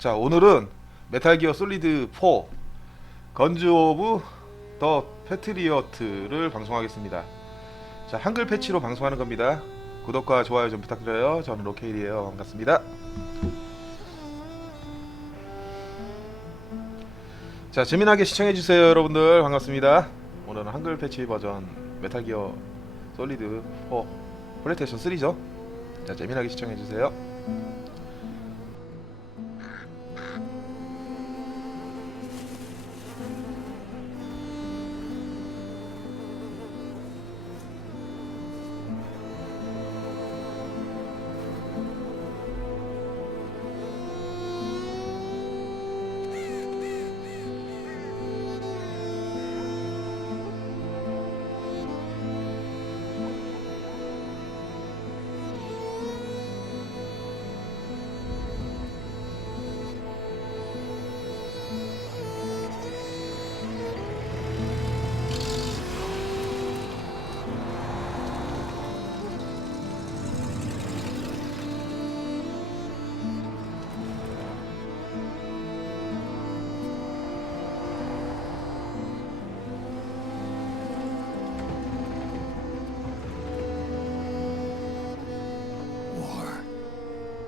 자, 오늘은 메탈기어솔리드4 건즈 오브 더 패트리어트를 방송하겠습니다. 자, 한글 패치로 방송하는 겁니다. 구독과 좋아요 좀 부탁드려요. 저는 로케일이에요. 반갑습니다. 자, 재미나게 시청해주세요 여러분들. 반갑습니다. 오늘은 한글 패치 버전 메탈기어 솔리드 4 플레이스테이션 3죠. 자, 재미나게 시청해주세요.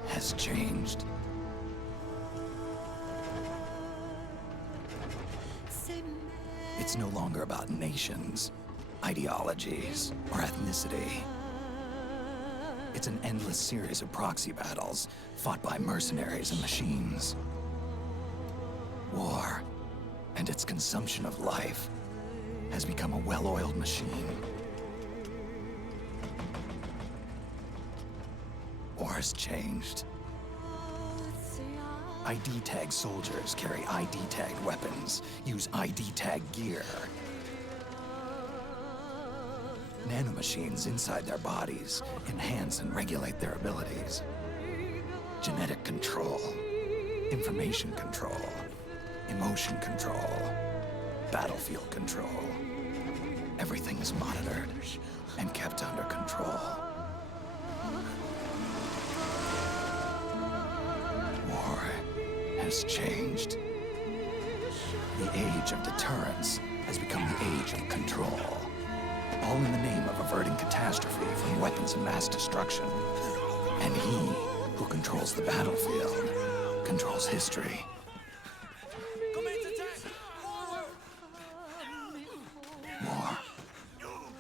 Has changed. It's no longer about nations, ideologies, or ethnicity. It's an endless series of proxy battles fought by mercenaries and machines. War and its consumption of life has become a well-oiled machine. War has changed. ID tag soldiers carry ID tag weapons, use ID tag gear. Nanomachines inside their bodies enhance and regulate their abilities. Genetic control, information control, emotion control, battlefield control. Everything is monitored and kept under control. War has changed. The age of deterrence has become the age of control. All in the name of averting catastrophe from weapons of mass destruction. And he who controls the battlefield controls history. War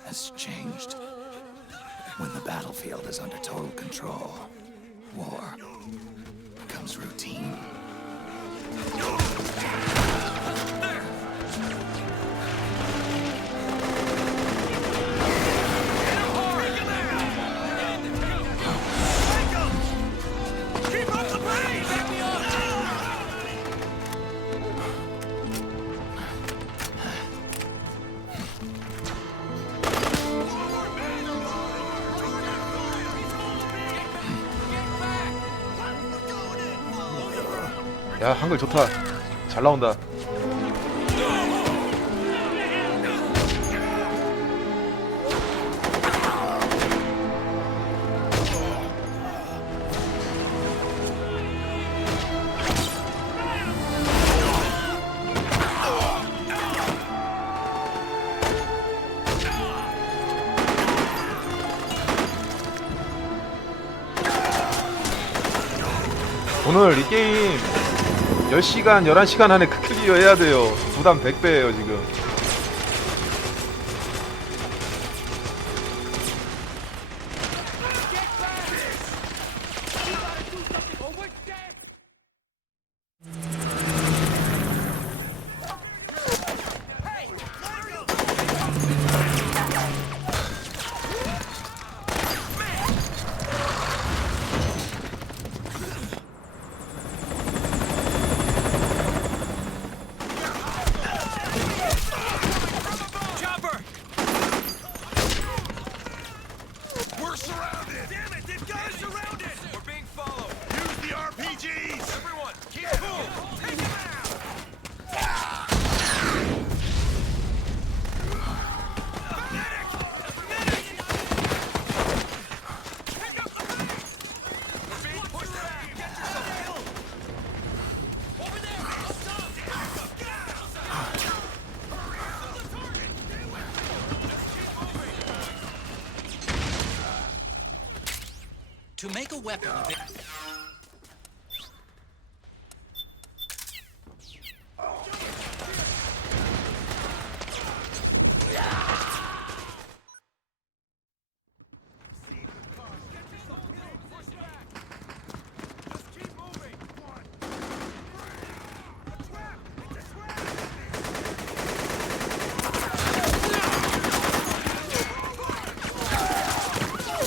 has changed. When the battlefield is under total control, war becomes routine. 야, 한글 좋다. 잘 나온다. 오늘 이 게임 10시간, 11시간 안에 클리어 해야 돼요. 부담 100배예요 지금. To make a weapon of it.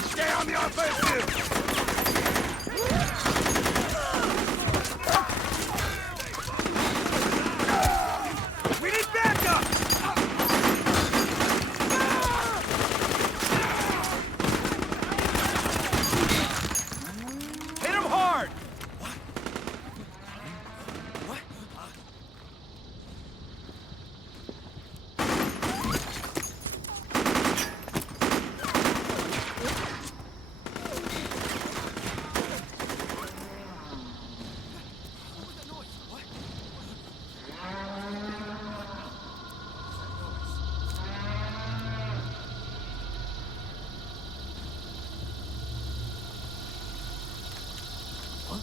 Stay on the offensive! We need backup! Hit him hard! What?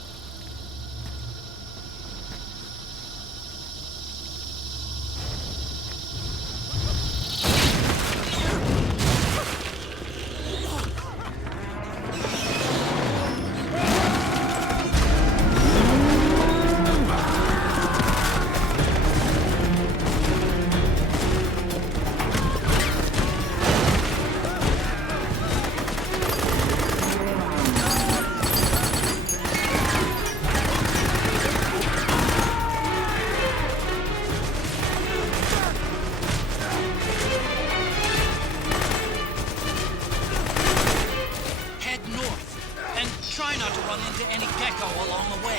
Head north, and try not to run into any gecko along the way.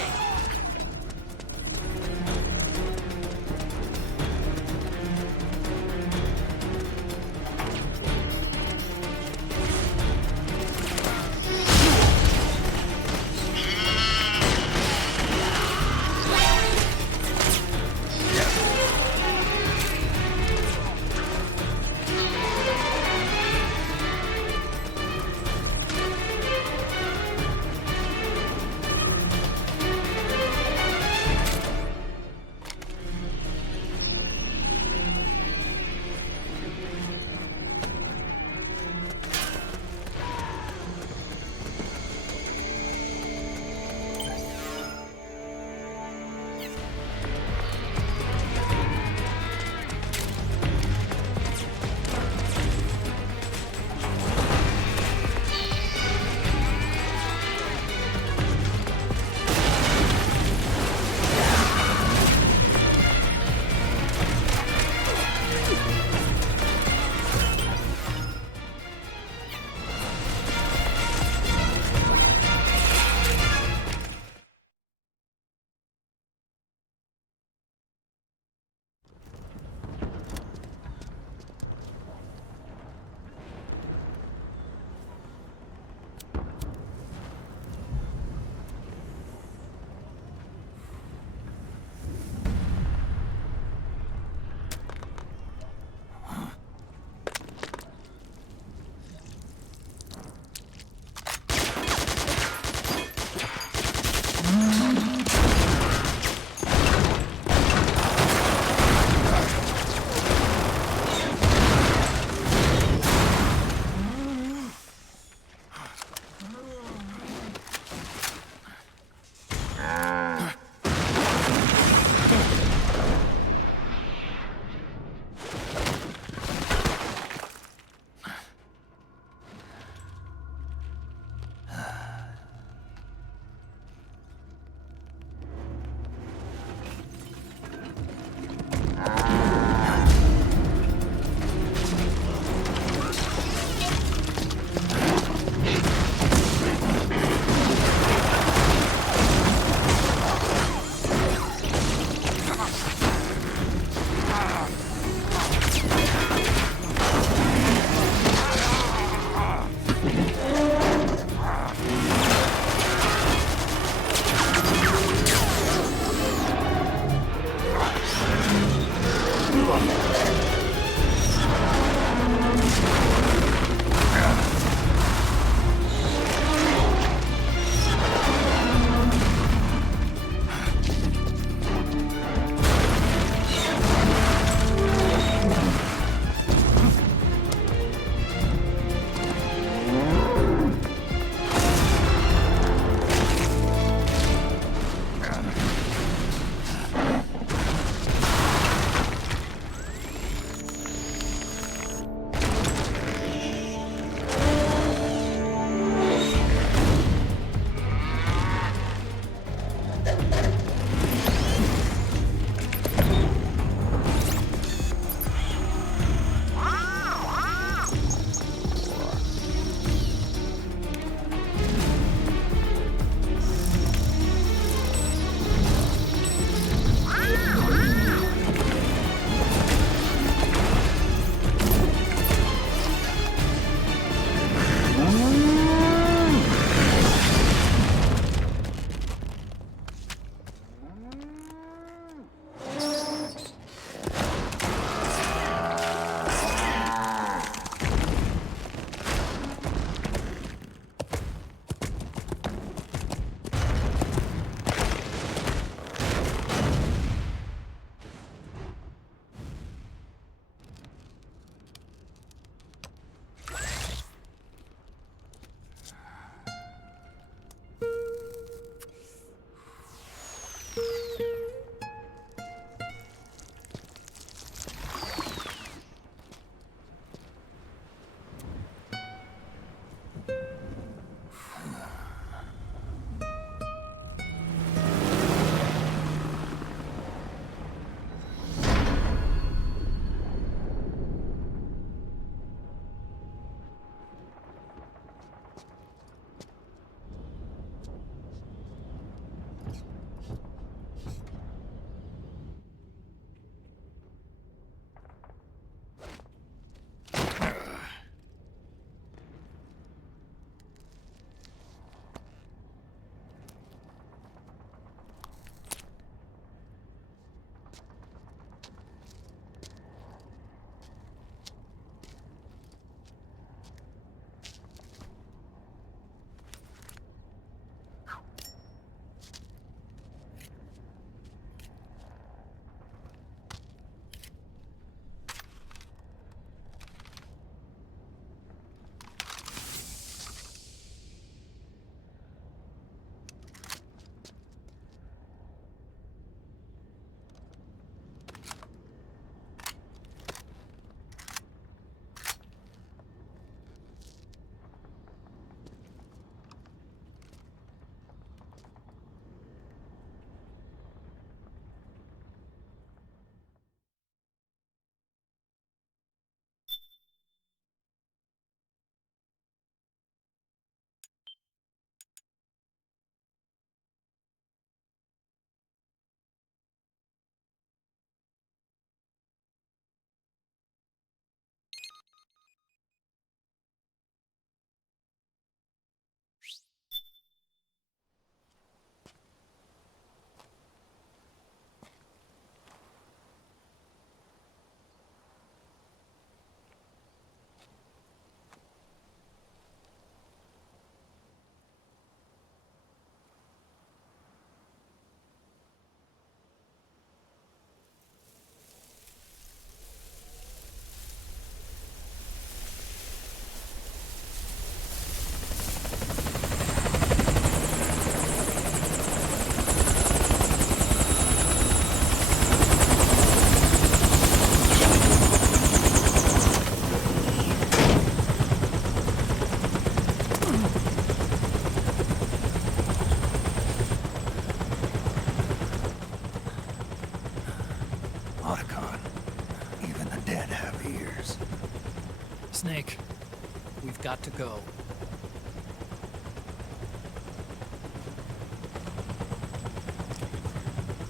got to go.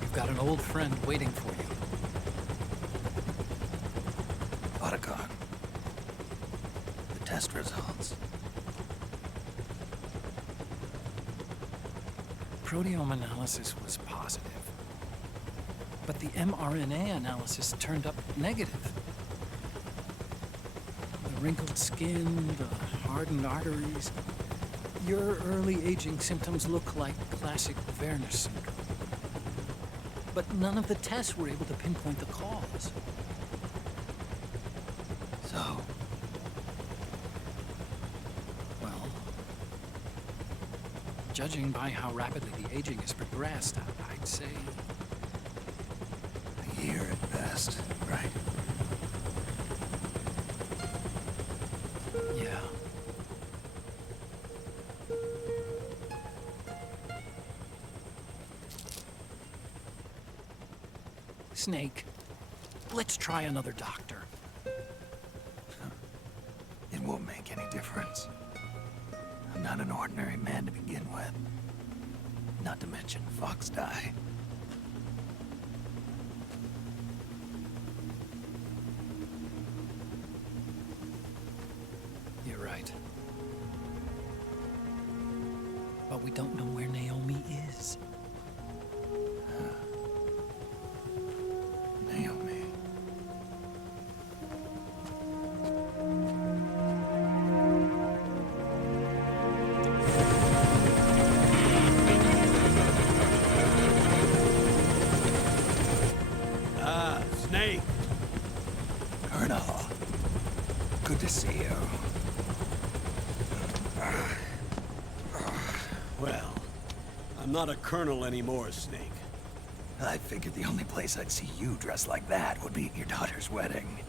You've got an old friend waiting for you. ROkale. The test results. Proteome analysis was positive, but the mRNA analysis turned up negative. The wrinkled skin, the hardened arteries. Your early aging symptoms look like classic Werner syndrome. But none of the tests were able to pinpoint the cause. So, Well, judging by how rapidly the aging has progressed, I'd say a year at best, right? yeah. Snake, let's try another doctor. It won't make any difference. I'm not an ordinary man to begin with. Not to mention Fox die. You're right. But we don't know where Naomi is. Naomi. Snake! Colonel. Good to see you. Well, I'm not a colonel anymore, Snake. I figured the only place I'd see you dressed like that would be at your daughter's wedding.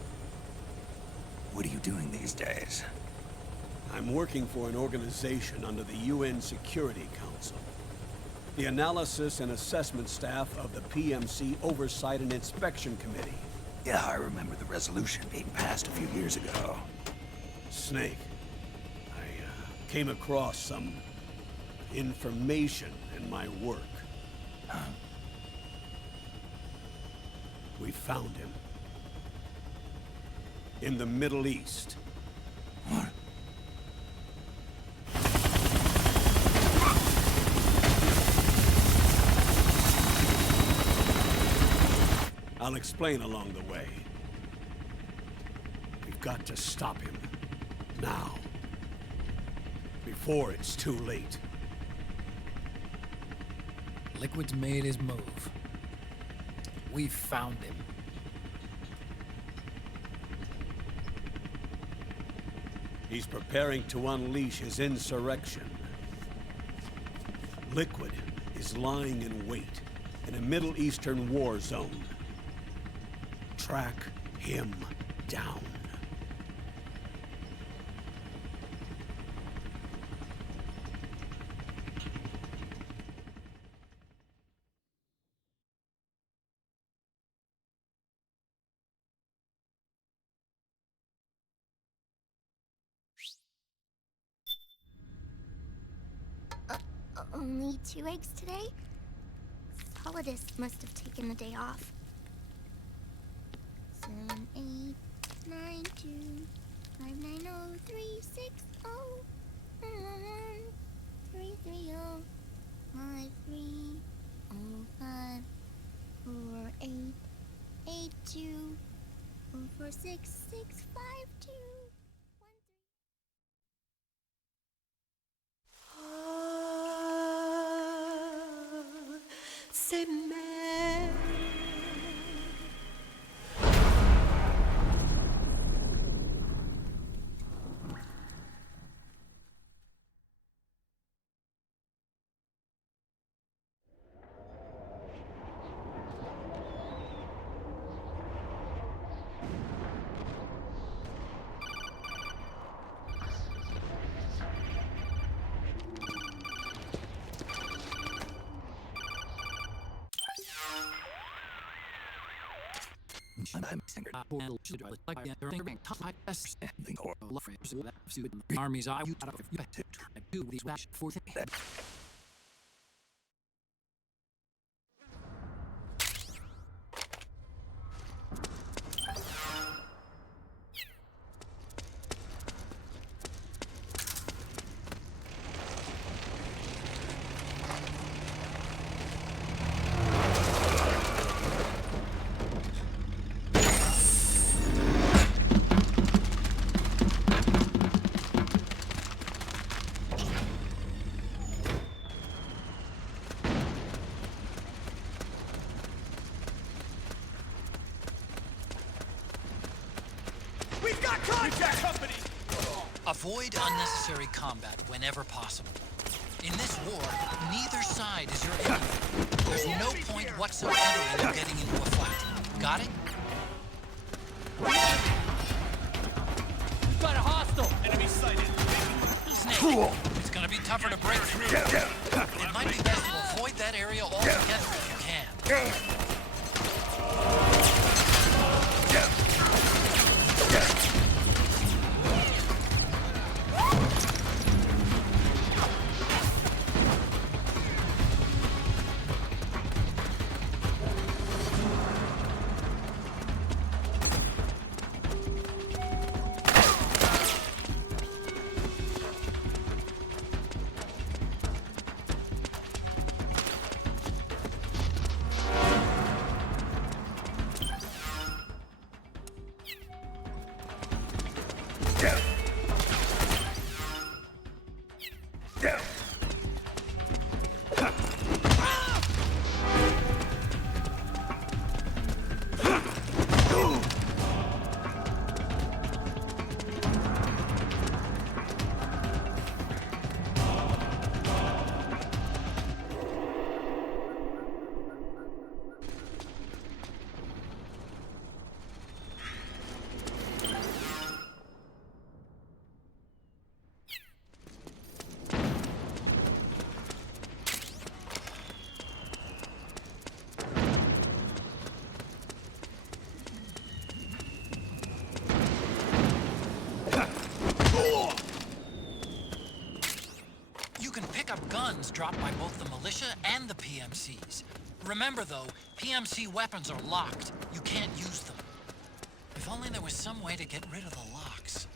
What are you doing these days? I'm working for an organization under the UN Security Council. The Analysis and Assessment Staff of the PMC Oversight and Inspection Committee. Yeah, I remember the resolution being passed a few years ago. Snake, I came across some information in my work. We found him. In the Middle East. What? I'll explain along the way. We've got to stop him. Now. Before it's too late. Liquid's made his move. We found him. He's preparing to unleash his insurrection. Liquid is lying in wait in a Middle Eastern war zone. Track him down. Only 2 eggs today? Solidus must have taken the day off. 7, 8, 9, 2, 5, 9, 0, 3, 6, 0, 3, 3, 0, 5, 3, 0, 5, 4, 8, 8, 2, 0, 4, 6, 6, 5, 2. C'est mer. And I'm singer. Armies I do these for Avoid unnecessary combat whenever possible. In this war, neither side is your enemy. There's no point whatsoever in you getting into a fight. Got it? We've got a hostile! Enemy sighted. Snake, it's gonna be tougher to break through. It might be best to avoid that area altogether if you can. Guns dropped by both the militia and the PMCs. Remember though, PMC weapons are locked. You can't use them. If only there was some way to get rid of the locks.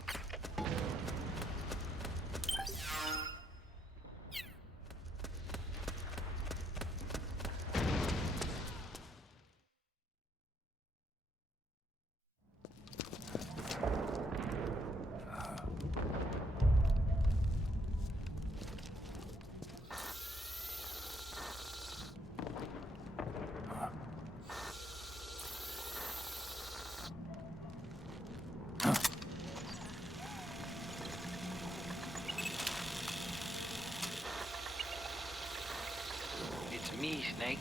Me, Snake.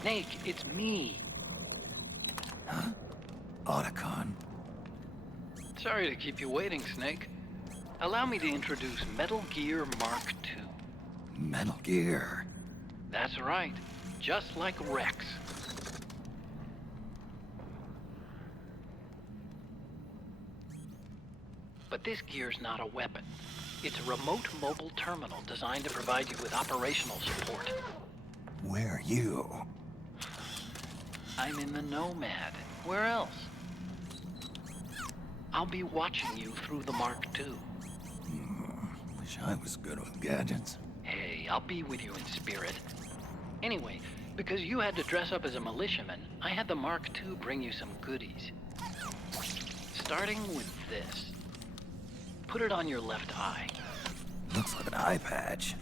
Snake, it's me. Huh? Otacon. Sorry to keep you waiting, Snake. Allow me to introduce Metal Gear Mark II. Metal Gear. That's right. Just like Rex. But this gear's not a weapon. It's a remote mobile terminal designed to provide you with operational support. Where are you? I'm in the Nomad. Where else? I'll be watching you through the Mark II. Wish I was good with gadgets. Hey, I'll be with you in spirit. Anyway, because you had to dress up as a militiaman, I had the Mark II bring you some goodies. Starting with this. Put it on your left eye. Looks like an eye patch.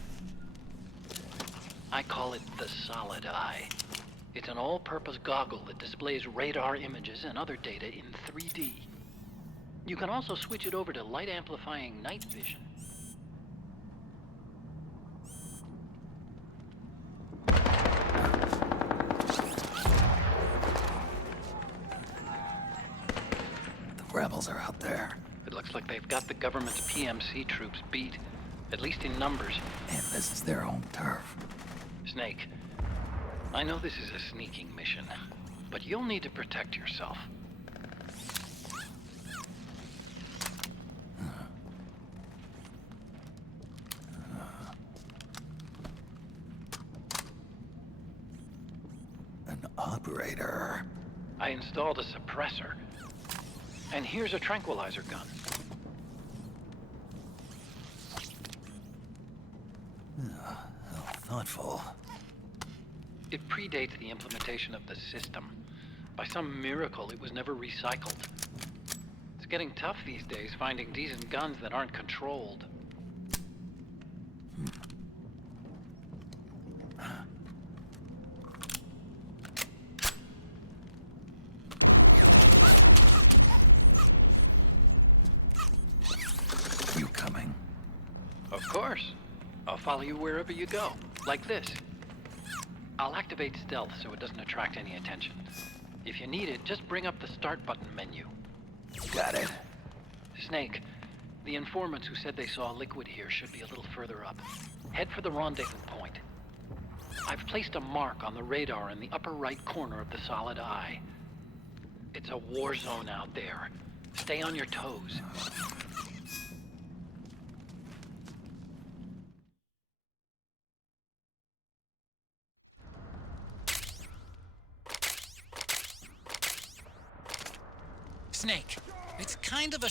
I call it the Solid Eye. It's an all-purpose goggle that displays radar images and other data in 3D. You can also switch it over to light-amplifying night vision. The rebels are out there. It looks like they've got the government's PMC troops beat, at least in numbers. And this is their own turf. Snake, I know this is a sneaking mission, but you'll need to protect yourself. An operator. I installed a suppressor. And here's a tranquilizer gun. How thoughtful. It predates the implementation of the system. By some miracle, it was never recycled. It's getting tough these days finding decent guns that aren't controlled. You coming? Of course. I'll follow you wherever you go, like this. I'll activate stealth so it doesn't attract any attention. If you need it, just bring up the start button menu. Got it. Snake, the informants who said they saw liquid here should be a little further up. Head for the rendezvous point. I've placed a mark on the radar in the upper right corner of the solid eye. It's a war zone out there. Stay on your toes. Snake, it's kind of a...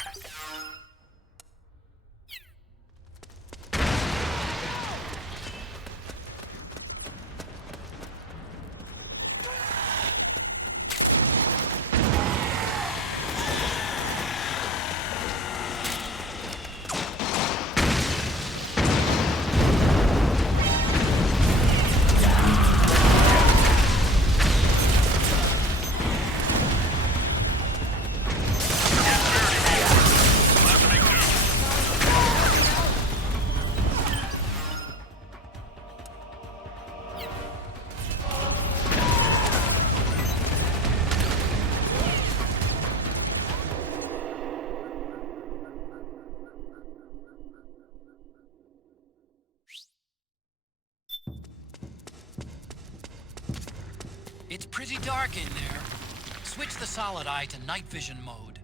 It's pretty dark in there. Switch the solid eye to night vision mode.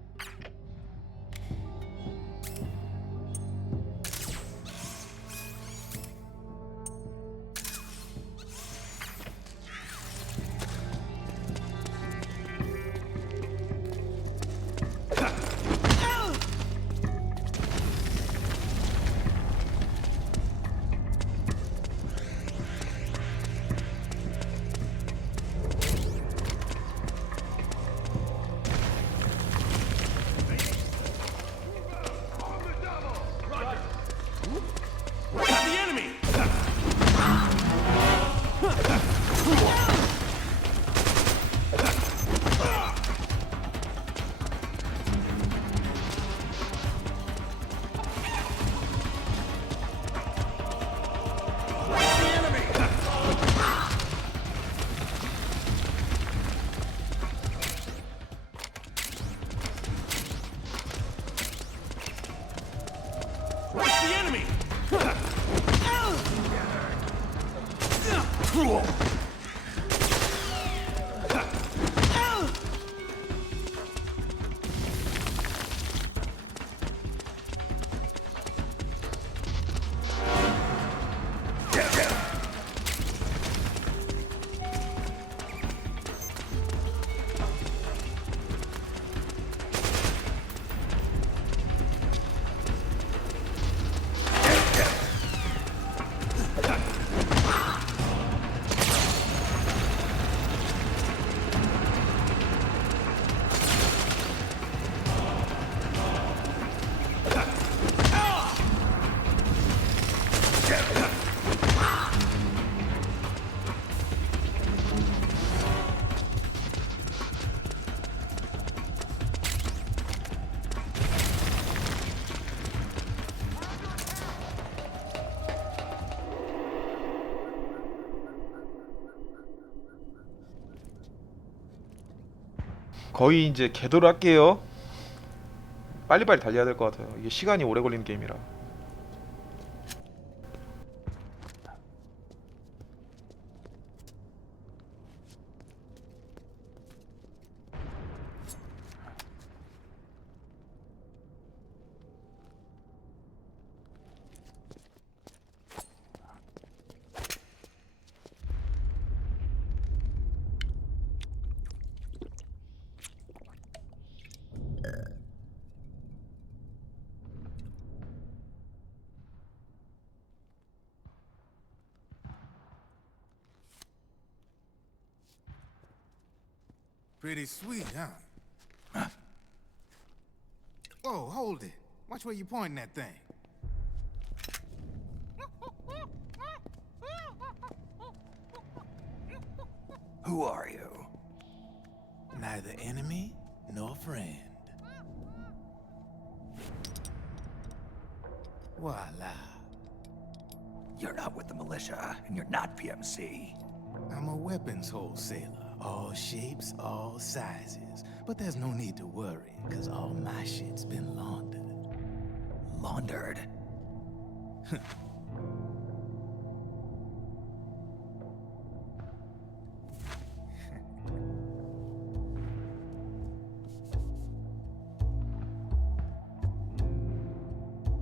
거의 이제 궤도를 할게요. 빨리빨리 달려야 될 것 같아요. 이게 시간이 오래 걸리는 게임이라. Pretty sweet, huh? Whoa, hold it. Watch where you pointing that thing. Who are you? Neither enemy nor friend. Voila. You're not with the militia, and you're not PMC. I'm a weapons wholesaler. All shapes, all sizes. But there's no need to worry, because all my shit's been laundered. Laundered?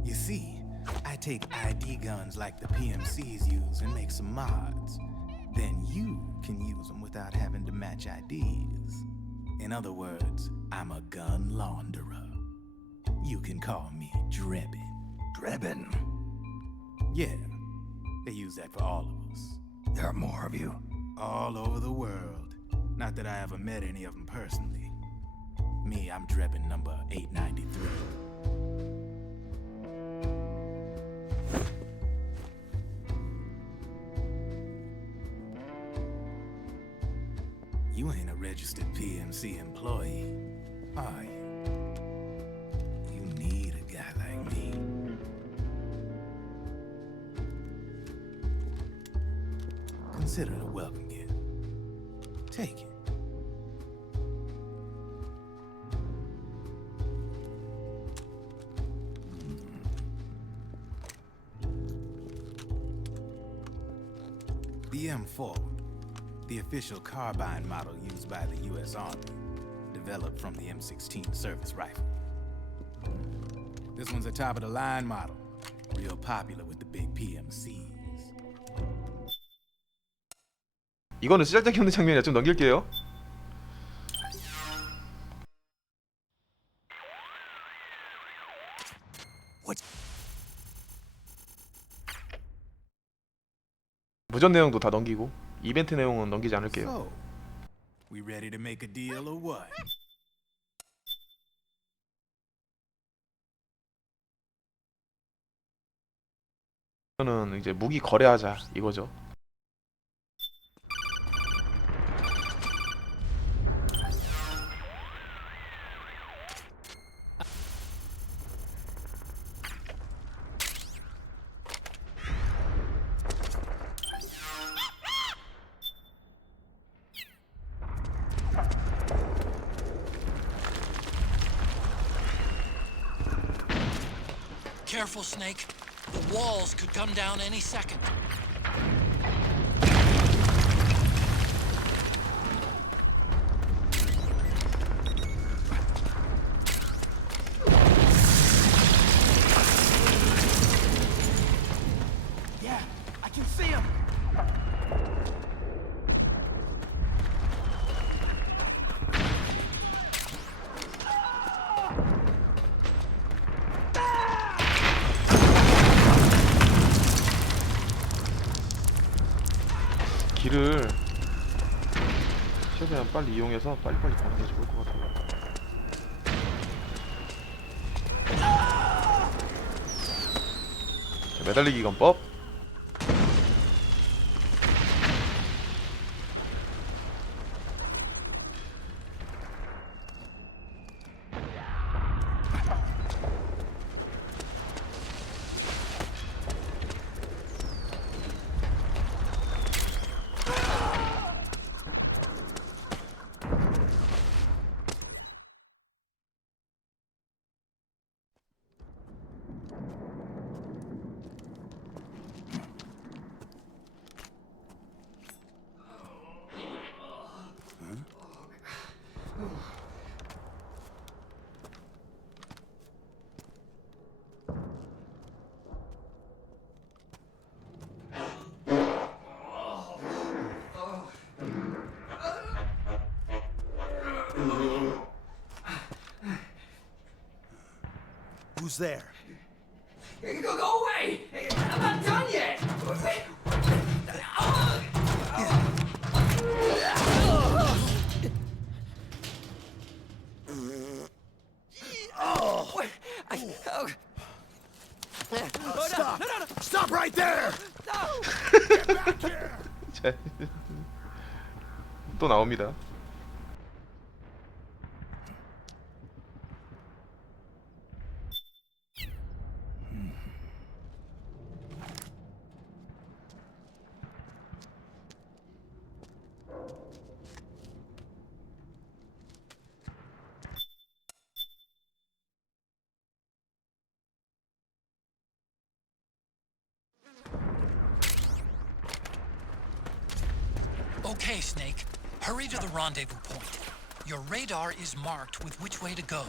You see, I take ID guns like the PMCs use and make some mods. Then you can use them without having to match IDs. In other words, I'm a gun launderer. You can call me Drebin. Drebin? Yeah, they use that for all of us. There are more of you. All over the world. Not that I ever met any of them personally. Me, I'm Drebin number 893. You ain't a registered PMC employee, are you? You need a guy like me. Consider it a welcome gift. Take it. The M4, the official carbine model used by the U.S. Army, developed from the M16 service rifle. This one's a top-of-the-line model, real popular with the big PMCs. 이거는 쓰잘데기 없는 장면이라 좀 넘길게요. 무전 내용도 다 넘기고 이벤트 내용은 넘기지 않을게요. So, we ready to make a deal or what? 이거는 이제 무기 거래하자 이거죠. Careful, Snake. The walls could come down any second. Yeah, I can see him! 길을 최대한 빨리 이용해서 빨리빨리 가는 게 좋을 것 같아요. 자, 매달리기 건법. Who's there? Go away! I'm not done yet! 자, 또 나옵니다. Okay, Snake. Hurry to the rendezvous point. Your radar is marked with which way to go.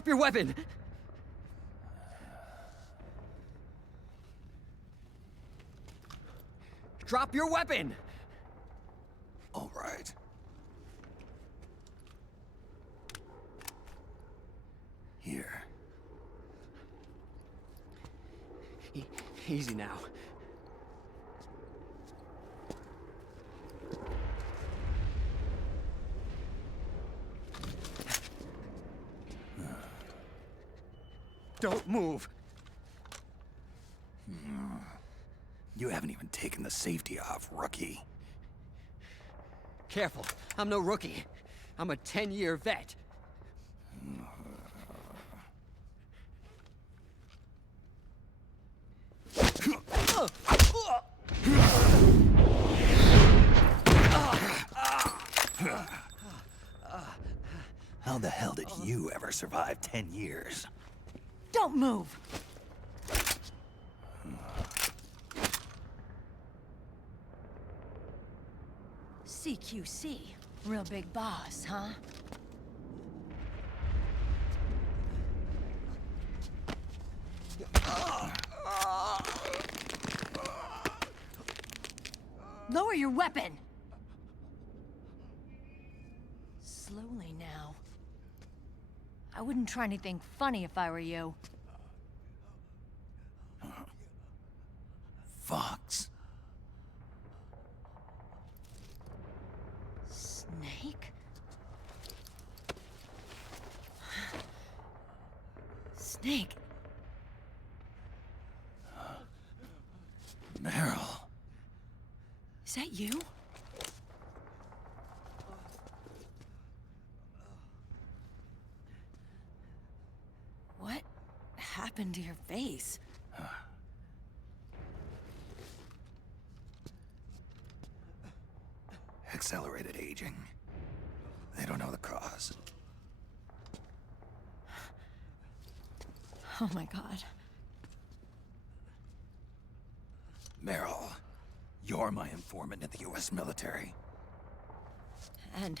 Drop your weapon! Drop your weapon! All right. Here. Easy now. Don't move. You haven't even taken the safety off, rookie. Careful, I'm no rookie. I'm a 10-year vet. How the hell did you ever survive 10 years? Don't move! CQC. Real big boss, huh? Lower your weapon! Slowly now. I wouldn't try anything funny if I were you. Fox. Snake? Snake? Meryl. Is that you? What happened to your face? Accelerated aging. They don't know the cause. Oh my god. Meryl, you're my informant in the US military. And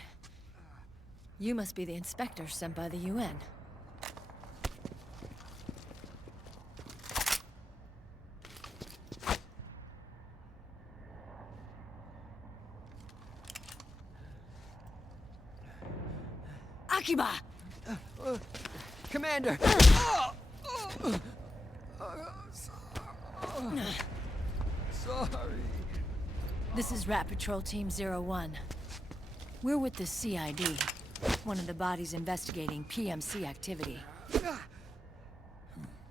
you must be the inspector sent by the UN. Akiba! Commander! Sorry. This is Rat Patrol Team 01. We're with the CID, one of the bodies investigating PMC activity.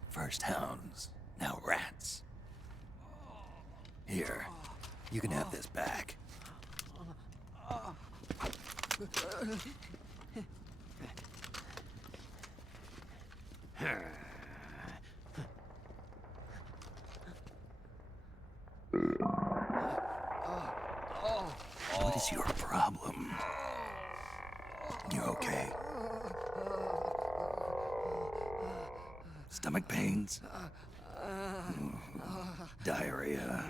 First hounds, now rats. Here, you can have this back. What is your problem? You okay? Stomach pains? Diarrhea?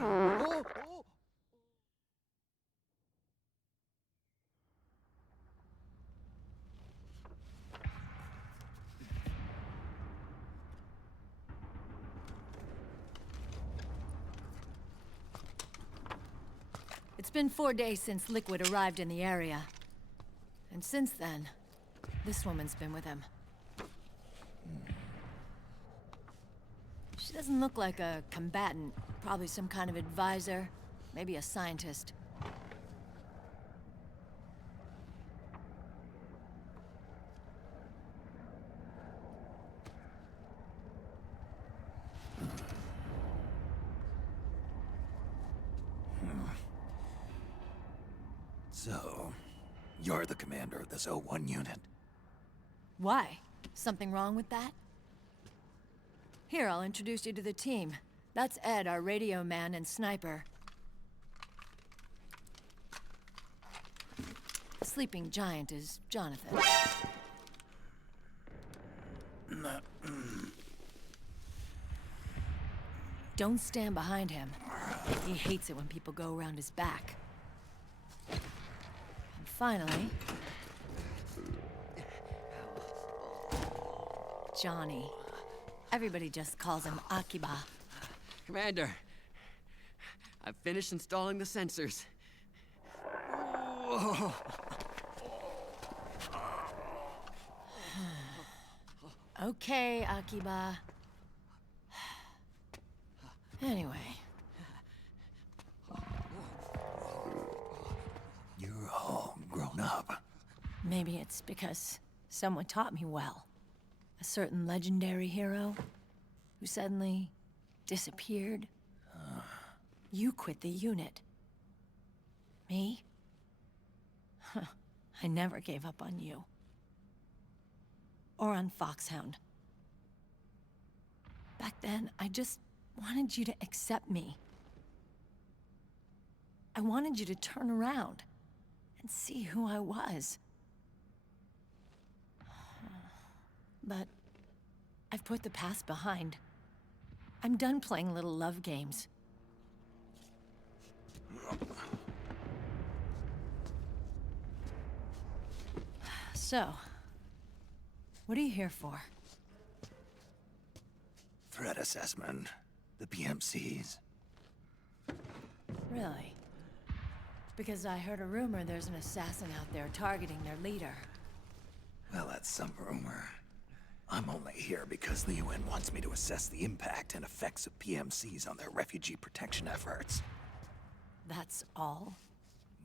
It's been 4 days since Liquid arrived in the area. And since then, this woman's been with him. She doesn't look like a combatant. Probably some kind of advisor, maybe a scientist. So, you're the commander of this O1 unit? Why? Something wrong with that? Here, I'll introduce you to the team. That's Ed, our radio man and sniper. The sleeping giant is Jonathan. Don't stand behind him. He hates it when people go around his back. And finally... Johnny. Everybody just calls him Akiba. Commander, I've finished installing the sensors. Okay, Akiba. Anyway, You're all grown up. maybe it's because someone taught me well. A certain legendary hero who suddenly disappeared. You quit the unit. Me? I never gave up on you. Or on Foxhound. Back then, I just wanted you to accept me. I wanted you to turn around and see who I was. But I've put the past behind. I'm done playing little love games. So, what are you here for? Threat assessment. The PMCs. Really? Because I heard a rumor there's an assassin out there targeting their leader. Well, that's some rumor. I'm only here because the UN wants me to assess the impact and effects of PMCs on their refugee protection efforts. That's all?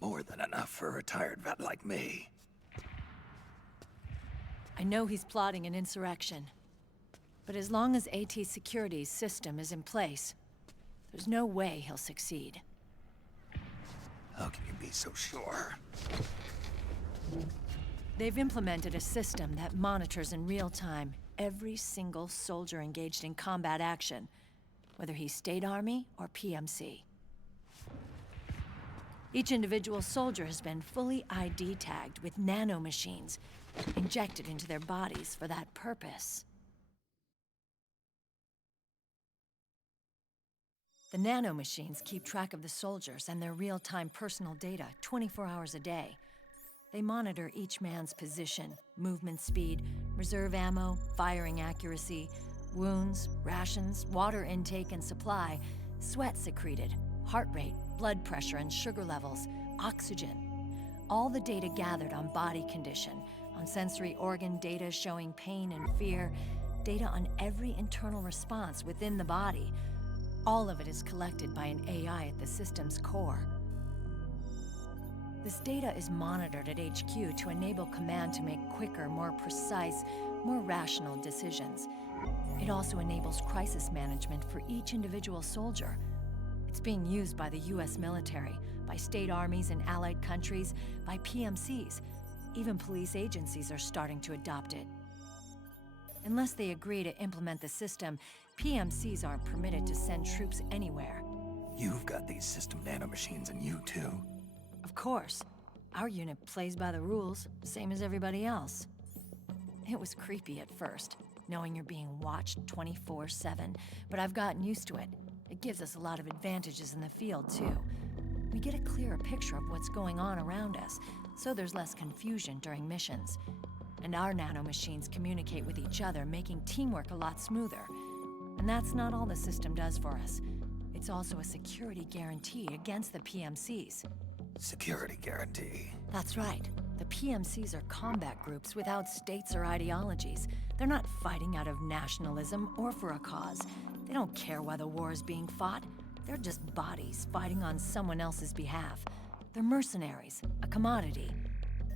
More than enough for a retired vet like me. I know he's plotting an insurrection. But as long as AT Security's system is in place, there's no way he'll succeed. How can you be so sure? They've implemented a system that monitors in real time every single soldier engaged in combat action, whether he's State Army or PMC. Each individual soldier has been fully ID tagged with nanomachines injected into their bodies for that purpose. The nanomachines keep track of the soldiers and their real-time personal data 24 hours a day. They monitor each man's position, movement speed, reserve ammo, firing accuracy, wounds, rations, water intake and supply, sweat secreted, heart rate, blood pressure and sugar levels, oxygen. All the data gathered on body condition, on sensory organ data showing pain and fear, data on every internal response within the body. All of it is collected by an AI at the system's core. This data is monitored at HQ to enable command to make quicker, more precise, more rational decisions. It also enables crisis management for each individual soldier. It's being used by the US military, by state armies in allied countries, by PMCs. Even police agencies are starting to adopt it. Unless they agree to implement the system, PMCs aren't permitted to send troops anywhere. You've got these system nanomachines in you too. Of course. Our unit plays by the rules, same as everybody else. It was creepy at first, knowing you're being watched 24/7, but I've gotten used to it. It gives us a lot of advantages in the field, too. We get a clearer picture of what's going on around us, so there's less confusion during missions. And our nanomachines communicate with each other, making teamwork a lot smoother. And that's not all the system does for us. It's also a security guarantee against the PMCs. Security guarantee. That's right. The PMCs are combat groups without states or ideologies. They're not fighting out of nationalism or for a cause. They don't care why the war is being fought. They're just bodies fighting on someone else's behalf. They're mercenaries, a commodity.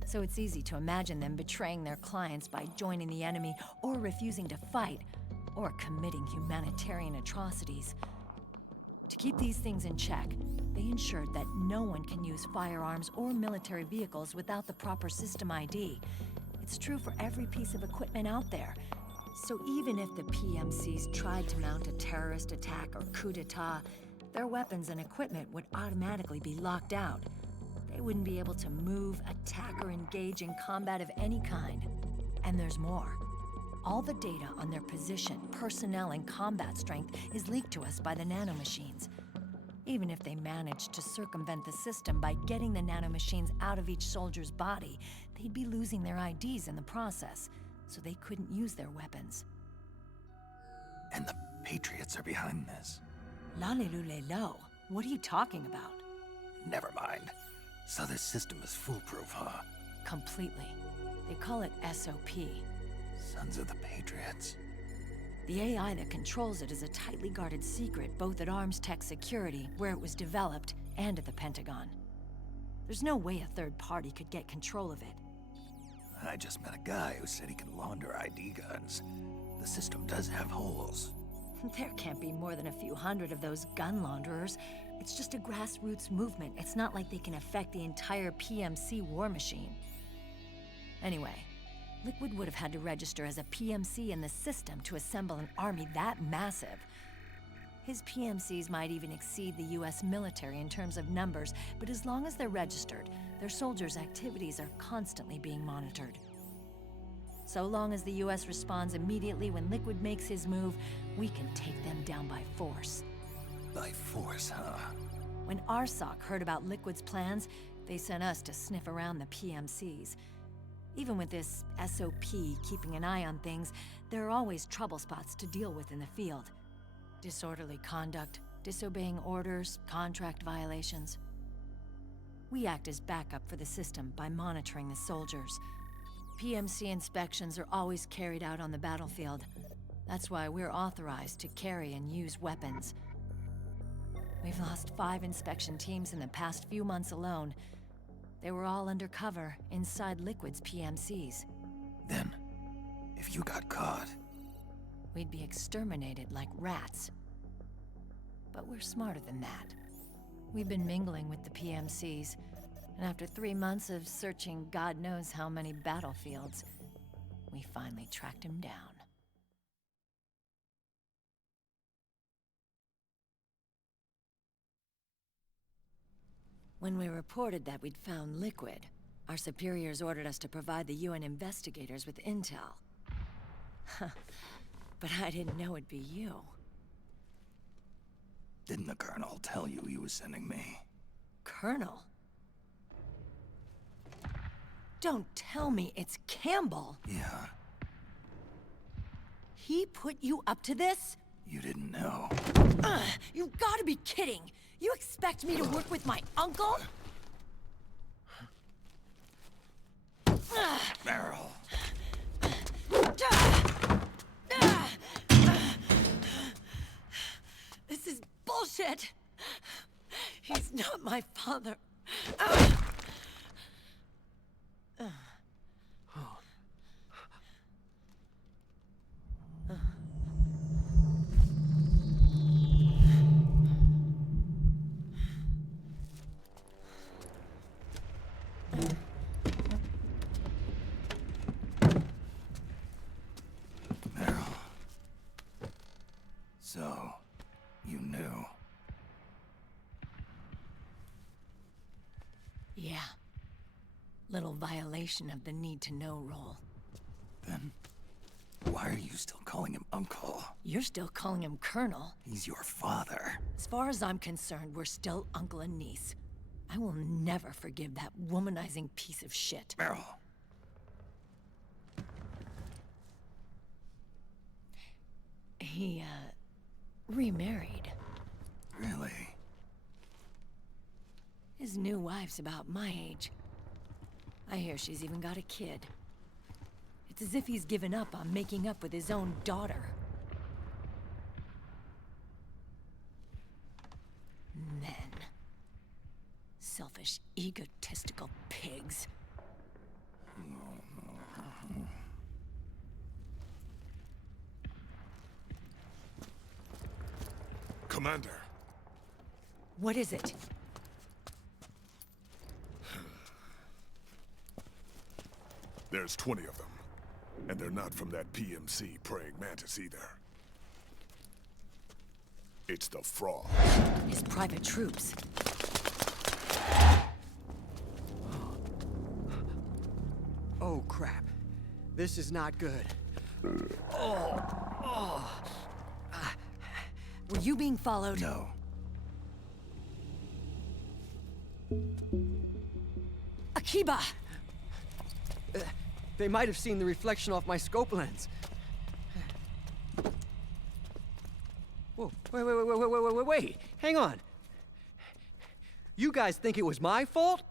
So it's easy to imagine them betraying their clients by joining the enemy or refusing to fight, or committing humanitarian atrocities. To keep these things in check, they ensured that no one can use firearms or military vehicles without the proper system ID. It's true for every piece of equipment out there. So even if the PMCs tried to mount a terrorist attack or coup d'etat, their weapons and equipment would automatically be locked out. They wouldn't be able to move, attack, or engage in combat of any kind. And there's more. All the data on their position, personnel, and combat strength is leaked to us by the nanomachines. Even if they managed to circumvent the system by getting the nanomachines out of each soldier's body, they'd be losing their IDs in the process, so they couldn't use their weapons. And the Patriots are behind this. Lalilulelo. What are you talking about? Never mind. So this system is foolproof, huh? Completely. They call it SOP. Sons of the Patriots. The AI that controls it is a tightly guarded secret, both at Arms Tech Security, where it was developed, and at the Pentagon. There's no way a third party could get control of it. I just met a guy who said he can launder ID guns. The system does have holes. There can't be more than a few hundred of those gun launderers. It's just a grassroots movement. It's not like they can affect the entire PMC war machine. Anyway, Liquid would have had to register as a PMC in the system to assemble an army that massive. His PMCs might even exceed the US military in terms of numbers, but as long as they're registered, their soldiers' activities are constantly being monitored. So long as the US responds immediately when Liquid makes his move, we can take them down by force. By force, huh? When RSOC heard about Liquid's plans, they sent us to sniff around the PMCs. Even with this SOP keeping an eye on things, there are always trouble spots to deal with in the field. Disorderly conduct, disobeying orders, contract violations. We act as backup for the system by monitoring the soldiers. PMC inspections are always carried out on the battlefield. That's why we're authorized to carry and use weapons. We've lost 5 inspection teams in the past few months alone. They were all undercover inside Liquid's PMCs. Then, if you got caught... We'd be exterminated like rats. But we're smarter than that. We've been mingling with the PMCs, and after 3 months of searching God knows how many battlefields, we finally tracked him down. When we reported that we'd found Liquid, our superiors ordered us to provide the UN investigators with intel. But I didn't know it'd be you. Didn't the Colonel tell you he was sending me? Colonel? Don't tell me it's Campbell! Yeah. He put you up to this? You didn't know. You've gotta be kidding! You expect me to work with my uncle? Meryl. This is bullshit! He's not my father. Meryl. So, you knew. Yeah. Little violation of the need-to-know rule. Then, why are you still calling him Uncle? You're still calling him Colonel. He's your father. As far as I'm concerned, we're still uncle and niece. I will never forgive that womanizing piece of shit. Meryl. He, remarried. Really? His new wife's about my age. I hear she's even got a kid. It's as if he's given up on making up with his own daughter. Men. Selfish, egotistical pigs. Commander. What is it? There's 20 of them. And they're not from that PMC praying mantis either. It's the fraud. His private troops. Oh, crap. This is not good. Were you being followed? No. Akiba! They might have seen the reflection off my scope lens. Whoa, wait. Hang on. You guys think it was my fault?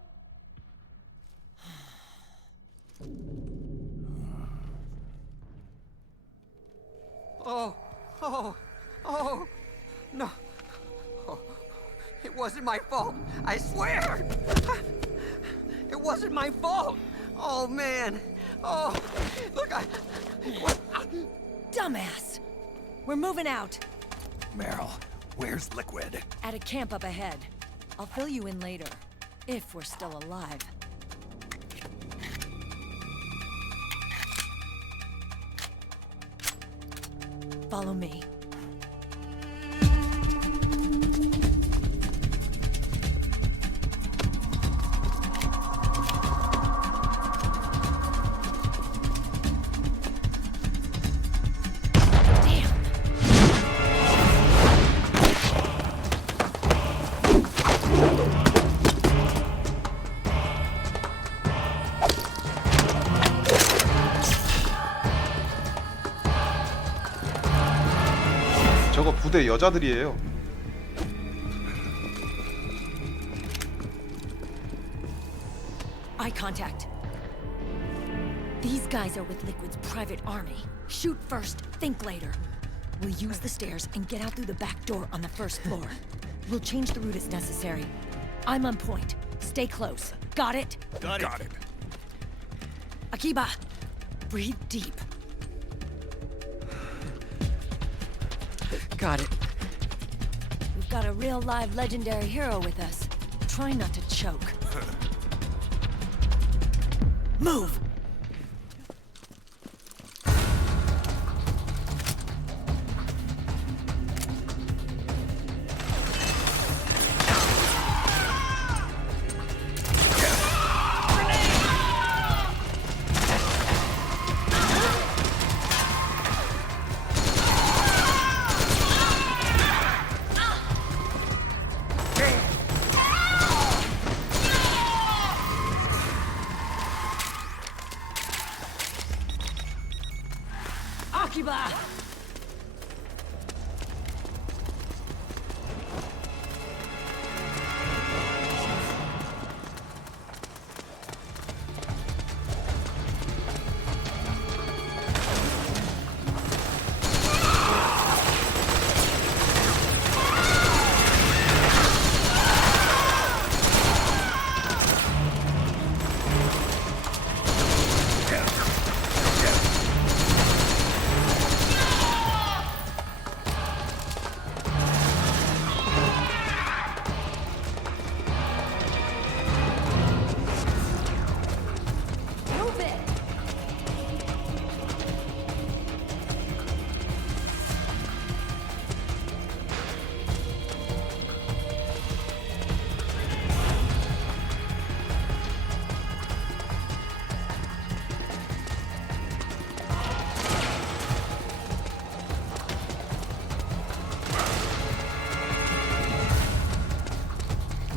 Oh, no. Oh, it wasn't my fault. I swear. It wasn't my fault. Oh, man. Oh, look, Dumbass! We're moving out. Meryl, where's Liquid? At a camp up ahead. I'll fill you in later. If we're still alive. Follow me. 저거 부대 여자들이에요. Eye contact. These guys are with Liquid's private army. Shoot first, think later. We'll use the stairs and get out through the back door on the first floor. We'll change the route as necessary. I'm on point. Stay close. Got it? Got it. Akiba, breathe deep. got it. We've got a real live legendary hero with us. Try not to choke. Move! Akiba!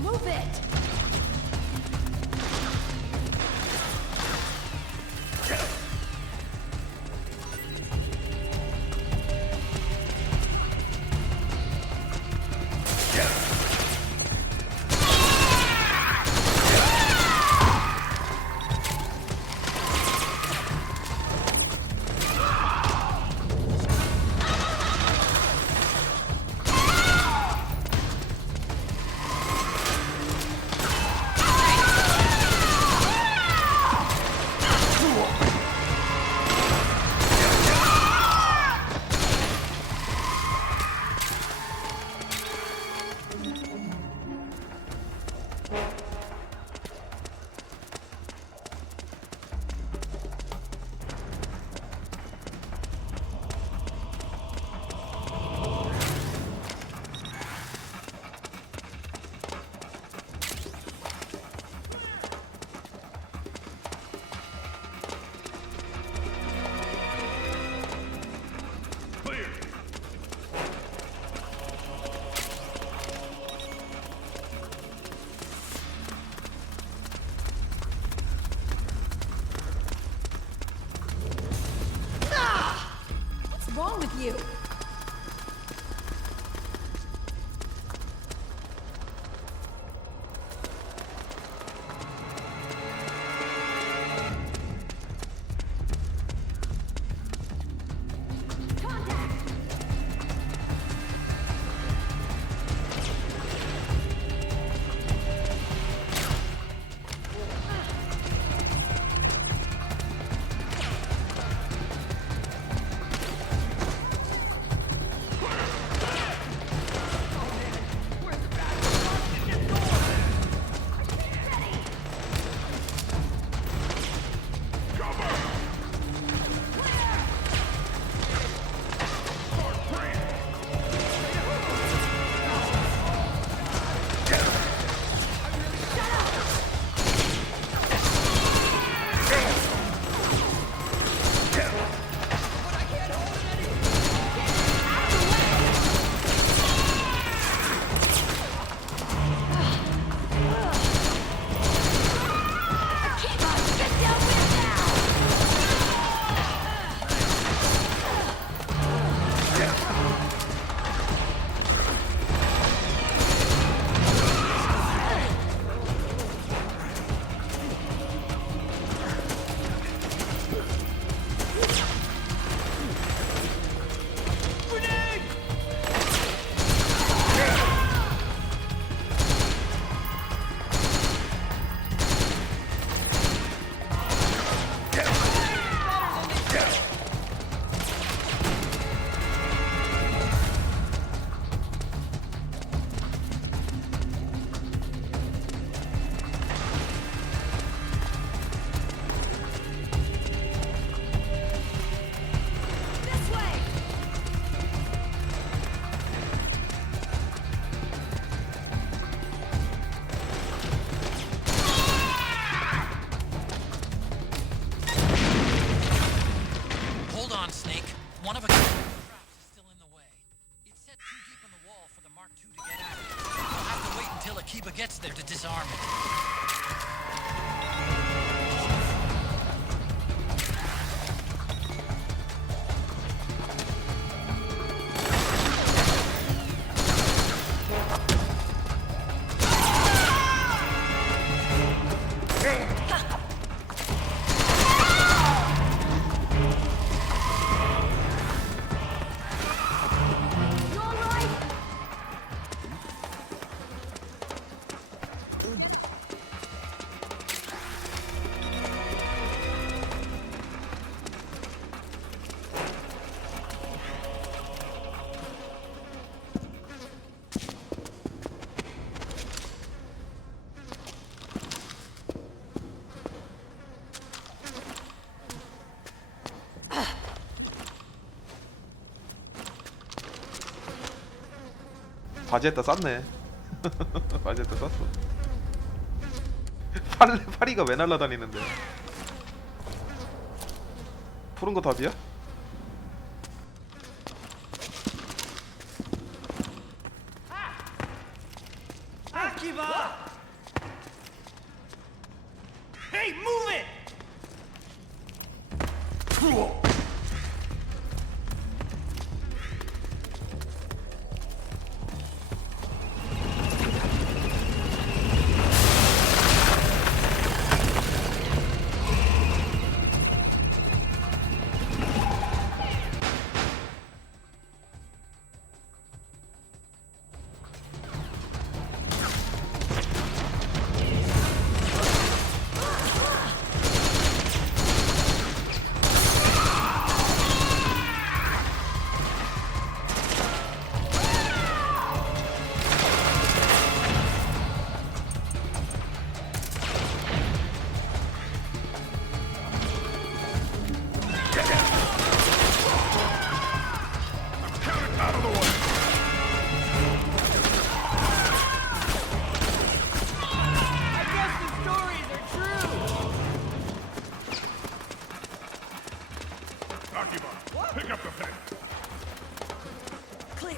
Move it! Akiba gets there to disarm it. 바지에다 쌌네. 바지에다 쌌어. 파리가 왜 날아다니는데? 푸른 거 답이야? Akiba! Hey, move it! Pick up the pen. Clear.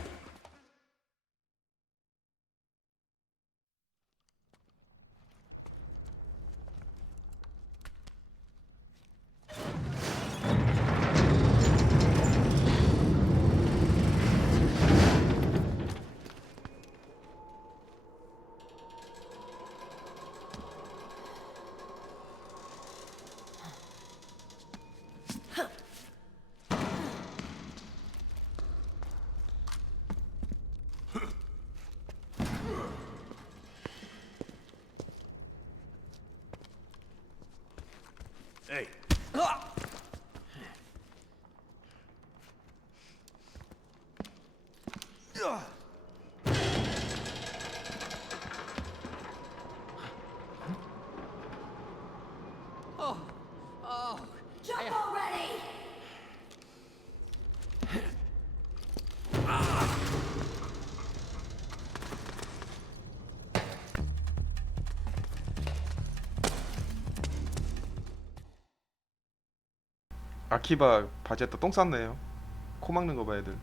Hey. Jump already! 아키바 바지에다 똥 쌌네요. 코 막는 거 봐 애들.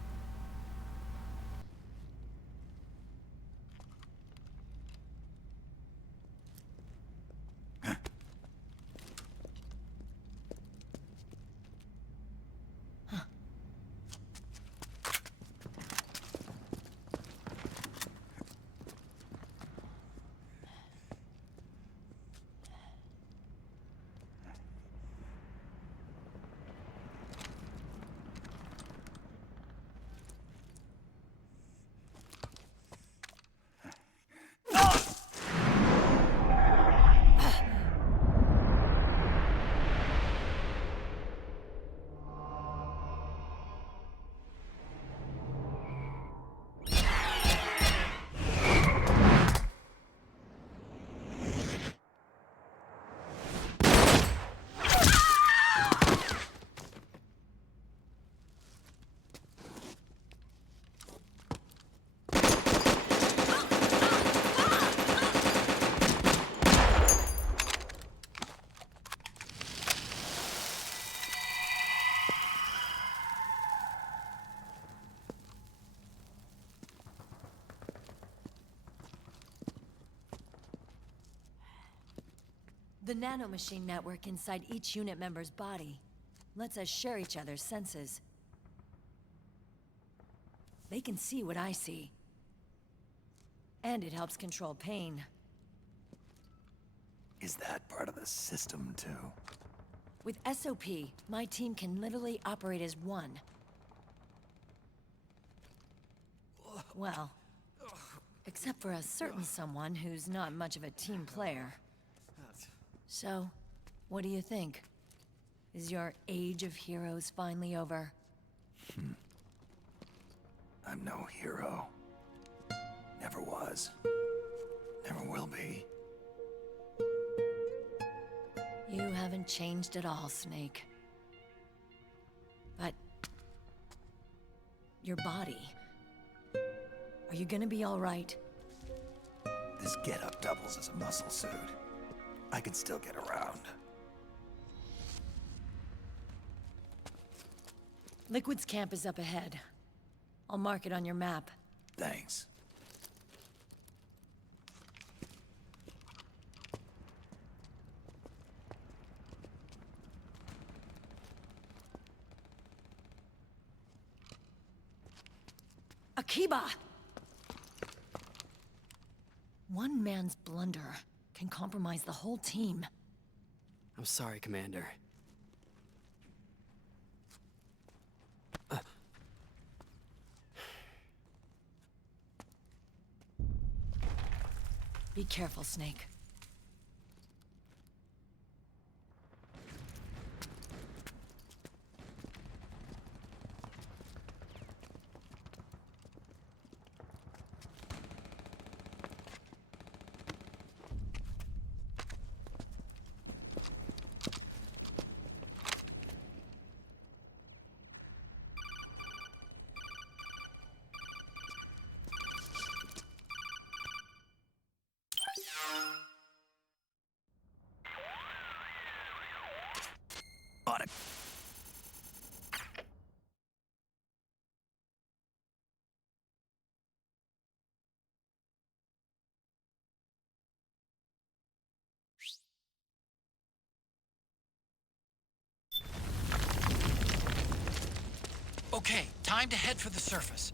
The nanomachine network inside each unit member's body lets us share each other's senses. They can see what I see. And it helps control pain. Is that part of the system, too? With SOP, my team can literally operate as one. Well, except for a certain someone who's not much of a team player. So, what do you think? Is your age of heroes finally over? I'm no hero. Never was. Never will be. You haven't changed at all, Snake. But... your body... are you gonna be all right? This getup doubles as a muscle suit. I can still get around. Liquid's camp is up ahead. I'll mark it on your map. Thanks. Akiba! One man's blunder can compromise the whole team. I'm sorry, Commander. Be careful, Snake. On it. Okay, time to head for the surface.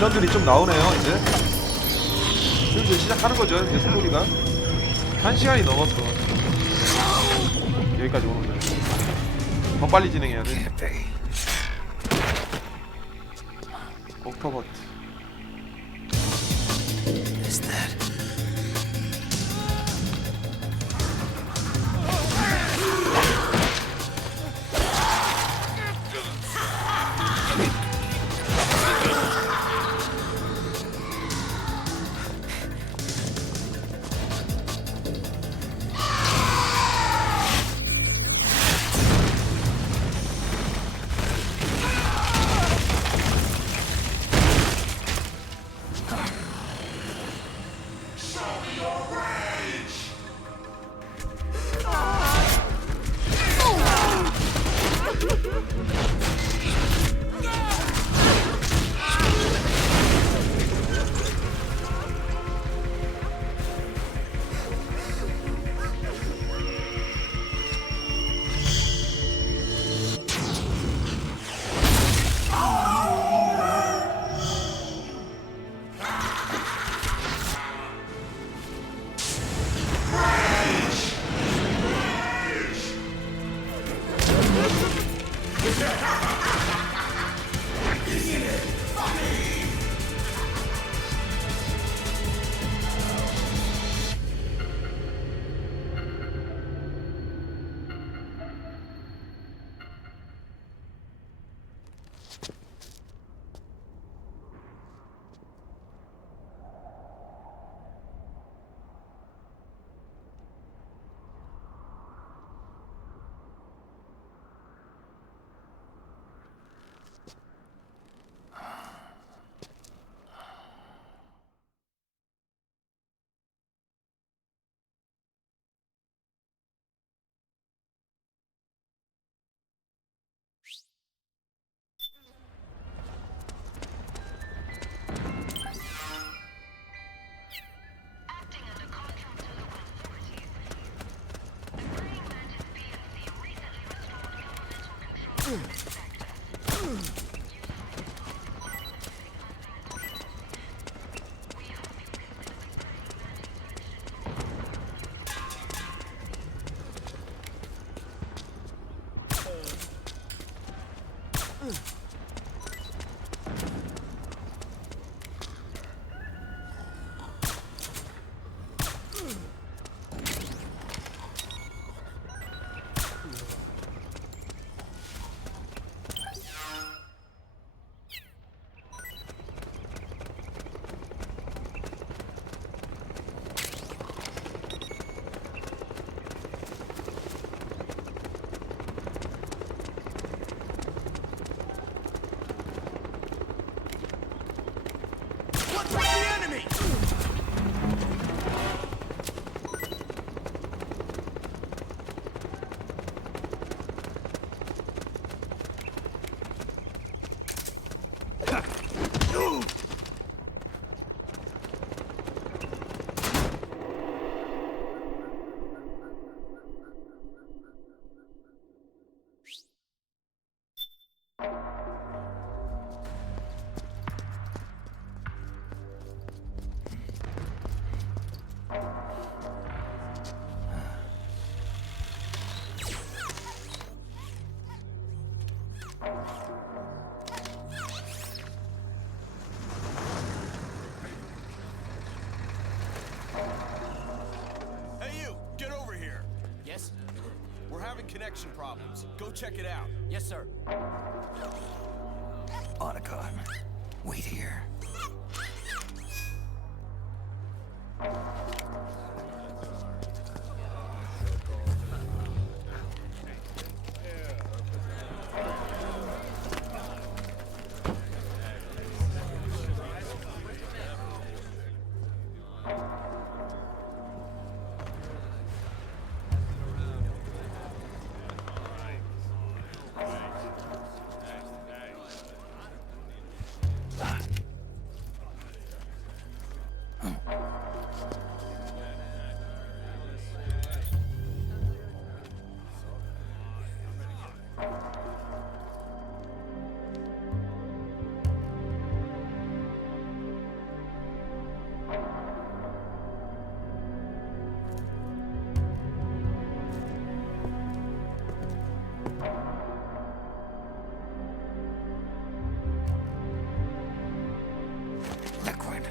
빌런들이 좀 나오네요. 이제 슬슬 시작하는 거죠. 이제 스토리가 1시간이 넘었어. 여기까지 오는데 더 빨리 진행해야 돼. 옥토버트. Is that? connection problems. Go check it out. Yes, sir. Otacon, wait here. Liquid.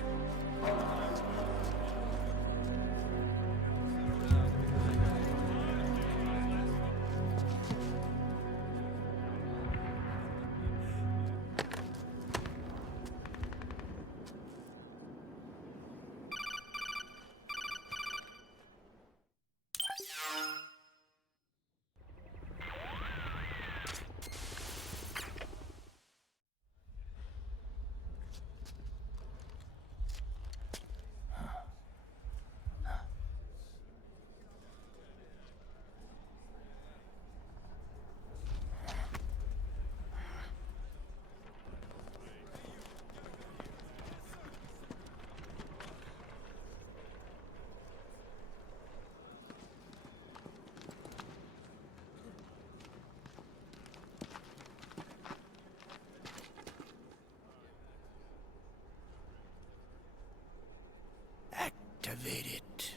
Activate it.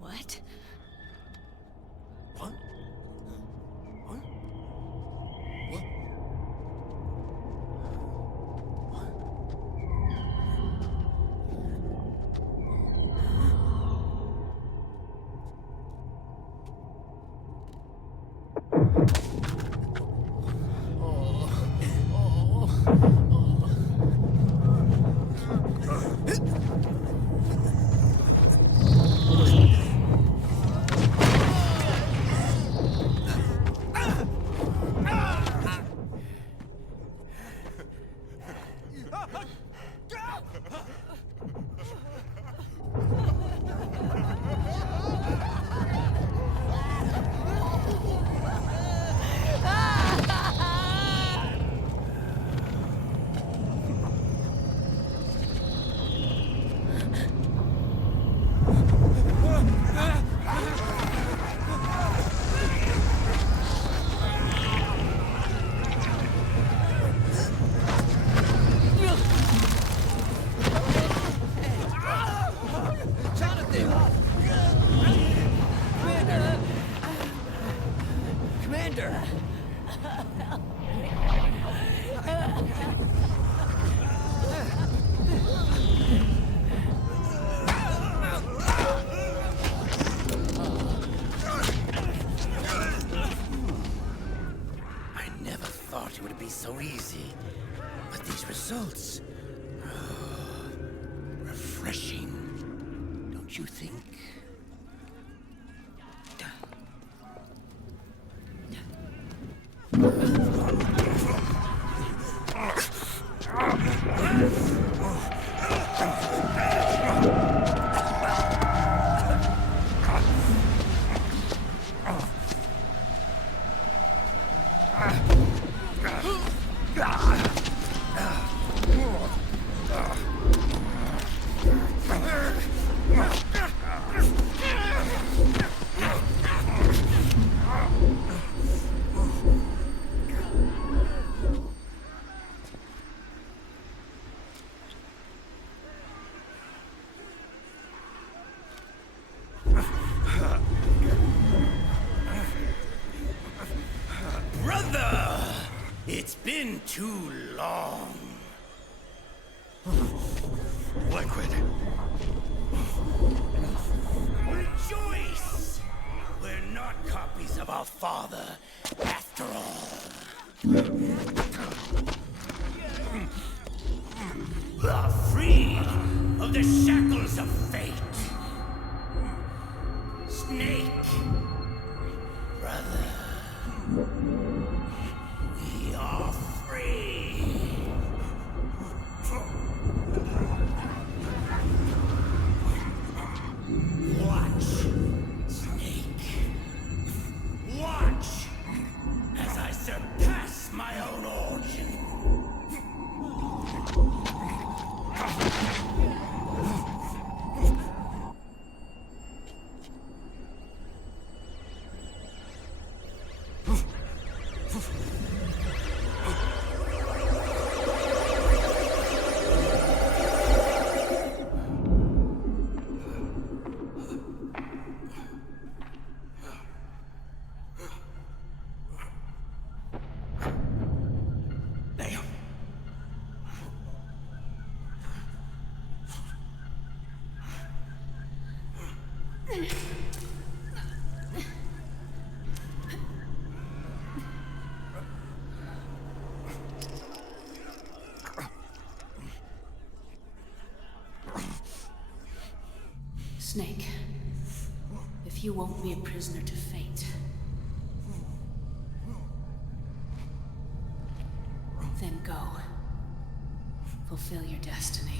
What? What? What? What? Commander! I never thought it would be so easy. But these results... refreshing. Don't you think? It's been too long. Liquid. Rejoice! We're not copies of our father, after all. Are freed of the shackles of fate. Snake, brother, we are free. Watch, Snake. Watch as I surpass my own origin. Snake, if you won't be a prisoner to fate, then go. Fulfill your destiny.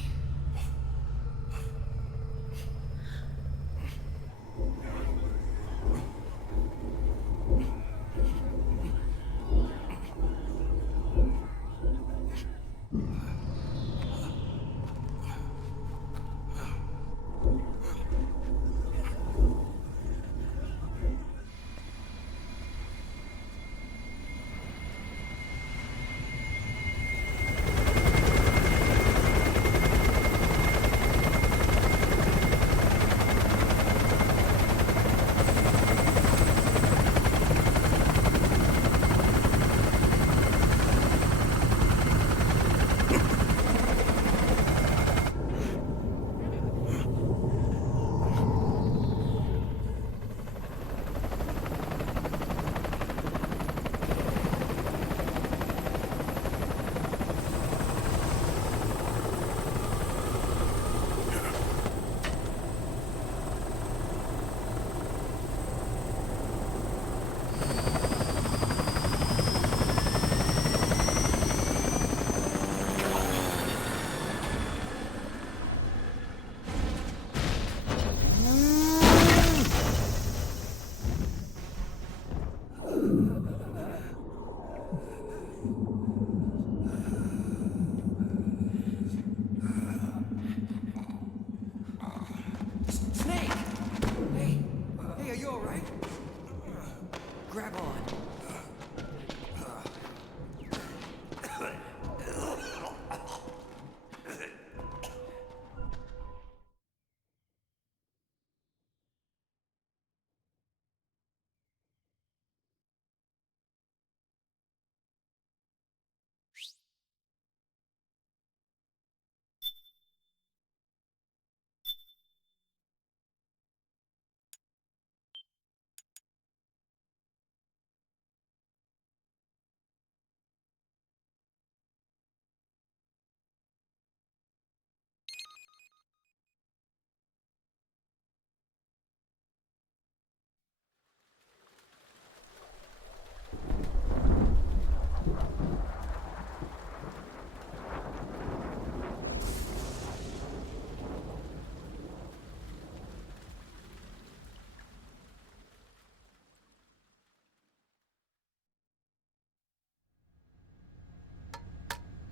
Grab on.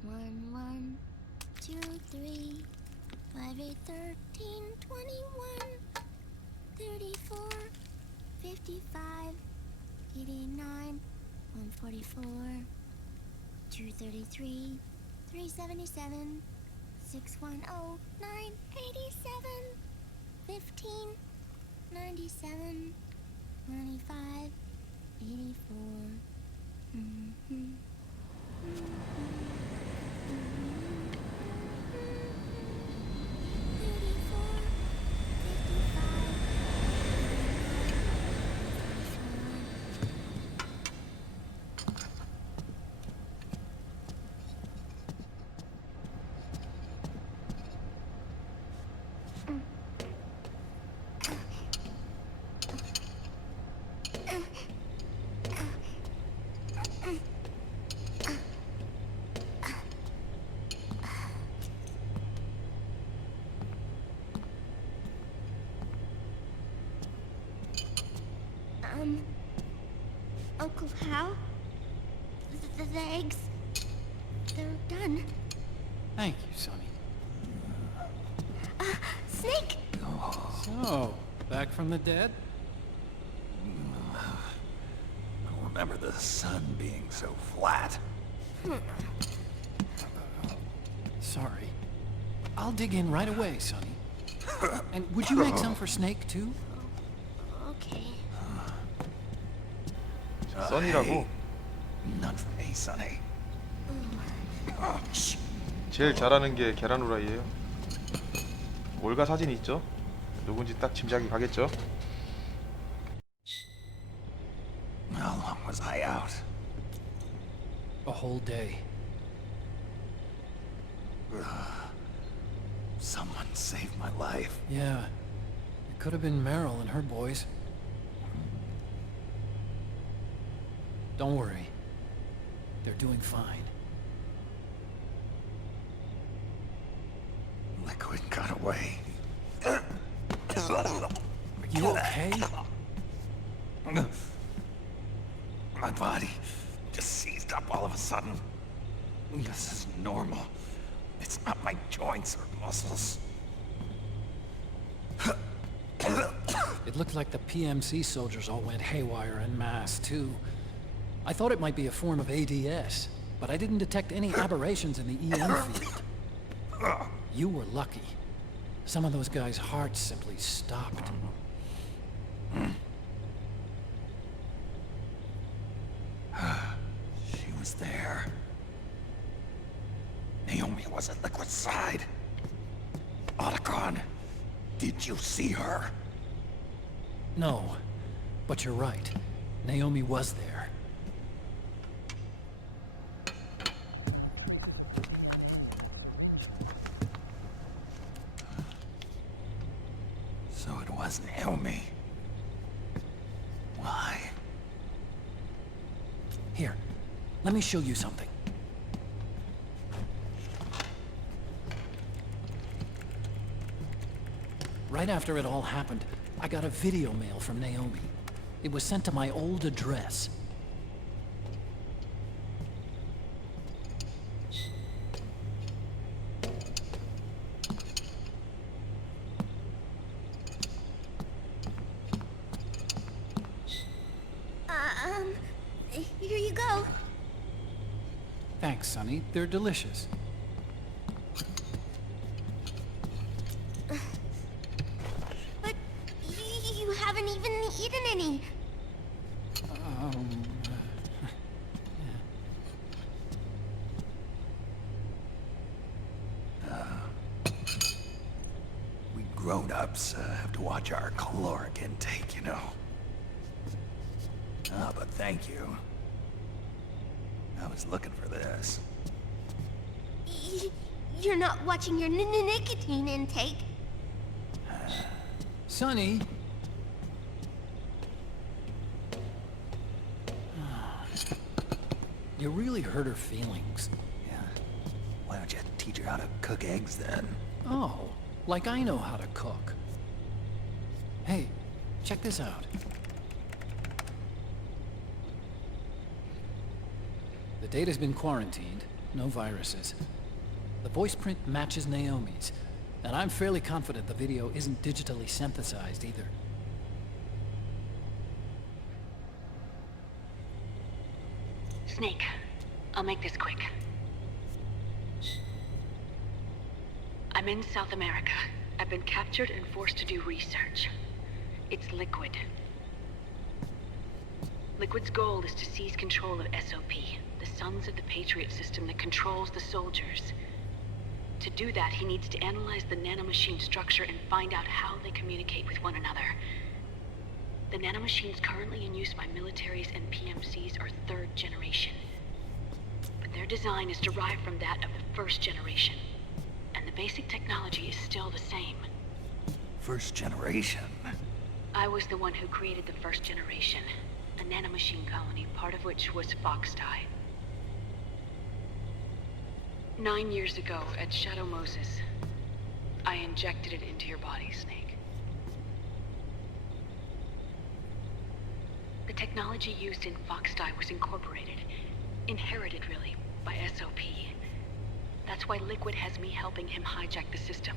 One, one, 2, 3, 5, 8, 13, 21, 34, 55, 89, 144, 233, 377, 610, 987, 15, 97, 95, 84. Uncle Hal? The eggs, they're done. Thank you, Sonny. Snake! So, back from the dead? I remember the sun being so flat. Sorry. I'll dig in right away, Sonny. And would you make some for Snake, too? Okay. 써니라고. None for me, Sonny. 제일 잘하는 게 계란 후라이예요. 올가 사진이 있죠? 누군지 딱 짐작이 가겠죠? How long was I out? A whole day. Someone saved my life. Yeah. It could have been Meryl and her boys. Don't worry. They're doing fine. Liquid got away. Are you okay? My body just seized up all of a sudden. This is normal. It's not my joints or muscles. It looked like the PMC soldiers all went haywire en masse, too. I thought it might be a form of ADS, but I didn't detect any aberrations in the EM field. You were lucky. Some of those guys' hearts simply stopped. She was there. Naomi was at Liquid's side. Otacon, did you see her? No, but you're right. Naomi was there. So it was Naomi. Why? Here, let me show you something. Right after it all happened, I got a video mail from Naomi. It was sent to my old address. Here you go. Thanks, Sonny. They're delicious. But you haven't even eaten any. We grown-ups have to watch our caloric intake, you know. But thank you. I was looking for this. You're not watching your nicotine intake. Sonny! You really hurt her feelings. Yeah. Why don't you teach her how to cook eggs then? Oh, like I know how to cook. Hey, check this out. The data's been quarantined, no viruses. The voice print matches Naomi's, and I'm fairly confident the video isn't digitally synthesized either. Snake, I'll make this quick. I'm in South America. I've been captured and forced to do research. It's Liquid. Liquid's goal is to seize control of SOP, the sons of the Patriot system that controls the soldiers. To do that, he needs to analyze the nanomachine structure and find out how they communicate with one another. The nanomachines currently in use by militaries and PMCs are third generation. But their design is derived from that of the first generation. And the basic technology is still the same. First generation? I was the one who created the first generation. A nanomachine colony, part of which was Foxdie. 9 years ago, at Shadow Moses, I injected it into your body, Snake. The technology used in Foxdie was incorporated, inherited really, by SOP. That's why Liquid has me helping him hijack the system,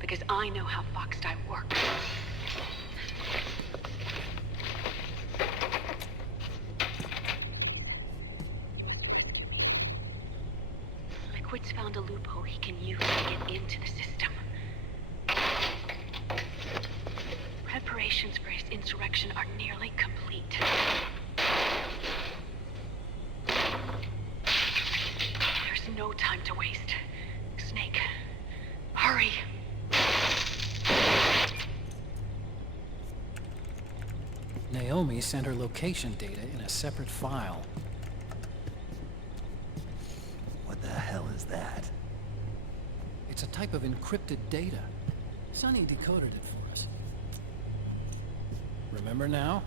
because I know how Foxdie works. Liquid's found a loophole he can use to get into the system. Preparations for his insurrection are nearly complete. There's no time to waste. Snake, hurry! Naomi sent her location data in a separate file. What the hell is that? It's a type of encrypted data. Sonny decoded it for us. Remember now?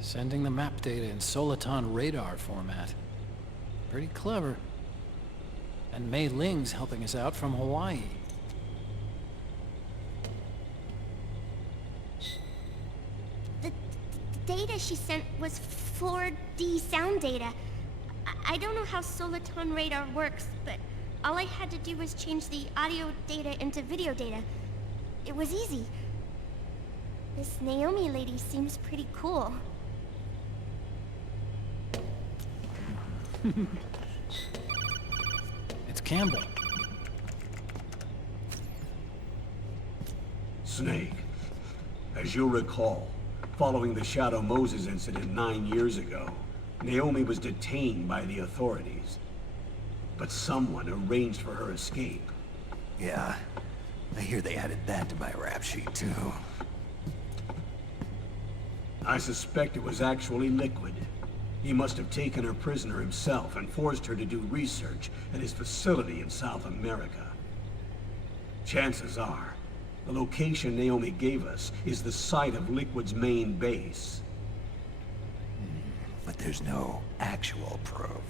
Sending the map data in Soliton radar format. Pretty clever. And Mei Ling's helping us out from Hawaii. The data she sent was 4D sound data. I don't know how Soliton radar works, but all I had to do was change the audio data into video data. It was easy. This Naomi lady seems pretty cool. It's Campbell. Snake, as you'll recall, following the Shadow Moses incident 9 years ago, Naomi was detained by the authorities. But someone arranged for her escape. Yeah, I hear they added that to my rap sheet too. I suspect it was actually Liquid. He must have taken her prisoner himself and forced her to do research at his facility in South America. Chances are, the location Naomi gave us is the site of Liquid's main base. But there's no actual proof.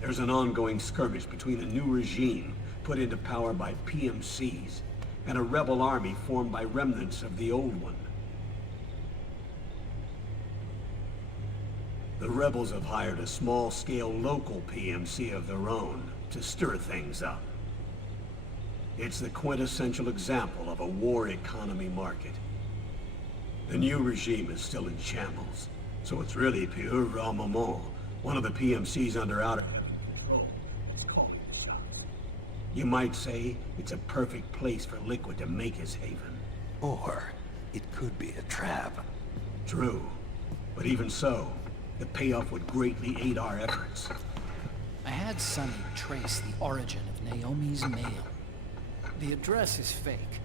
There's an ongoing skirmish between a new regime put into power by PMCs and a rebel army formed by remnants of the old one. The rebels have hired a small-scale local PMC of their own to stir things up. It's the quintessential example of a war economy market. The new regime is still in shambles, so it's really pure renouement. One of the PMCs under outer control is calling the shots. You might say it's a perfect place for Liquid to make his haven. Or it could be a trap. True, but even so, the payoff would greatly aid our efforts. I had Sonny trace the origin of Naomi's mail. The address is fake,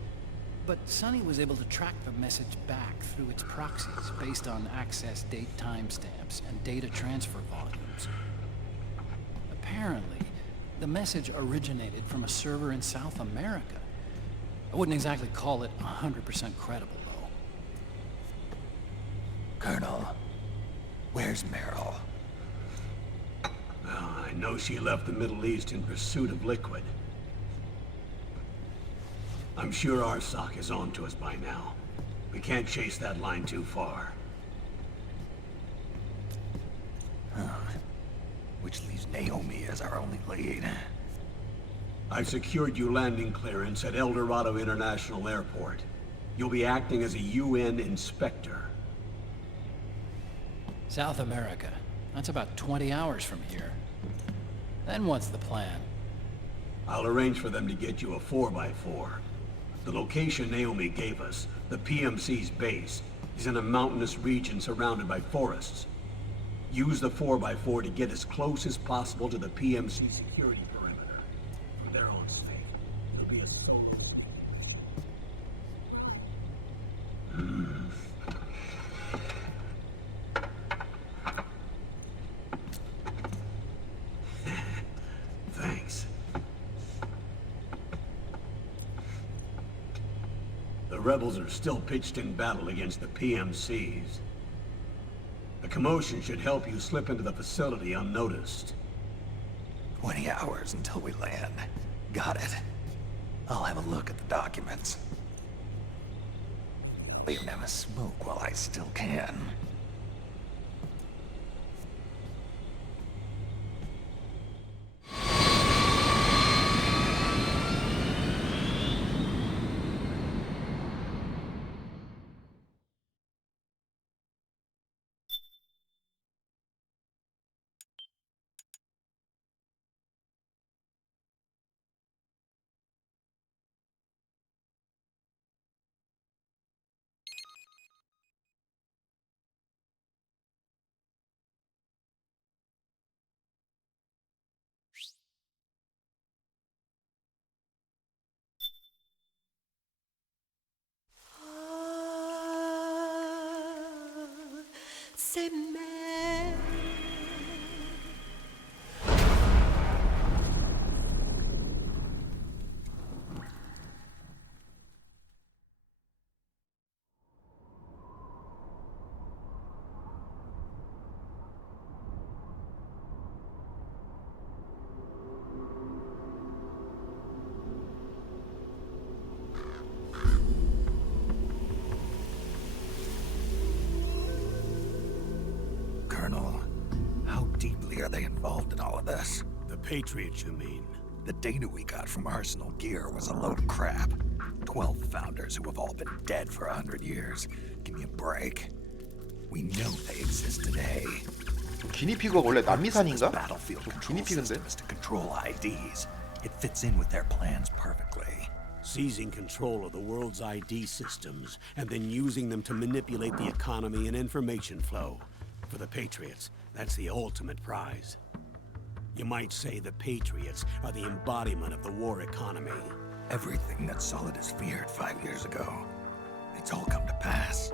but Sonny was able to track the message back through its proxies based on access date timestamps and data transfer volumes. Apparently, the message originated from a server in South America. I wouldn't exactly call it 100% credible, though. Colonel, where's Meryl? Well, I know she left the Middle East in pursuit of Liquid. I'm sure ROkale is on to us by now. We can't chase that line too far. Which leaves Naomi as our only lead. I've secured you landing clearance at El Dorado International Airport. You'll be acting as a UN inspector. South America. That's about 20 hours from here. Then what's the plan? I'll arrange for them to get you a 4x4. The location Naomi gave us, the PMC's base, is in a mountainous region surrounded by forests. Use the 4x4 to get as close as possible to the PMC security perimeter. From there on safe, there'll be a solo... Thanks. The rebels are still pitched in battle against the PMCs. The commotion should help you slip into the facility unnoticed. 20 hours until we land. Got it. I'll have a look at the documents. Leave them a smoke while I still can. C'est mer. Colonel, how deeply are they involved in all of this? The Patriots, you mean? The data we got from Arsenal Gear was a load of crap. 12 founders who have all been dead for 100 years. Give me a break. We know they exist today. 기니피그가 원래 남미산인가? Battlefield 좀 control 기니피그인데? systems to control IDs. It fits in with their plans perfectly. Seizing control of the world's ID systems and then using them to manipulate the economy and information flow. For the Patriots, that's the ultimate prize. You might say the Patriots are the embodiment of the war economy. Everything that Solidus feared 5 years ago, it's all come to pass.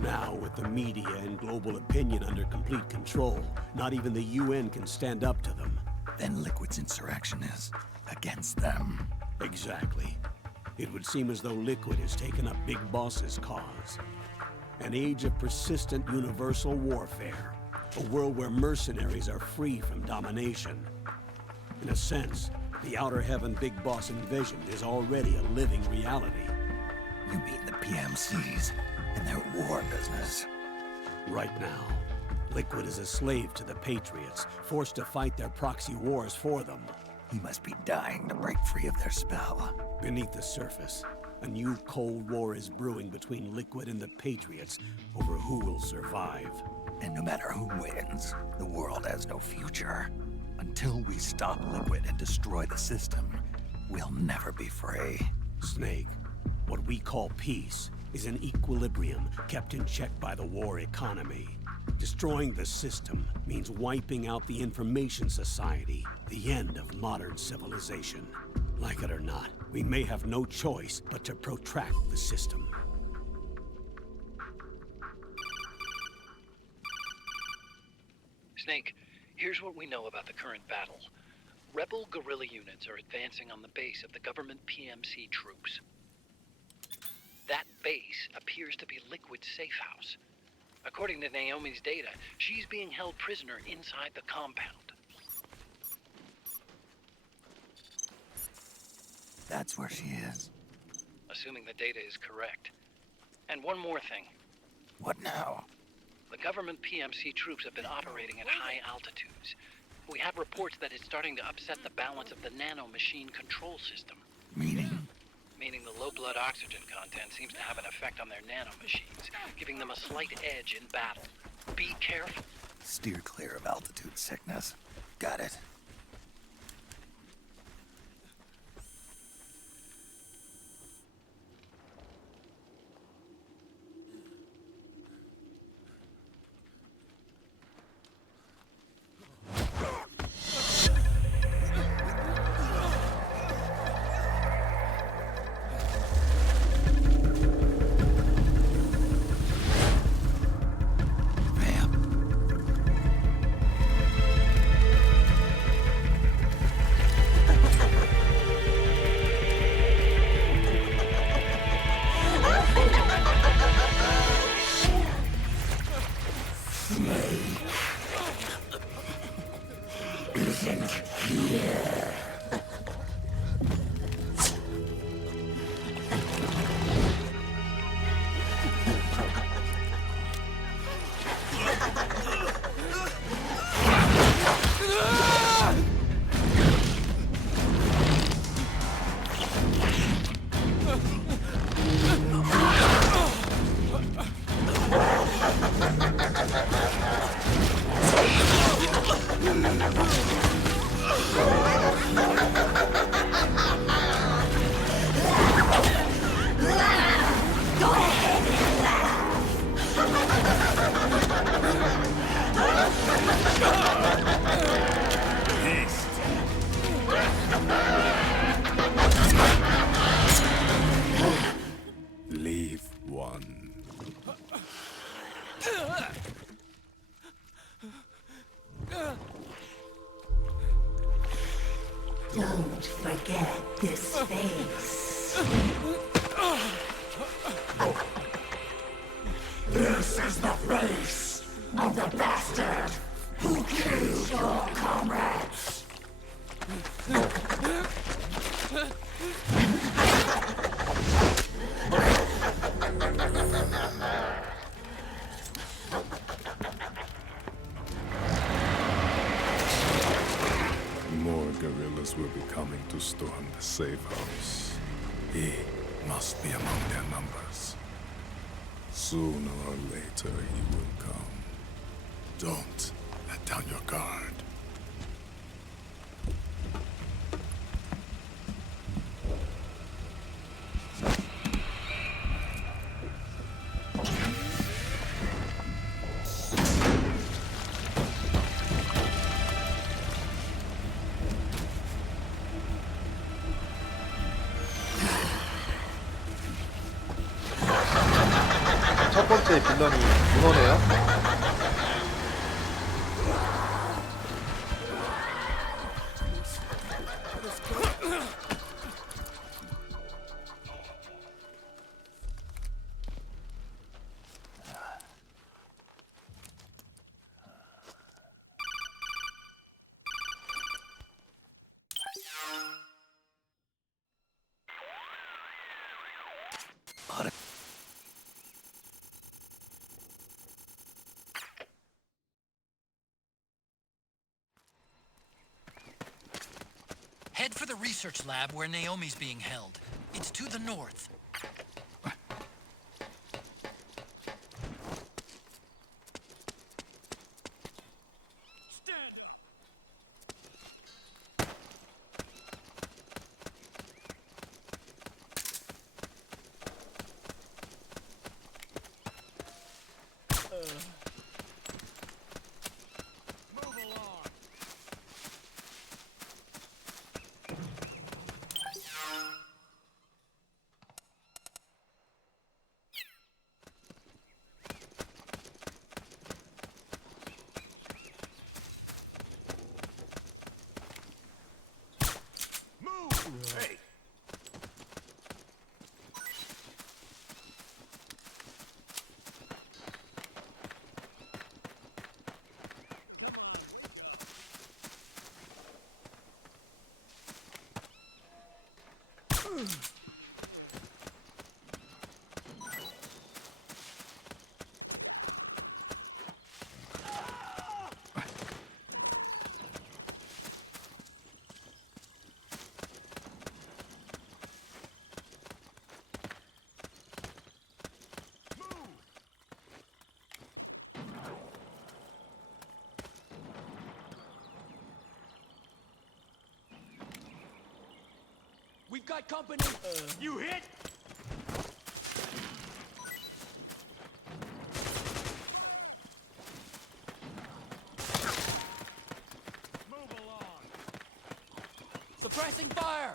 Now, with the media and global opinion under complete control, not even the UN can stand up to them. Then Liquid's insurrection is against them. Exactly. It would seem as though Liquid has taken up Big Boss's cause. An age of persistent universal warfare. A world where mercenaries are free from domination. In a sense, the Outer Heaven Big Boss envisioned is already a living reality. You mean the PMCs and their war business? Right now, Liquid is a slave to the Patriots, forced to fight their proxy wars for them. He must be dying to break free of their spell. Beneath the surface, a new Cold War is brewing between Liquid and the Patriots over who will survive. And no matter who wins, the world has no future. Until we stop Liquid and destroy the system, we'll never be free. Snake, what we call peace is an equilibrium kept in check by the war economy. Destroying the system means wiping out the information society, the end of modern civilization. Like it or not, we may have no choice but to protract the system. Snake, here's what we know about the current battle. Rebel guerrilla units are advancing on the base of the government PMC troops. That base appears to be Liquid's safe house. According to Naomi's data, she's being held prisoner inside the compound. That's where she is. Assuming the data is correct. And one more thing. What now? The government PMC troops have been operating at high altitudes. We have reports that it's starting to upset the balance of the nano-machine control system. Meaning? meaning the low blood oxygen content seems to have an effect on their nanomachines, giving them a slight edge in battle. Be careful. Steer clear of altitude sickness. Got it. Leave one. Don't forget this face. This is the face of the bastard who killed your comrades. More guerrillas will be coming to storm the safe house. He must be among their numbers. Sooner or later he will come. Don't let down your guard. 첫 번째 빌런이 문어네요. Head for the research lab where Naomi's being held. It's to the north. Hey! We've got company. You hit? Move along. Suppressing fire.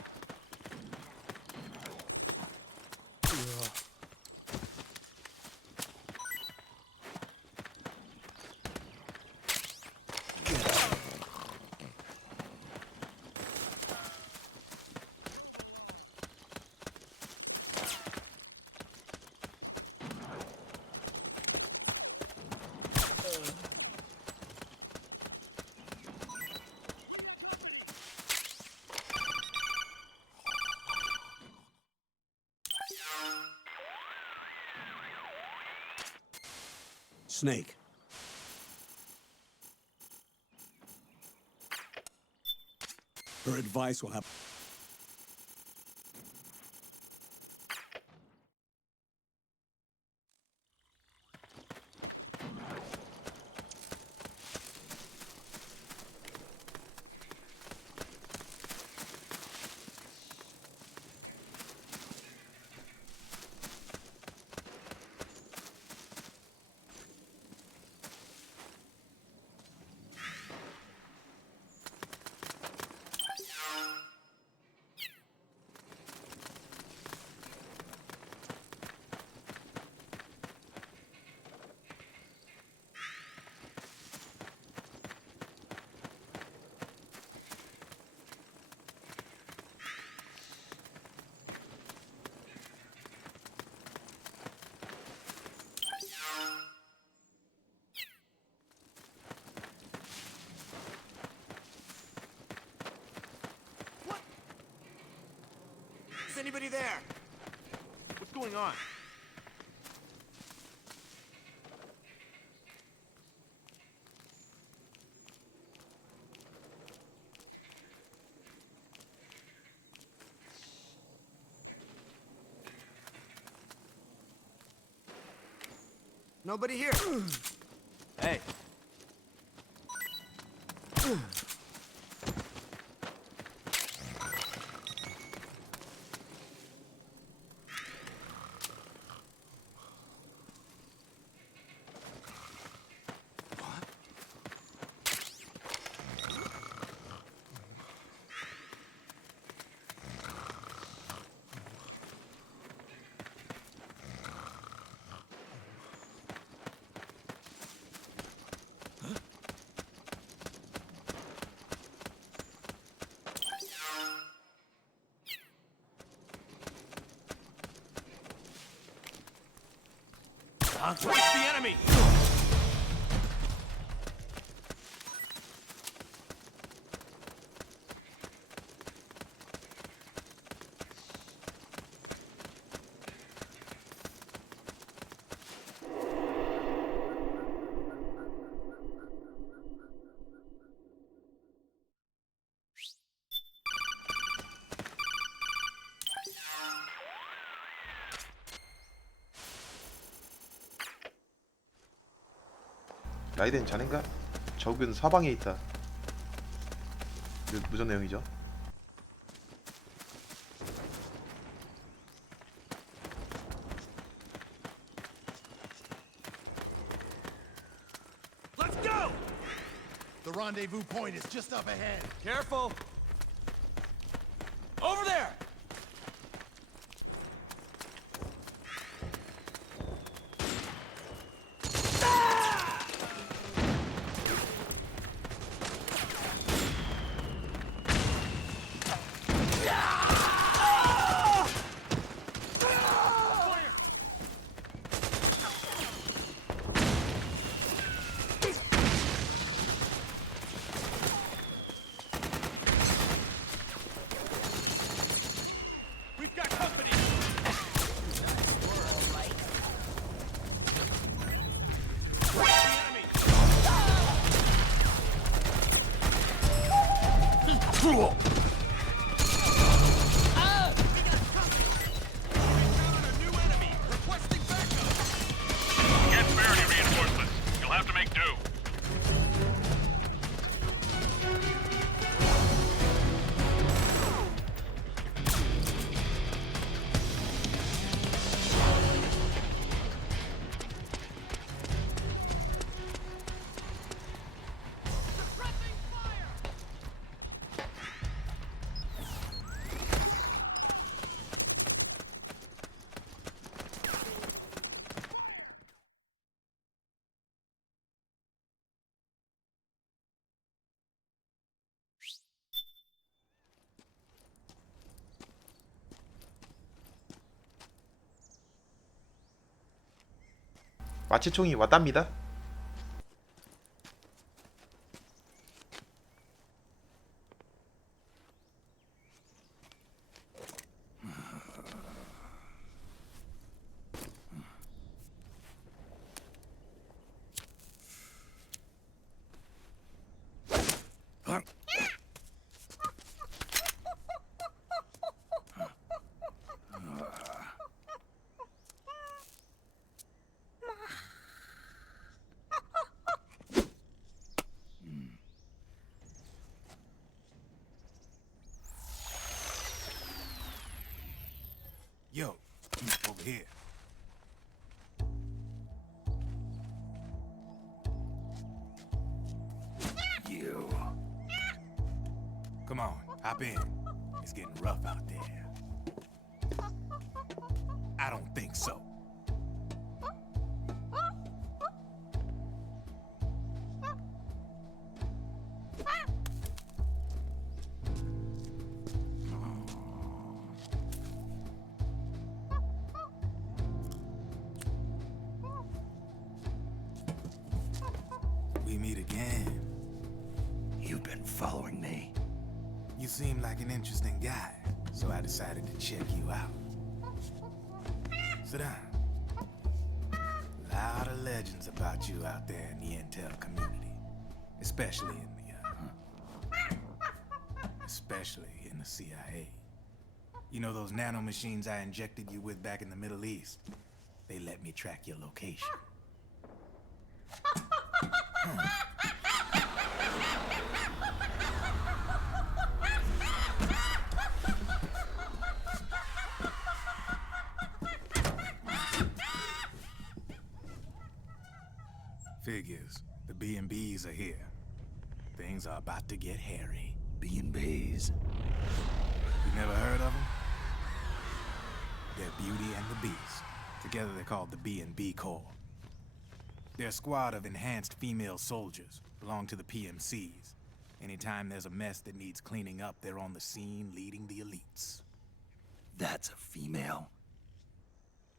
Snake. Her advice will have... Is anybody there? What's going on? Nobody here. Hey. It's the enemy! 라이덴 자넨가? 적은 사방에 있다. 이거 무슨 내용이죠? Let's go! The rendezvous point is just up ahead. Careful! Over there! 마취총이 왔답니다. Yo, over here. You. Come on, hop in. It's getting rough out there. I don't think so. We meet again. You've been following me. You seem like an interesting guy, so I decided to check you out. Sit down. A lot of legends about you out there in the intel community, especially in the CIA. You know those nanomachines I injected you with back in the Middle East? They let me track your location. Figures. The B&Bs are here. Things are about to get hairy. B&Bs. You never heard of them? They're Beauty and the Beast. Together they're called the B&B Corps. They're a squad of enhanced female soldiers, belong to the PMCs. Anytime there's a mess that needs cleaning up, they're on the scene leading the elites. That's a female?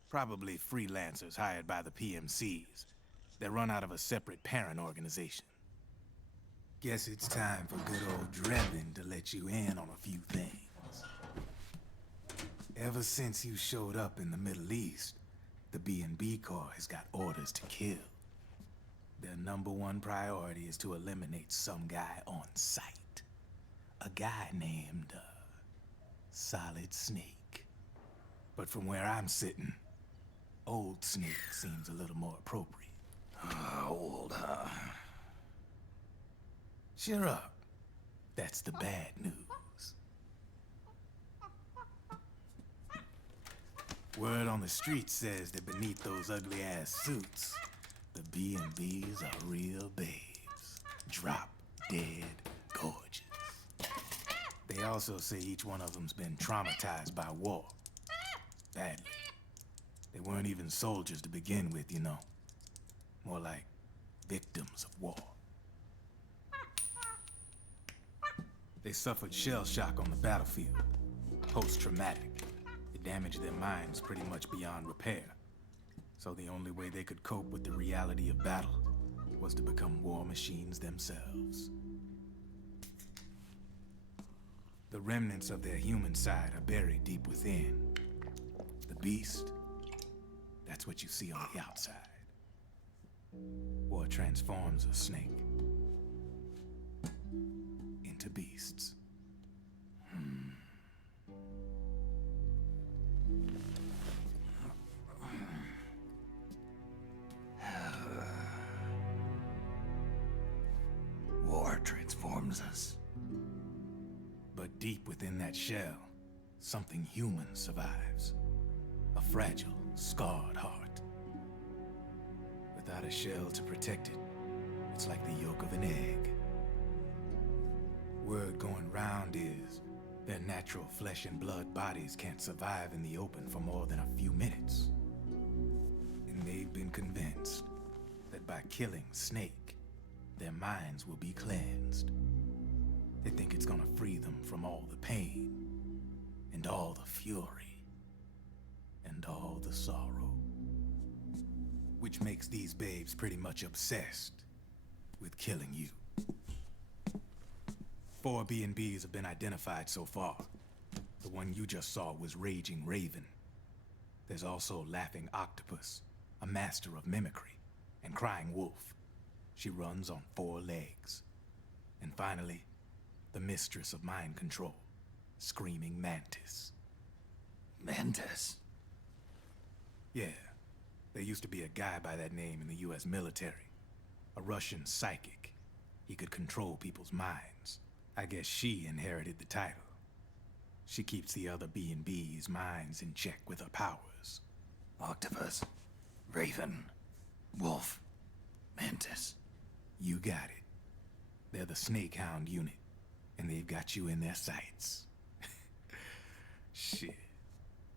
Probably freelancers hired by the PMCs. They run out of a separate parent organization. Guess it's time for good old Drebin to let you in on a few things. Ever since you showed up in the Middle East, the B&B Corps has got orders to kill. Their #1 priority is to eliminate some guy on sight. A guy named, Solid Snake. But from where I'm sitting, Old Snake seems a little more appropriate. Old, huh? Cheer up. That's the bad news. Word on the street says that beneath those ugly-ass suits, the B&Bs are real babes. Drop dead gorgeous. They also say each one of them's been traumatized by war. Badly. They weren't even soldiers to begin with, you know. More like victims of war. They suffered shell shock on the battlefield. Post-traumatic. It damaged their minds pretty much beyond repair. So the only way they could cope with the reality of battle was to become war machines themselves. The remnants of their human side are buried deep within. The beast, that's what you see on the outside. War transforms a snake into beasts. War transforms us. But deep within that shell, something human survives. A fragile, scarred heart. Without a shell to protect it, it's like the yolk of an egg. Word going round is their natural flesh and blood bodies can't survive in the open for more than a few minutes. And they've been convinced that by killing Snake, their minds will be cleansed. They think it's gonna free them from all the pain, and all the fury, and all the sorrow. which makes these babes pretty much obsessed with killing you. 4 B&Bs have been identified so far. The one you just saw was Raging Raven. There's also Laughing Octopus, a master of mimicry, and Crying Wolf. She runs on 4 legs. And finally, the mistress of mind control, Screaming Mantis. Mantis? Yeah. There used to be a guy by that name in the US military. A Russian psychic. He could control people's minds. I guess she inherited the title. She keeps the other B&B's minds in check with her powers. Octopus, Raven, Wolf, Mantis. You got it. They're the Snake Hound unit, and they've got you in their sights. Shit.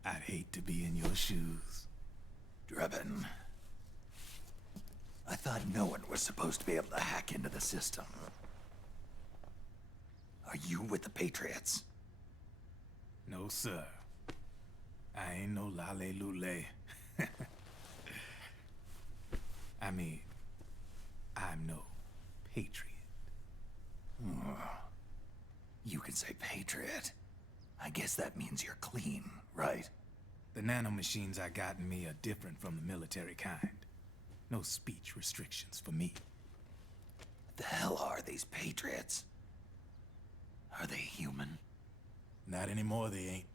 I'd hate to be in your shoes. Drebin. I thought no one was supposed to be able to hack into the system. Are you with the Patriots? No, sir. I ain't no lale-lule. I mean, I'm no patriot. You can say patriot. I guess that means you're clean, right? The nanomachines I got in me are different from the military kind. No speech restrictions for me. What the hell are these Patriots? Are they human? Not anymore, they ain't.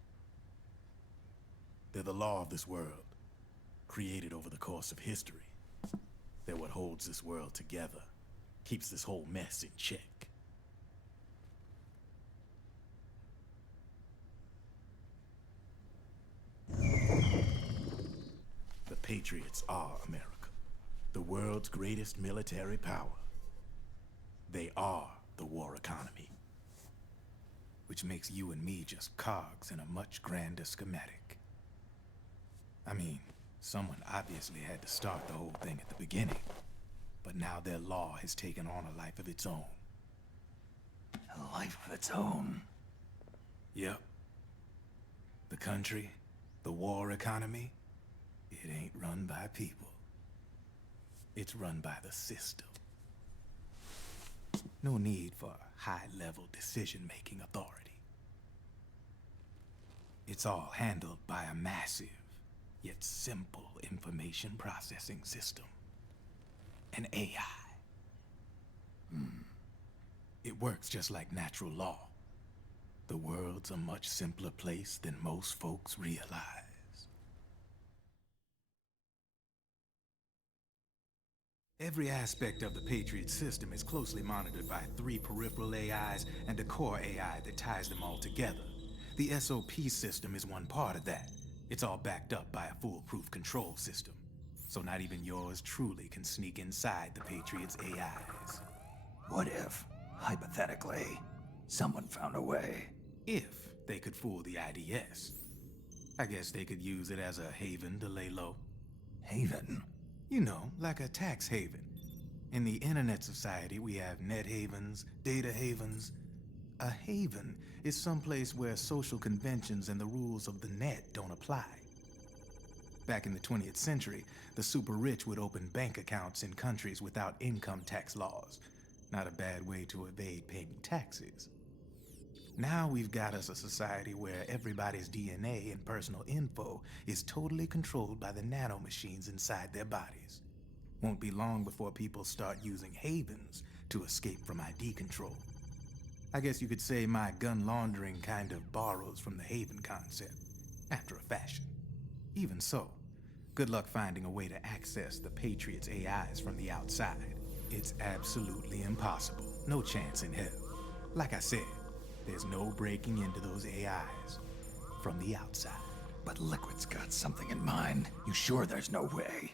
They're the law of this world, created over the course of history. They're what holds this world together, keeps this whole mess in check. The Patriots are America, the world's greatest military power. They are the war economy, which makes you and me just cogs in a much grander schematic. I mean, someone obviously had to start the whole thing at the beginning, but now their law has taken on a life of its own. A life of its own? Yep. The country, the war economy, it ain't run by people. It's run by the system. No need for high-level decision-making authority. It's all handled by a massive, yet simple information processing system. An AI. It works just like natural law. The world's a much simpler place than most folks realize. Every aspect of the Patriot system is closely monitored by 3 peripheral AIs and a core AI that ties them all together. The SOP system is one part of that. It's all backed up by a foolproof control system. So not even yours truly can sneak inside the Patriots' AIs. What if, hypothetically, someone found a way? If they could fool the IDS. I guess they could use it as a haven to lay low. Haven? You know, like a tax haven. In the internet society, we have net havens, data havens. A haven is someplace where social conventions and the rules of the net don't apply. Back in the 20th century, the super rich would open bank accounts in countries without income tax laws. Not a bad way to evade paying taxes. Now we've got us a society where everybody's DNA and personal info is totally controlled by the nanomachines inside their bodies. Won't be long before people start using havens to escape from ID control. I guess you could say my gun laundering kind of borrows from the haven concept, after a fashion. Even so, good luck finding a way to access the Patriots' AIs from the outside. It's absolutely impossible. No chance in hell. Like I said, there's no breaking into those AIs from the outside. But Liquid's got something in mind. You sure there's no way?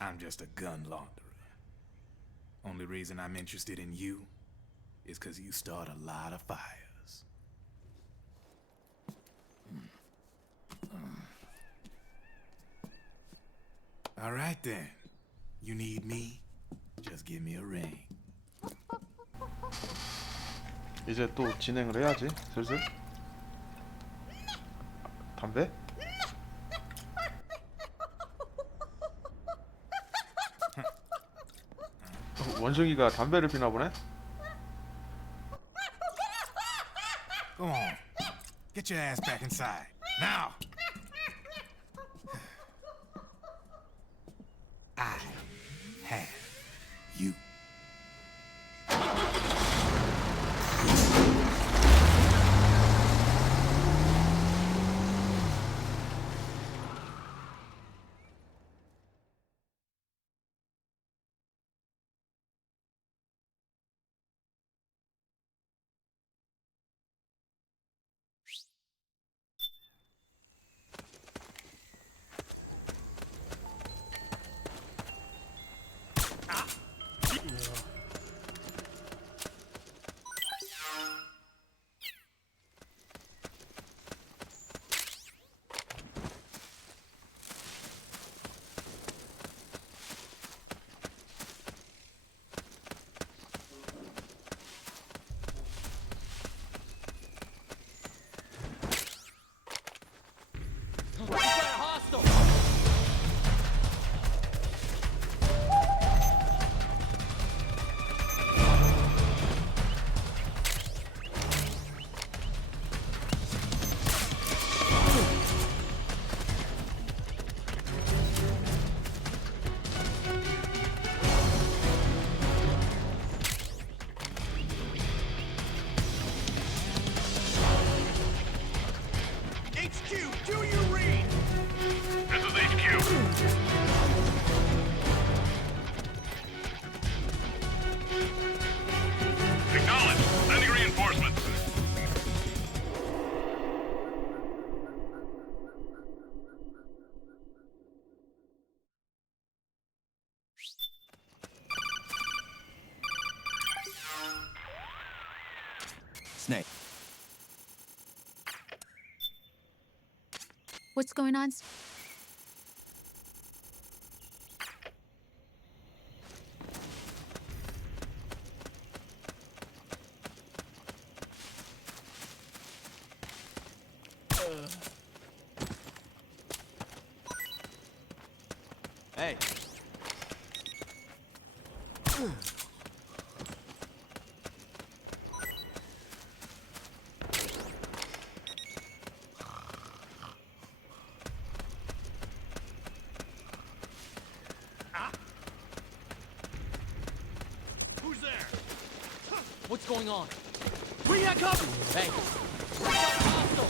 I'm just a gun launderer. Only reason I'm interested in you is because you start a lot of fires. All right then. You need me? Just give me a ring. 이제 또 진행을 해야지, 슬슬. 담배? 원숭이가 담배를 피나 보네? Go on. Get your ass back inside. Now! I have you. Snake. What's going on? Hey. Who's there? What's going on? We got cover! Hey, We got a hostile!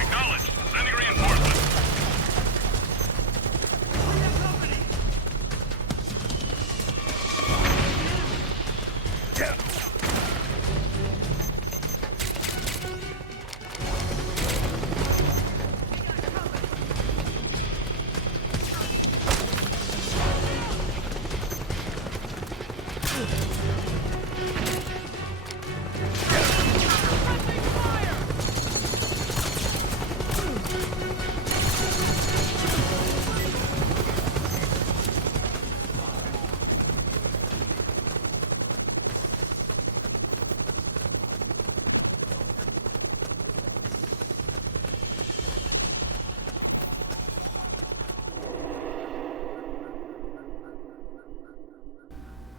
Acknowledged. Sending reinforcements.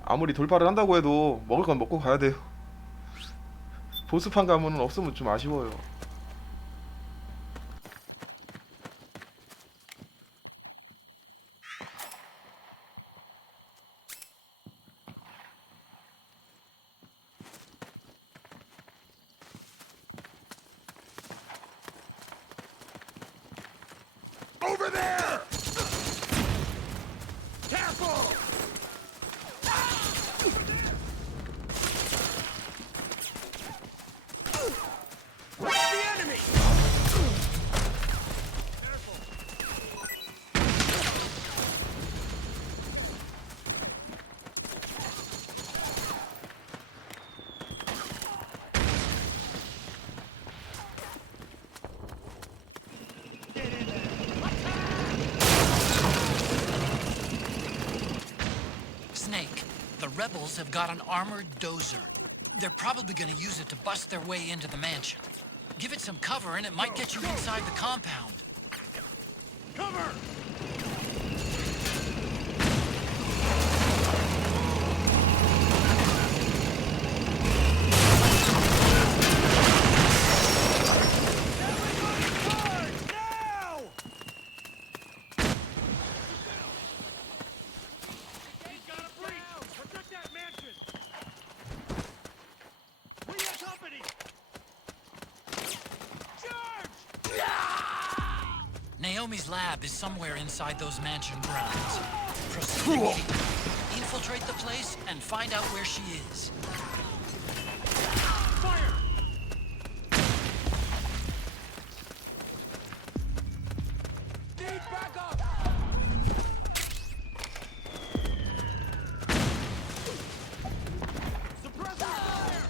아무리 돌파를 한다고 해도 먹을 건 먹고 가야 돼요. 보스판 가면은 없으면 좀 아쉬워요. Over there! Careful! rebels have got an armored dozer. They're probably gonna use it to bust their way into the mansion. Give it some cover and it might get you inside the compound. Cover! Naomi's lab is somewhere inside those mansion grounds. Proceed immediately. Infiltrate the place and find out where she is. Fire! Need backup! Suppressor fire!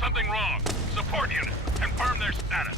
Something wrong. Support unit. Confirm their status.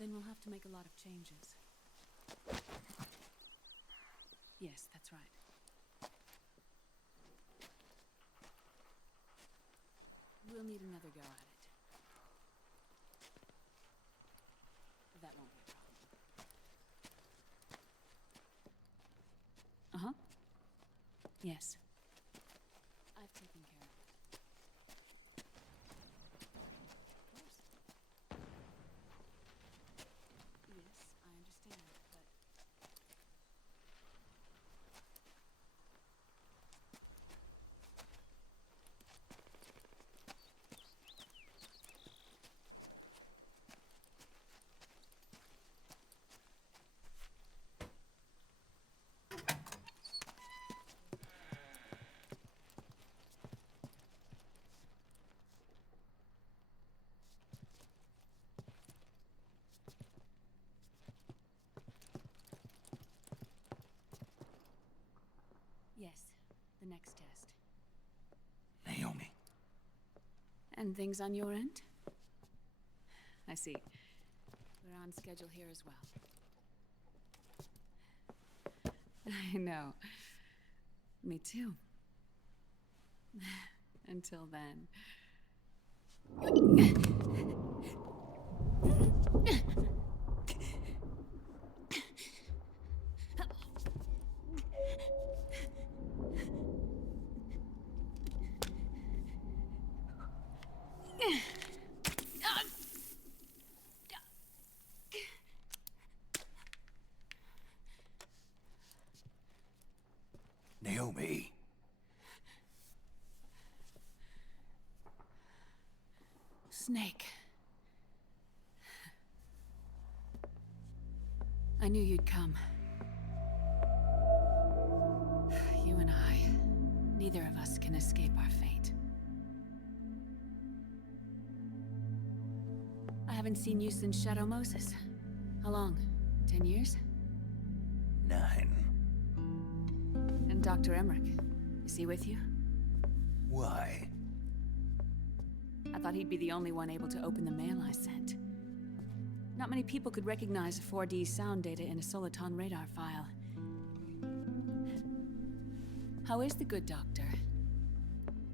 Then we'll have to make a lot of changes. Yes, that's right. We'll need another go at it. That won't be a problem. Uh-huh. Yes. I've taken care of it. Yes, I understand, but... Yes, the next test. Naomi. And things on your end? I see. We're on schedule here as well. I know. Me too. Until then. Naomi. Snake. I knew you'd come. You and I, neither of us can escape our fate. I haven't seen you since Shadow Moses. How long? 10 years? 9. And Dr. Emmerich, is he with you? Why? I thought he'd be the only one able to open the mail I sent. Not many people could recognize 4D sound data in a Soliton radar file. How is the good doctor?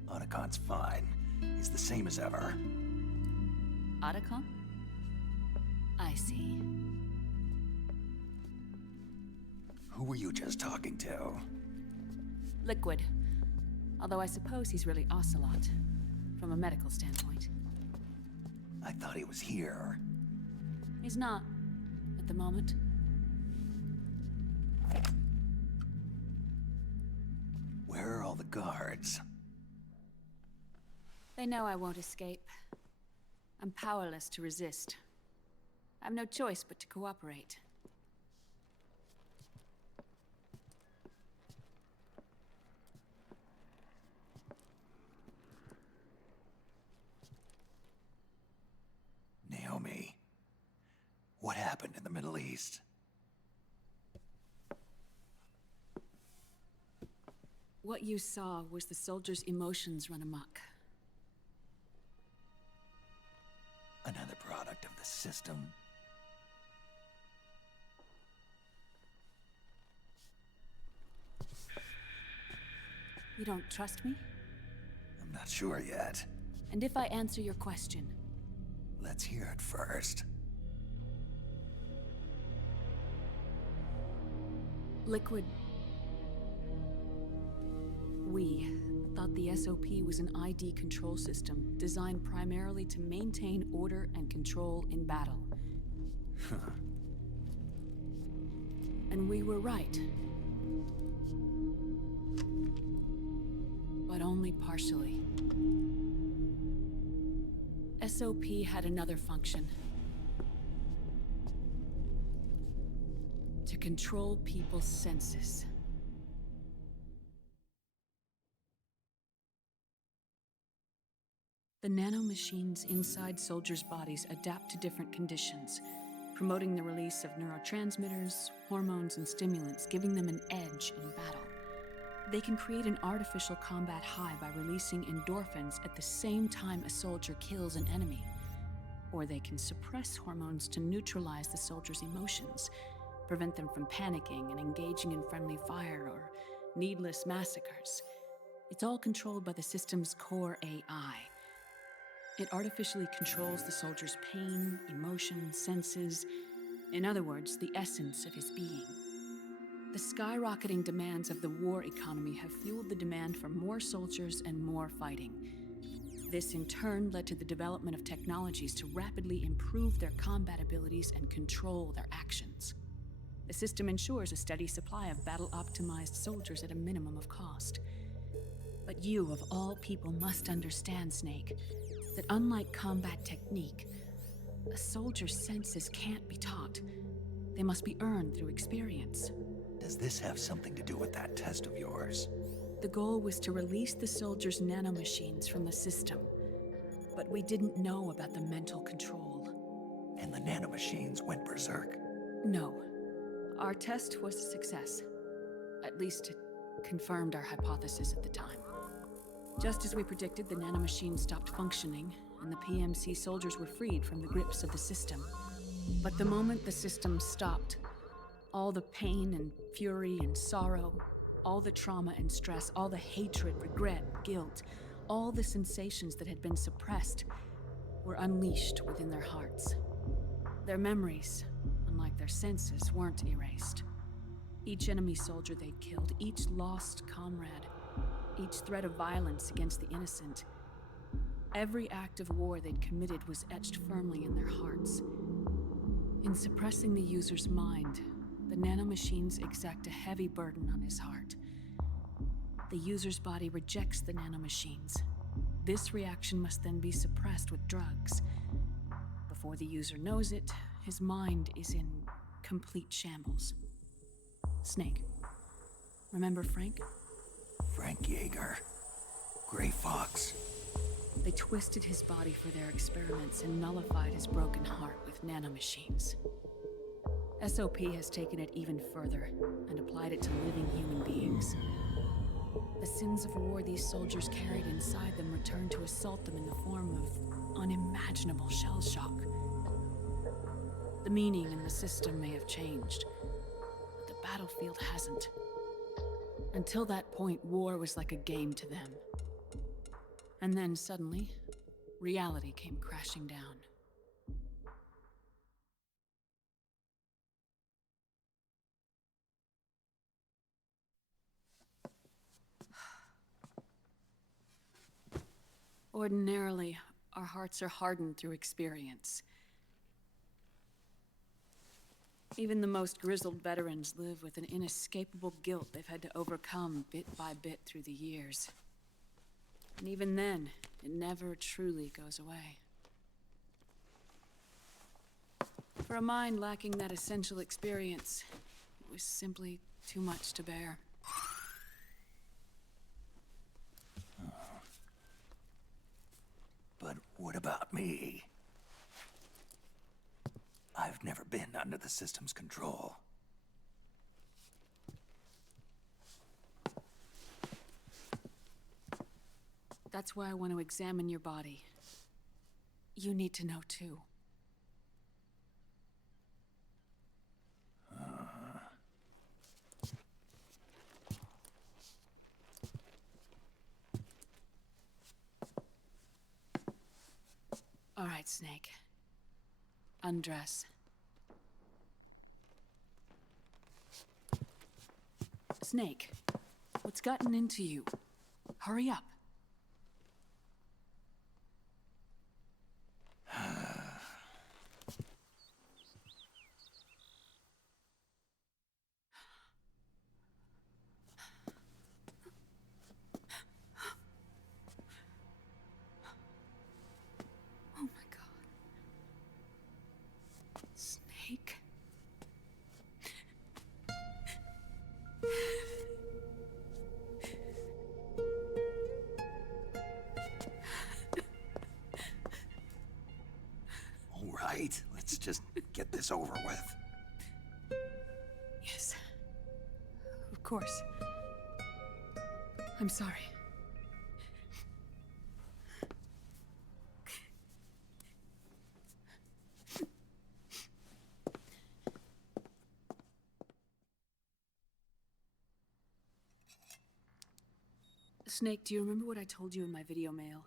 Otacon's fine. He's the same as ever. Otacon? I see. Who were you just talking to? Liquid. Although I suppose he's really Ocelot, from a medical standpoint. I thought he was here. He's not, at the moment. Where are all the guards? They know I won't escape. I'm powerless to resist. I have no choice but to cooperate. Naomi, what happened in the Middle East? What you saw was the soldiers' emotions run amok. Another product of the system? You don't trust me? I'm not sure yet. And if I answer your question? Let's hear it first. Liquid. We thought the SOP was an ID control system designed primarily to maintain order and control in battle. And we were right. But only partially. SOP had another function. To control people's senses. The nanomachines inside soldiers' bodies adapt to different conditions, promoting the release of neurotransmitters, hormones, and stimulants, giving them an edge in battle. They can create an artificial combat high by releasing endorphins at the same time a soldier kills an enemy. Or they can suppress hormones to neutralize the soldier's emotions, prevent them from panicking and engaging in friendly fire or needless massacres. It's all controlled by the system's core AI. It artificially controls the soldier's pain, emotion, senses, in other words, the essence of his being. The skyrocketing demands of the war economy have fueled the demand for more soldiers and more fighting. This in turn led to the development of technologies to rapidly improve their combat abilities and control their actions. The system ensures a steady supply of battle-optimized soldiers at a minimum of cost. But you, of all people, must understand, Snake, that unlike combat technique, a soldier's senses can't be taught. They must be earned through experience. Does this have something to do with that test of yours? The goal was to release the soldiers' nanomachines from the system, but we didn't know about the mental control. And the nanomachines went berserk? No. Our test was a success. At least it confirmed our hypothesis at the time. Just as we predicted, the nanomachines stopped functioning, and the PMC soldiers were freed from the grips of the system. But the moment the system stopped, all the pain and fury and sorrow, all the trauma and stress, all the hatred, regret, guilt, all the sensations that had been suppressed were unleashed within their hearts. Their memories, unlike their senses, weren't erased. Each enemy soldier they'd killed, each lost comrade, each threat of violence against the innocent, every act of war they'd committed was etched firmly in their hearts. In suppressing the user's mind, the nanomachines exact a heavy burden on his heart. The user's body rejects the nanomachines. This reaction must then be suppressed with drugs. Before the user knows it, his mind is in complete shambles. Snake. Remember Frank? Frank Yeager. Gray Fox. They twisted his body for their experiments and nullified his broken heart with nanomachines. SOP has taken it even further and applied it to living human beings. The sins of war these soldiers carried inside them return to assault them in the form of unimaginable shell shock. The meaning in the system may have changed, but the battlefield hasn't. Until that point, war was like a game to them. And then suddenly, reality came crashing down. Ordinarily, our hearts are hardened through experience. Even the most grizzled veterans live with an inescapable guilt they've had to overcome bit by bit through the years. And even then, it never truly goes away. For a mind lacking that essential experience, it was simply too much to bear. But what about me? I've never been under the system's control. That's why I want to examine your body. You need to know too. All right, Snake. Undress. Snake, what's gotten into you? Hurry up. Oh my God. Snake. All right, let's just get this over with. Yes. Of course. I'm sorry. Snake, do you remember what I told you in my video mail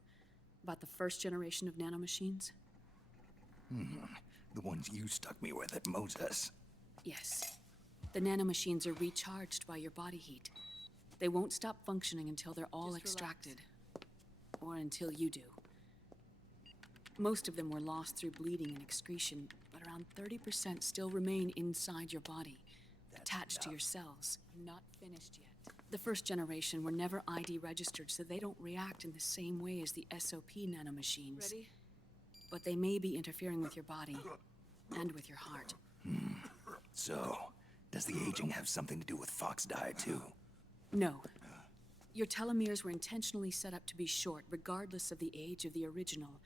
about the first generation of nanomachines? The ones you stuck me with at Moses. Yes. The nanomachines are recharged by your body heat. They won't stop functioning until they're all extracted. Or until you do. Most of them were lost through bleeding and excretion, but around 30% still remain inside your body, attached to your cells. Not finished yet. The first generation were never ID registered, so they don't react in the same way as the SOP nanomachines. Ready? But they may be interfering with your body, and with your heart. So, does the aging have something to do with Fox die too? No. Your telomeres were intentionally set up to be short, regardless of the age of the original.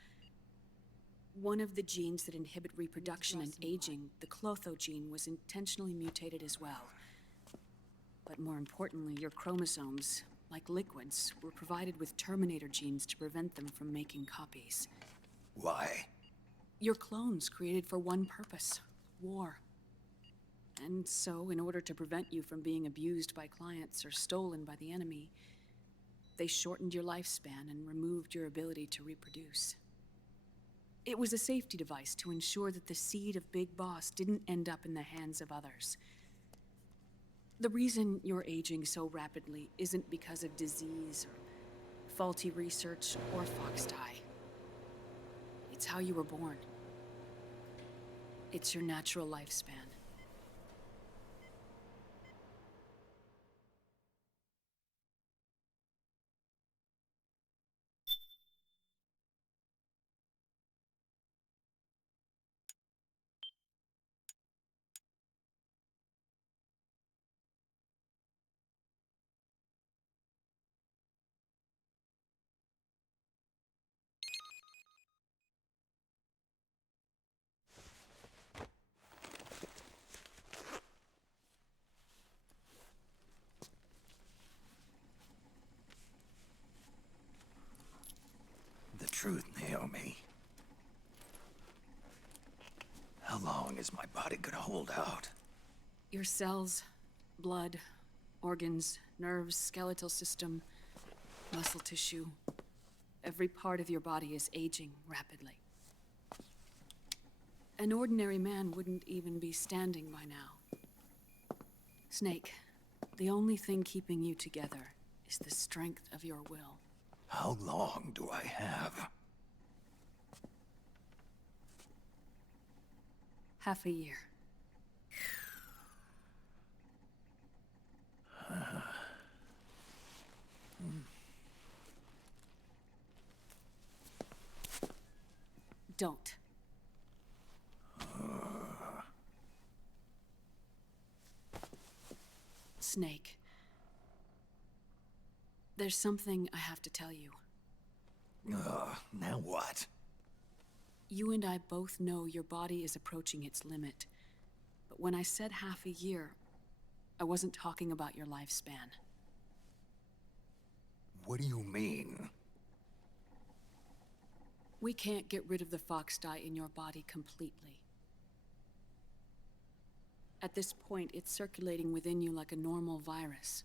One of the genes that inhibit reproduction and aging, the Clotho gene, was intentionally mutated as well. But more importantly, your chromosomes, like liquids, were provided with terminator genes to prevent them from making copies. Why? Your clones created for one purpose: war. And so, in order to prevent you from being abused by clients or stolen by the enemy, they shortened your lifespan and removed your ability to reproduce. It was a safety device to ensure that the seed of Big Boss didn't end up in the hands of others. The reason you're aging so rapidly isn't because of disease or faulty research or Fox die. It's how you were born. It's your natural lifespan. truth, Naomi. How long is my body gonna hold out? Your cells, blood, organs, nerves, skeletal system, muscle tissue. Every part of your body is aging rapidly. An ordinary man wouldn't even be standing by now. Snake, the only thing keeping you together is the strength of your will. How long do I have? Half a year. Don't. Snake. There's something I have to tell you. Now what? You and I both know your body is approaching its limit. But when I said half a year, I wasn't talking about your lifespan. What do you mean? We can't get rid of the fox dye in your body completely. At this point, it's circulating within you like a normal virus.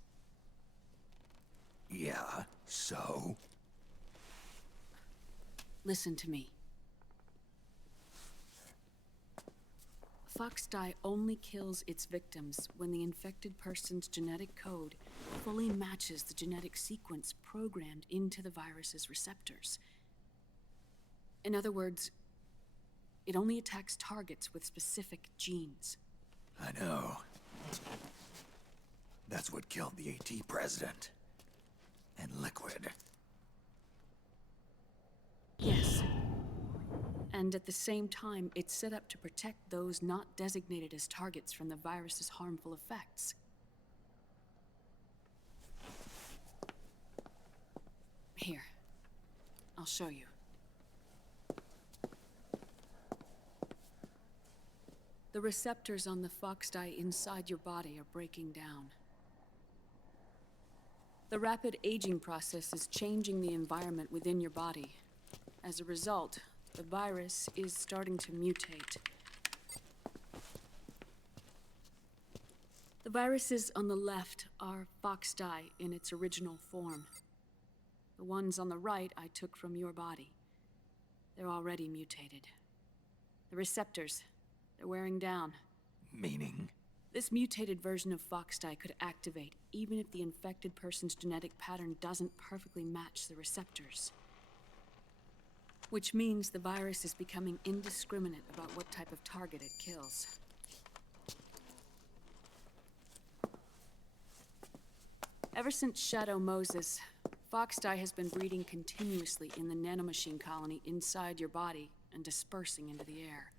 Yeah, so? Listen to me. Fox dye only kills its victims when the infected person's genetic code fully matches the genetic sequence programmed into the virus's receptors. In other words, it only attacks targets with specific genes. I know. That's what killed the AT president. And Liquid. Yes. And at the same time, it's set up to protect those not designated as targets from the virus's harmful effects. Here. I'll show you. The receptors on the fox dye inside your body are breaking down. The rapid aging process is changing the environment within your body. As a result, the virus is starting to mutate. The viruses on the left are fox dye in its original form. The ones on the right I took from your body. They're already mutated. The receptors, they're wearing down. Meaning? This mutated version of fox dye could activate even if the infected person's genetic pattern doesn't perfectly match the receptors. Which means the virus is becoming indiscriminate about what type of target it kills. Ever since Shadow Moses, fox dye has been breeding continuously in the nanomachine colony inside your body and dispersing into the air.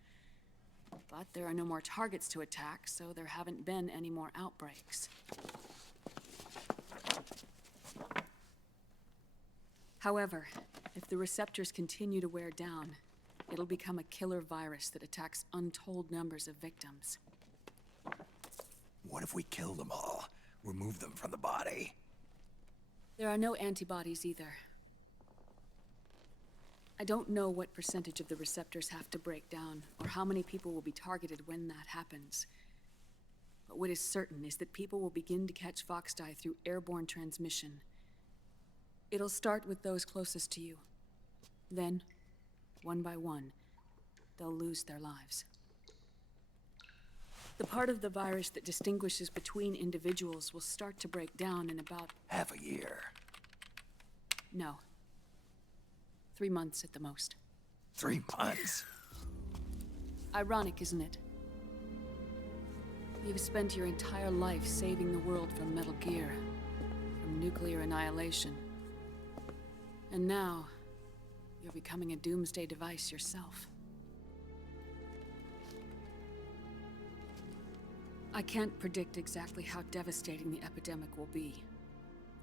But there are no more targets to attack, so there haven't been any more outbreaks. However, if the receptors continue to wear down, it'll become a killer virus that attacks untold numbers of victims. What if we kill them all? Remove them from the body? There are no antibodies either. I don't know what percentage of the receptors have to break down, or how many people will be targeted when that happens. But what is certain is that people will begin to catch fox dye through airborne transmission. It'll start with those closest to you. Then, one by one, they'll lose their lives. The part of the virus that distinguishes between individuals will start to break down in about... half a year. No. 3 months at the most. 3 months? Ironic, isn't it? You've spent your entire life saving the world from Metal Gear, from nuclear annihilation. And now, you're becoming a doomsday device yourself. I can't predict exactly how devastating the epidemic will be.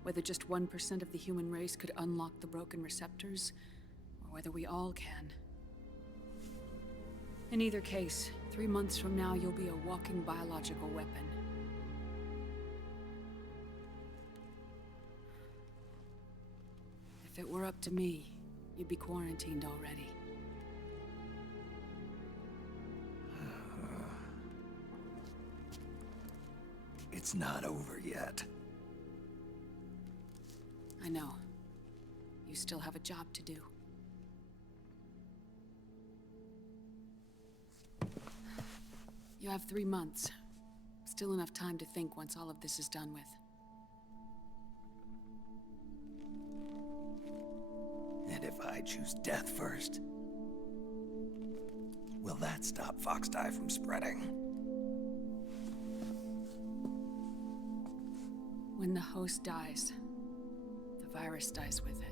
Whether just 1% of the human race could unlock the broken receptors, or whether we all can. In either case, 3 months from now, you'll be a walking biological weapon. If it were up to me, you'd be quarantined already. It's not over yet. I know. You still have a job to do. You have 3 months. Still enough time to think once all of this is done with. And if I choose death first, will that stop Foxdie from spreading? When the host dies, the virus dies with it.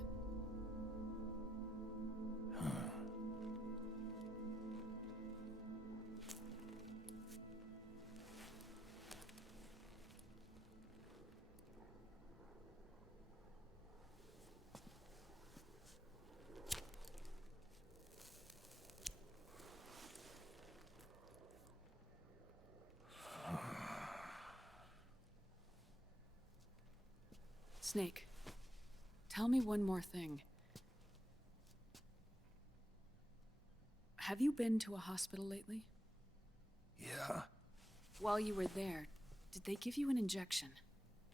Snake, tell me one more thing. Have you been to a hospital lately? Yeah. While you were there, did they give you an injection?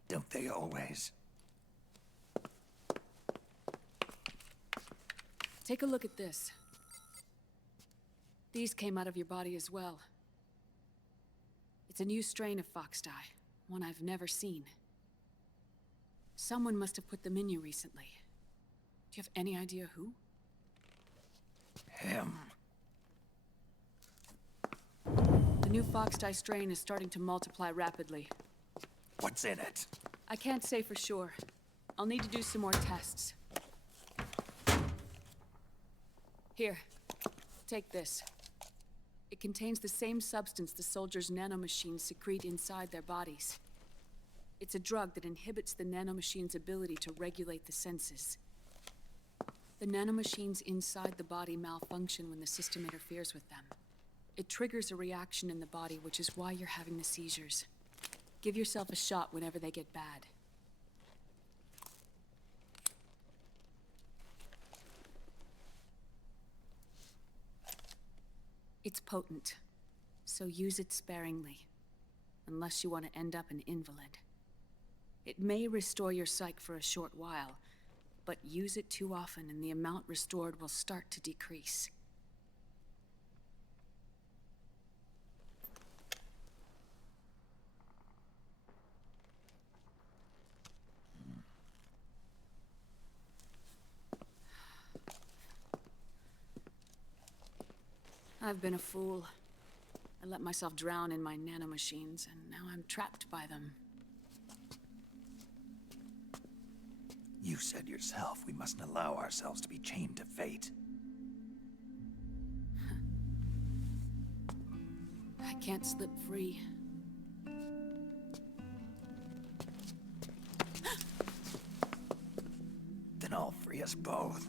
Don't they always? Take a look at this. These came out of your body as well. It's a new strain of Foxdie, one I've never seen. Someone must have put them in you recently. Do you have any idea who? Him. The new Foxdie strain is starting to multiply rapidly. What's in it? I can't say for sure. I'll need to do some more tests. Here, take this. It contains the same substance the soldiers' nanomachines secrete inside their bodies. It's a drug that inhibits the nanomachine's ability to regulate the senses. The nanomachines inside the body malfunction when the system interferes with them. It triggers a reaction in the body, which is why you're having the seizures. Give yourself a shot whenever they get bad. It's potent, so use it sparingly, unless you want to end up an invalid. It may restore your psyche for a short while, but use it too often and the amount restored will start to decrease. I've been a fool. I let myself drown in my nanomachines, and now I'm trapped by them. You said yourself we mustn't allow ourselves to be chained to fate. I can't slip free. Then I'll free us both.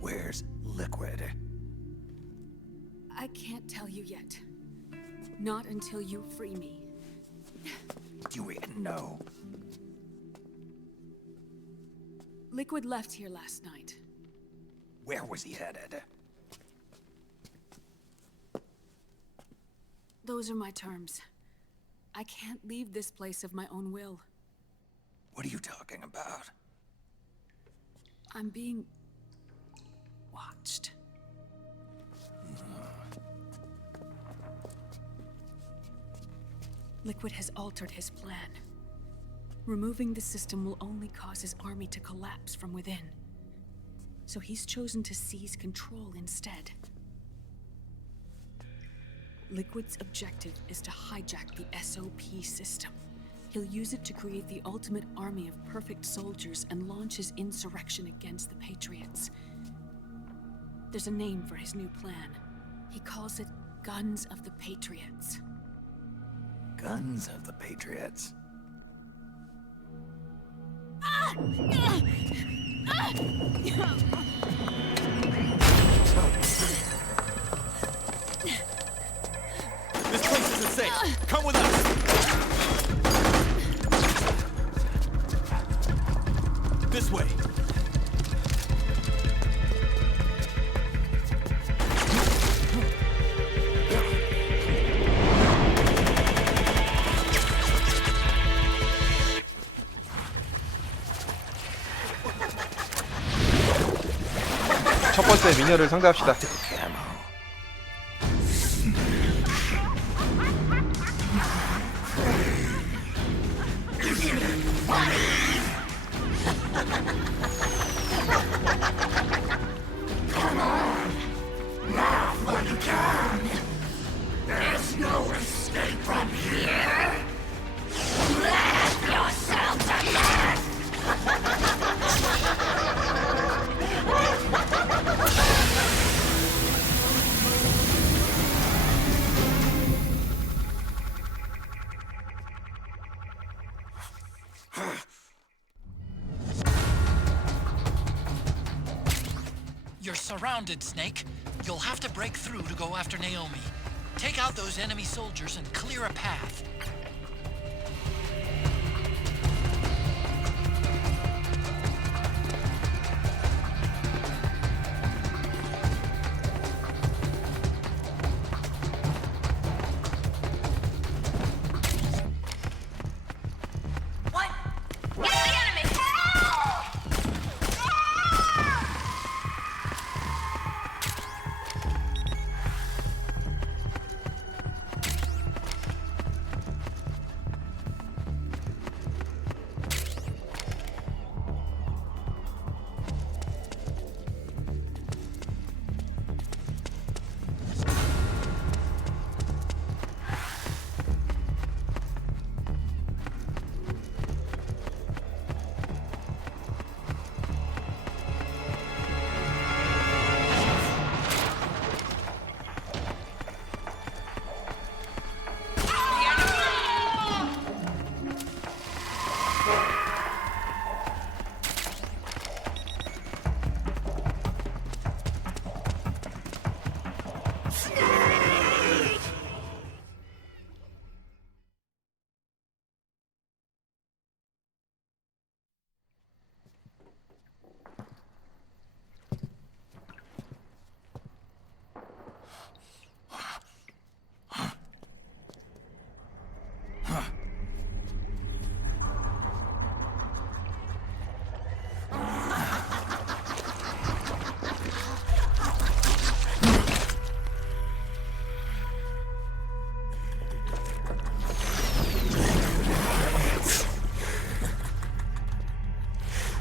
Where's Liquid? I can't tell you yet. Not until you free me. Do we know? Liquid left here last night. Where was he headed? Those are my terms. I can't leave this place of my own will. What are you talking about? I'm being watched. Liquid has altered his plan. Removing the system will only cause his army to collapse from within. So he's chosen to seize control instead. Liquid's objective is to hijack the SOP system. He'll use it to create the ultimate army of perfect soldiers and launch his insurrection against the Patriots. There's a name for his new plan. He calls it Guns of the Patriots. Guns of the Patriots. This place isn't safe. Come with us. This way. 첫 번째 미녀를 상대합시다. Come on, laugh while you can. There's no escape from here. Laugh yourself to death. You're surrounded, Snake. You'll have to break through to go after Naomi. Take out those enemy soldiers and clear a path. What? It's the enemy!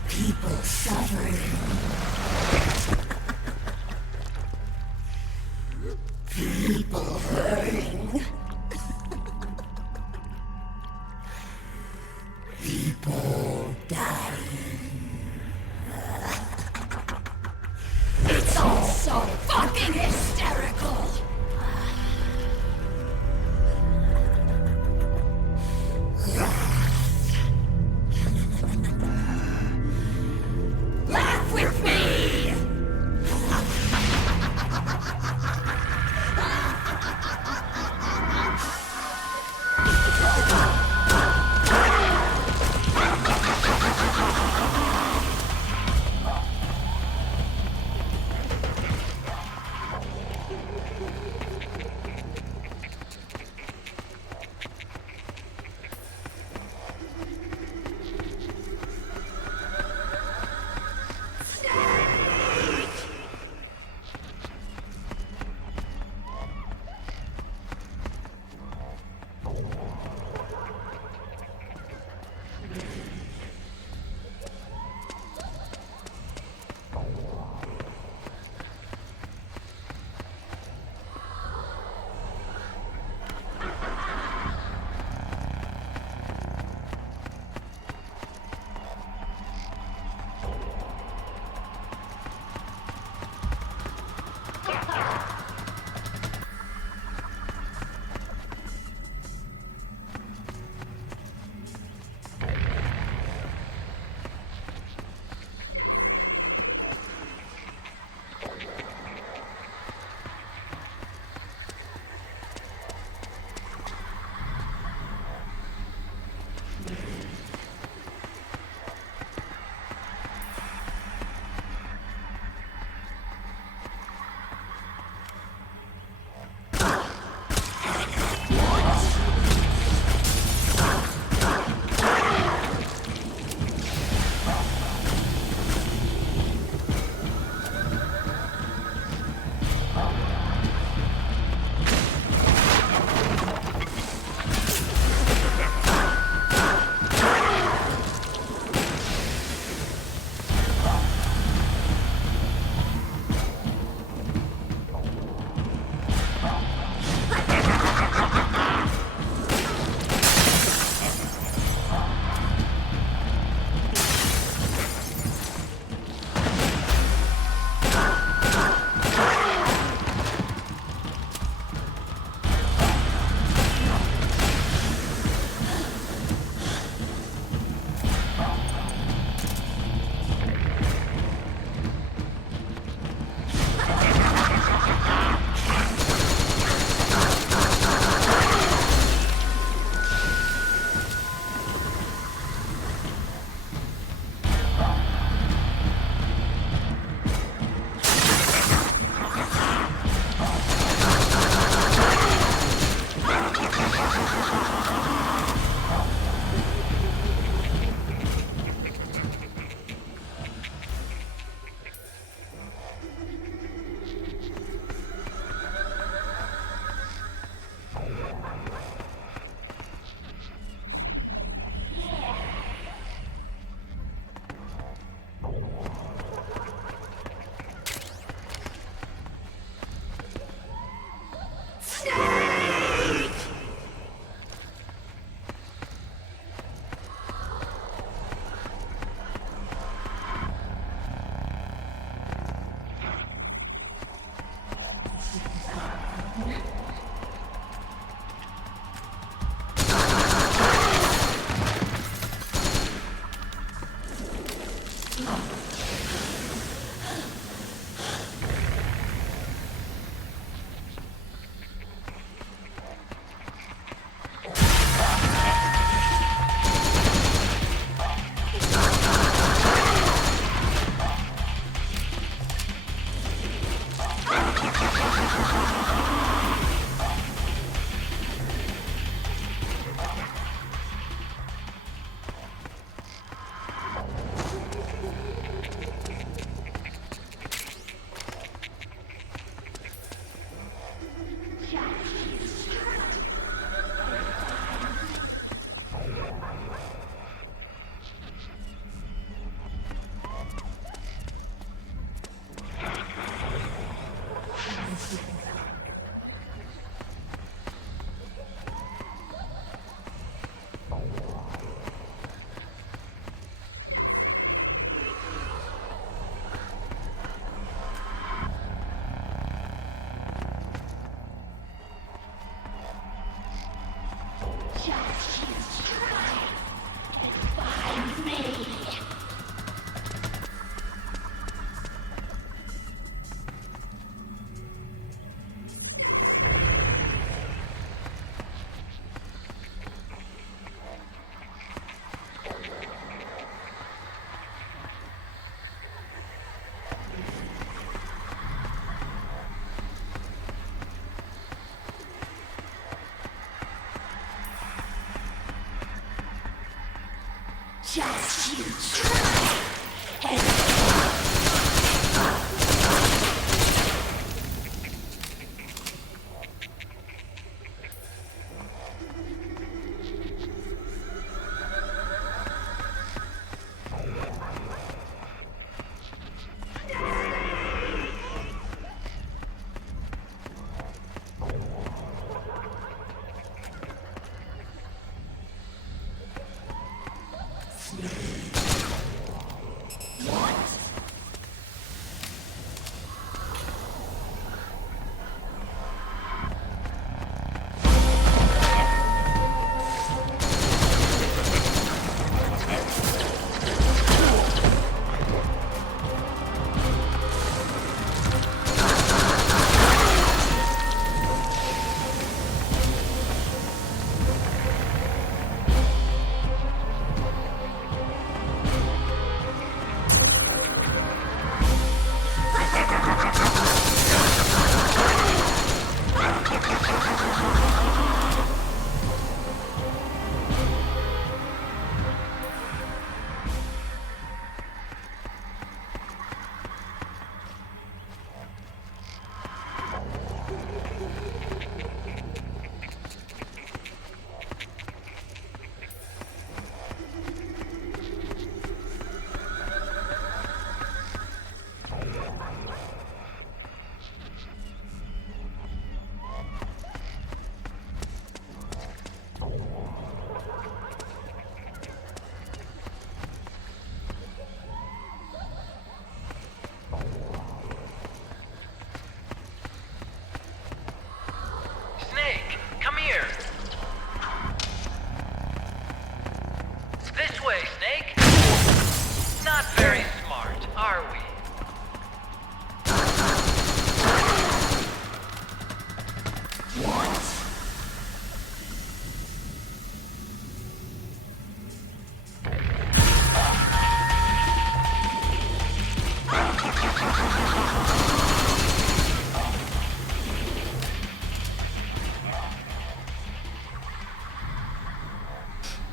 People suffering. People hurting. People dying. It's all so fucking hysterical. Laugh with me! Just you try.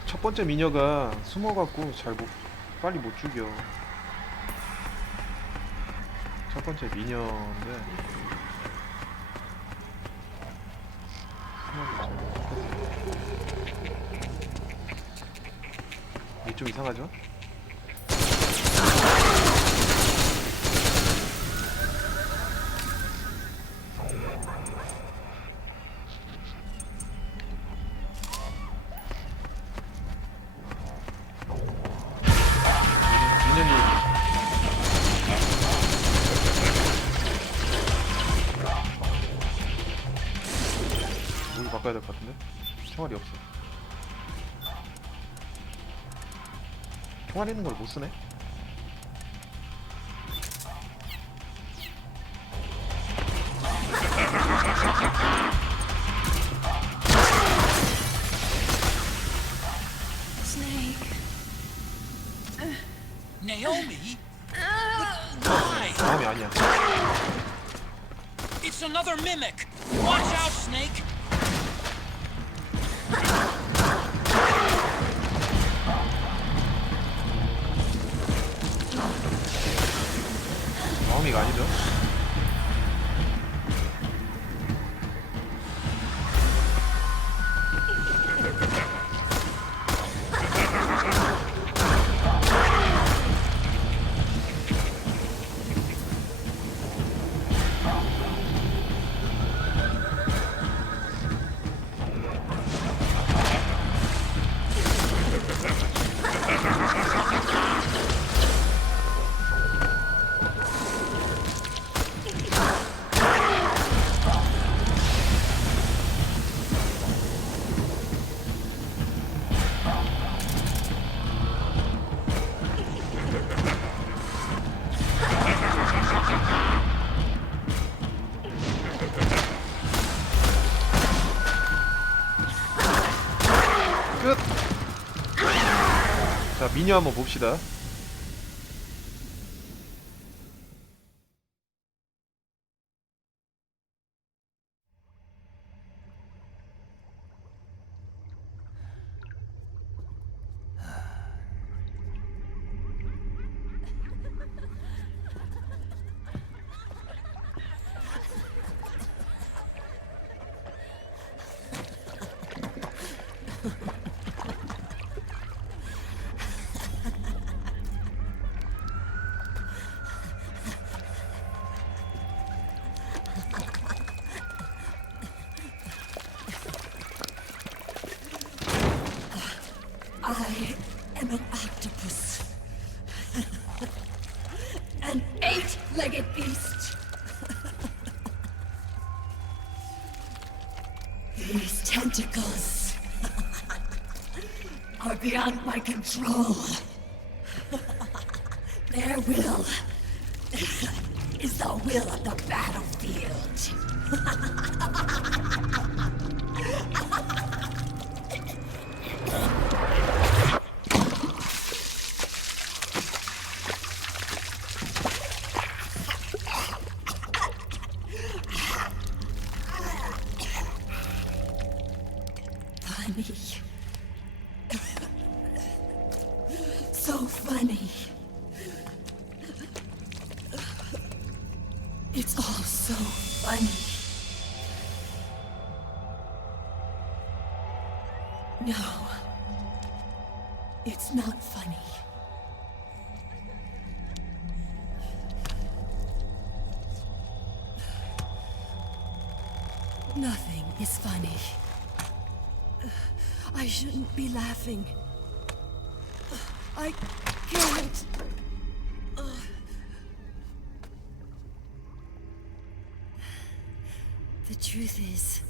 첫 번째 미녀가 숨어갖고 빨리 못 죽여. 첫 번째 미녀인데 이게 좀 이상하죠? 바꿔야 될 것 같은데? 총알이 없어. 총알 있는 걸 못 쓰네? Snake. Naomi? Why? 다음이 아니야. It's another mimic. Watch out, Snake. 마음이가 아니죠? 끝! 자, 미녀 한번 봅시다. are beyond my control. Their will is the will of the battlefield. Funny. So funny. It's all so funny. No. It's not funny. Nothing is funny. I shouldn't be laughing. I can't. The truth is,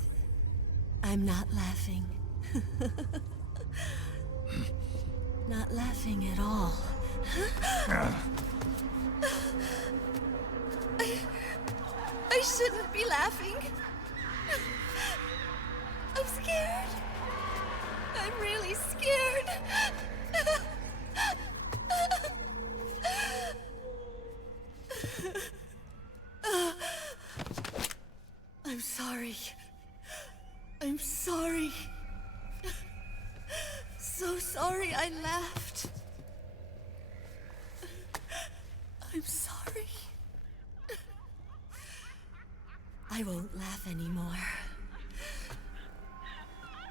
I'm not laughing. Not laughing at all. I shouldn't be laughing. I'm scared. I'm really scared. I'm sorry. I'm sorry. So sorry I laughed. I'm sorry. I won't laugh anymore.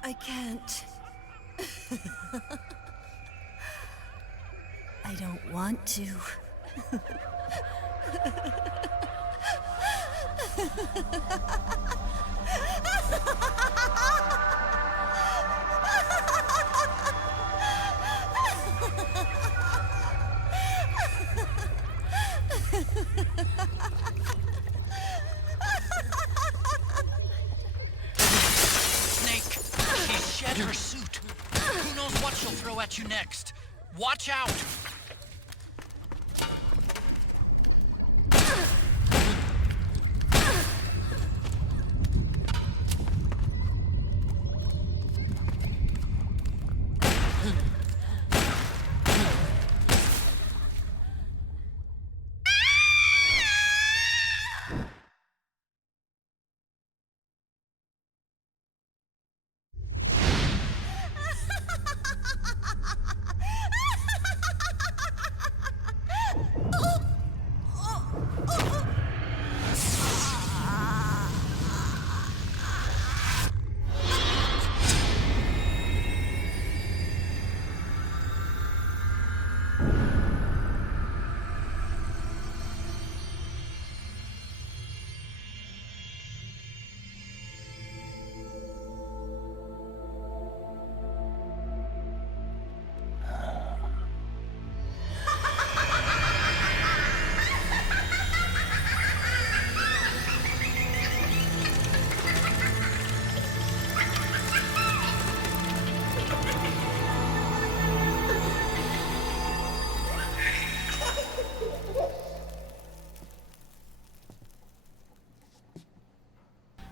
I can't. I don't want to. Snake, she shed her suit. Who knows what she'll throw at you next? Watch out!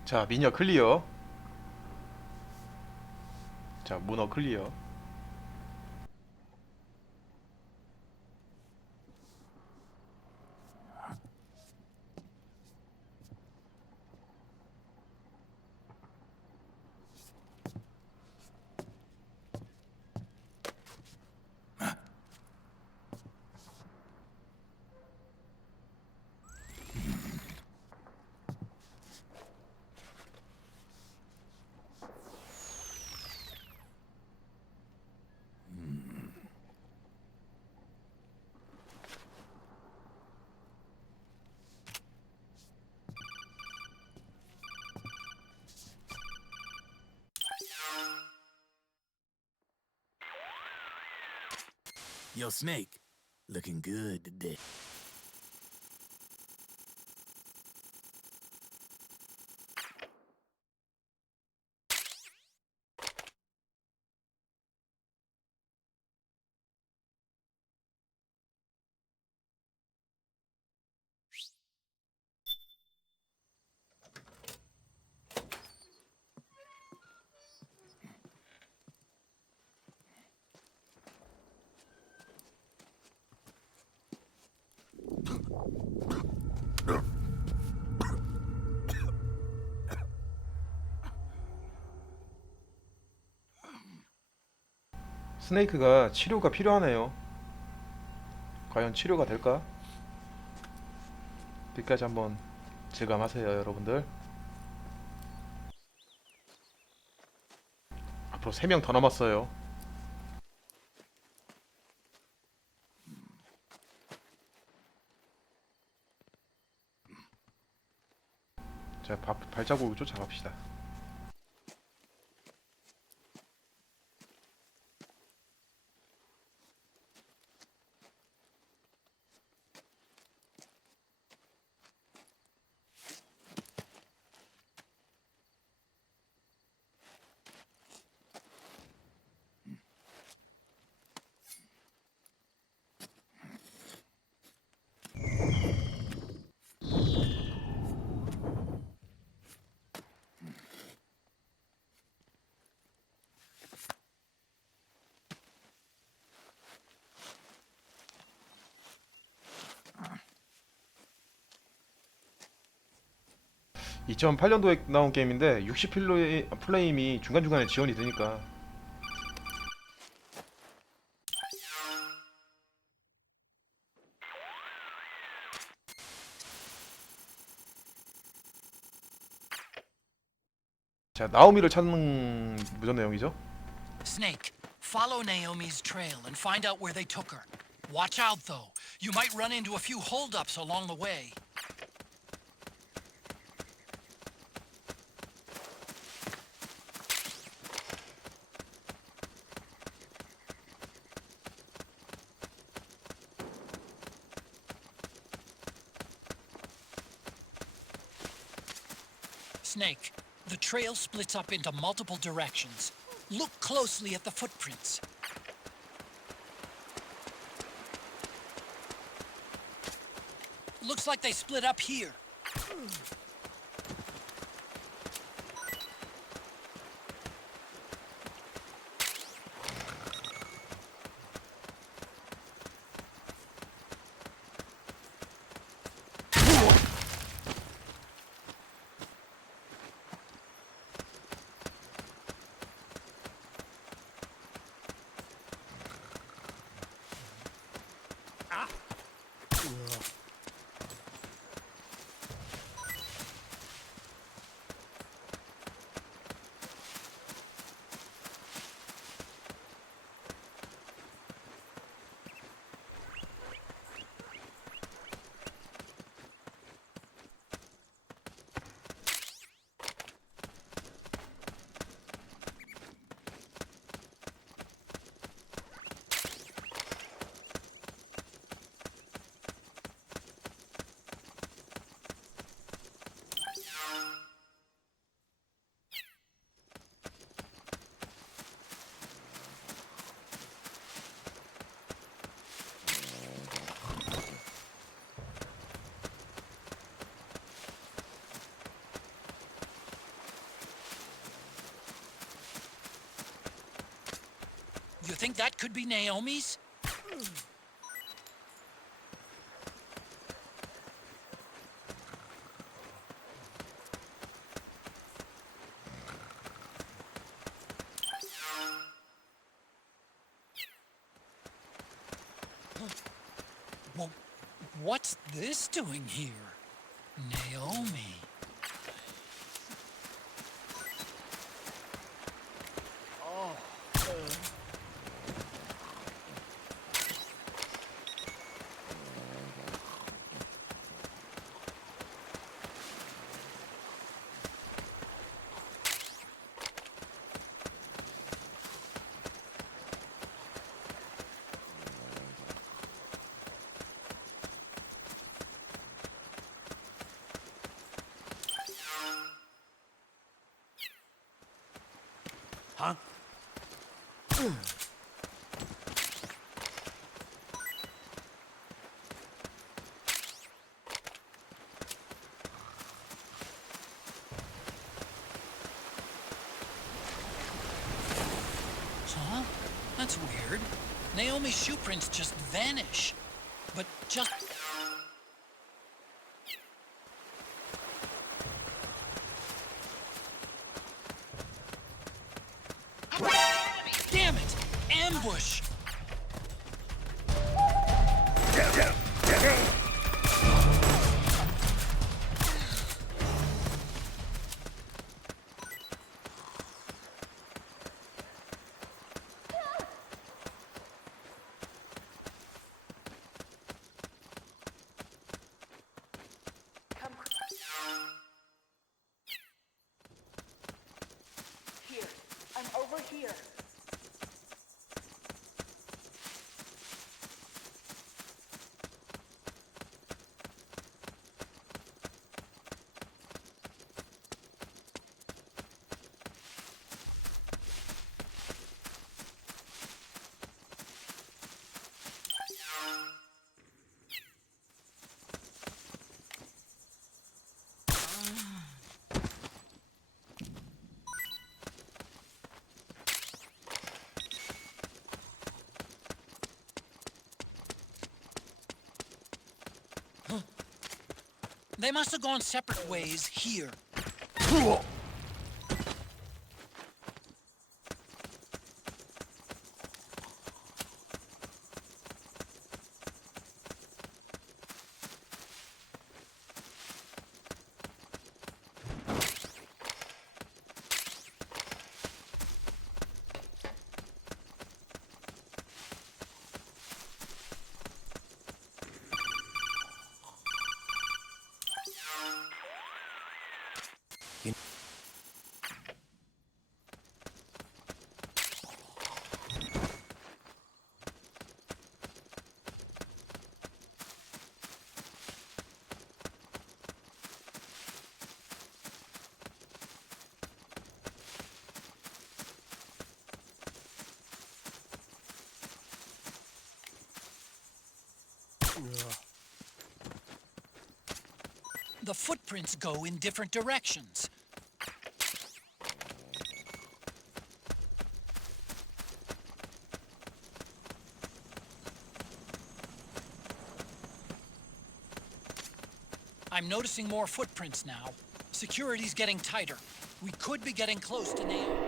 자, 미녀 클리어. 자, 문어 클리어. Yo, Snake, looking good today. 스네이크가 치료가 필요하네요. 과연 치료가 될까? 끝까지 한번 즐감하세요, 여러분들. 앞으로 3명 더 남았어요. 자, 발자국을 쫓아갑시다. (2008년도에) 나온 게임인데 60프레임이 중간중간에 지원이 되니까 자, 나오미를 찾는 무전 내용이죠. Snake, follow Naomi's trail and find out where they took her. Watch out though. You might run into a few holdups along the way. Snake, the trail splits up into multiple directions. Look closely at the footprints. Looks like they split up here. You think that could be Naomi's? Well, what's this doing here? Naomi. Huh? Huh? That's weird. Naomi's shoe prints just vanish. But just... Damn it! ambush! Here. I'm over here. They must have gone separate ways here. The footprints go in different directions. I'm noticing more footprints now. Security's getting tighter. We could be getting close to Naomi.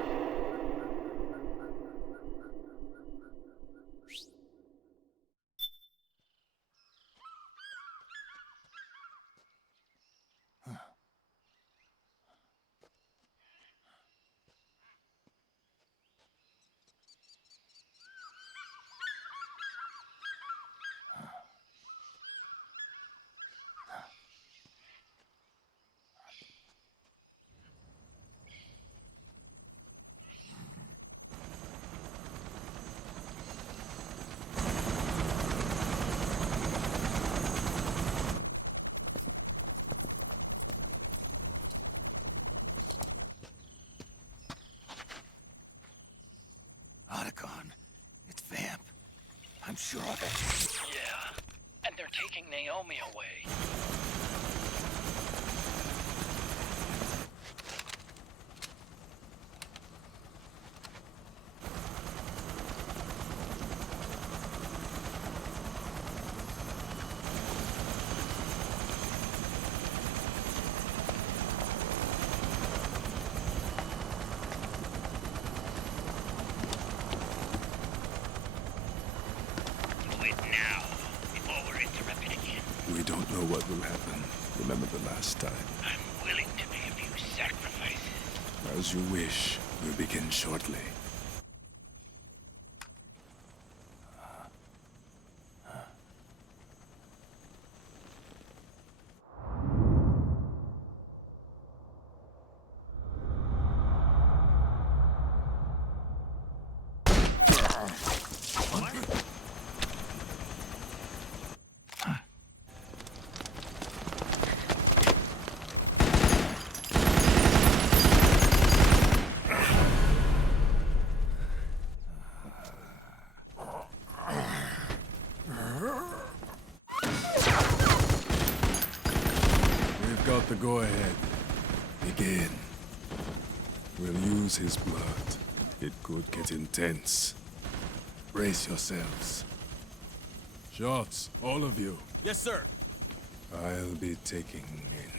It's Vamp. I'm sure of it. Yeah, and they're taking Naomi away. We don't know what will happen. Remember the last time. I'm willing to make a few sacrifices. As you wish. We'll begin shortly. Got the go-ahead. Begin. We'll use his blood. It could get intense. Brace yourselves. Shots, all of you. Yes, sir. I'll be taking in.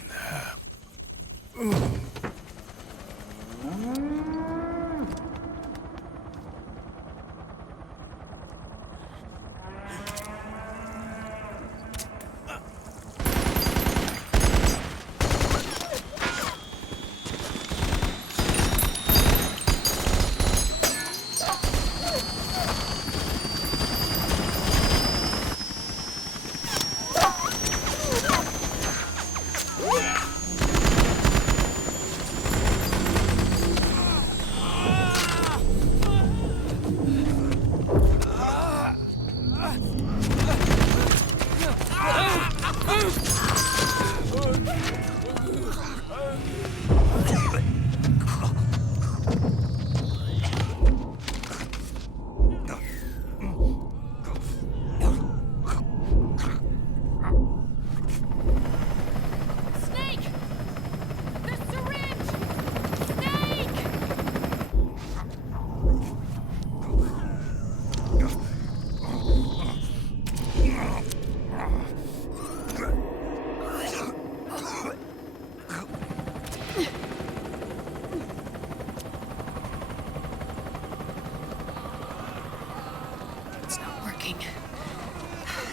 working.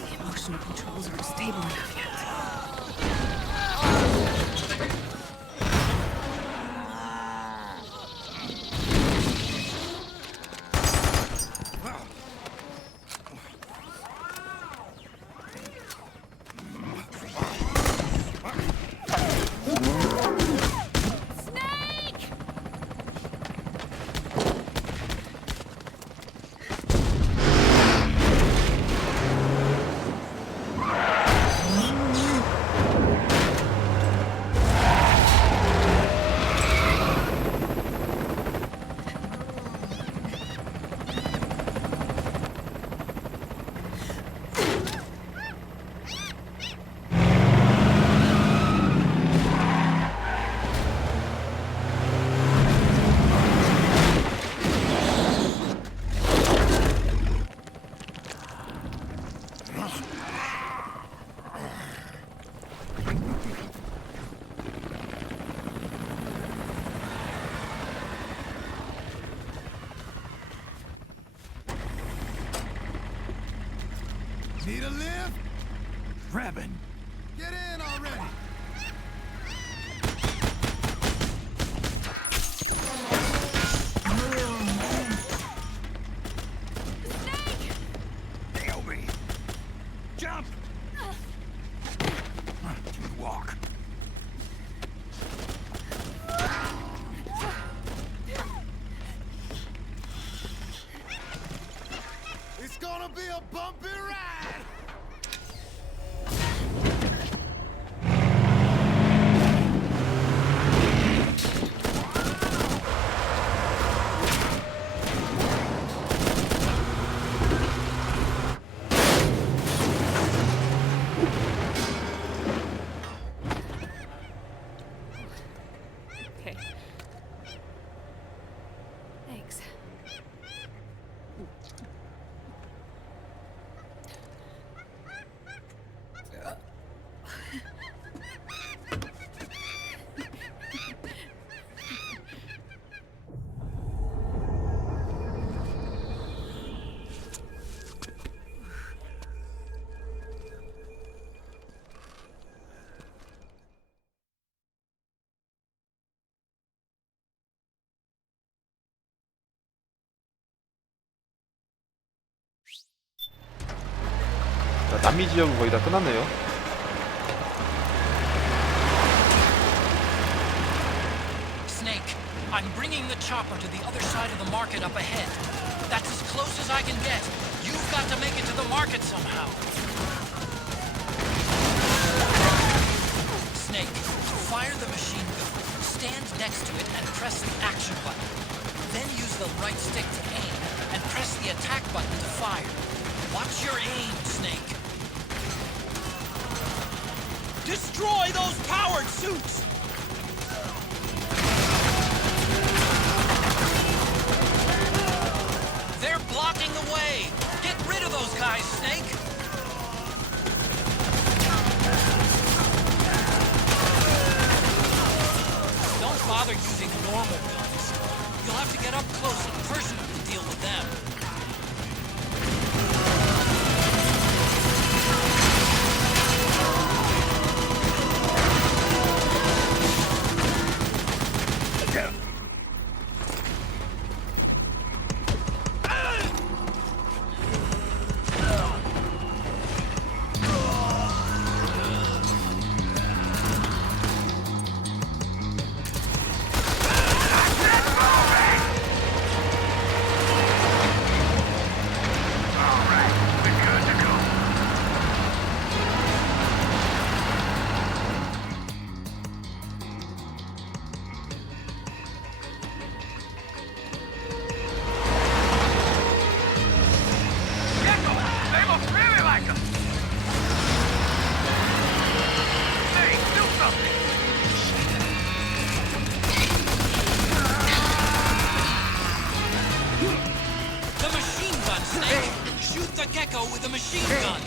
The emotional controls aren't stable enough yet. Need a lift? Grabbing. Get in already. Nail me. Jump. Walk. It's gonna be a bumpy ride. Okay. Thanks. 자, 남미 지역은 거의 다 끝났네요. Snake, I'm bringing the chopper to the other side of the market up ahead. That's as close as I can get. You've got to make it to the market somehow. Snake, fire the machine gun. Stand next to it and press the action button. Then use the right stick to aim and press the attack button to fire. Watch your aim, Snake. Destroy those powered suits! They're blocking the way! Get rid of those guys, Snake! Don't bother using normal guns. You'll have to get up close and personal to deal with them. With a machine gun.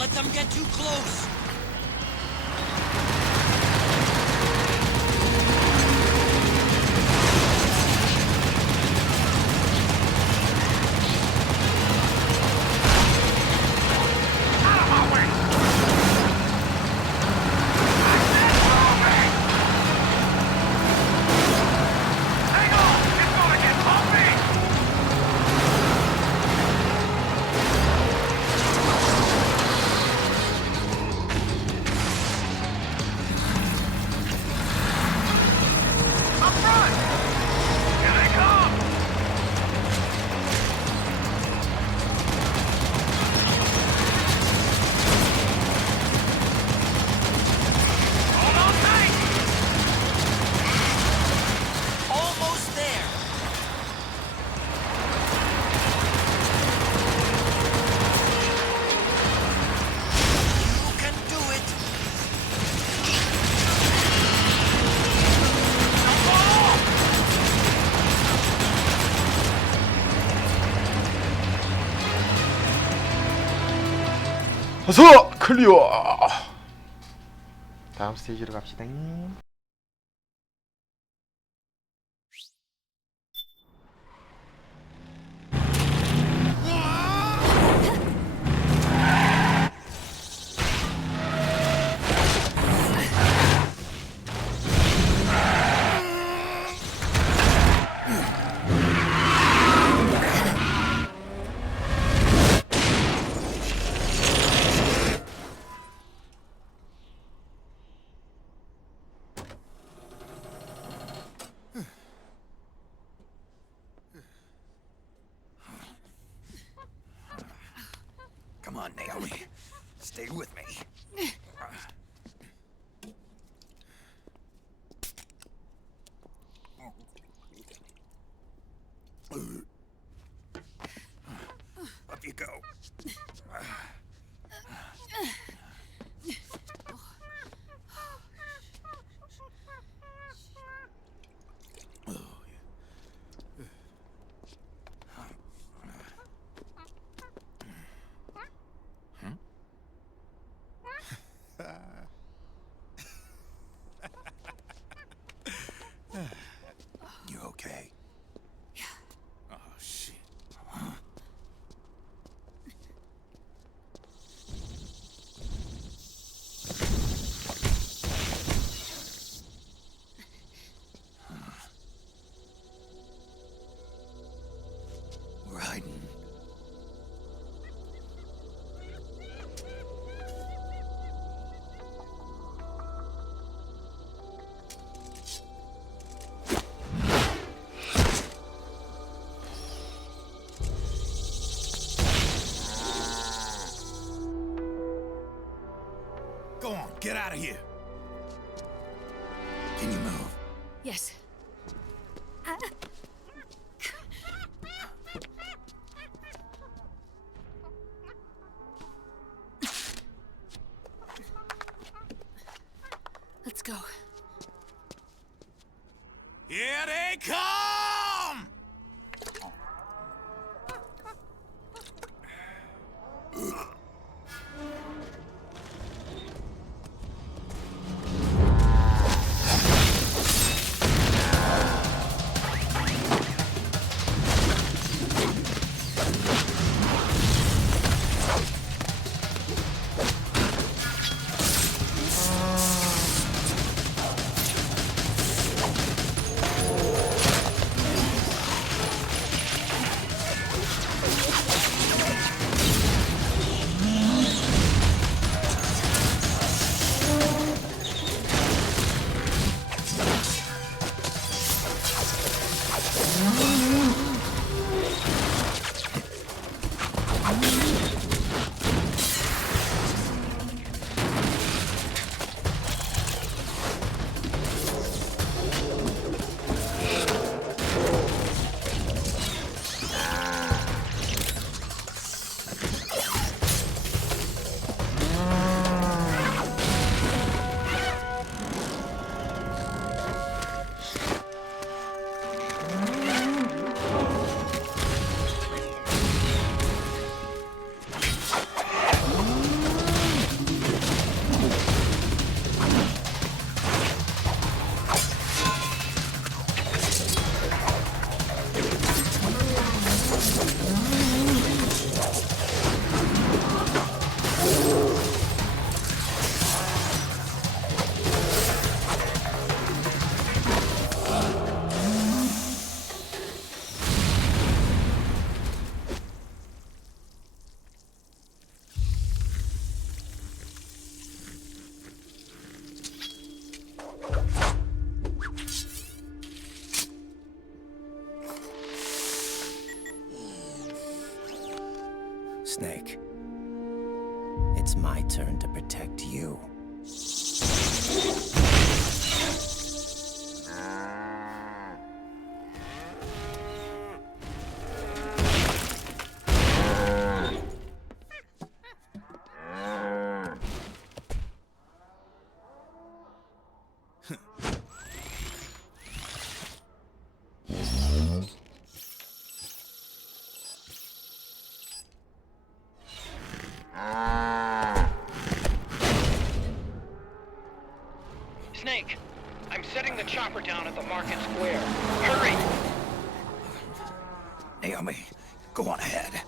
let them get too close. 어서 클리어. 다음 스테이지로 갑시다. Come on, Naomi. Stay with me. Up you go. You okay? Yeah. Oh, shit. We're hiding. Go on, get out of here. Can you move? Yes. Let's go. Here they come! Snake. It's my turn to protect you. Snake, I'm setting the chopper down at the market square. Hurry! Naomi, go on ahead.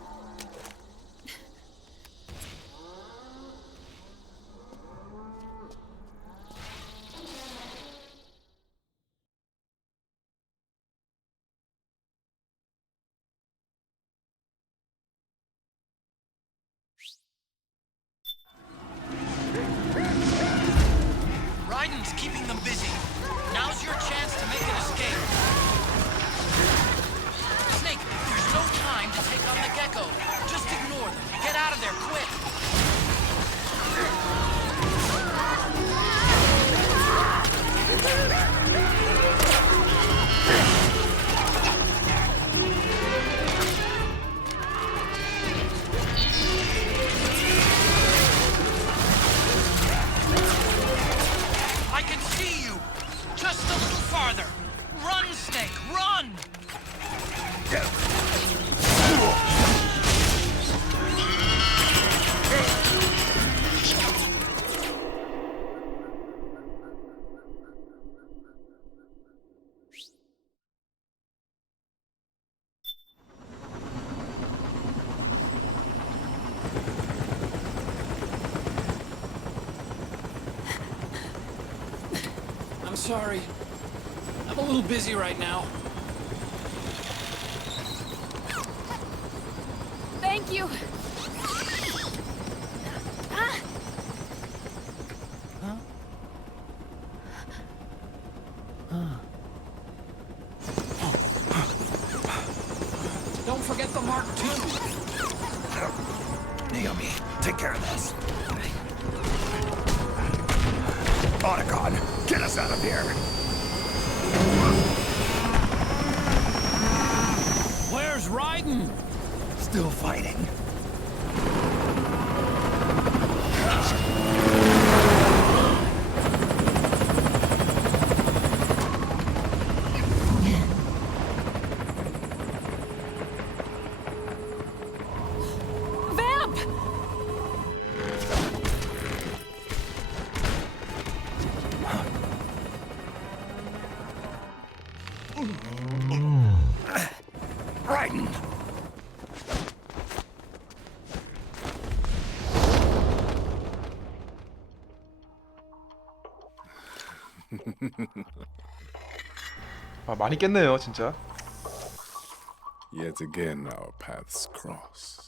Raiden's keeping them busy. Now's your chance to make an escape. Snake, there's no time to take on the gecko. Just ignore them. Get out of there quick. I can see you. Just a little farther. Run, Snake, run! I'm sorry. I'm a little busy right now. Thank you. Don't forget the Mark II. Naomi, take care of this. Otacon, get us out of here. Where's Raiden? Still fighting. Vamp! Raiden! 아, 많이 깼네요, 진짜. Yet again our paths cross.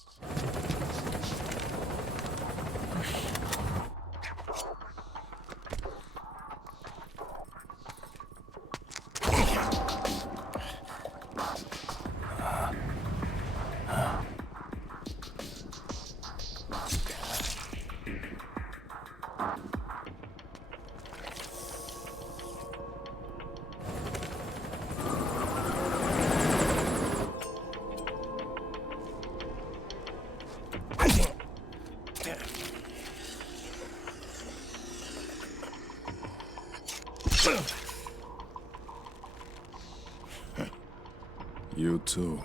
You too,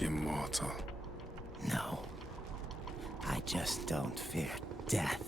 immortal. No. I just don't fear death.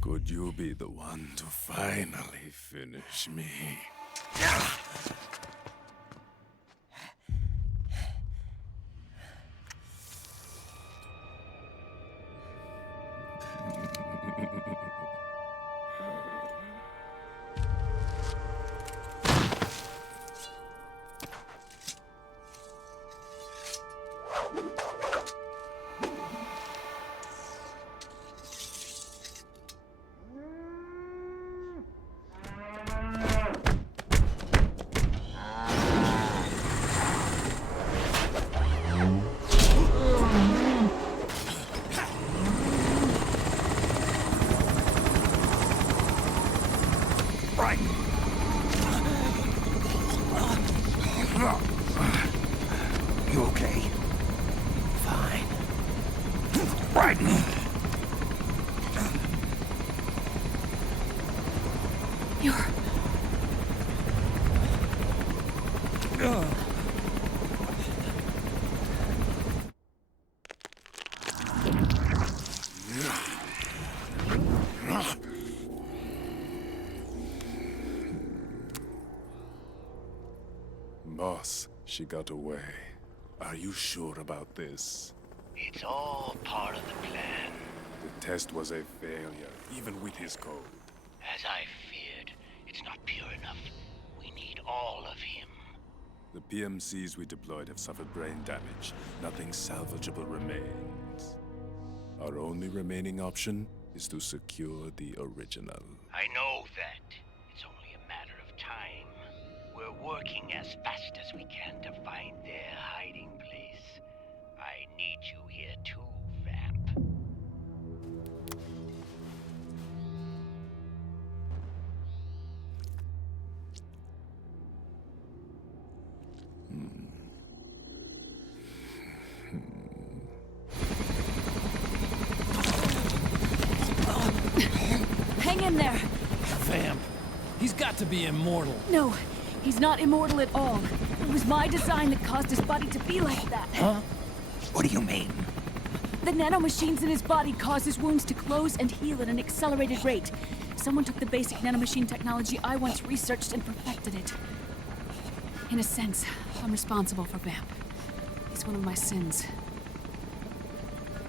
Could you be the one to finally finish me? You okay? Fine. Bryden! You're... Boss, she got away. Are you sure about this? It's all part of the plan. The test was a failure, even with his code. As I feared, it's not pure enough. We need all of him. The PMCs we deployed have suffered brain damage. Nothing salvageable remains. Our only remaining option is to secure the original. I know that. It's only a matter of time. We're working as fast as we can to find their hiding place. I need you here too, Vamp. Hang in there! Vamp. He's got to be immortal. No, he's not immortal at all. It was my design that caused his body to be like that. Huh? What do you mean? The nanomachines in his body cause his wounds to close and heal at an accelerated rate. Someone took the basic nanomachine technology I once researched and perfected it. In a sense, I'm responsible for Vamp. It's one of my sins.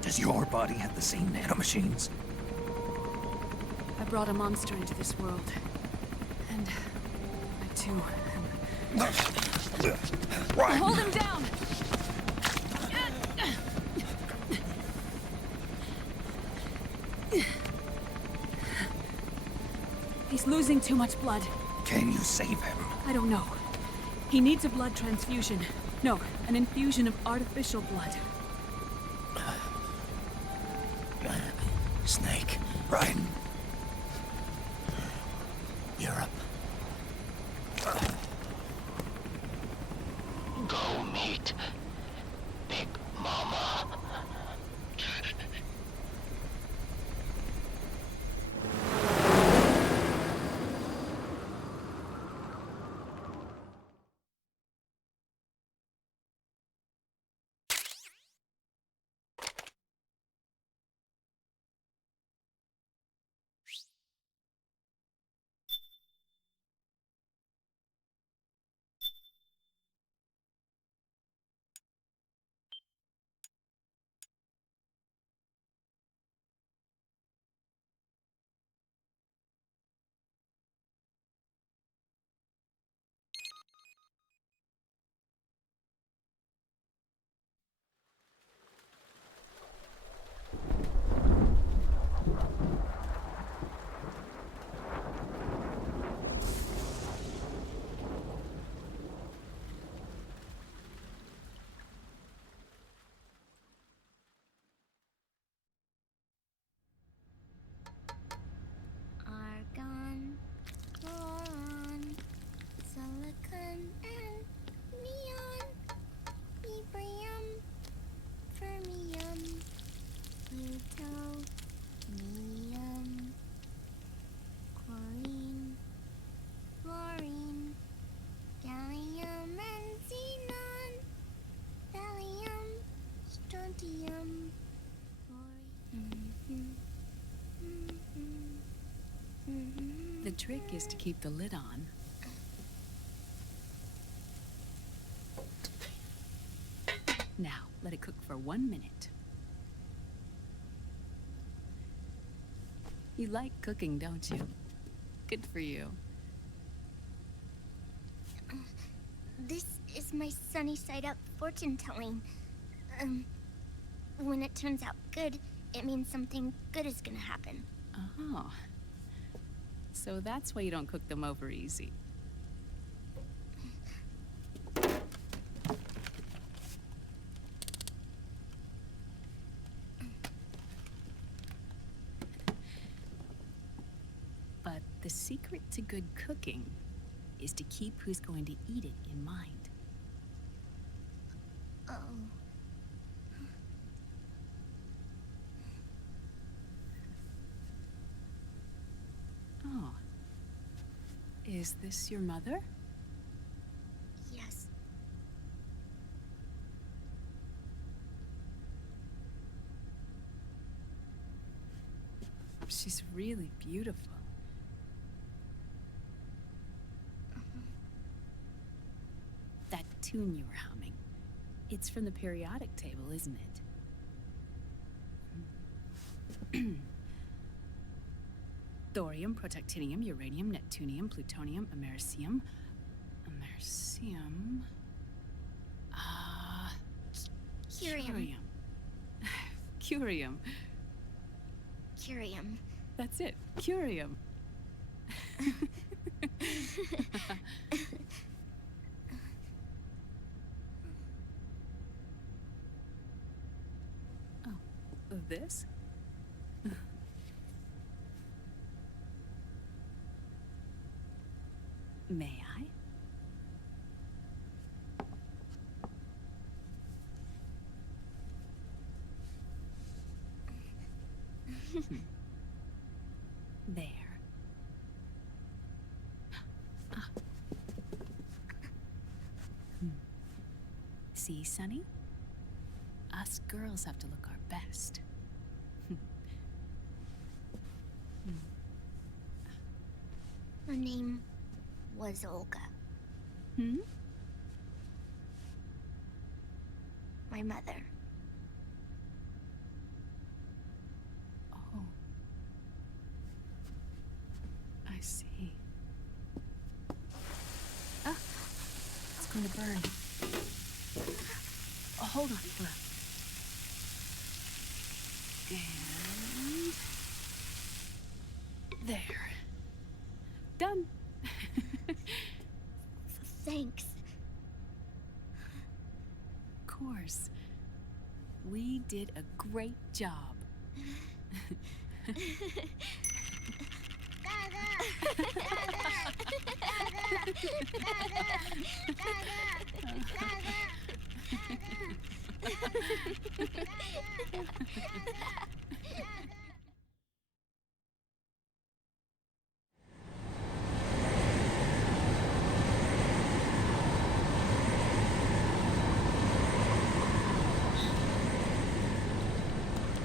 Does your body have the same nanomachines? I brought a monster into this world. And I too am... Hold him down! He's losing too much blood. Can you save him? I don't know. He needs a blood transfusion. No, an infusion of artificial blood. Snake, Ryan. Europe. Go meet Big Mama. neon and neon. Ebrium, fermium, plutonium, chlorine, fluorine, gallium and xenon, thallium, strontium, The trick is to keep the lid on. Now, let it cook for 1 minute. You like cooking, don't you? Good for you. This is my sunny side up fortune telling. When it turns out good, it means something good is gonna happen. Oh. So that's why you don't cook them over easy. But the secret to good cooking is to keep who's going to eat it in mind. Oh. Oh. Is this your mother? Yes. She's really beautiful. That tune you were humming, it's from the periodic table, isn't it? Thorium, protactinium, uranium, neptunium, plutonium, americium. Curium. Curium. Curium. That's it, curium. Oh, this? May I? There. See, Sonny? Us girls have to look our best. Her name was Olga. Hmm? My mother. Oh. I see. Ah! It's going to burn. Oh, hold on, Flip. And... there. Done. Thanks. Of course. We did a great job.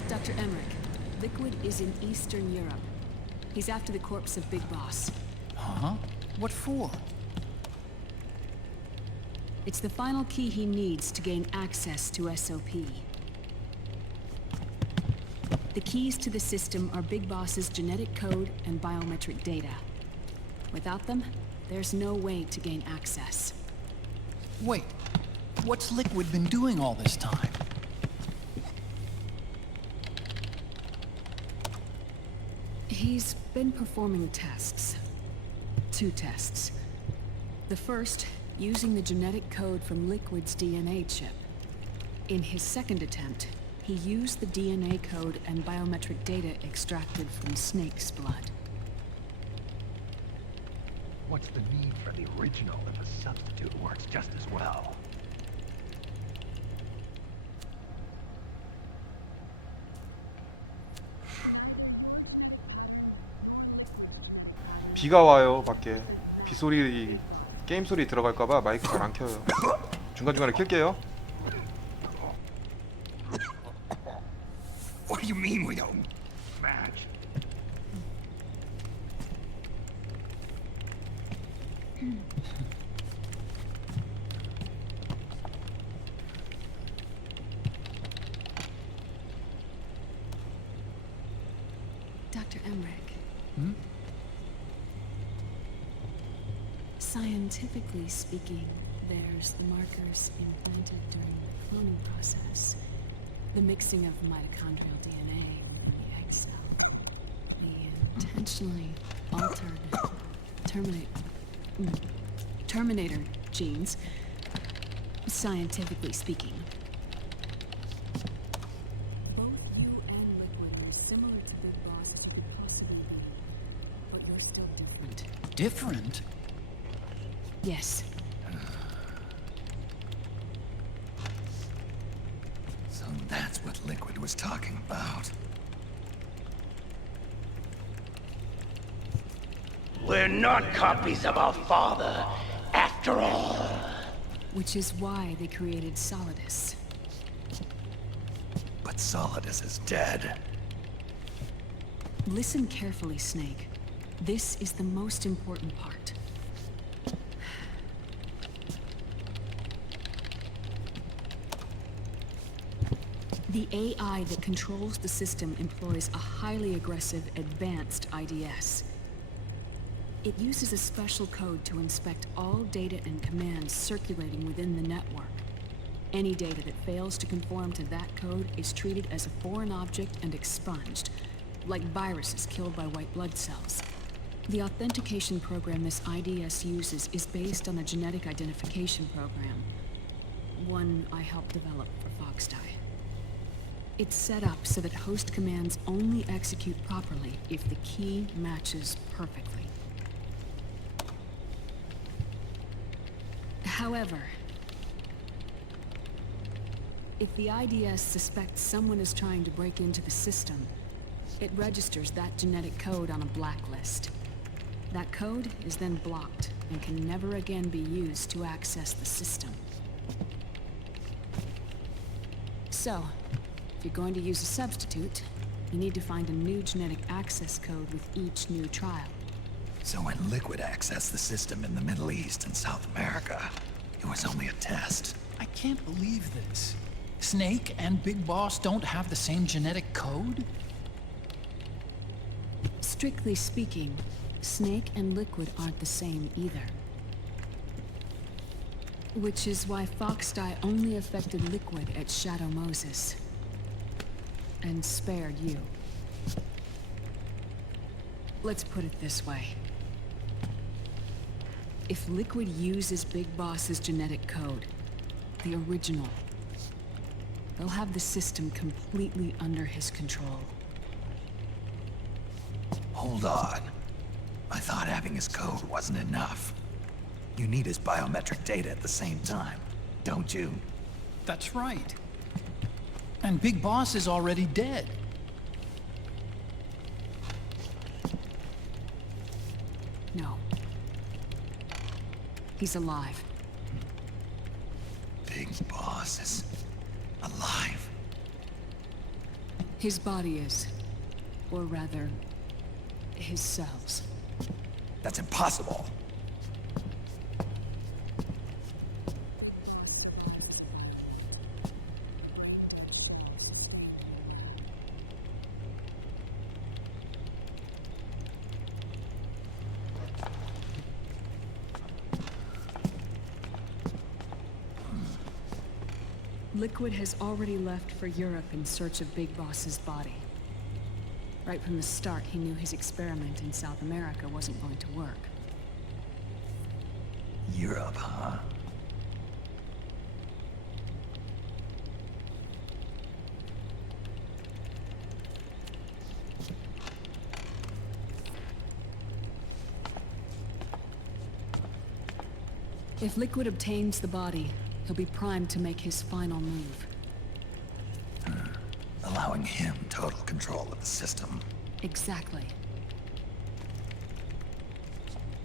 Dr. Emmerich, Liquid is in Eastern Europe. He's after the corpse of Big Boss. Huh? What for? It's the final key he needs to gain access to SOP. The keys to the system are Big Boss's genetic code and biometric data. Without them, there's no way to gain access. Wait, what's Liquid been doing all this time? He's been performing tests. 2 tests. The first, using the genetic code from Liquid's DNA chip. In his second attempt, he used the DNA code and biometric data extracted from Snake's blood. What's the need for the original if a substitute just as well. 비가 와요 밖에. 비 소리, 게임 소리 들어갈까봐 마이크 잘 안 켜요. 중간중간에 켤게요. What do you mean we don't match? Dr. Emmerich. Scientifically speaking, there's the markers implanted during the cloning process, the mixing of mitochondrial DNA within the egg cell, the intentionally altered terminator genes, scientifically speaking. Both you and Liquid are as similar to Big Boss as you could possibly be, but you're still different. Different? Yes. So that's what Liquid was talking about. We're not copies of our father, after all. Which is why they created Solidus. But Solidus is dead. Listen carefully, Snake. This is the most important part. The AI that controls the system employs a highly aggressive, advanced IDS. It uses a special code to inspect all data and commands circulating within the network. Any data that fails to conform to that code is treated as a foreign object and expunged, like viruses killed by white blood cells. The authentication program this IDS uses is based on a genetic identification program, one I helped develop for Foxdie. It's set up so that host commands only execute properly if the key matches perfectly. However, if the IDS suspects someone is trying to break into the system, it registers that genetic code on a blacklist. That code is then blocked and can never again be used to access the system. So, if you're going to use a substitute, you need to find a new genetic access code with each new trial. So when Liquid accessed the system in the Middle East and South America, it was only a test. I can't believe this. Snake and Big Boss don't have the same genetic code? Strictly speaking, Snake and Liquid aren't the same either. Which is why Foxdie only affected Liquid at Shadow Moses. And spared you. Let's put it this way. If Liquid uses Big Boss's genetic code, the original, they'll have the system completely under his control. Hold on. I thought having his code wasn't enough. You need his biometric data at the same time, don't you? That's right. And Big Boss is already dead. No. He's alive. Big Boss is alive. His body is. Or rather, his cells. That's impossible. Liquid has already left for Europe in search of Big Boss's body. Right from the start, he knew his experiment in South America wasn't going to work. Europe, huh? If Liquid obtains the body, he'll be primed to make his final move. Allowing him total control of the system. Exactly.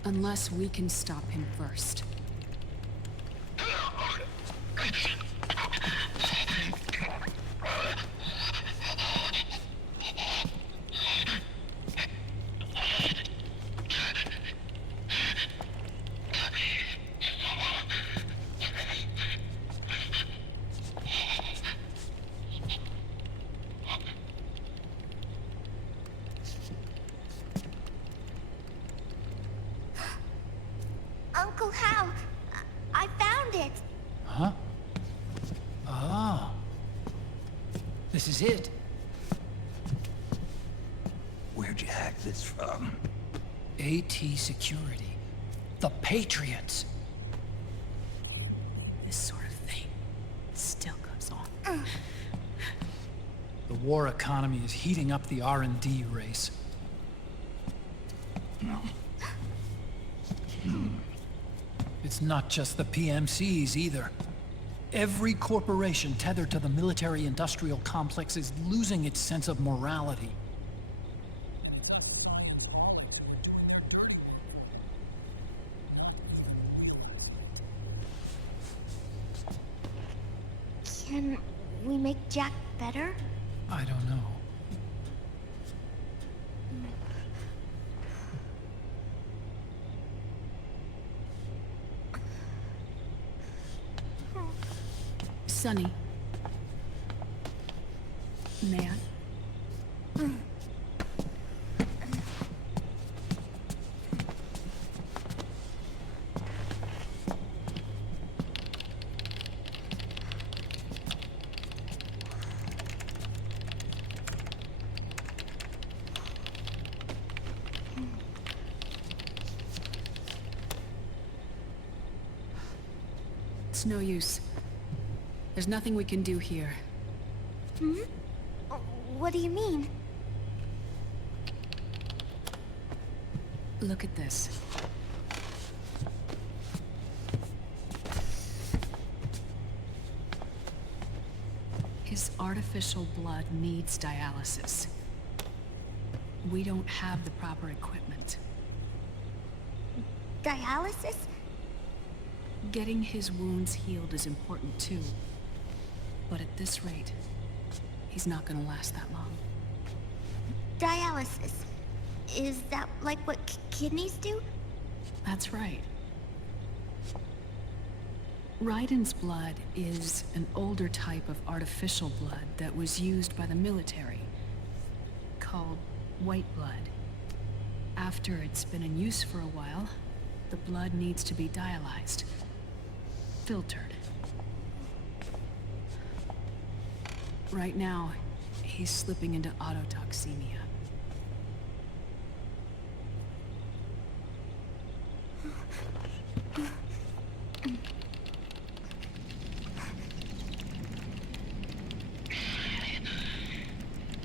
Unless we can stop him first. Uncle Hal, I found it. Huh? Ah. This is it. Where'd you hack this from? AT Security. The Patriots. This sort of thing still goes on. The war economy is heating up the R&D race. It's not just the PMCs either. Every corporation tethered to the military-industrial complex is losing its sense of morality. Can we make Jack better? I don't know. Sonny. May I? It's no use. There's nothing we can do here. Hmm? What do you mean? Look at this. His artificial blood needs dialysis. We don't have the proper equipment. Dialysis? Getting his wounds healed is important too. But at this rate, he's not gonna last that long. Dialysis. Is that like what kidneys do? That's right. Raiden's blood is an older type of artificial blood that was used by the military, called white blood. After it's been in use for a while, the blood needs to be dialyzed, filtered. Right now, he's slipping into autotoxemia.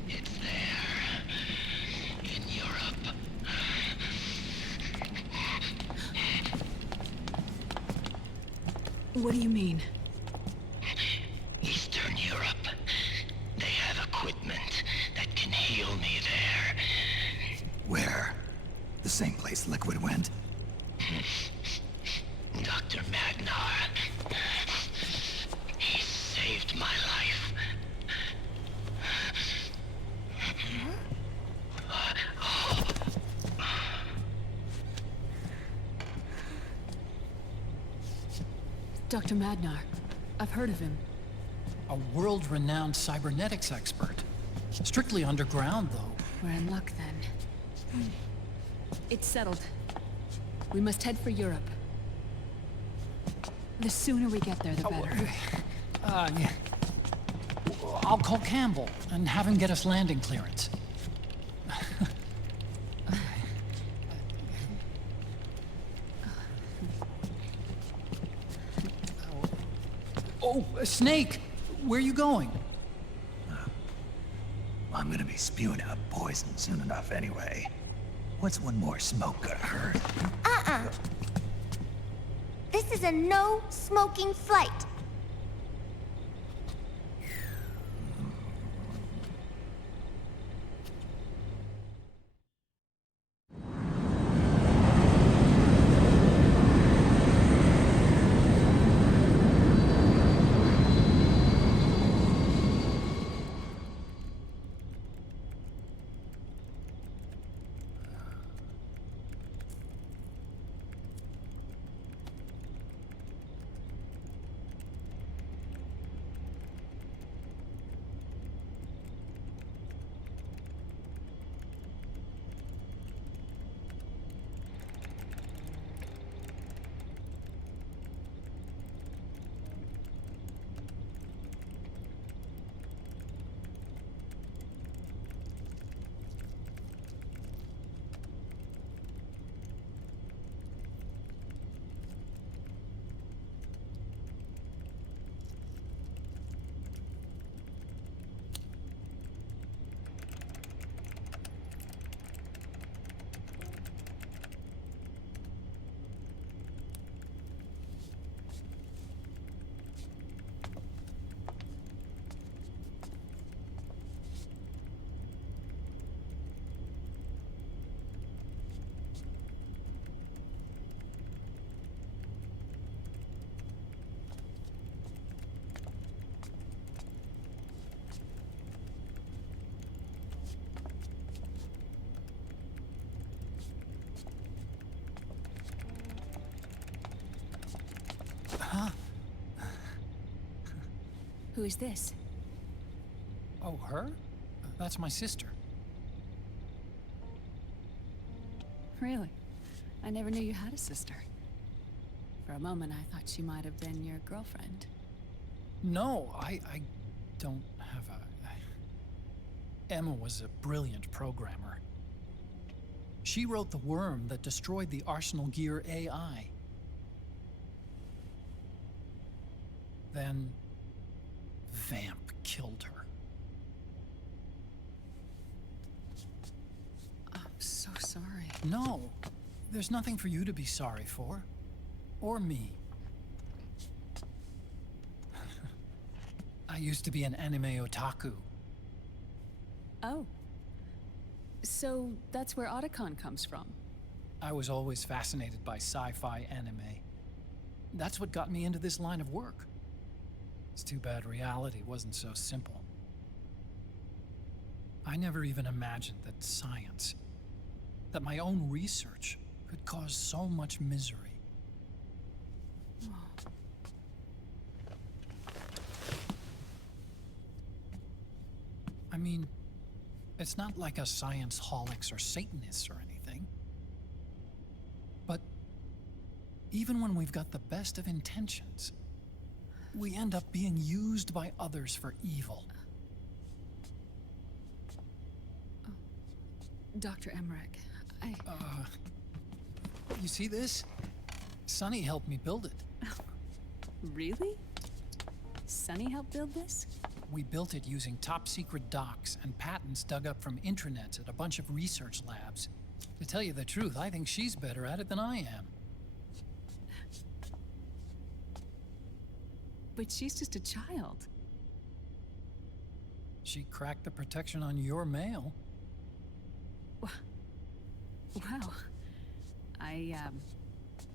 It's there. In Europe. What do you mean? Eastern Europe. They have equipment that can heal me there. Where? The same place Liquid went? Dr. Magnar. He saved my life. Dr. Magnar. I've heard of him. A world-renowned cybernetics expert. Strictly underground, though. We're in luck then. It's settled. We must head for Europe. The sooner we get there, the better. Yeah. I'll call Campbell and have him get us landing clearance. Oh, Snake! Where are you going? I'm gonna be spewing out poison soon enough anyway. What's one more smoke gonna hurt? This is a no smoking flight. Who is this? Oh, her? That's my sister. Really? I never knew you had a sister. For a moment, I thought she might have been your girlfriend. No, I don't have a... Emma was a brilliant programmer. She wrote the worm that destroyed the Arsenal Gear AI. Then... Vamp killed her. I'm so sorry. No, there's nothing for you to be sorry for. Or me. I used to be an anime otaku. Oh. So that's where Otacon comes from? I was always fascinated by sci-fi anime. That's what got me into this line of work. It's too bad reality wasn't so simple. I never even imagined that science, that my own research, could cause so much misery. I mean, it's not like us science holics or Satanists or anything. But even when we've got the best of intentions, we end up being used by others for evil. Oh. Dr. Emmerich, You see this? Sonny helped me build it. Really? Sonny helped build this? We built it using top-secret docs and patents dug up from intranets at a bunch of research labs. To tell you the truth, I think she's better at it than I am. But she's just a child. She cracked the protection on your mail. Wow. I,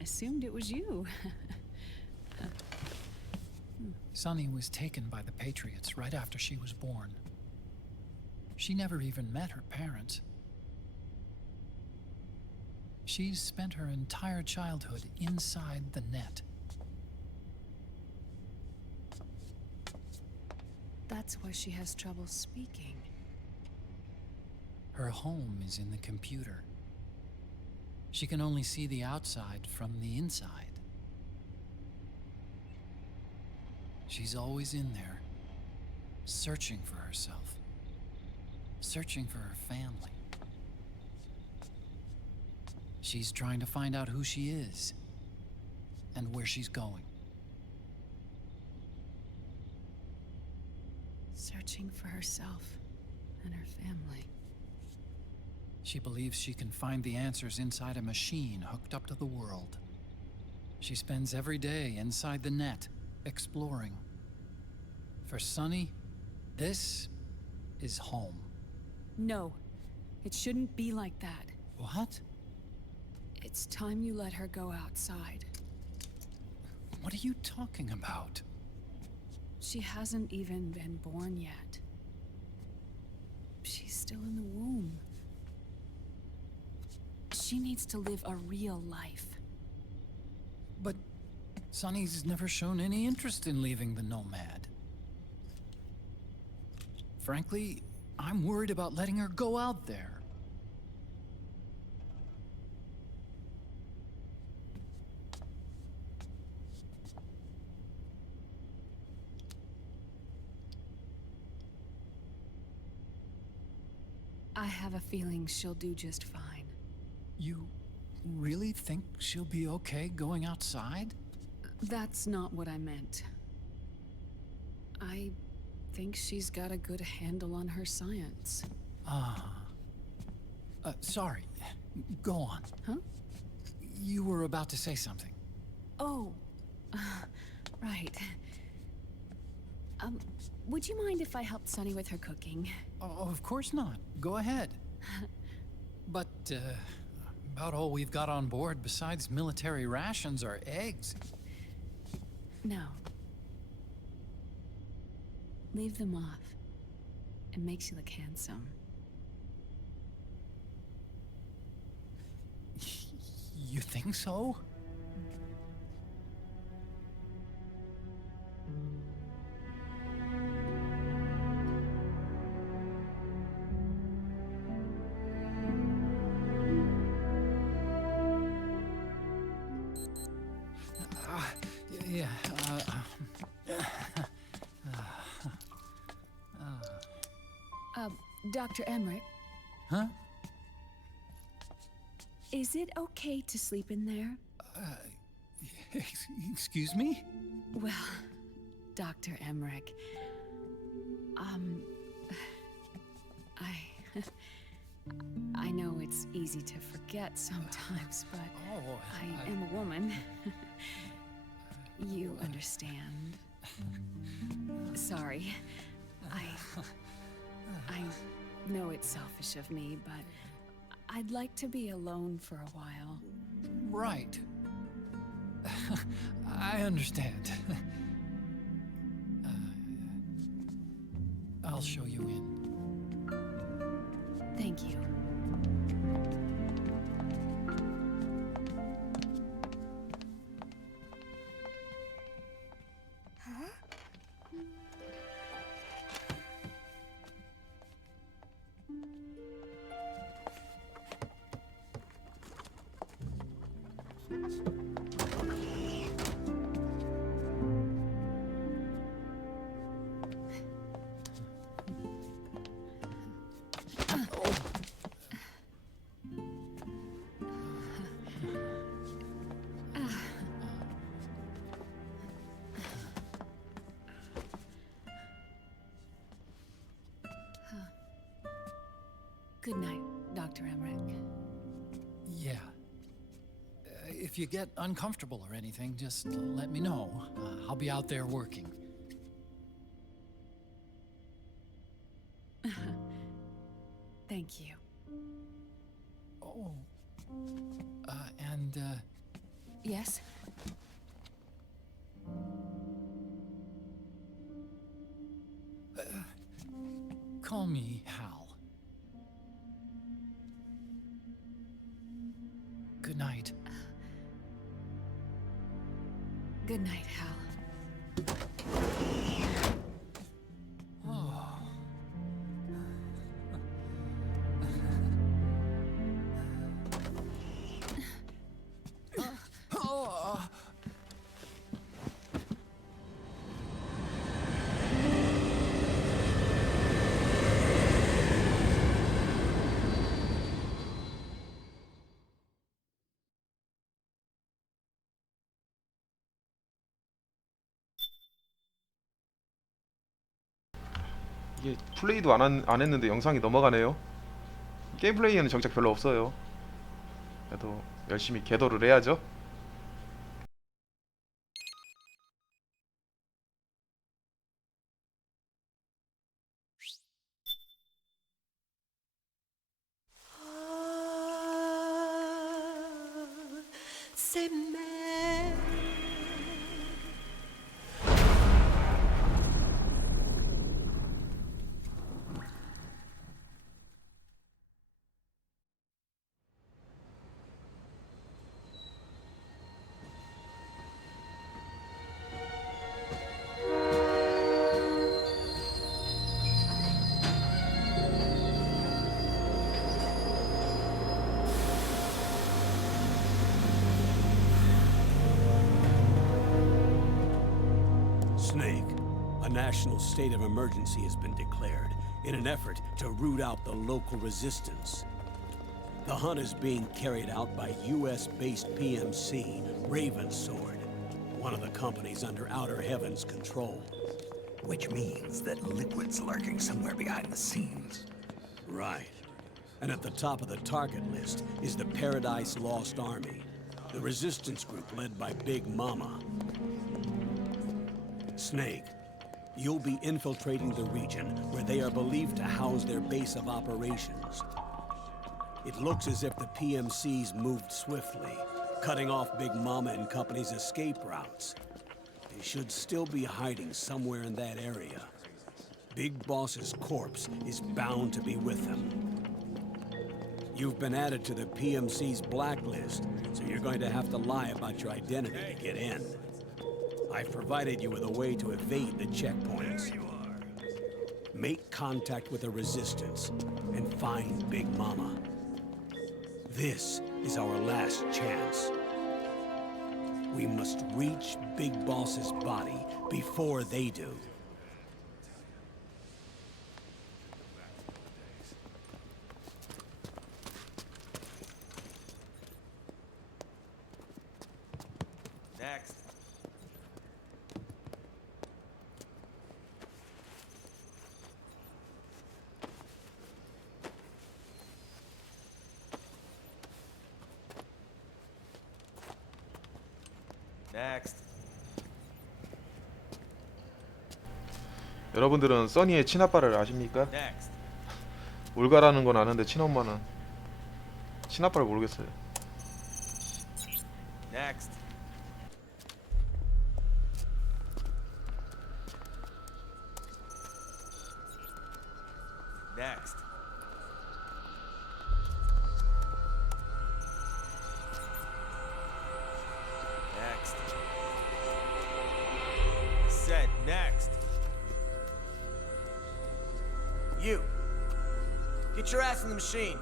assumed it was you. Sunny was taken by the Patriots right after she was born. She never even met her parents. She's spent her entire childhood inside the net. That's why she has trouble speaking. Her home is in the computer. She can only see the outside from the inside. She's always in there, searching for herself, searching for her family. She's trying to find out who she is and where she's going. Searching for herself and her family. She believes she can find the answers inside a machine hooked up to the world. She spends every day inside the net, exploring. For Sunny, this is home. No, it shouldn't be like that. What? It's time you let her go outside. What are you talking about? She hasn't even been born yet. She's still in the womb. She needs to live a real life. But Sunny's never shown any interest in leaving the Nomad. Frankly, I'm worried about letting her go out there. I have a feeling she'll do just fine. You really think she'll be okay going outside? That's not what I meant. I think she's got a good handle on her science. Sorry. Go on. Huh? You were about to say something. Oh, right. Would you mind if I helped Sunny with her cooking? Oh, of course not. Go ahead. But, about all we've got on board besides military rations are eggs. No. Leave them off. It makes you look handsome. You think so? Yeah, Dr. Emmerich? Huh? Is it okay to sleep in there? Excuse me? Well, Dr. Emmerich, I know it's easy to forget sometimes, but I am a woman. You understand. Sorry. I know it's selfish of me, but I'd like to be alone for a while. Right. I understand. I'll show you in. Thank you. Good night, Dr. Emmerich. Yeah. If you get uncomfortable or anything, just let me know. I'll be out there working. Thank you. Oh. And, Yes? Call me Hal. Good night. Good night, Hal. 이게 플레이도 안 했는데 영상이 넘어가네요. 게임 플레이에는 정작 별로 없어요. 그래도 열심히 개도를 해야죠. C'est mad. Snake, a national state of emergency has been declared in an effort to root out the local resistance. The hunt is being carried out by US-based PMC, Ravensword, one of the companies under Outer Heaven's control. Which means that Liquid's lurking somewhere behind the scenes. Right. And at the top of the target list is the Paradise Lost Army, the resistance group led by Big Mama. Snake, you'll be infiltrating the region where they are believed to house their base of operations. It looks as if the PMCs moved swiftly, cutting off Big Mama and company's escape routes. They should still be hiding somewhere in that area. Big Boss's corpse is bound to be with them. You've been added to the PMC's blacklist, so you're going to have to lie about your identity to get in. I've provided you with a way to evade the checkpoints. Make contact with the Resistance and find Big Mama. This is our last chance. We must reach Big Boss's body before they do. Next. Next. 여러분들은 써니의 친아빠를 아십니까? Next. 올가라는 건 아는데 친엄마는 친아빠를 모르겠어요. Next. Next. Next. Said next. You. Get your ass in the machine.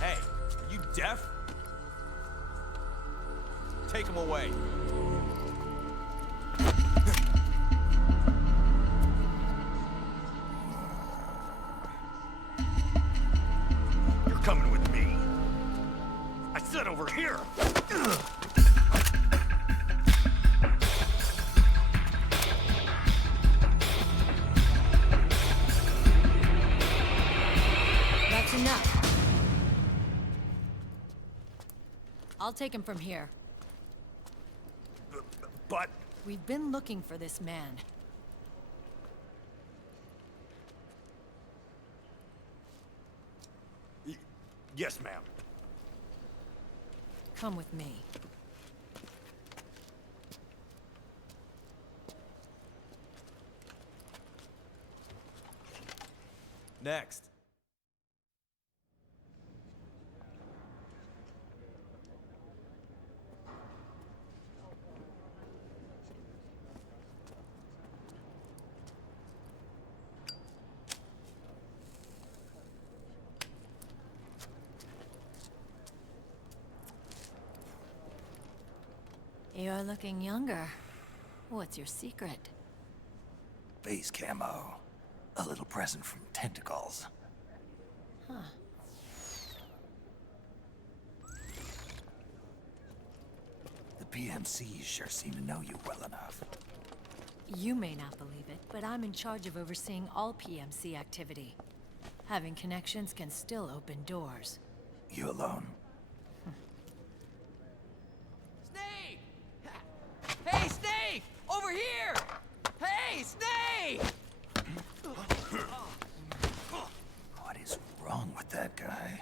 Hey, are you deaf? Take him away. You're coming with me. I said over here. That's enough. I'll take him from here. But We've been looking for this man. yes, ma'am. Come with me. Next. You're looking younger. What's your secret? Base camo. A little present from Tentacles. Huh. The PMCs sure seem to know you well enough. You may not believe it, but I'm in charge of overseeing all PMC activity. Having connections can still open doors. You alone? Snake! Hey, Snake! Over here! Hey, Snake! What is wrong with that guy?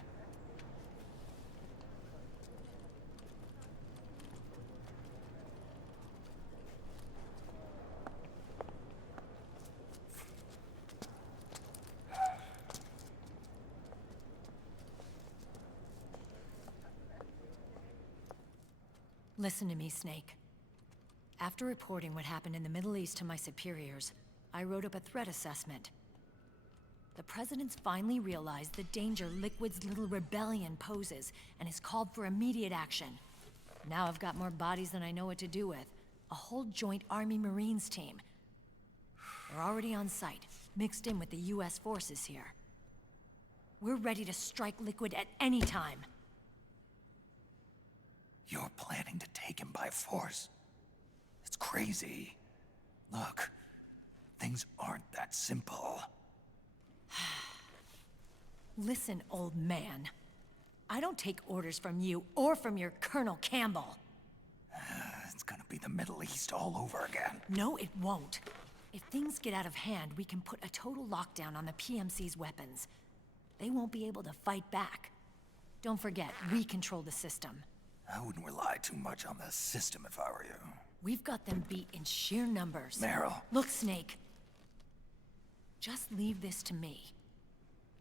Listen to me, Snake. After reporting what happened in the Middle East to my superiors, I wrote up a threat assessment. The President's finally realized the danger Liquid's little rebellion poses and has called for immediate action. Now I've got more bodies than I know what to do with. A whole joint Army Marines team. We're already on site, mixed in with the US forces here. We're ready to strike Liquid at any time. You're planning to take him by force? It's crazy. Look, things aren't that simple. Listen, old man. I don't take orders from you or from your Colonel Campbell. It's gonna be the Middle East all over again. No, it won't. If things get out of hand, we can put a total lockdown on the PMC's weapons. They won't be able to fight back. Don't forget, we control the system. I wouldn't rely too much on the system if I were you. We've got them beat in sheer numbers. Meryl. Look, Snake. Just leave this to me.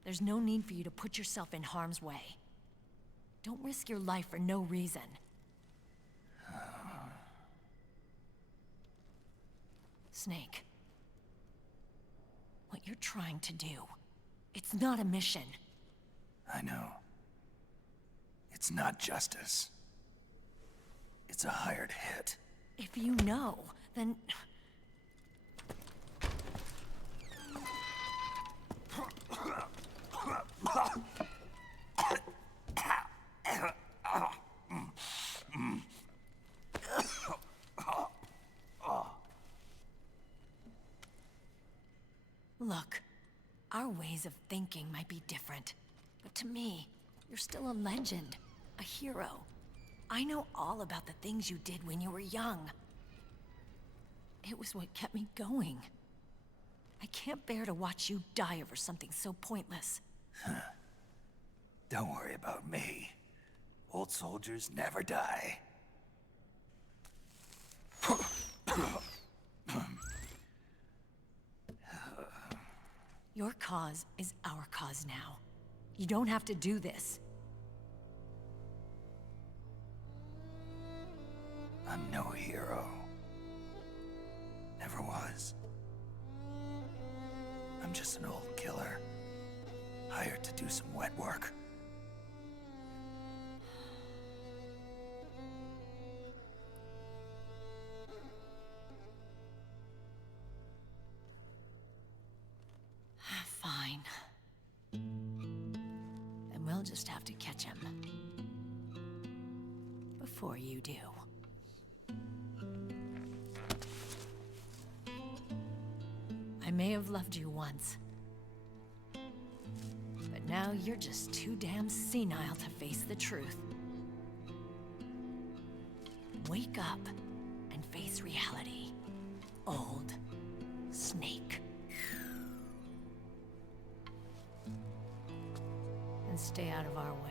There's no need for you to put yourself in harm's way. Don't risk your life for no reason. Snake. What you're trying to do, it's not a mission. I know. It's not justice. It's a hired hit. If you know, then... Look, our ways of thinking might be different, but to me, you're still a legend, a hero. I know all about the things you did when you were young. It was what kept me going. I can't bear to watch you die over something so pointless. Don't worry about me. Old soldiers never die. Your cause is our cause now. You don't have to do this. I'm no hero. Never was. I'm just an old killer, hired to do some wet work. Fine. Then we'll just have to catch him. Before you do. I may have loved you once. But now you're just too damn senile to face the truth. Wake up and face reality. Old Snake. And stay out of our way.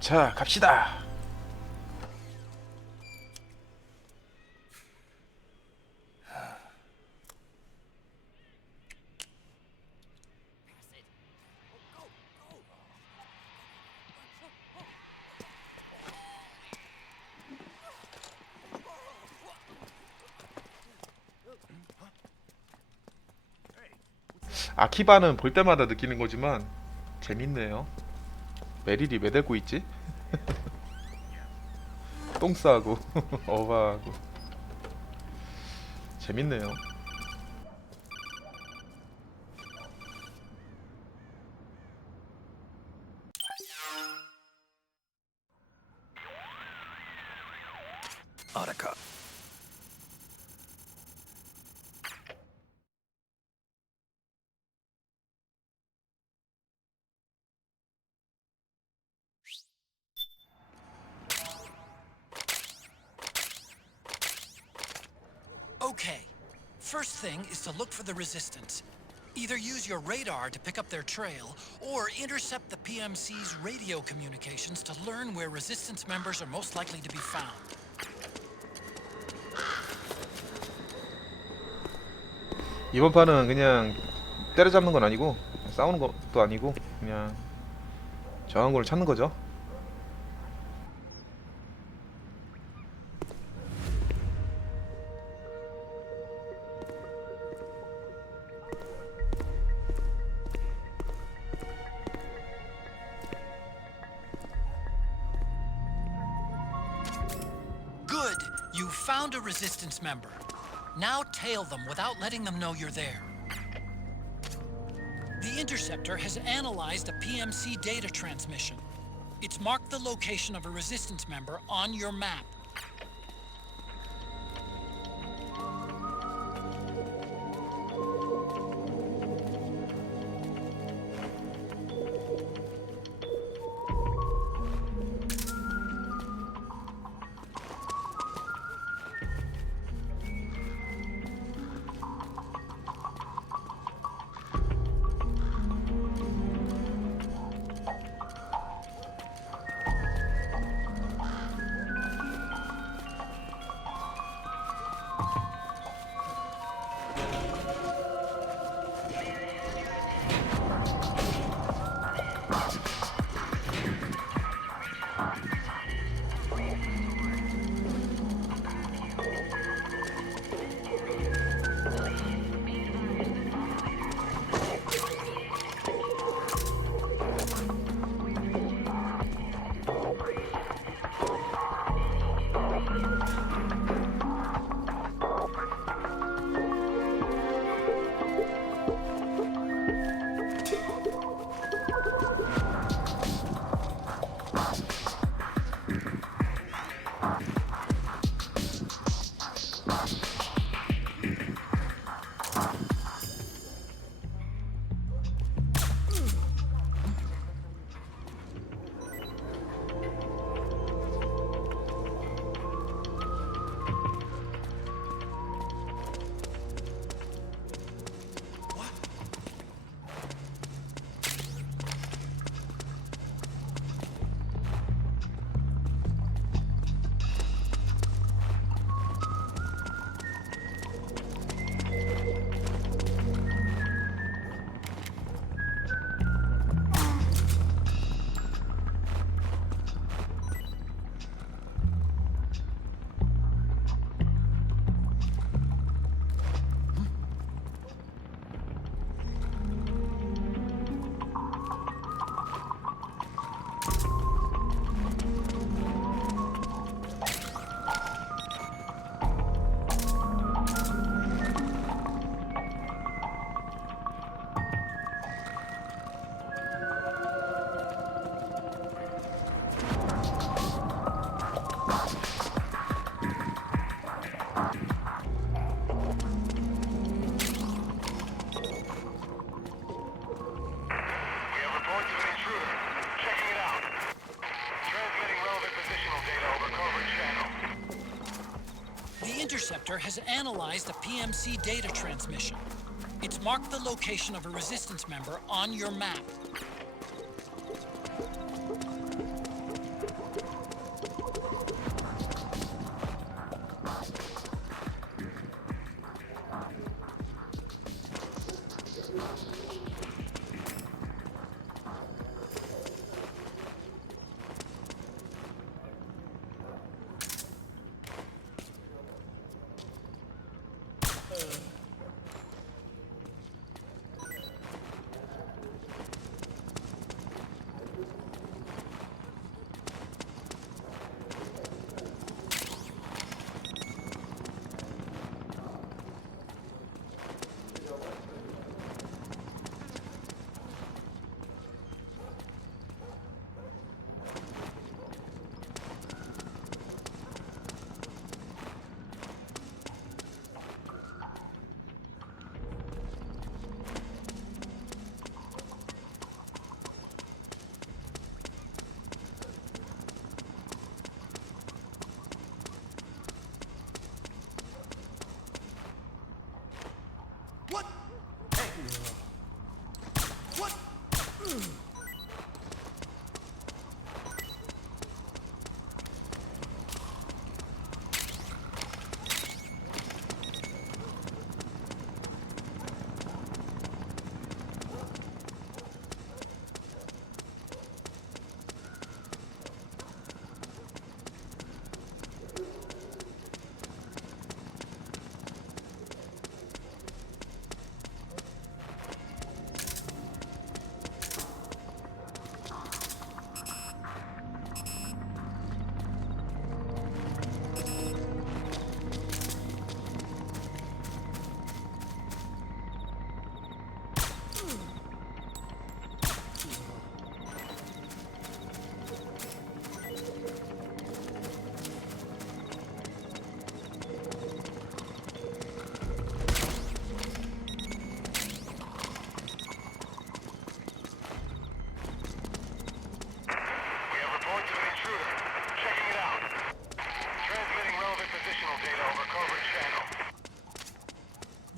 자, 갑시다. 아키바는 볼 때마다 느끼는 거지만 재밌네요. 메릴이 왜 데리고 있지? 똥 싸고 어바하고 재밌네요. ROkale. Okay. First thing is to look for the Resistance. Either use your radar to pick up their trail, or intercept the PMC's radio communications to learn where Resistance members are most likely to be found. 이번 판은 그냥 때려잡는 건 아니고 싸우는 것도 아니고 그냥 저항구를 찾는 거죠. Good! You found a resistance member. Now tail them without letting them know you're there. The interceptor has analyzed a PMC data transmission. It's marked the location of a resistance member on your map. The interceptor has analyzed a PMC data transmission. It's marked the location of a resistance member on your map.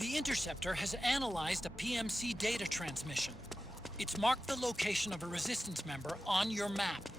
The interceptor has analyzed a PMC data transmission. It's marked the location of a resistance member on your map.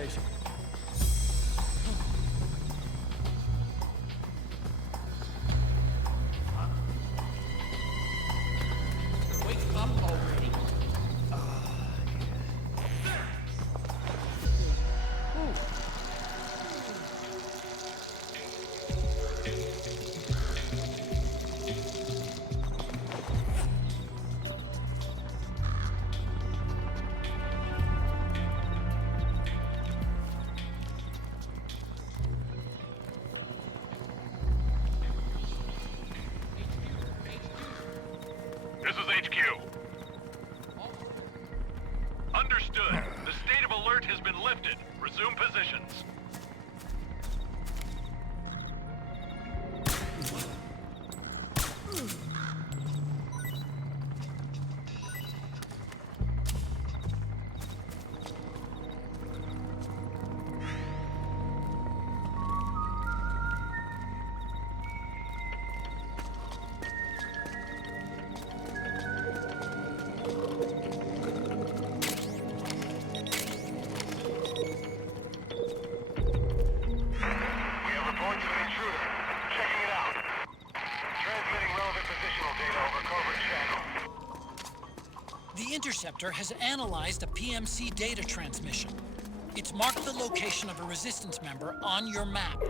destination. Wake up already. This is HQ. Understood. The state of alert has been lifted. Resume positions. The interceptor has analyzed a PMC data transmission. It's marked the location of a resistance member on your map.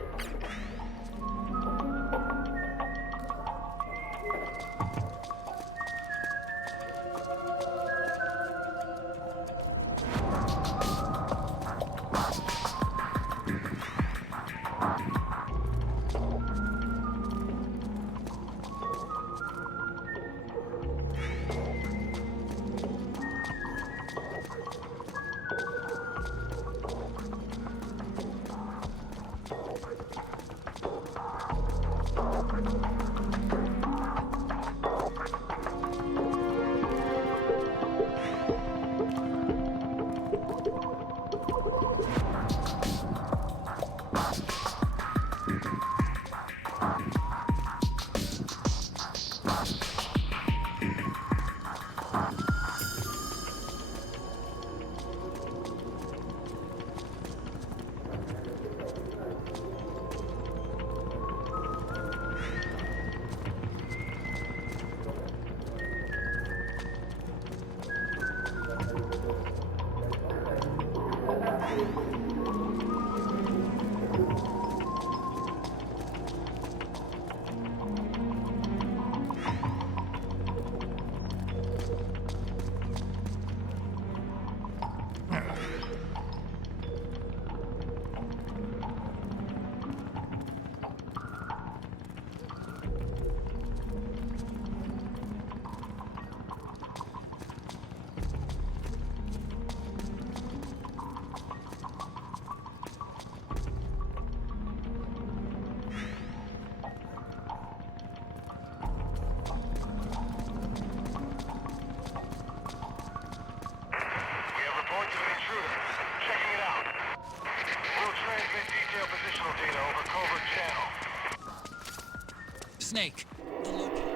Snake, the location.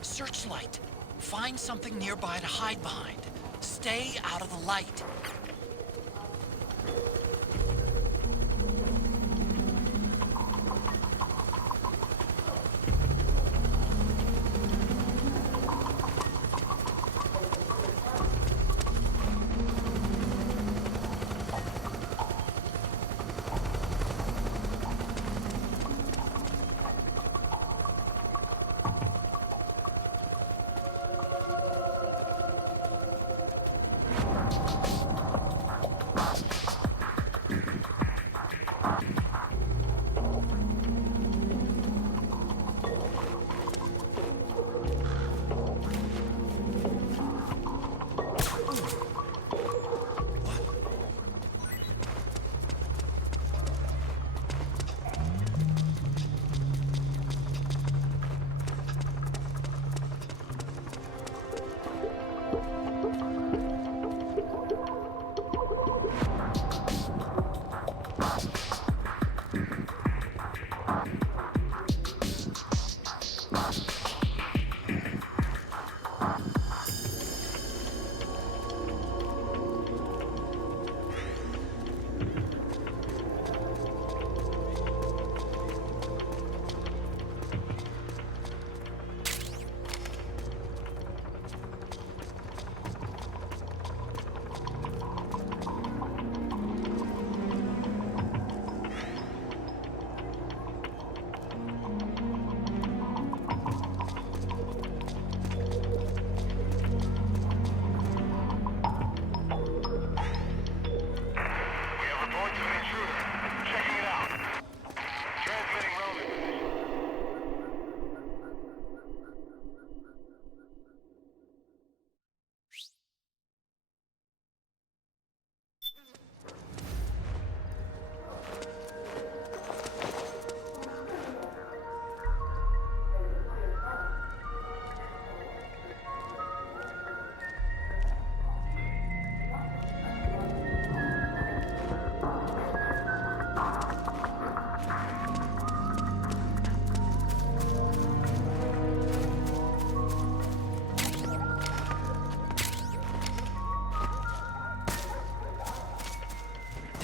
Searchlight. Find something nearby to hide behind. Stay out of the light.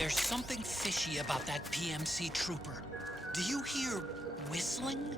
There's something fishy about that PMC trooper. Do you hear whistling?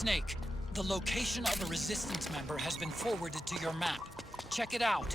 Snake, the location of a Resistance member has been forwarded to your map. Check it out.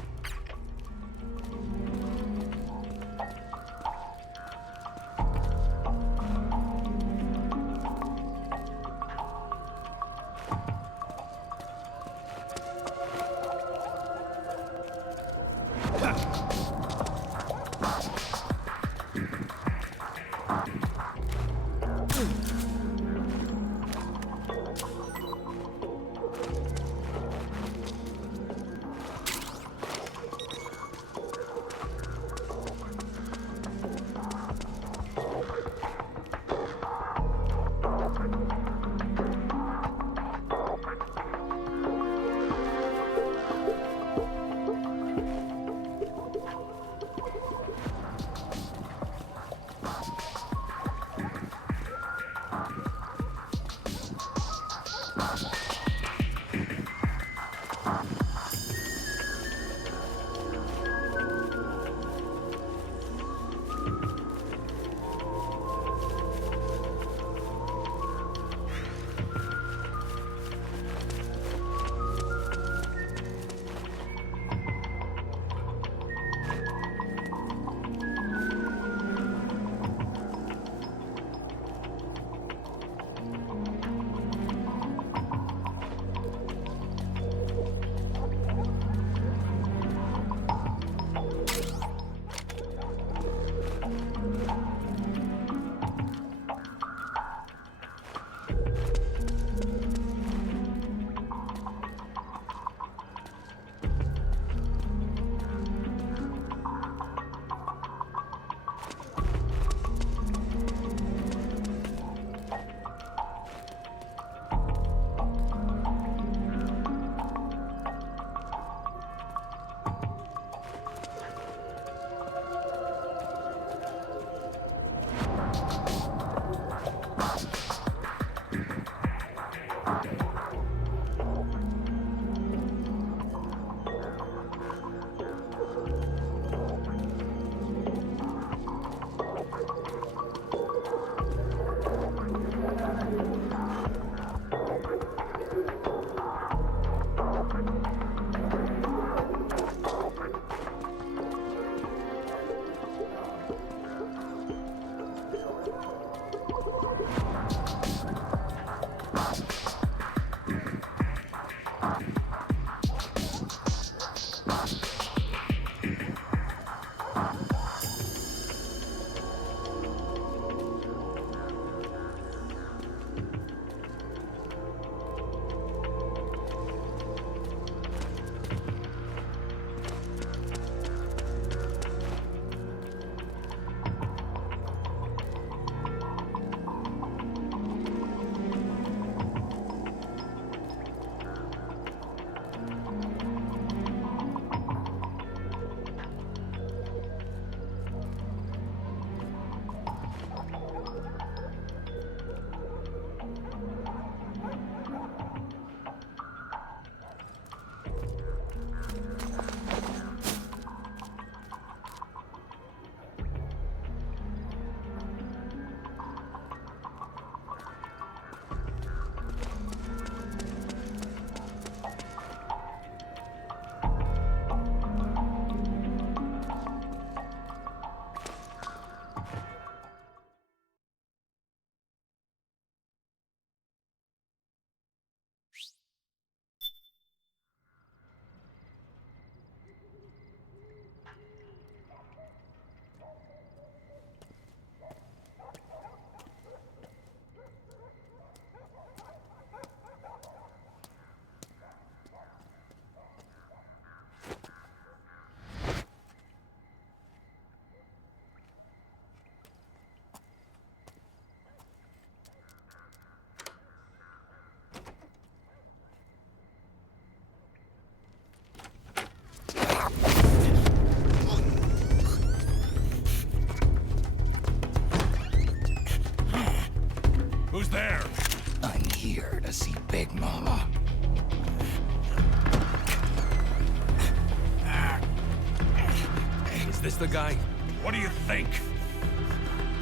this the guy? What do you think?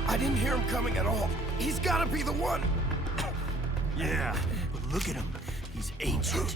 I didn't hear him coming at all. He's gotta be the one. Yeah, but look at him. He's ancient.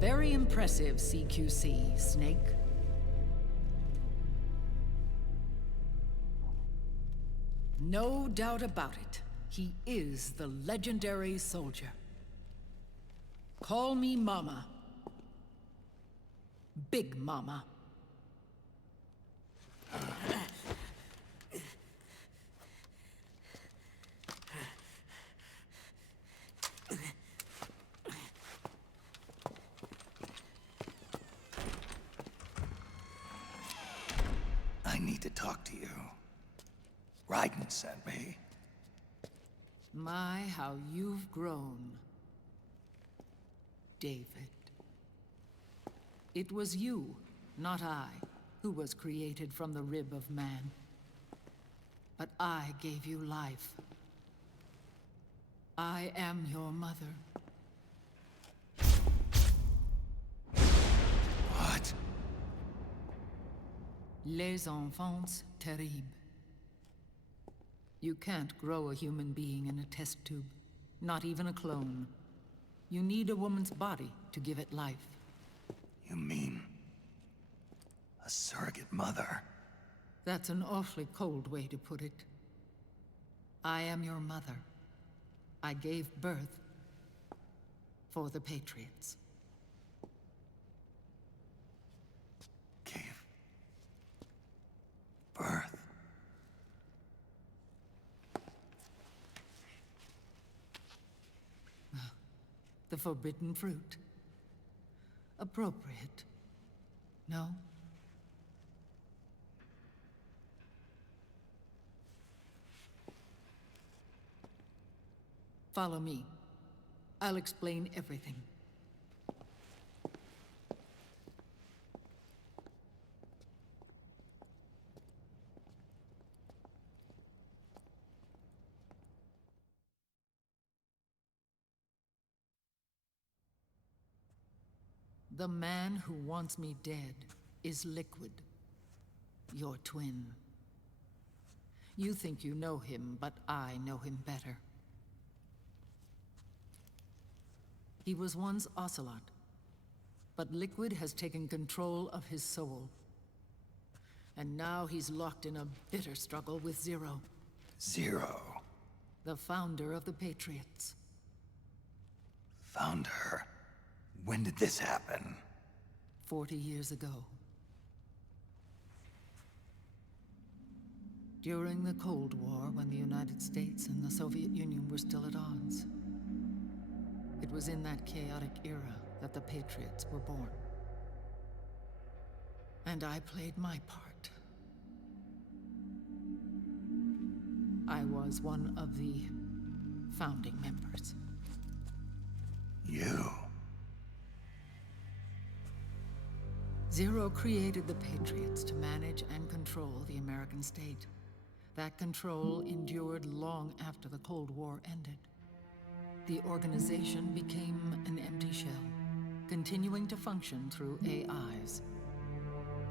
Very impressive, CQC, Snake. No doubt about it. He is the legendary soldier. Call me Mama. Big Mama. I need to talk to you. Raiden sent me. My, how you've grown, David. It was you, not I, who was created from the rib of man. But I gave you life. I am your mother. What? Les enfants terribles. You can't grow a human being in a test tube, not even a clone. You need a woman's body to give it life. You mean a surrogate mother? That's an awfully cold way to put it. I am your mother. I gave birth for the Patriots. Gave birth? The forbidden fruit. Appropriate. No? Follow me. I'll explain everything. The man who wants me dead is Liquid, your twin. You think you know him, but I know him better. He was once Ocelot, but Liquid has taken control of his soul. And now he's locked in a bitter struggle with Zero. Zero? The founder of the Patriots. Founder? When did this happen? 40 years ago. During the Cold War, when the United States and the Soviet Union were still at odds. It was in that chaotic era that the Patriots were born. And I played my part. I was one of the founding members. You? Zero created the Patriots to manage and control the American state. That control endured long after the Cold War ended. The organization became an empty shell, continuing to function through AIs.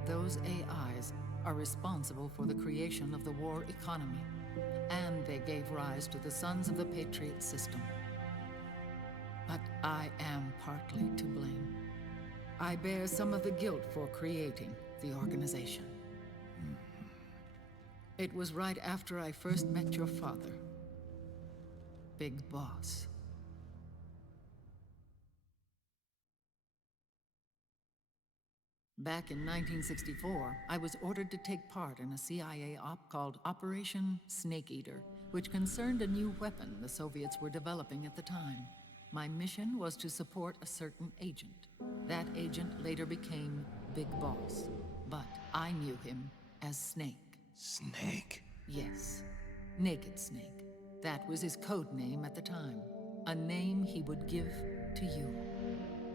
Those AIs are responsible for the creation of the war economy, and they gave rise to the Sons of the Patriot system. But I am partly to blame. I bear some of the guilt for creating the organization. It was right after I first met your father, Big Boss. Back in 1964, I was ordered to take part in a CIA op called Operation Snake Eater, which concerned a new weapon the Soviets were developing at the time. My mission was to support a certain agent. That agent later became Big Boss, but I knew him as Snake. Snake? Yes, Naked Snake. That was his code name at the time, a name he would give to you,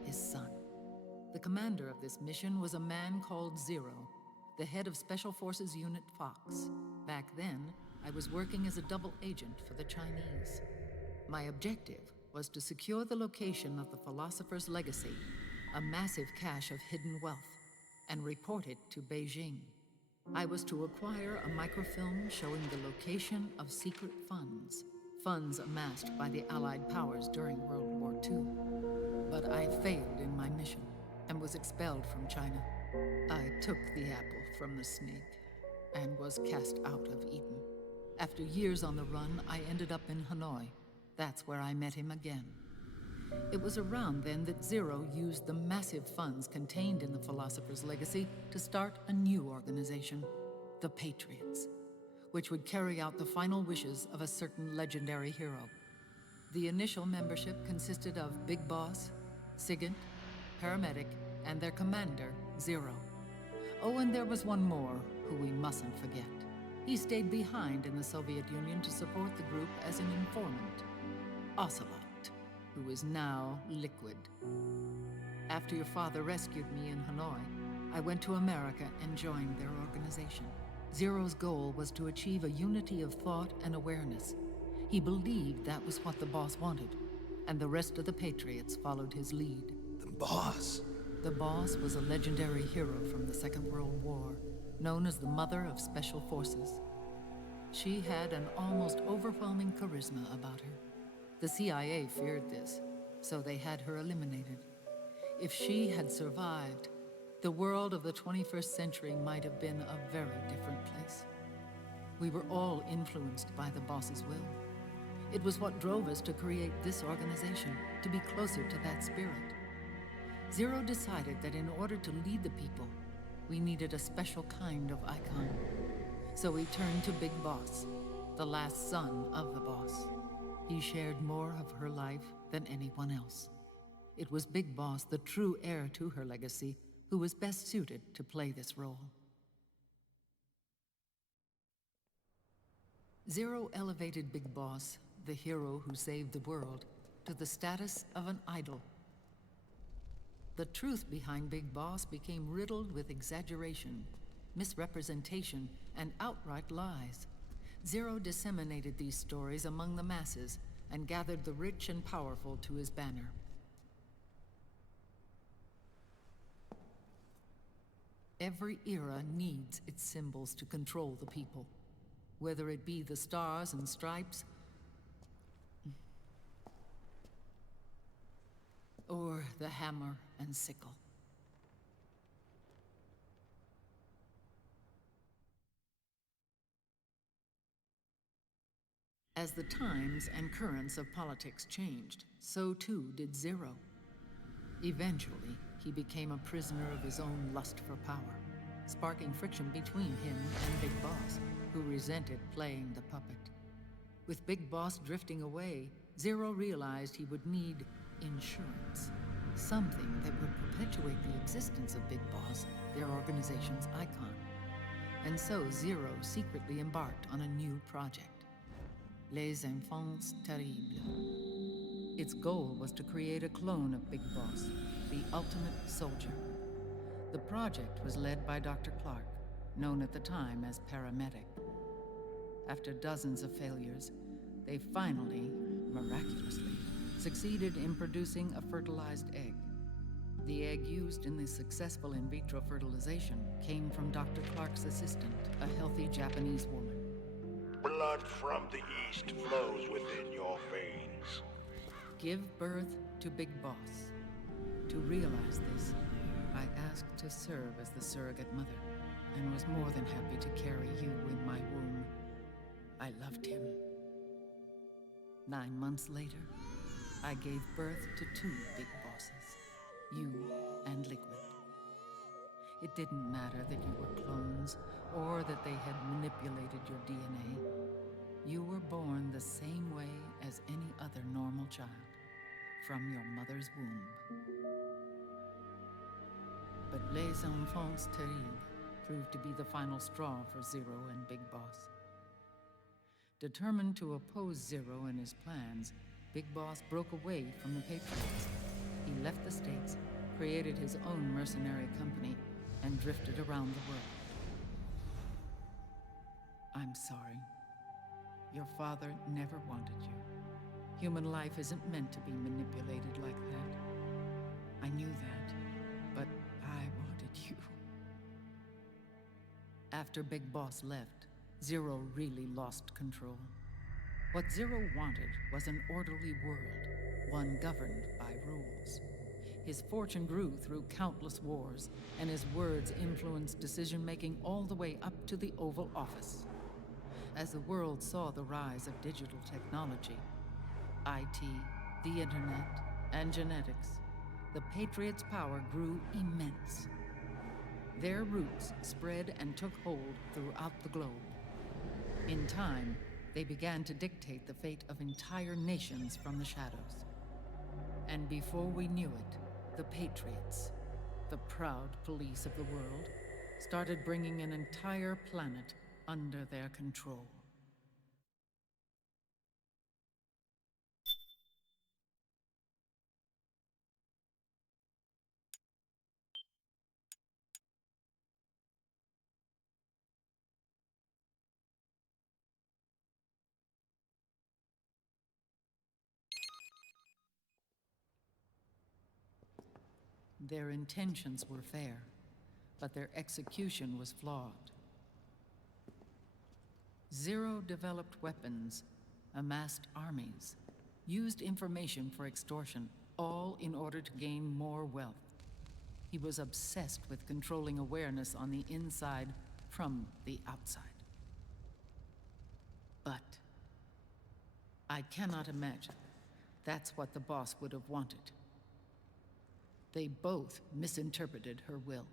his son. The commander of this mission was a man called Zero, the head of Special Forces Unit Fox. Back then, I was working as a double agent for the Chinese. My objective was to secure the location of the Philosopher's Legacy, a massive cache of hidden wealth, and report it to Beijing. I was to acquire a microfilm showing the location of secret funds amassed by the Allied powers during World War II. But I failed in my mission and was expelled from China. I took the apple from the snake and was cast out of Eden. After years on the run, I ended up in Hanoi. That's where I met him again. It was around then that Zero used the massive funds contained in the Philosopher's Legacy to start a new organization, the Patriots, which would carry out the final wishes of a certain legendary hero. The initial membership consisted of Big Boss, Sigint, Paramedic, and their commander, Zero. Oh, and there was one more who we mustn't forget. He stayed behind in the Soviet Union to support the group as an informant, Ocelot, who is now Liquid. After your father rescued me in Hanoi, I went to America and joined their organization. Zero's goal was to achieve a unity of thought and awareness. He believed that was what the boss wanted, and the rest of the Patriots followed his lead. The boss? The boss was a legendary hero from the Second World War, known as the Mother of Special Forces. She had an almost overwhelming charisma about her. The CIA feared this, so they had her eliminated. If she had survived, the world of the 21st century might have been a very different place. We were all influenced by the boss's will. It was what drove us to create this organization, to be closer to that spirit. Zero decided that in order to lead the people, we needed a special kind of icon. So he turned to Big Boss, the last son of the boss. He shared more of her life than anyone else. It was Big Boss, the true heir to her legacy, who was best suited to play this role. Zero elevated Big Boss, the hero who saved the world, to the status of an idol. The truth behind Big Boss became riddled with exaggeration, misrepresentation, and outright lies. Zero disseminated these stories among the masses and gathered the rich and powerful to his banner. Every era needs its symbols to control the people, whether it be the stars and stripes, or the hammer and sickle. As the times and currents of politics changed, so too did Zero. Eventually, he became a prisoner of his own lust for power, sparking friction between him and Big Boss, who resented playing the puppet. With Big Boss drifting away, Zero realized he would need insurance, something that would perpetuate the existence of Big Boss, their organization's icon. And so Zero secretly embarked on a new project, Les Enfants Terribles. Its goal was to create a clone of Big Boss, the ultimate soldier. The project was led by Dr. Clark, known at the time as Paramedic. After dozens of failures, they finally, miraculously, succeeded in producing a fertilized egg. The egg used in the successful in vitro fertilization came from Dr. Clark's assistant, a healthy Japanese woman. Blood from the east flows within your veins. Give birth to Big Boss. To realize this, I asked to serve as the surrogate mother, and was more than happy to carry you in my womb. I loved him. 9 months later, I gave birth to 2 Big Bosses, you and Liquid. It didn't matter that you were clones or that they had manipulated your DNA. You were born the same way as any other normal child, from your mother's womb. But Les Enfants Terribles proved to be the final straw for Zero and Big Boss. Determined to oppose Zero and his plans, Big Boss broke away from the Patriots. He left the States, created his own mercenary company, and drifted around the world. I'm sorry. Your father never wanted you. Human life isn't meant to be manipulated like that. I knew that, but I wanted you. After Big Boss left, Zero really lost control. What Zero wanted was an orderly world, one governed by rules. His fortune grew through countless wars, and his words influenced decision-making all the way up to the Oval Office. As the world saw the rise of digital technology, IT, the internet, and genetics, the Patriots' power grew immense. Their roots spread and took hold throughout the globe. In time, they began to dictate the fate of entire nations from the shadows. And before we knew it, the Patriots, the proud police of the world, started bringing an entire planet under their control. Their intentions were fair, but their execution was flawed. Zero developed weapons, amassed armies, used information for extortion, all in order to gain more wealth. He was obsessed with controlling awareness on the inside from the outside. But I cannot imagine that's what the boss would have wanted. They both misinterpreted her will.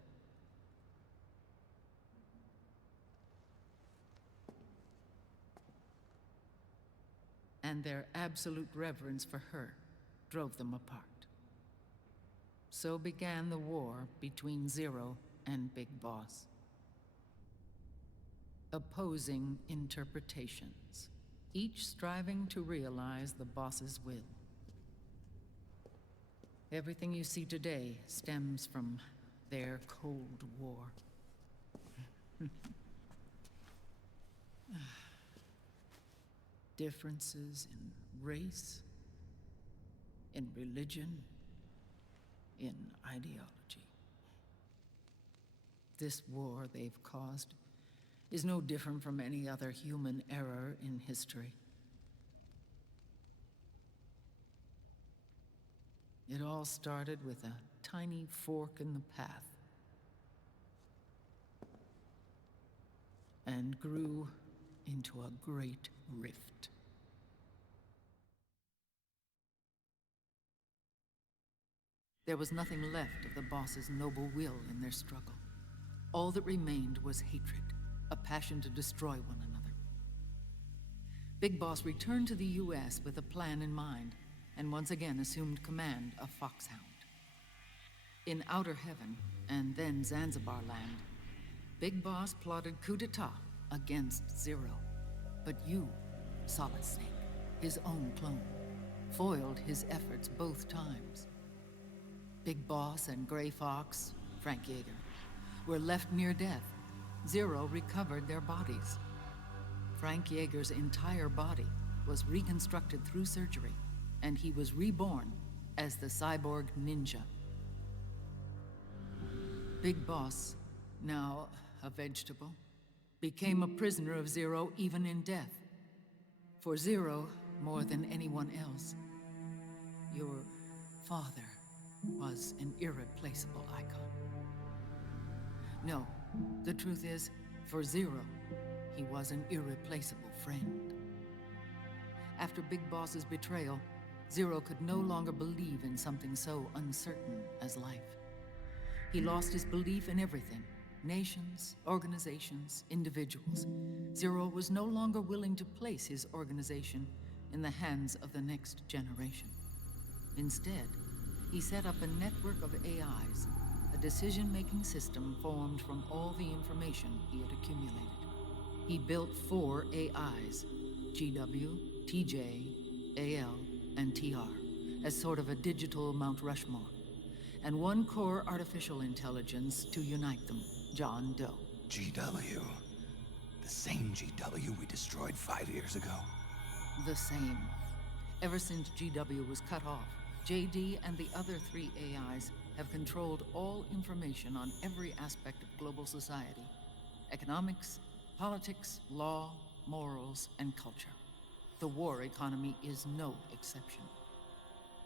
And their absolute reverence for her drove them apart. So began the war between Zero and Big Boss. Opposing interpretations, each striving to realize the boss's will. Everything you see today stems from their Cold War. Differences in race, in religion, in ideology. This war they've caused is no different from any other human error in history. It all started with a tiny fork in the path and grew into a great rift. There was nothing left of the boss's noble will in their struggle. All that remained was hatred, a passion to destroy one another. Big Boss returned to the US with a plan in mind, and once again assumed command of Foxhound. In Outer Heaven, and then Zanzibar Land, Big Boss plotted coup d'etat against Zero. But you, Solid Snake, his own clone, foiled his efforts both times. Big Boss and Gray Fox, Frank Yeager, were left near death. Zero recovered their bodies. Frank Yeager's entire body was reconstructed through surgery, and he was reborn as the cyborg ninja. Big Boss, now a vegetable, became a prisoner of Zero even in death. For Zero, more than anyone else, your father was an irreplaceable icon. No, the truth is, for Zero, he was an irreplaceable friend. After Big Boss's betrayal, Zero could no longer believe in something so uncertain as life. He lost his belief in everything. Nations, organizations, individuals. Zero was no longer willing to place his organization in the hands of the next generation. Instead, he set up a network of AIs, a decision-making system formed from all the information he had accumulated. He built 4 AIs, GW, TJ, AL, and TR, as sort of a digital Mount Rushmore, and 1 core artificial intelligence to unite them, John Doe. GW? The same GW we destroyed 5 years ago? The same. Ever since GW was cut off, JD and the other 3 AIs have controlled all information on every aspect of global society. Economics, politics, law, morals, and culture. The war economy is no exception.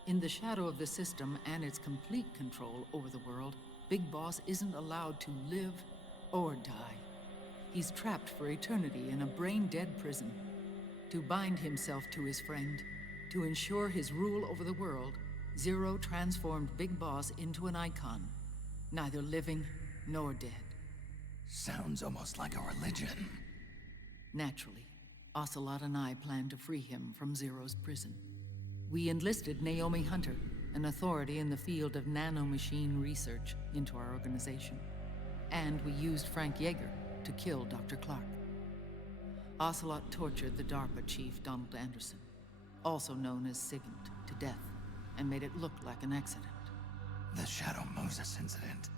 In the shadow of the system and its complete control over the world, Big Boss isn't allowed to live or die. He's trapped for eternity in a brain-dead prison. To bind himself to his friend, to ensure his rule over the world, Zero transformed Big Boss into an icon, neither living nor dead. Sounds almost like a religion. Naturally, Ocelot and I plan to free him from Zero's prison. We enlisted Naomi Hunter, an authority in the field of nanomachine research, into our organization. And we used Frank Yeager to kill Dr. Clark. Ocelot tortured the DARPA chief, Donald Anderson, also known as Sigint, to death, and made it look like an accident. The Shadow Moses incident.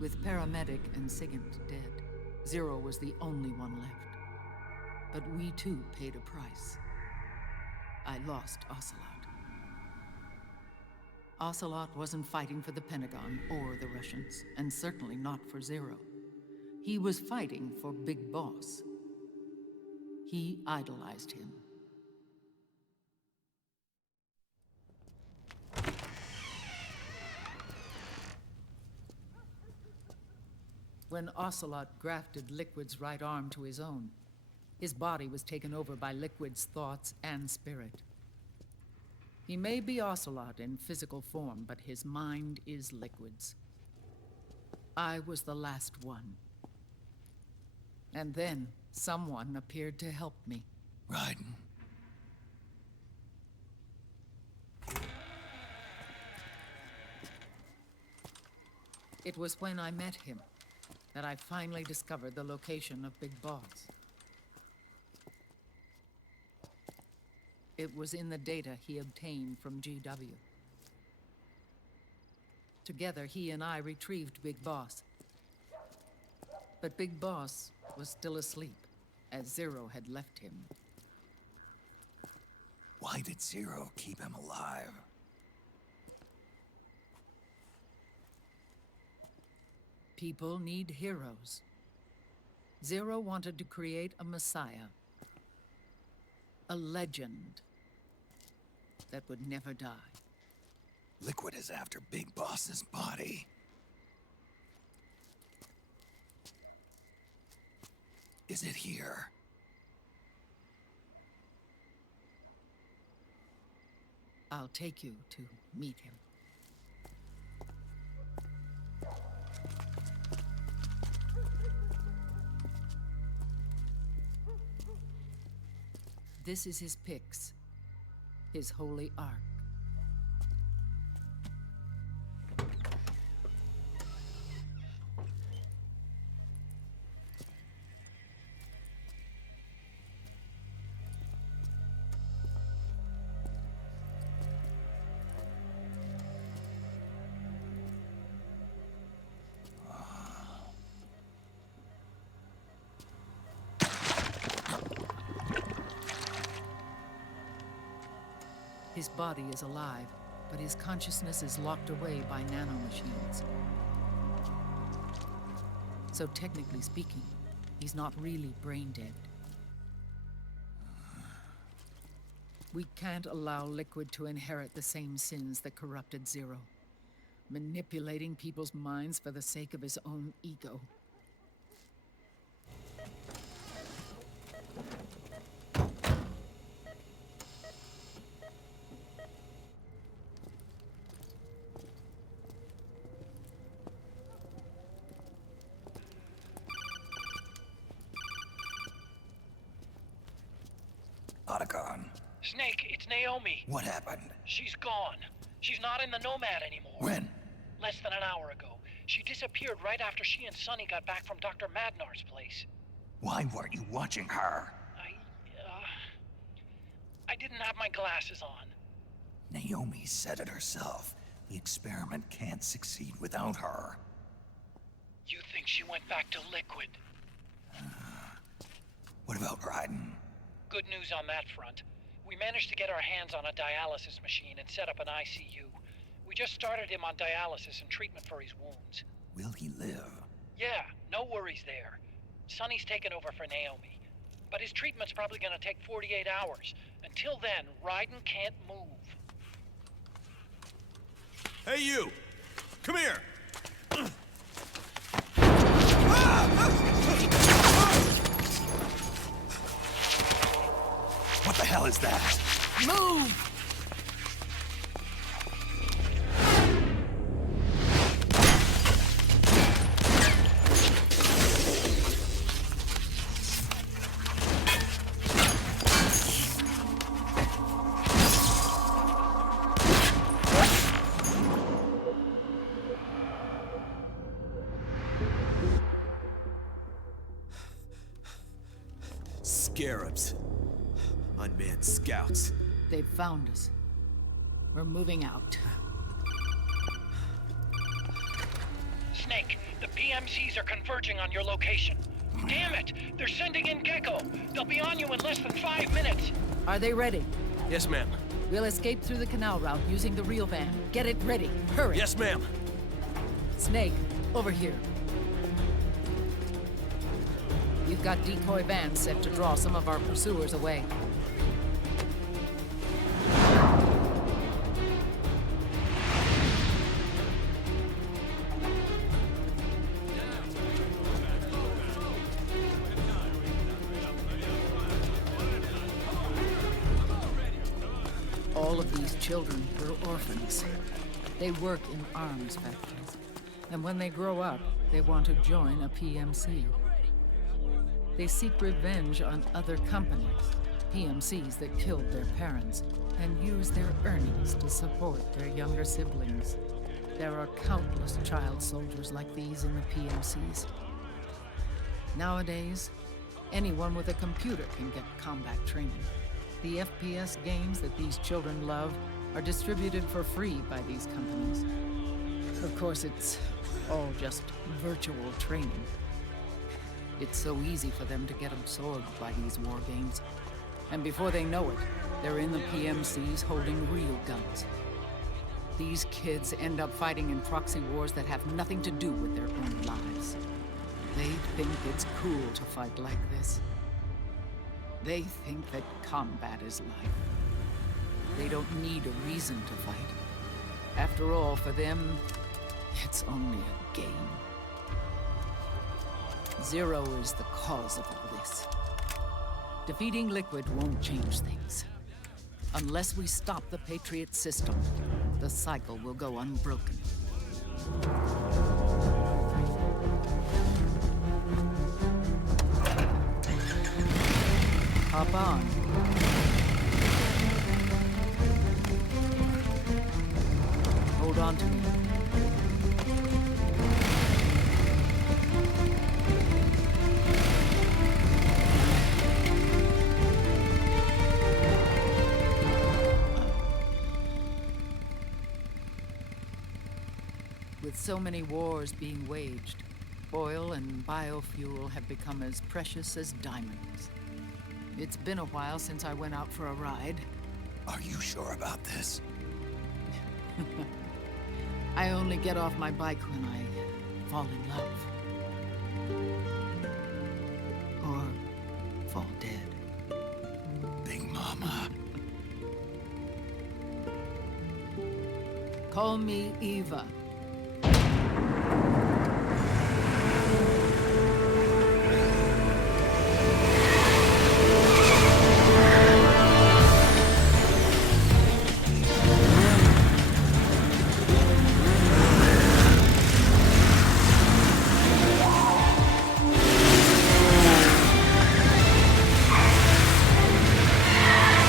With Paramedic and Sigint dead, Zero was the only one left. But we too paid a price. I lost Ocelot. Ocelot wasn't fighting for the Pentagon or the Russians, and certainly not for Zero. He was fighting for Big Boss. He idolized him. When Ocelot grafted Liquid's right arm to his own, his body was taken over by Liquid's thoughts and spirit. He may be Ocelot in physical form, but his mind is Liquid's. I was the last one. And then someone appeared to help me. Raiden. It was when I met him that I finally discovered the location of Big Boss. It was in the data he obtained from GW. Together, he and I retrieved Big Boss. But Big Boss was still asleep, as Zero had left him. Why did Zero keep him alive? People need heroes. Zero wanted to create a messiah. A legend that would never die. Liquid is after Big Boss's body. Is it here? I'll take you to meet him. This is his pyx, his holy ark. His body is alive, but his consciousness is locked away by nanomachines. So technically speaking, he's not really brain dead. We can't allow Liquid to inherit the same sins that corrupted Zero, manipulating people's minds for the sake of his own ego. Otacon. Snake, it's Naomi. What happened? She's gone. She's not in the Nomad anymore. When? Less than an hour ago. She disappeared right after she and Sonny got back from Dr. Madnar's place. Why weren't you watching her? I didn't have my glasses on. Naomi said it herself. The experiment can't succeed without her. You think she went back to Liquid? What about Raiden? Good news on that front. We managed to get our hands on a dialysis machine and set up an ICU. We just started him on dialysis and treatment for his wounds. Will he live? Yeah, no worries there. Sonny's taken over for Naomi. But his treatment's probably gonna take 48 hours. Until then, Raiden can't move. Hey, you! Come here! What the hell is that? Move! Scarabs. Unmanned scouts. They've found us. We're moving out. Snake, the PMCs are converging on your location. Damn it! They're sending in Gecko! They'll be on you in less than 5 minutes! Are they ready? Yes, ma'am. We'll escape through the canal route using the real van. Get it ready. Hurry. Yes, ma'am. Snake, over here. We've got decoy vans set to draw some of our pursuers away. All of these children were orphans. They work in arms factories. And when they grow up, they want to join a PMC. They seek revenge on other companies, PMCs that killed their parents, and use their earnings to support their younger siblings. There are countless child soldiers like these in the PMCs. Nowadays, anyone with a computer can get combat training. The FPS games that these children love are distributed for free by these companies. Of course, it's all just virtual training. It's so easy for them to get absorbed by these war games. And before they know it, they're in the PMCs holding real guns. These kids end up fighting in proxy wars that have nothing to do with their own lives. They think it's cool to fight like this. They think that combat is life. They don't need a reason to fight. After all, for them, it's only a game. Zero is the cause of all this. Defeating Liquid won't change things. Unless we stop the Patriot system, the cycle will go unbroken. Hop on. Hold on to me. With so many wars being waged, oil and biofuel have become as precious as diamonds. It's been a while since I went out for a ride. Are you sure about this? I only get off my bike when I fall in love. Or fall dead. Big Mama. Call me Eva.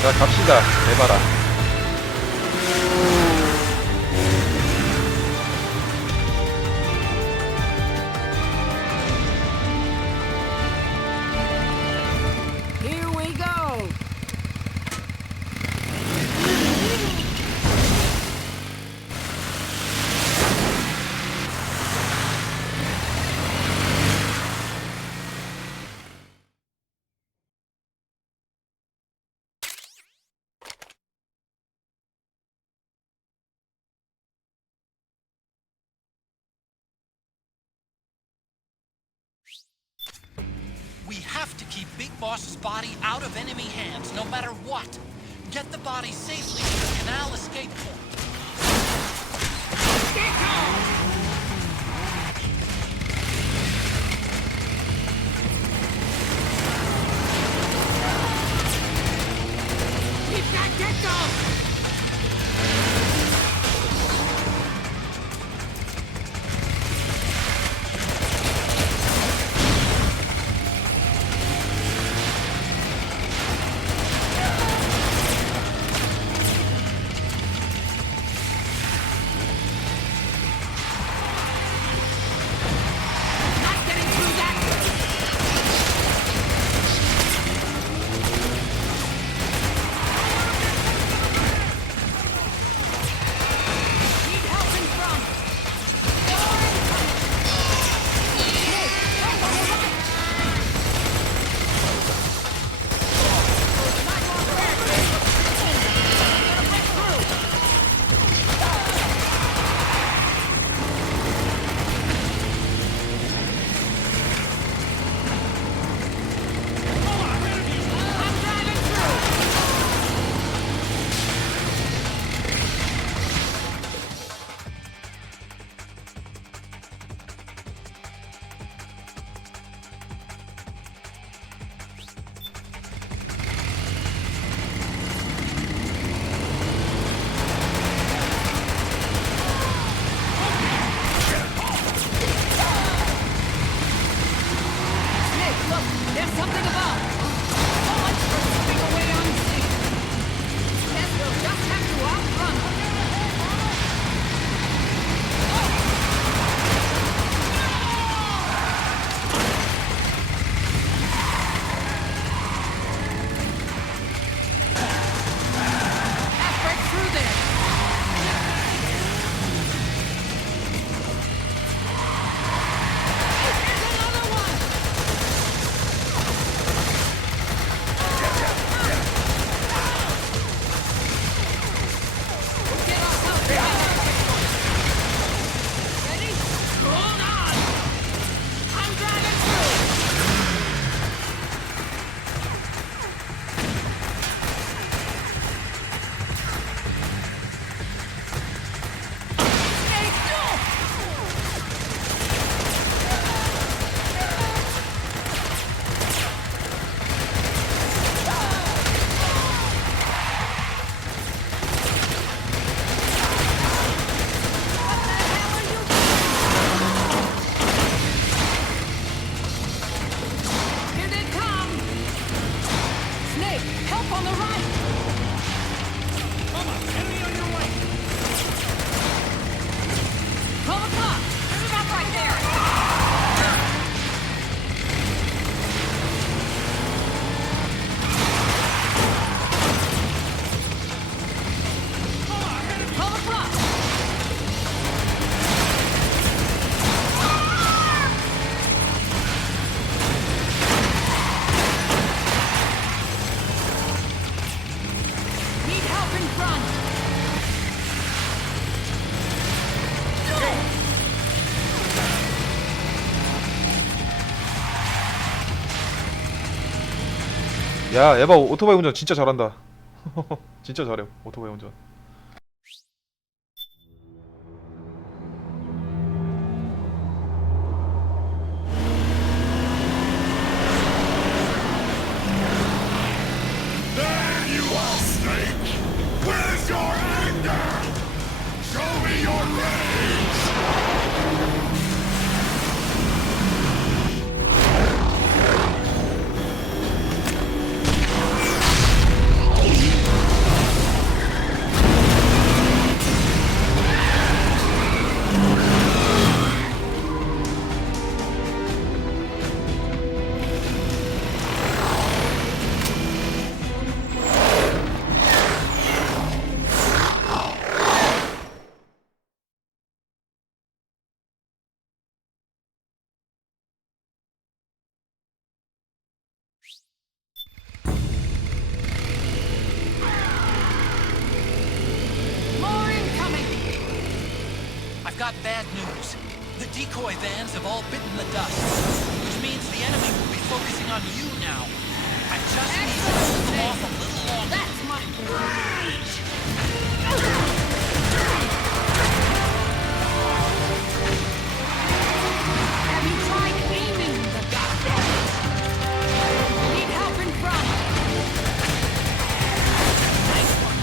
자, 갑시다. 내봐라. Here we go. We have to keep Big Boss's body out of enemy hands, no matter what. Get the body safely to the canal escape point. Keep that get-go! 야, 에바 오토바이 운전 진짜 잘한다. 진짜 잘해, 오토바이 운전. There you are, Snake! Where's your anger? Show me your rage! got bad news. The decoy vans have all bitten the dust, which means the enemy will be focusing on you now. I just need to hold them off a little longer. That's my Have you tried aiming the gun? Need help in front. Nice one.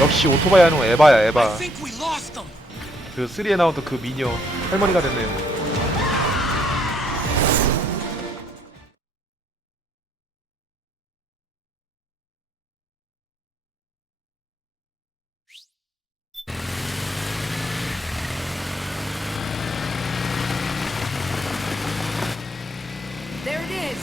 역시 오토바이 하는 거 에바야 에바. 그 3에 나오던 그 미녀 할머니가 됐네요. There it is.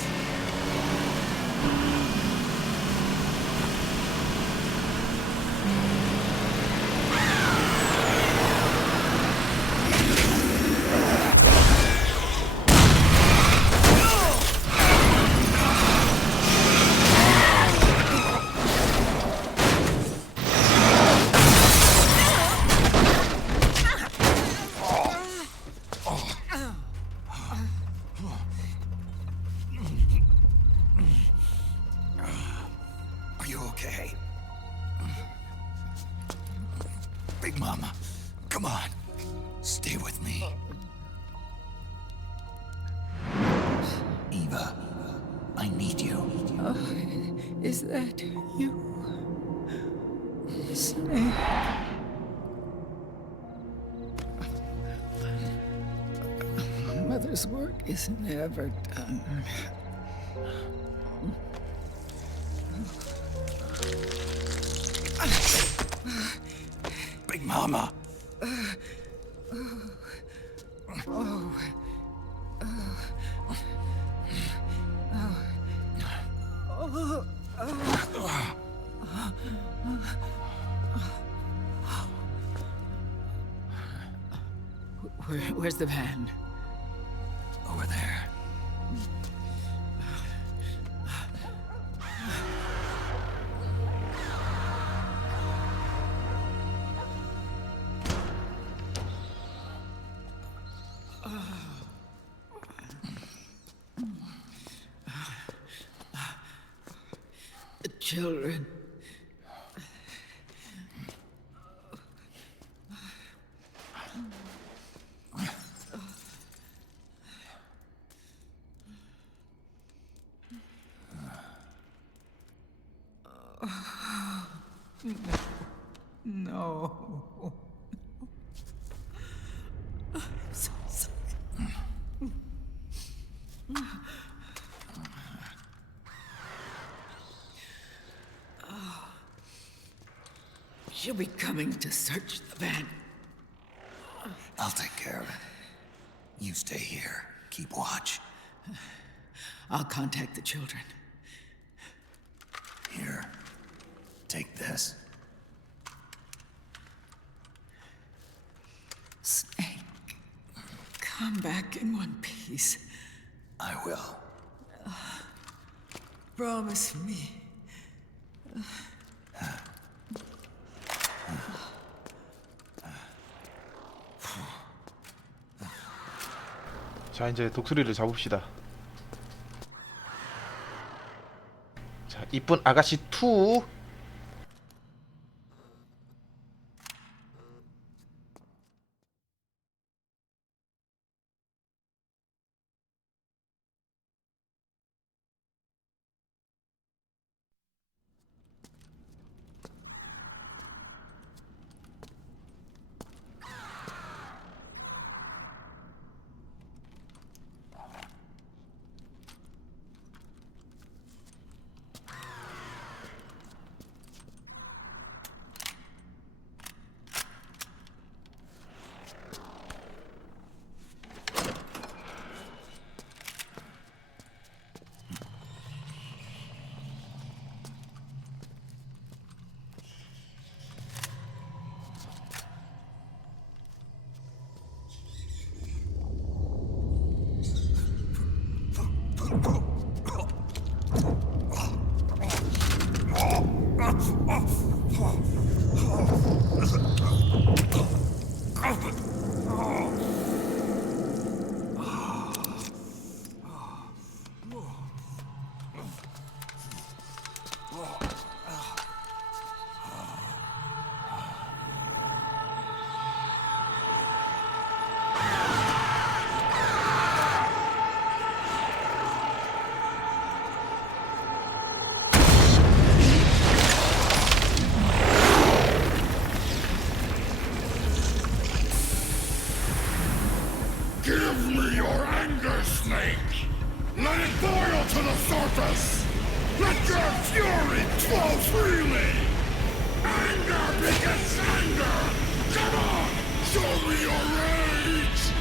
Big Mama, come on. Stay with me. Eva, I need you. Is that you? Snake. Mother's work is never done. Big Mama. Where's the van? Over there. The children. No. I'm so sorry. She'll be coming to search the van. I'll take care of it. You stay here. Keep watch. I'll contact the children. Here. Take this. Snake, come back in one piece. I will. Promise me. 자, 이제 독수리를 잡읍시다. 자, 이쁜 아가씨 2. Give me your anger, Snake! Let it boil to the surface! Let your fury flow freely! Anger begets anger! Come on! Show me your rage!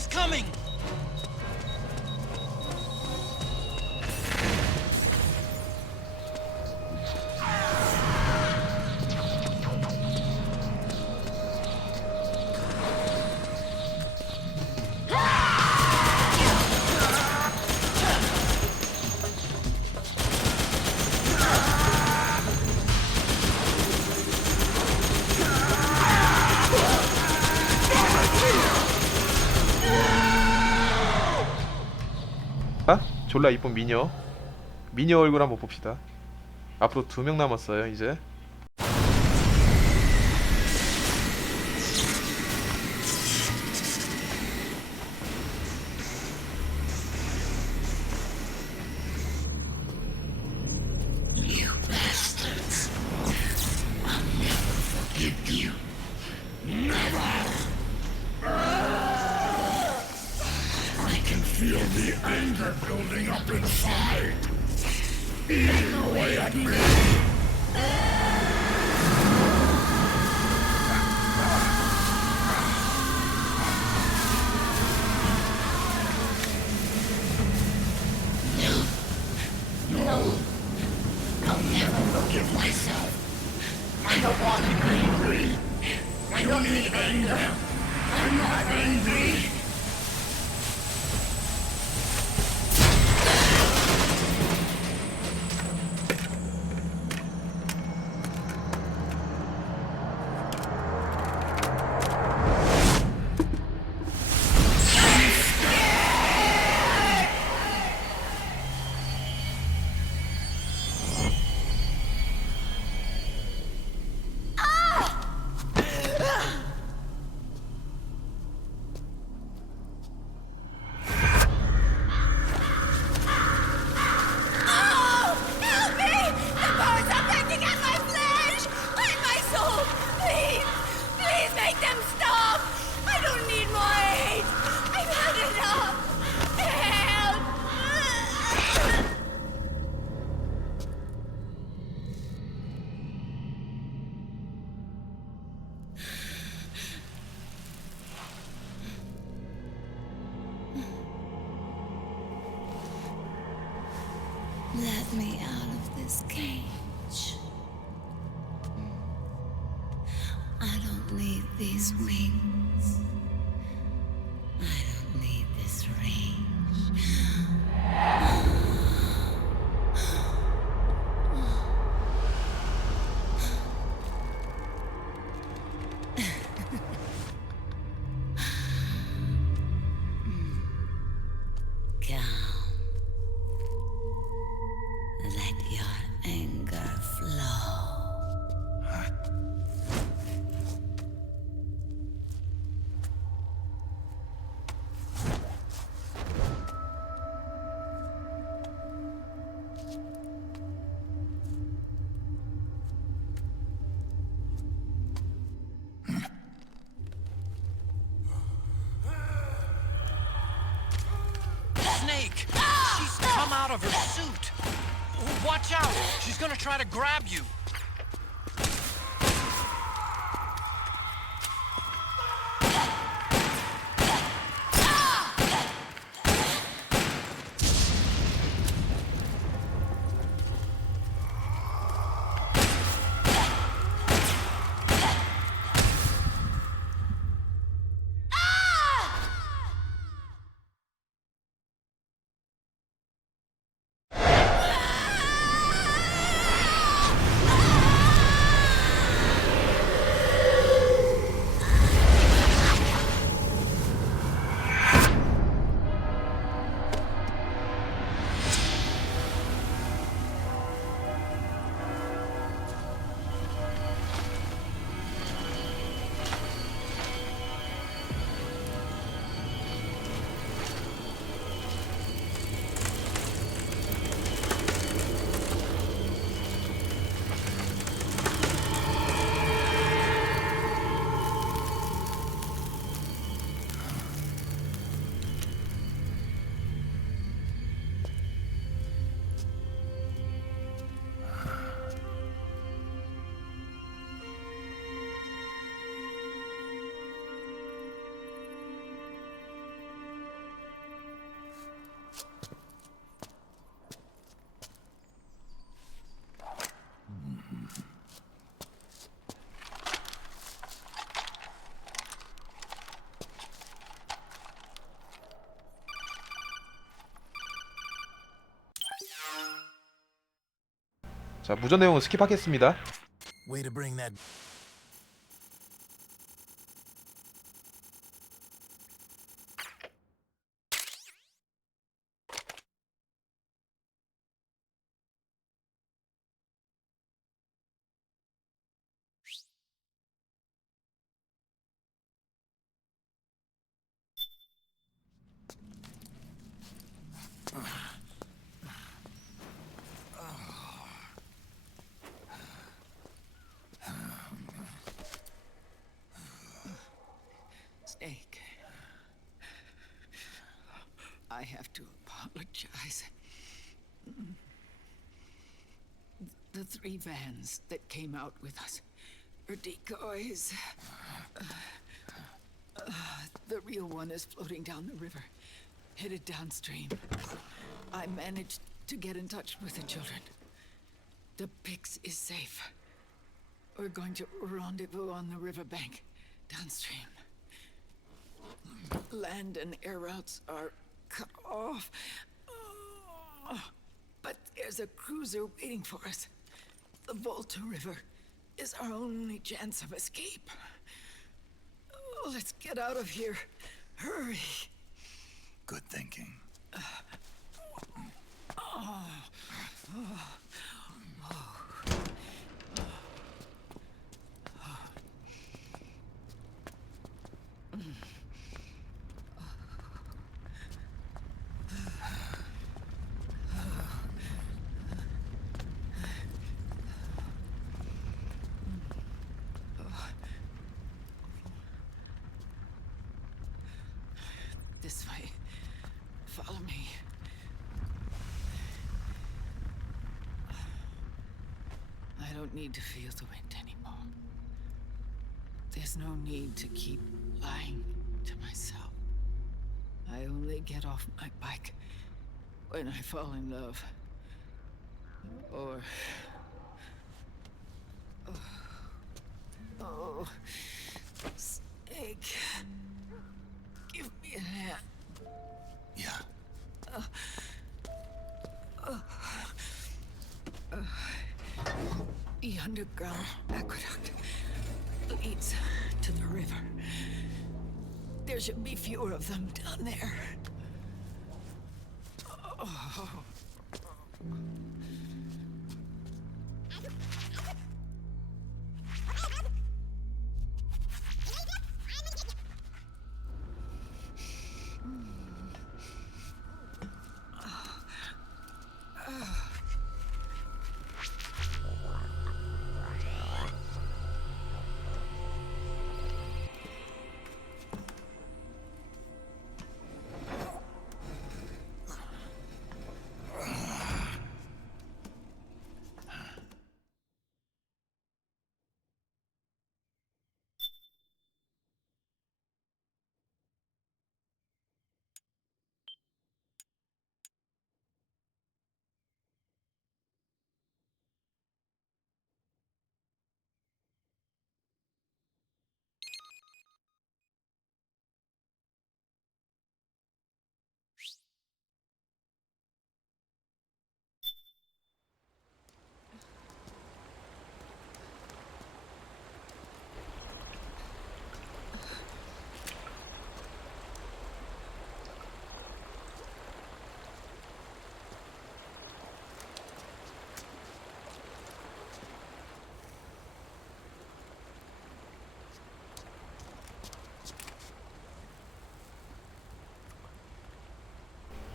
He's coming! 졸라 이쁜 미녀 얼굴 한번 봅시다. 앞으로 2명 남았어요 이제. You bastards. I'll never forgive you. Never. I can feel the anger building up inside, eating away at me. No. I'll never forgive myself. I don't want to be angry. I don't need anger. I'm not angry. Let me out of this cage. I don't need these wings. I don't need this range. Let your anger flow. Snake! She's come out of her suit! Watch out! She's gonna try to grab you! Ah! 자, 무전 내용은 스킵하겠습니다. Way to bring that. Snake. I have to apologize. The 3 vans that came out with us are decoys. The real one is floating down the river, headed downstream. I managed to get in touch with the children. The Pix is safe. We're going to rendezvous on the riverbank, downstream. Land and air routes are cut off. But there's a cruiser waiting for us. The Volta River is our only chance of escape. Let's get out of here. Hurry. Good thinking. This way. Follow me. I don't need to feel the wind anymore. There's no need to keep lying to myself. I only get off my bike when I fall in love. Or... Oh... Snake... Give me a hand. Yeah. The underground aqueduct leads to the river. There should be fewer of them down there. Oh.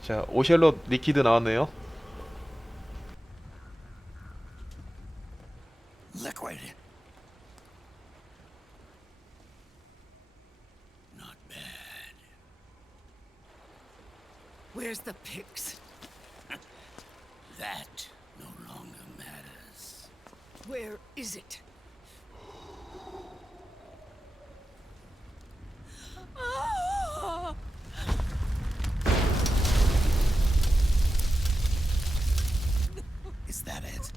자, 오셜롯 리퀴드 나왔네요. Liquid. Not bad. Where's the Pix? That no longer matters. Where is it? Is that it?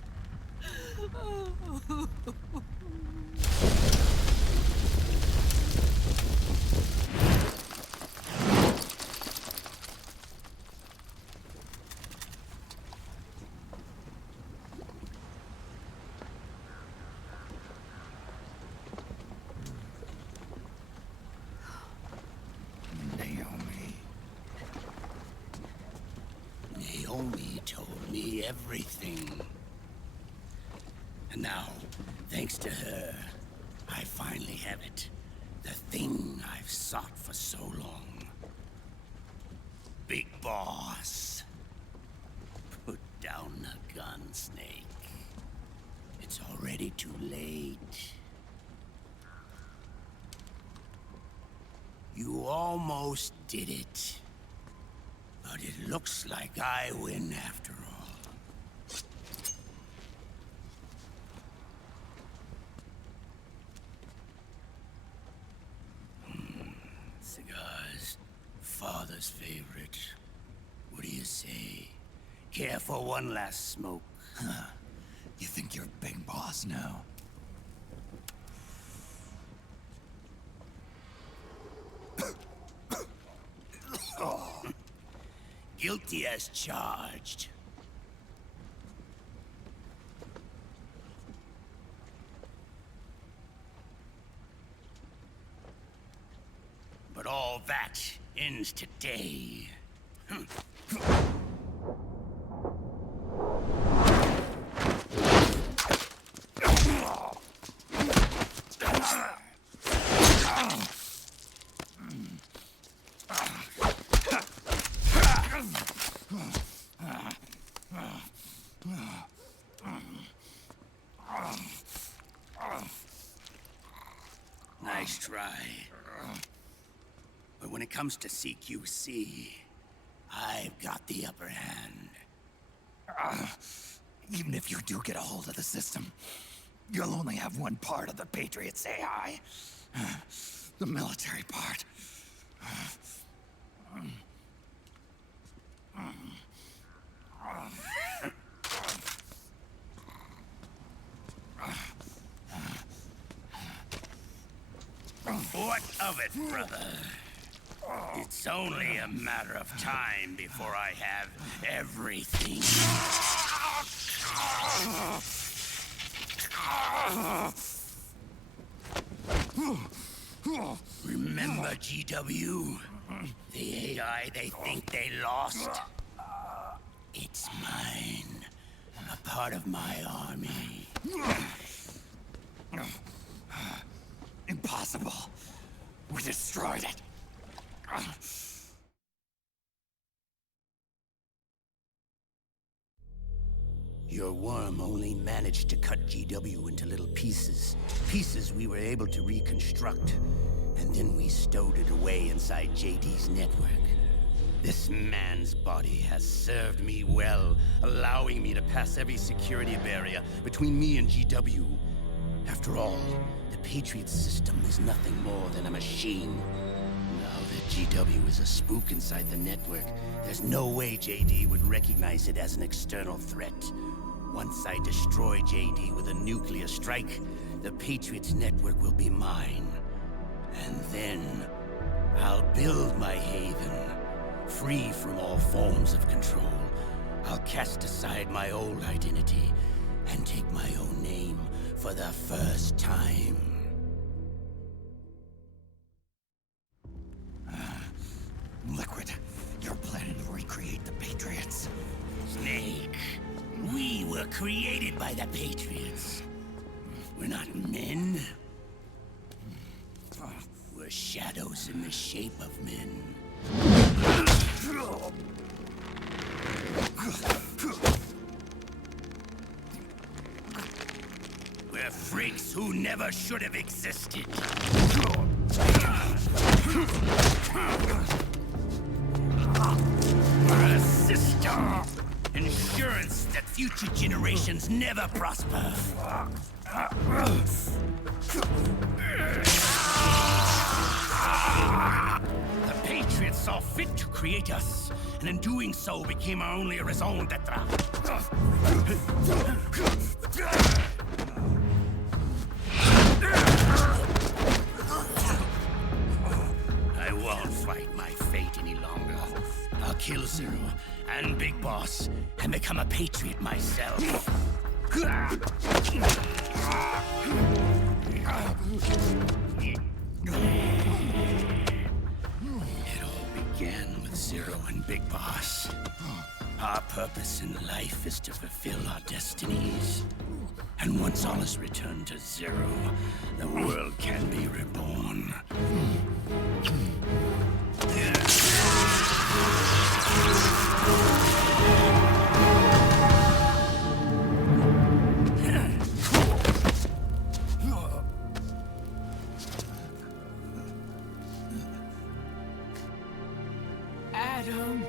homie told me everything. And now, thanks to her, I finally have it. The thing I've sought for so long. Big Boss. Put down the gun, Snake. It's already too late. You almost did it. But it looks like I win after all. Cigars. Father's favorite. What do you say? Care for one last smoke? Huh. You think you're Big Boss now? Guilty as charged. But all that ends today. Nice try. But when it comes to CQC, I've got the upper hand. Even if you do get a hold of the system, you'll only have one part of the Patriots AI. The military part. What of it, brother? It's only a matter of time before I have everything. Remember GW? The AI they think they lost? It's mine. A part of my army. Impossible. We destroyed it. Your worm only managed to cut GW into little pieces. Pieces we were able to reconstruct. And then we stowed it away inside JD's network. This man's body has served me well, allowing me to pass every security barrier between me and GW. After all, the Patriot system is nothing more than a machine. Now that GW is a spook inside the network, there's no way JD would recognize it as an external threat. Once I destroy JD with a nuclear strike, the Patriots network will be mine. And then, I'll build my haven, free from all forms of control. I'll cast aside my old identity and take my own name for the first time. Liquid, you're planning to recreate the Patriots. Snake, we were created by the Patriots. We're not men. We're shadows in the shape of men. We're freaks who never should have existed. We're a system. Insurance that future generations never prosper. The Patriots saw fit to create us, and in doing so became our only raison d'etre. I won't fight my fate any longer. I'll kill Zero and Big Boss and become a Patriot myself. It all began with Zero and Big Boss. Our purpose in life is to fulfill our destinies. And once all is returned to zero, the world can be reborn. Adam.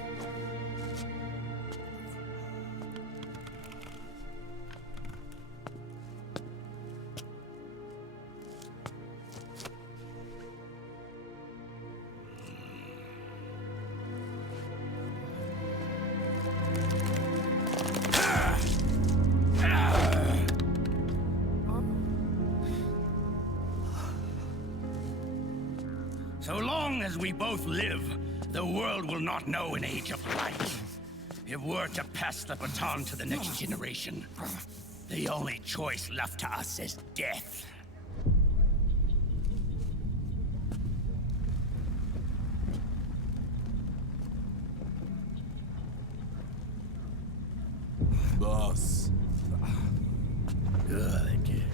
So long as we both live, the world will not know an age of light. If we're to pass the baton to the next generation, the only choice left to us is death. Boss. Good.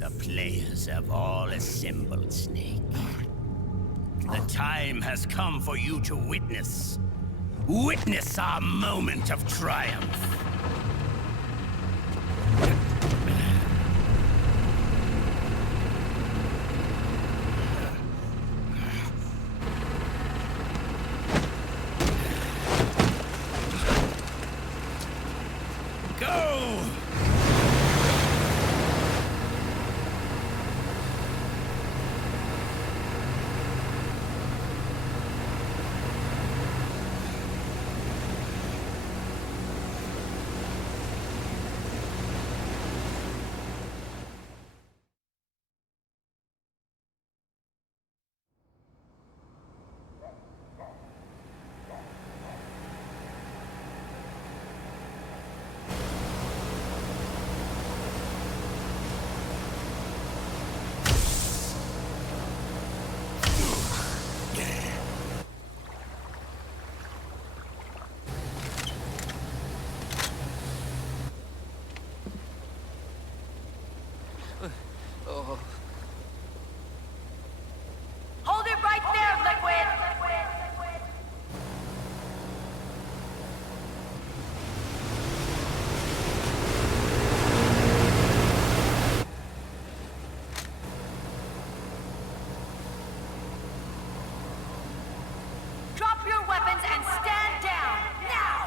The players have all assembled, Snake. The time has come for you to witness our moment of triumph. Go! Hold it right there, Liquid! Drop your weapons and stand down, now!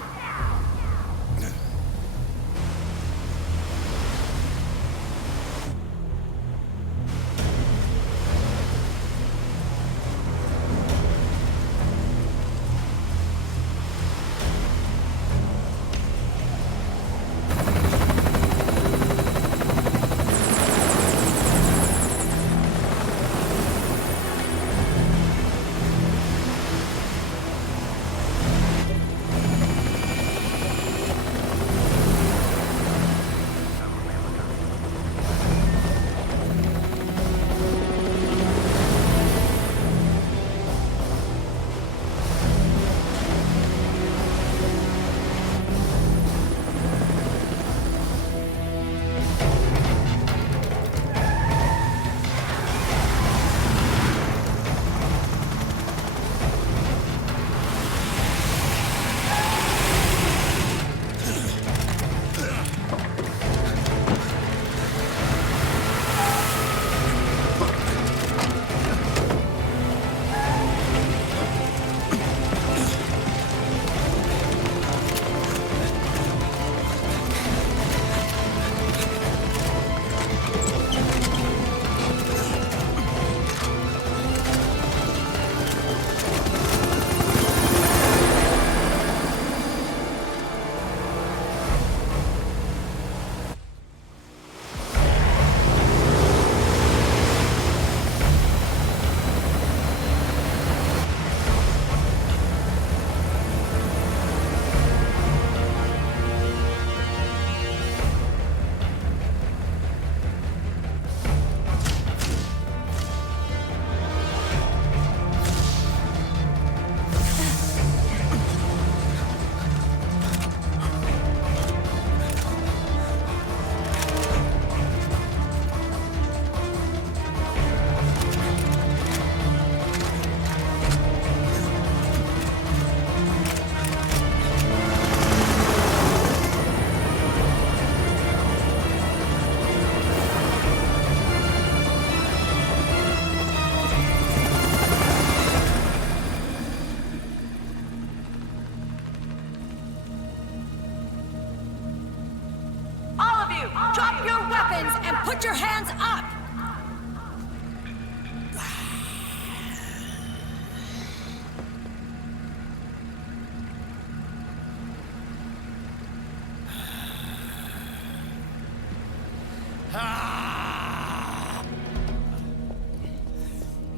weapons and put your hands up!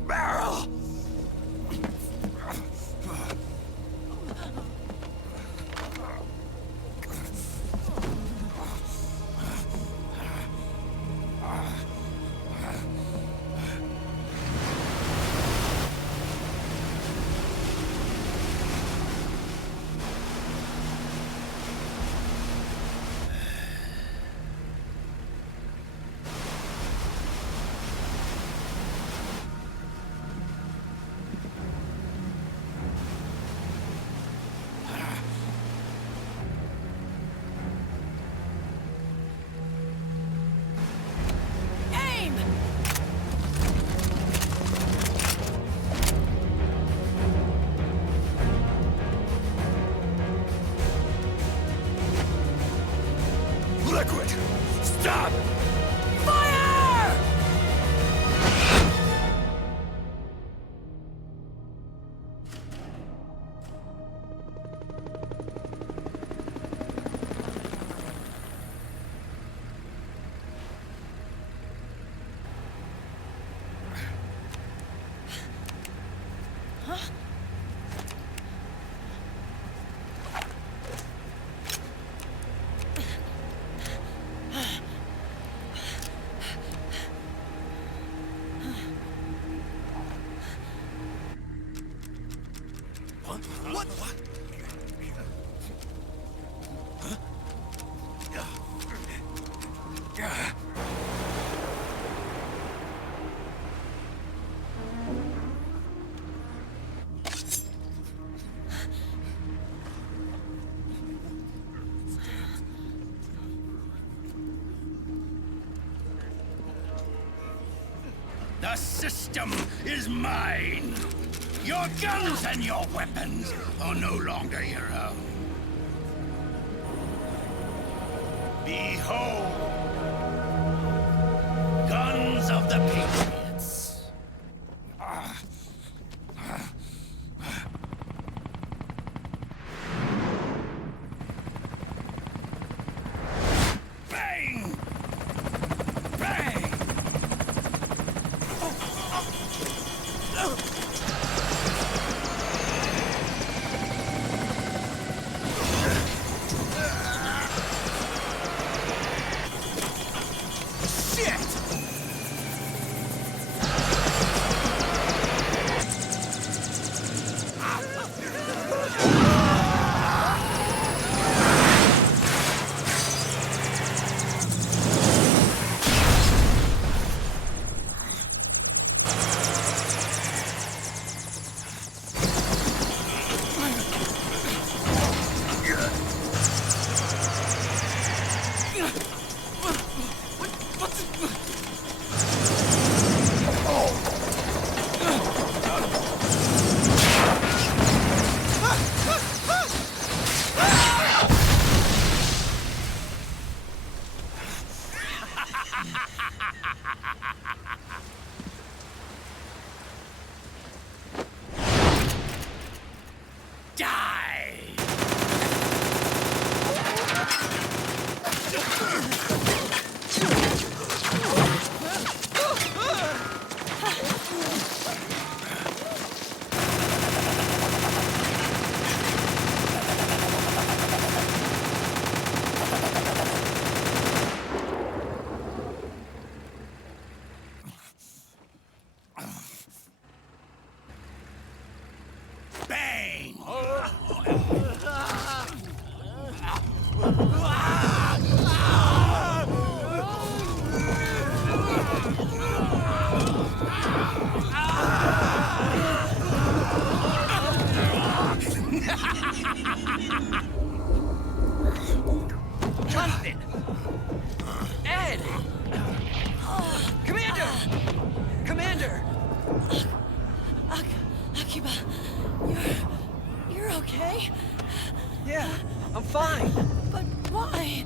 Barrel! Liquid! Stop! Fire! What? The system is mine. Your guns and your weapons are no longer your own. Behold, guns of the Patriots. Bang! Bang! Jonathan! Ed! Commander! Commander! Akiba, you're okay? Yeah, I'm fine. But why?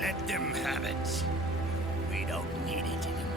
Let them have it. We don't need it anymore.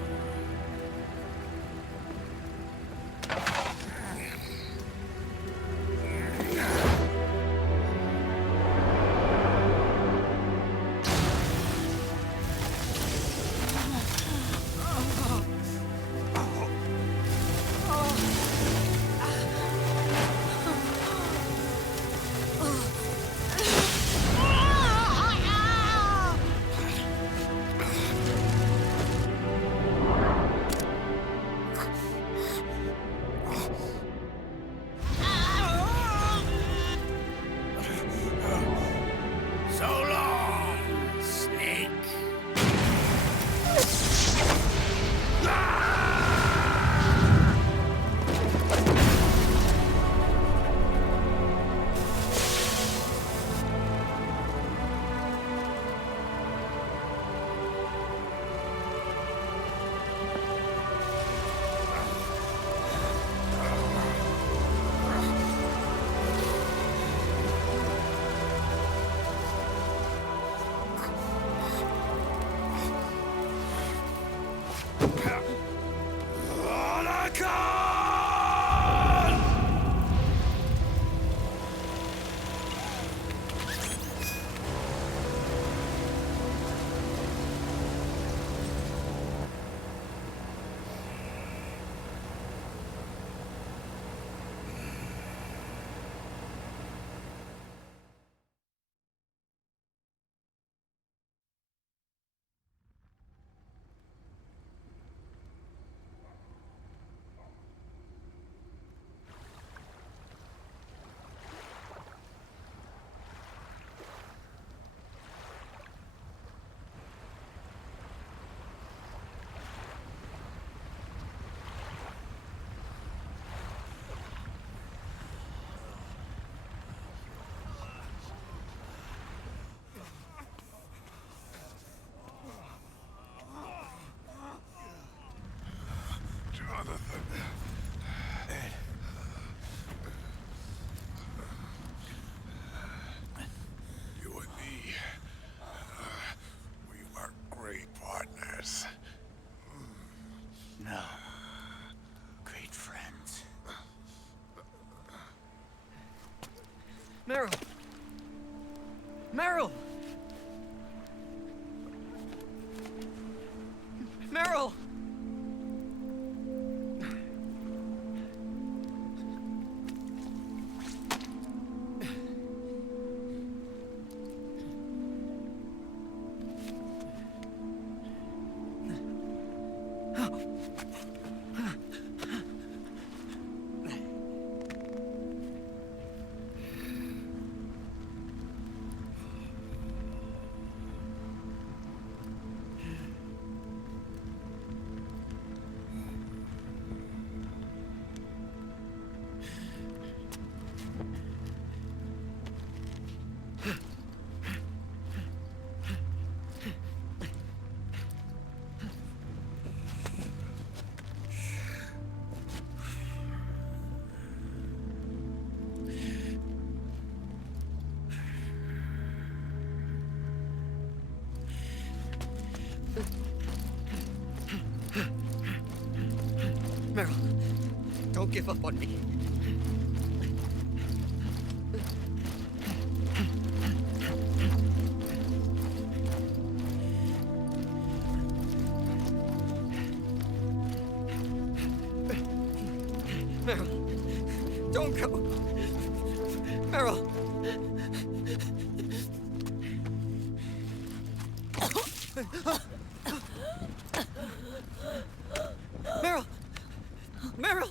You and me, we were great partners. No. Great friends. Meryl! Meryl! Meryl! Meryl, don't give up on me. Meryl, don't go. Meryl. Meryl. Meryl.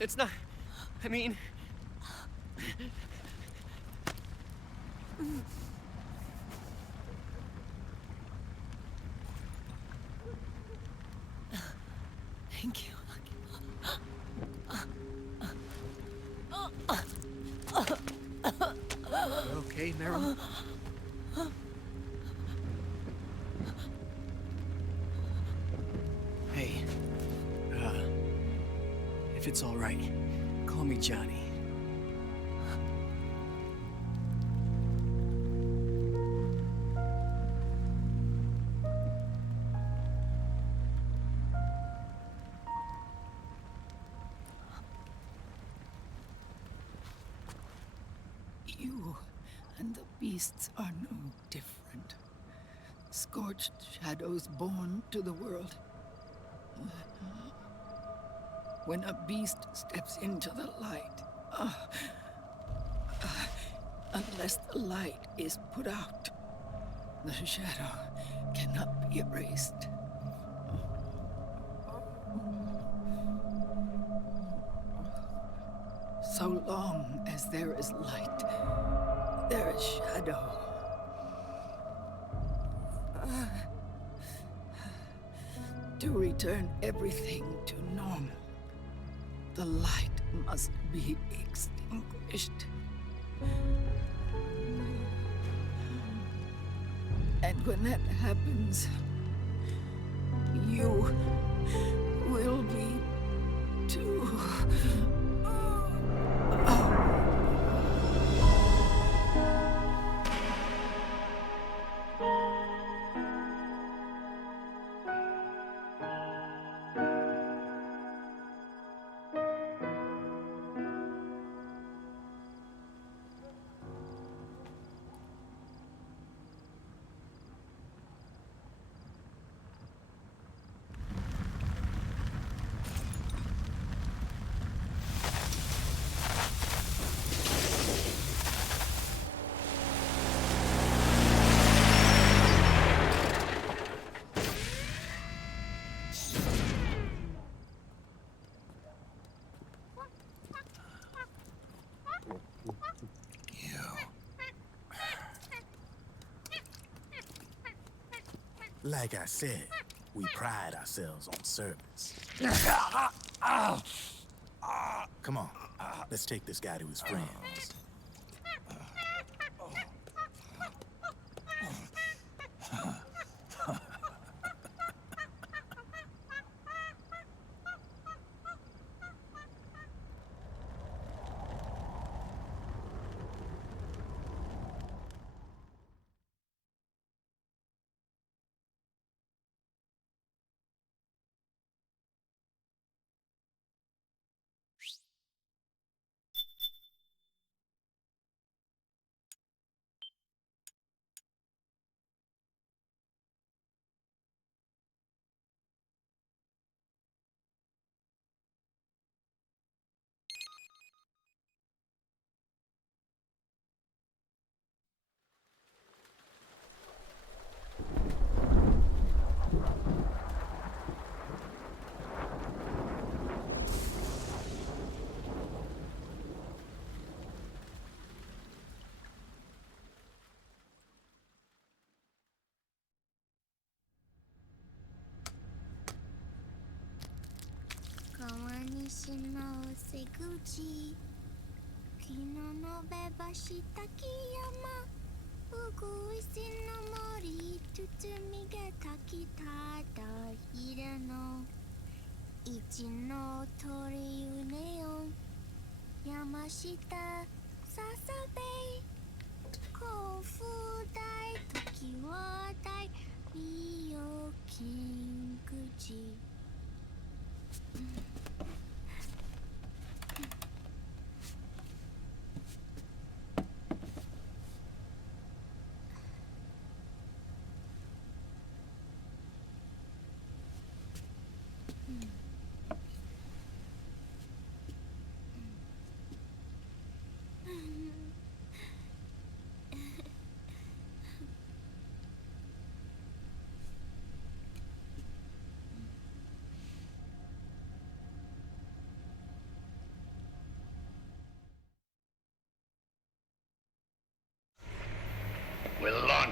It's not. I mean. Thank you. You okay, Meryl? Hey, if it's all right, call me Johnny. You and the beasts are no different. Scorched shadows born to the world. When a beast steps into the light, unless the light is put out, the shadow cannot be erased. So long as there is light, there is shadow. To return everything to normal, the light must be extinguished. And when that happens, you will be too. Like I said, we pride ourselves on service. Come on, let's take this guy to his friends.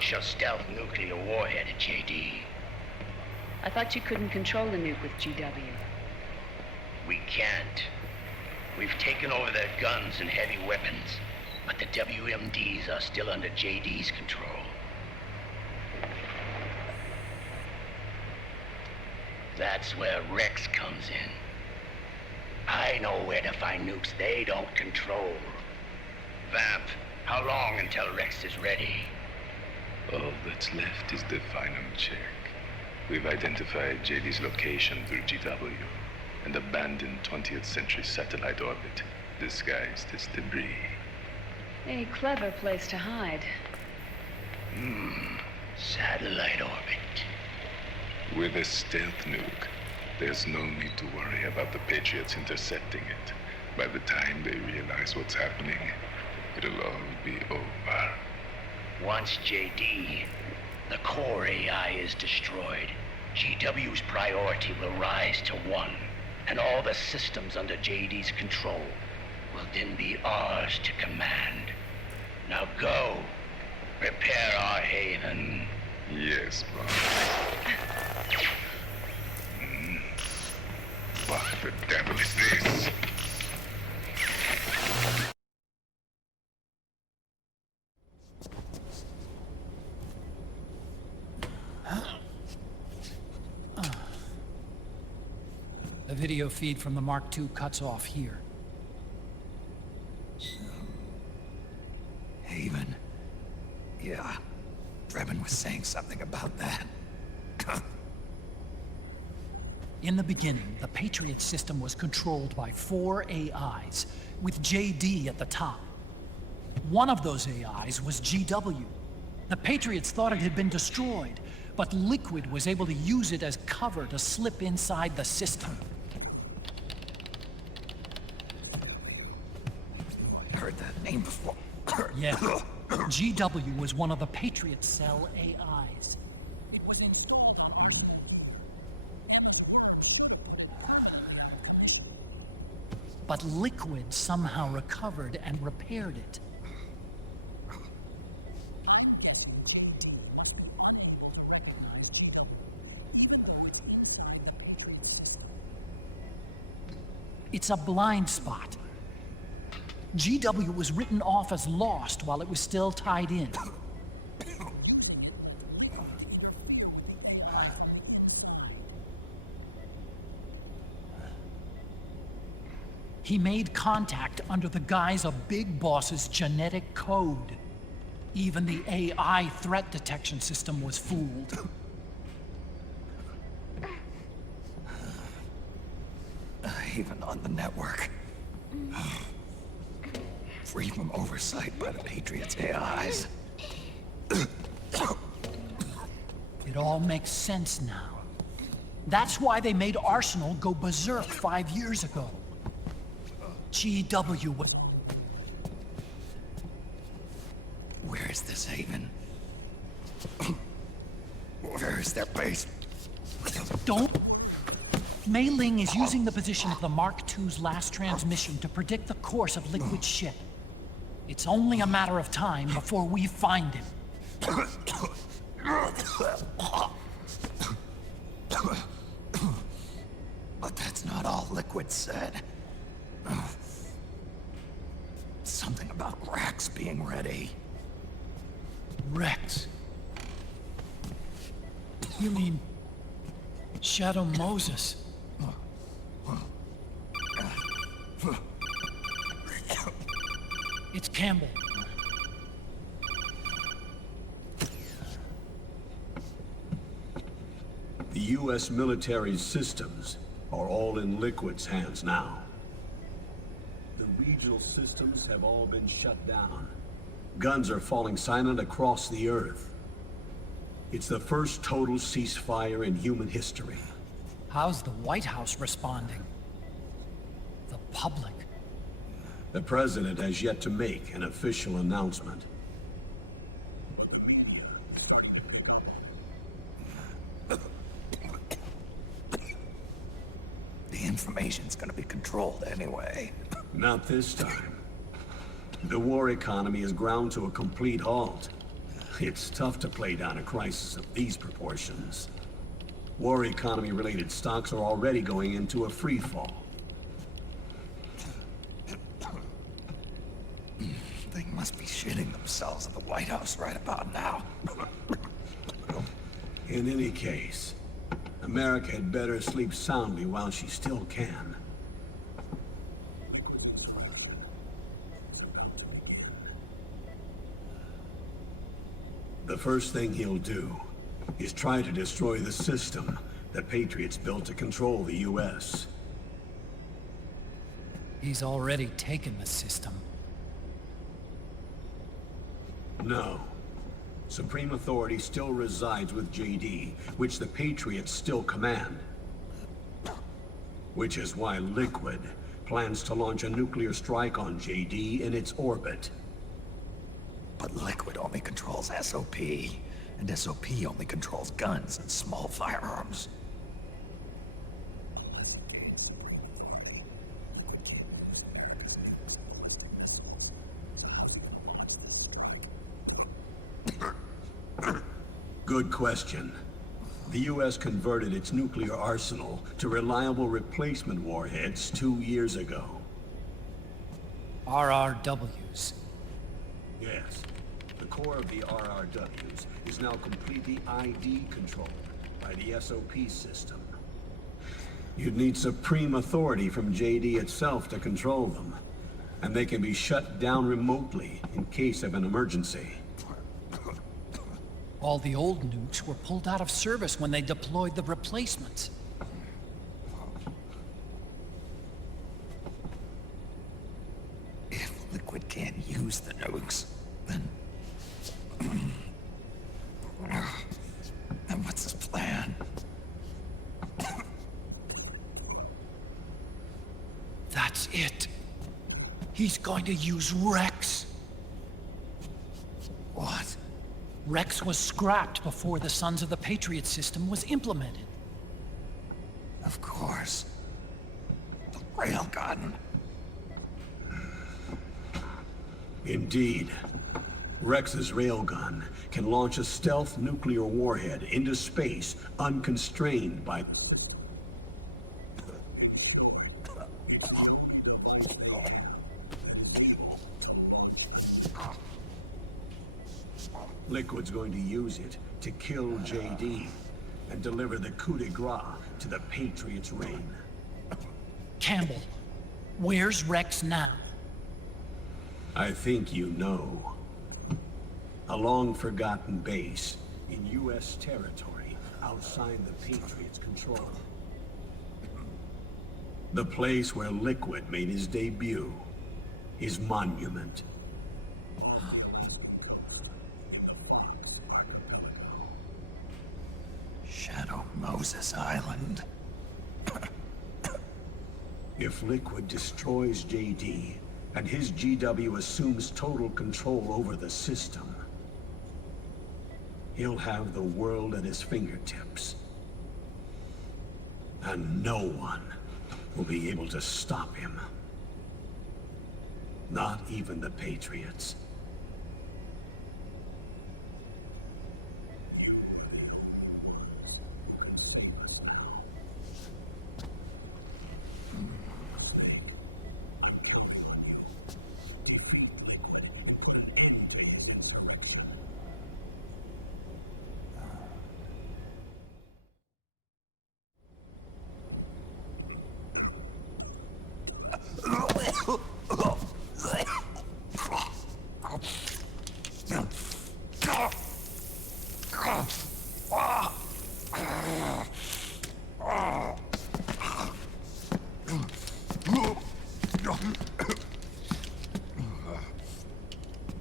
launch a stealth nuclear warhead at JD. I thought you couldn't control the nuke with GW. We can't. We've taken over their guns and heavy weapons, but the WMDs are still under JD's control. That's where Rex comes in. I know where to find nukes they don't control. Vamp, how long until Rex is ready? All that's left is the final check. We've identified JD's location through GW, an abandoned 20th century satellite orbit, disguised as debris. A clever place to hide. Satellite orbit. With a stealth nuke, there's no need to worry about the Patriots intercepting it. By the time they realize what's happening, it'll all be over. Once JD, the core AI is destroyed, GW's priority will rise to 1, and all the systems under JD's control will then be ours to command. Now go, prepare our haven. Yes, boss. What the devil is this? The video feed from the Mark II cuts off here. Haven. Yeah. Drebin was saying something about that. In the beginning, the Patriot system was controlled by 4 AIs, with JD at the top. One of those AIs was GW. The Patriots thought it had been destroyed, but Liquid was able to use it as cover to slip inside the system. Heard that name before. Yeah. GW was one of the Patriot Cell AIs. It was installed. But Liquid somehow recovered and repaired it. It's a blind spot. GW was written off as lost while it was still tied in. He made contact under the guise of Big Boss's genetic code. Even the AI threat detection system was fooled. Even on the network. Free from oversight by the Patriots' AIs. It all makes sense now. That's why they made Arsenal go berserk 5 years ago. GW was... Where is this haven? Where is their base? Don't... Mei Ling is using the position of the Mark II's last transmission to predict the course of Liquid's ship. It's only a matter of time before we find him. But that's not all Liquid said. Something about Rex being ready. Rex? You mean... Shadow Moses? It's Campbell. The U.S. military's systems are all in Liquid's hands now. The regional systems have all been shut down. Guns are falling silent across the Earth. It's the first total ceasefire in human history. How's the White House responding? The public? The President has yet to make an official announcement. The information's gonna be controlled anyway. Not this time. The war economy is ground to a complete halt. It's tough to play down a crisis of these proportions. War economy-related stocks are already going into a free fall. They must be shitting themselves at the White House right about now. In any case, America had better sleep soundly while she still can. The first thing he'll do is try to destroy the system that Patriots built to control the U.S. He's already taken the system. No. Supreme authority still resides with JD, which the Patriots still command. Which is why Liquid plans to launch a nuclear strike on JD in its orbit. But Liquid only controls SOP, and SOP only controls guns and small firearms. Good question. The U.S. converted its nuclear arsenal to reliable replacement warheads 2 years ago. RRWs. Yes. The core of the RRWs is now completely ID controlled by the SOP system. You'd need supreme authority from JD itself to control them, and they can be shut down remotely in case of an emergency. All the old nukes were pulled out of service when they deployed the replacements. If Liquid can't use the nukes, then what's his plan? That's it. He's going to use Rex. What? Rex was scrapped before the Sons of the Patriot system was implemented. Of course. The railgun. Indeed. Rex's railgun can launch a stealth nuclear warhead into space unconstrained by... Liquid's going to use it to kill JD and deliver the coup de grace to the Patriots' reign. Campbell, where's Rex now? I think you know. A long-forgotten base in U.S. territory outside the Patriots' control. The place where Liquid made his debut. His monument. Shadow Moses Island. If Liquid destroys JD, and his GW assumes total control over the system, he'll have the world at his fingertips. And no one will be able to stop him. Not even the Patriots.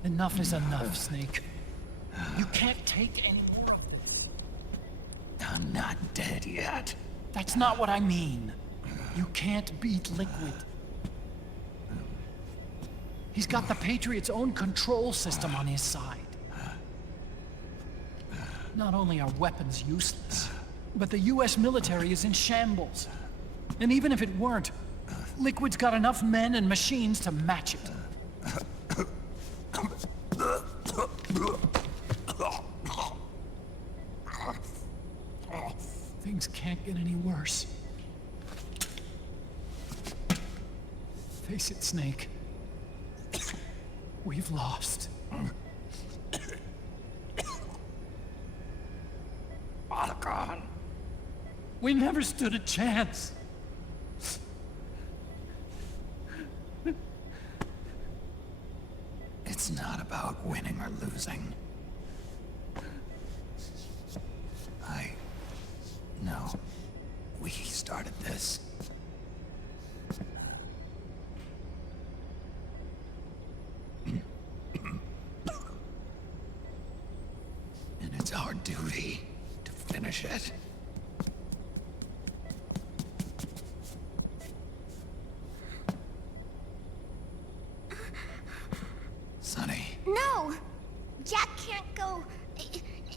Enough is enough, Snake. You can't take any more of this. I'm not dead yet. That's not what I mean. You can't beat Liquid. He's got the Patriots' own control system on his side. Not only are weapons useless, but the US military is in shambles. And even if it weren't, Liquid's got enough men and machines to match it. can't get any worse. Face it, Snake. We've lost. Otacon. We never stood a chance. It's not about winning or losing. I know we started this. And it's our duty to finish it. Sonny. No! Jack can't go.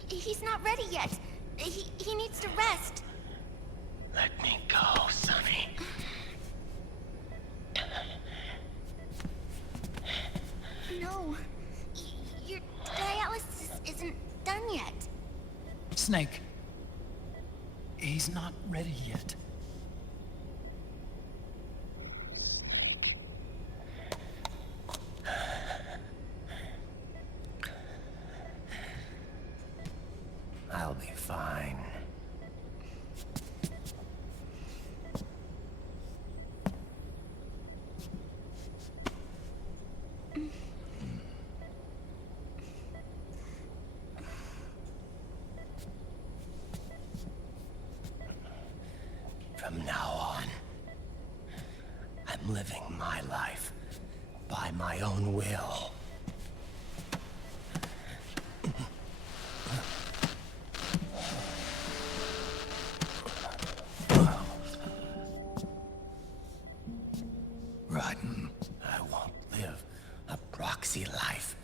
He's not ready yet. He needs to rest. Let me go, Sonny. No. Your dialysis isn't done yet. Snake. He's not ready yet. I'll be fine. From now on, I'm living my life by my own will. Rodden. I won't live a proxy life.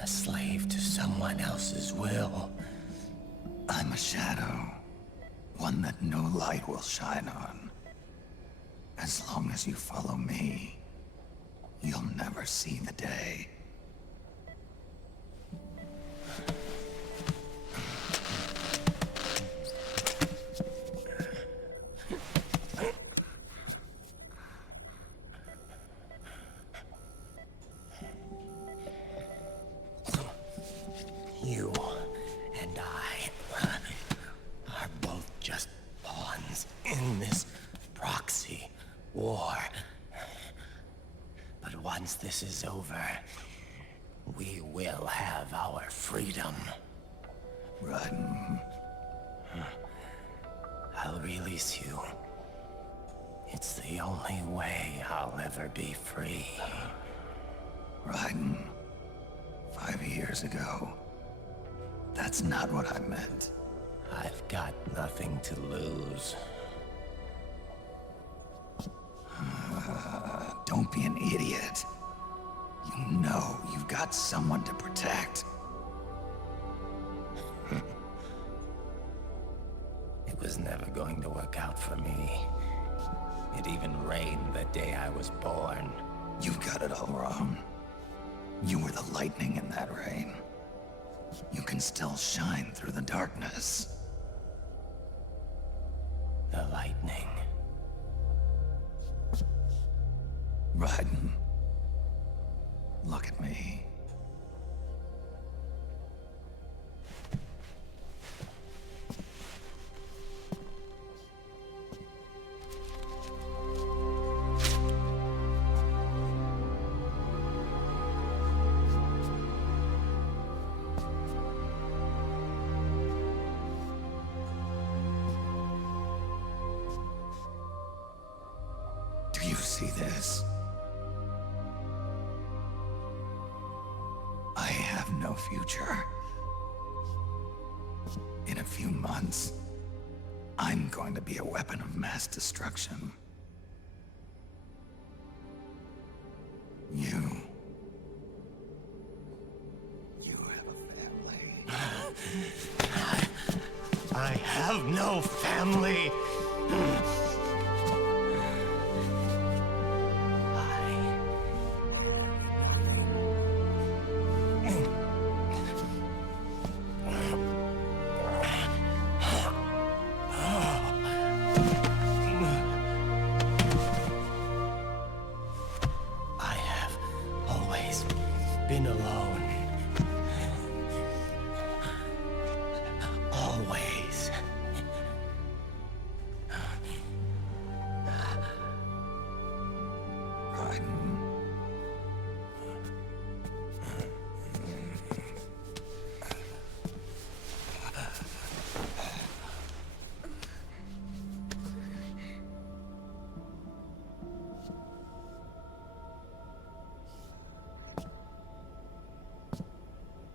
A slave to someone else's will. I'm a shadow. One that no light will shine on. As long as you follow me, you'll never see the day. You and I are both just pawns in this proxy war. But once this is over, we will have our freedom. Rodden. I'll release you. It's the only way I'll ever be free. Rodden. 5 years ago. That's not what I meant. I've got nothing to lose. Don't be an idiot. You know you've got someone to protect. It was never going to work out for me. It even rained the day I was born. You've got it all wrong. You were the lightning in that rain. You can still shine through the darkness. The lightning. Rodden. Look at me. Do you see this? I have no future. In a few months, I'm going to be a weapon of mass destruction. You have a family. I have no family.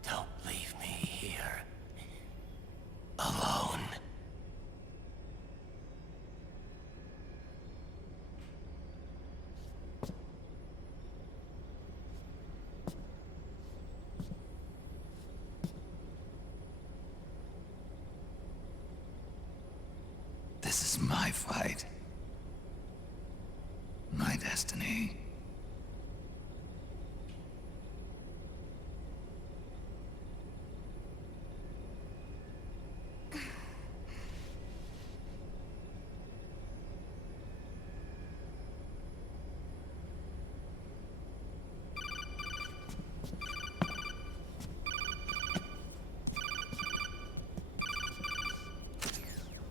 Don't leave me here. Alone. This is my fight. My destiny.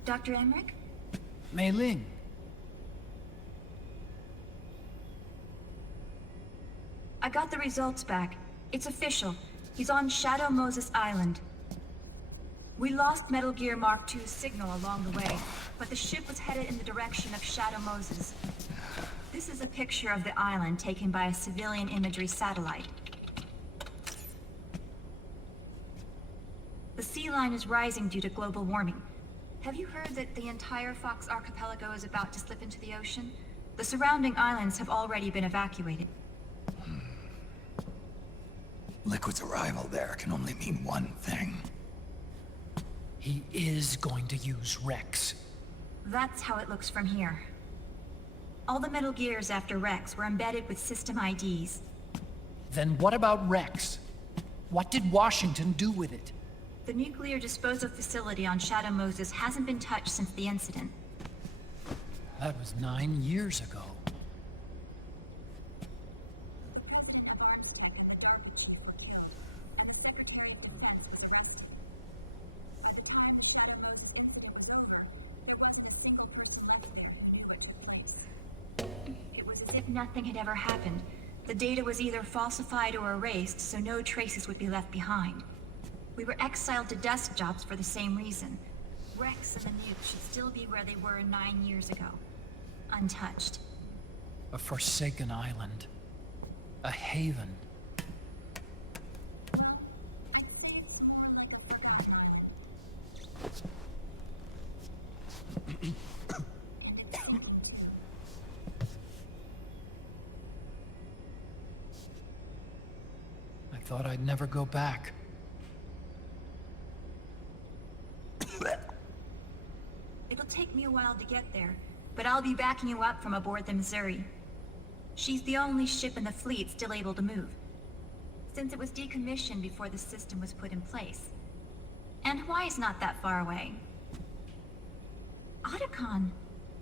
Dr. Emmerich? Mei Ling. I got the results back. It's official. He's on Shadow Moses Island. We lost Metal Gear Mark II's signal along the way, but the ship was headed in the direction of Shadow Moses. This is a picture of the island taken by a civilian imagery satellite. The sea line is rising due to global warming. Have you heard that the entire Fox archipelago is about to slip into the ocean? The surrounding islands have already been evacuated. Liquid's arrival there can only mean one thing. He is going to use Rex. That's how it looks from here. All the Metal Gears after Rex were embedded with system IDs. Then what about Rex? What did Washington do with it? The nuclear disposal facility on Shadow Moses hasn't been touched since the incident. That was 9 years ago. It was as if nothing had ever happened. The data was either falsified or erased, so no traces would be left behind. We were exiled to desk jobs for the same reason. Rex and the nuke should still be where they were 9 years ago. Untouched. A forsaken island. A haven. I thought I'd never go back. It'll take me a while to get there, but I'll be backing you up from aboard the Missouri. She's the only ship in the fleet still able to move, since it was decommissioned before the system was put in place. And Hawaii's not that far away. Otacon,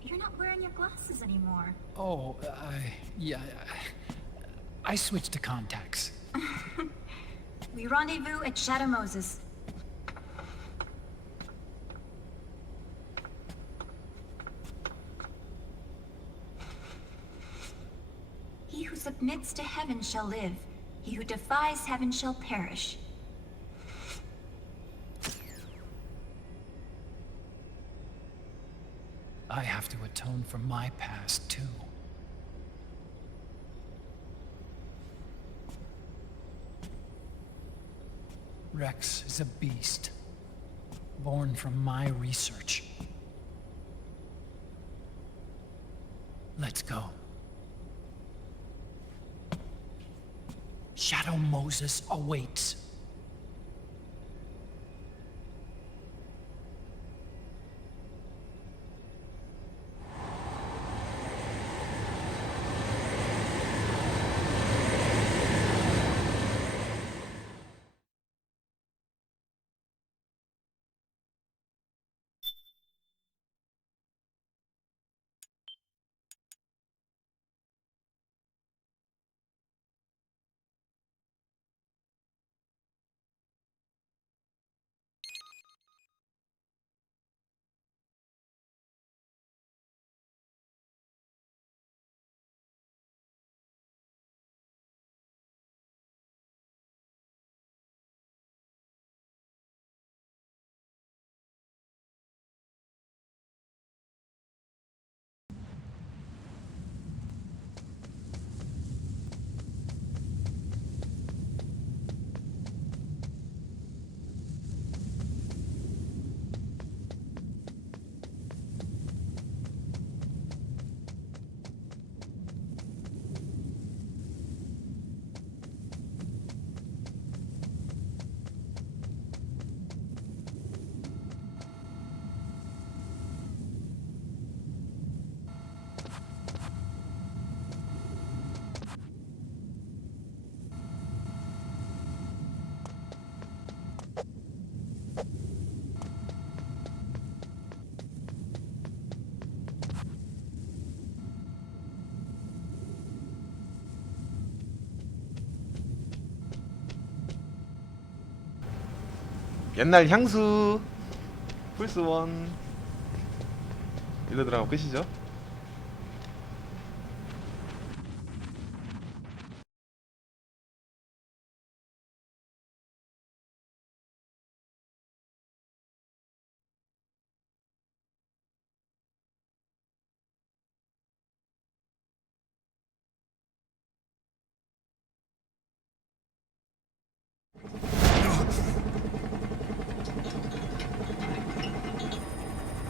you're not wearing your glasses anymore. Oh, yeah. I switched to contacts. We rendezvous at Shadow Moses. He who submits to heaven shall live. He who defies heaven shall perish. I have to atone for my past, too. Rex is a beast, born from my research. Let's go. Shadow Moses awaits. 옛날 향수 플스1 일로 들어가면 끝이죠.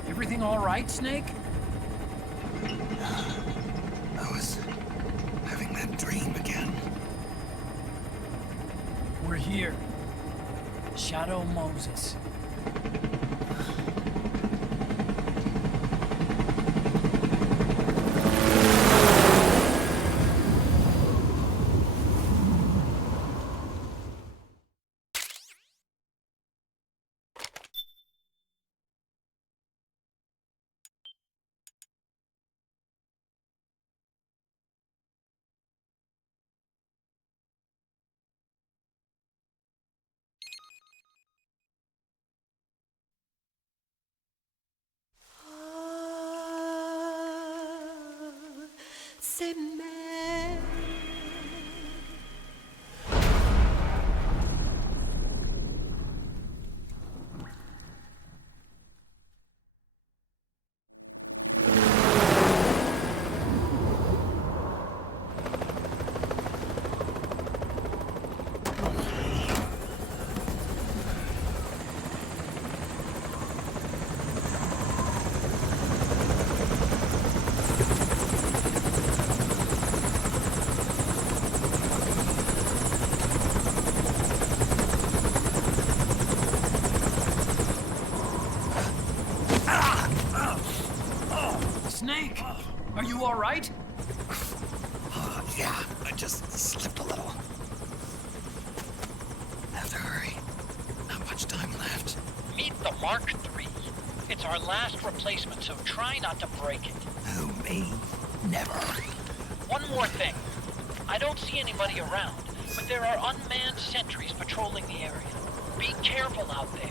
Everything all right, Snake? I was having that dream again. We're here. Shadow Moses. C'est même. Snake, are you all right? Yeah, I just slipped a little. Have to hurry. Not much time left. Meet the Mark III. It's our last replacement, so try not to break it. Who, me? Never. One more thing. I don't see anybody around, but there are unmanned sentries patrolling the area. Be careful out there.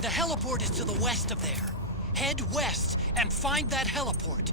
The heliport is to the west of there. Head west and find that heliport.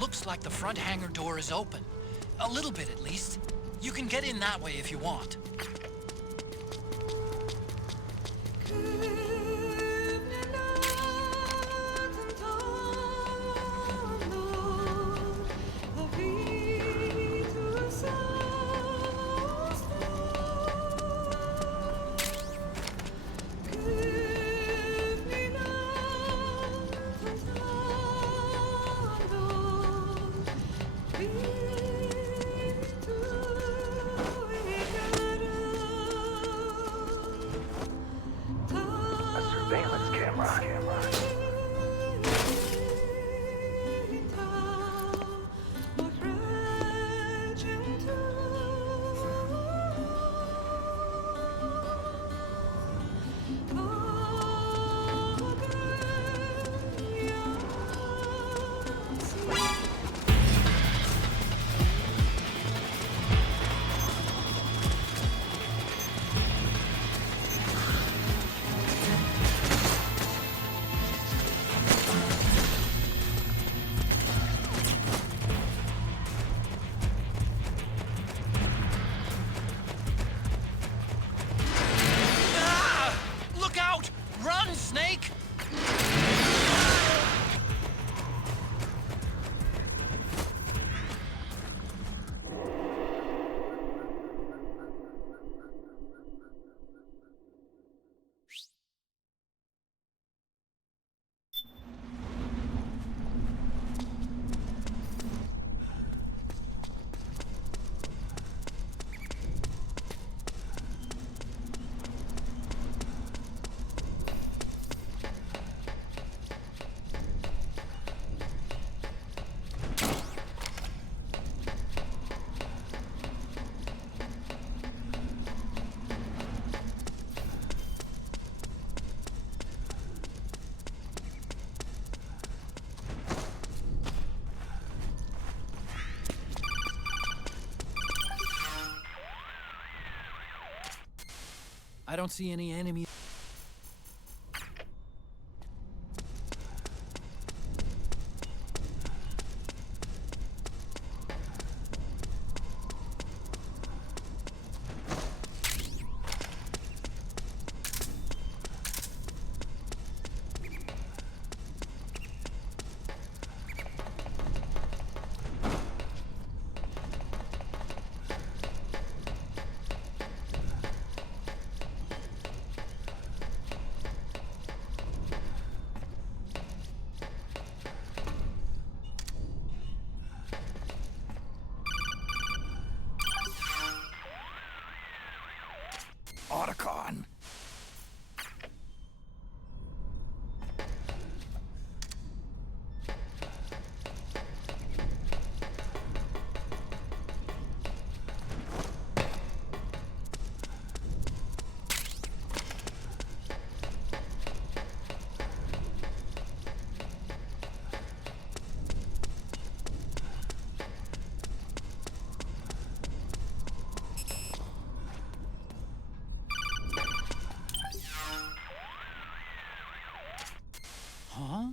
Looks like the front hangar door is open. A little bit, at least. You can get in that way if you want. I don't see any enemy. Otacon. Huh?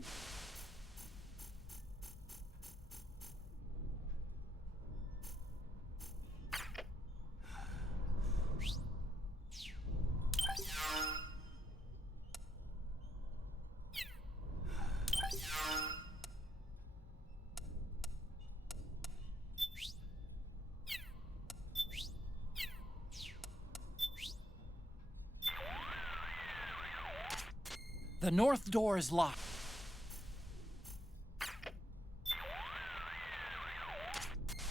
The north door is locked.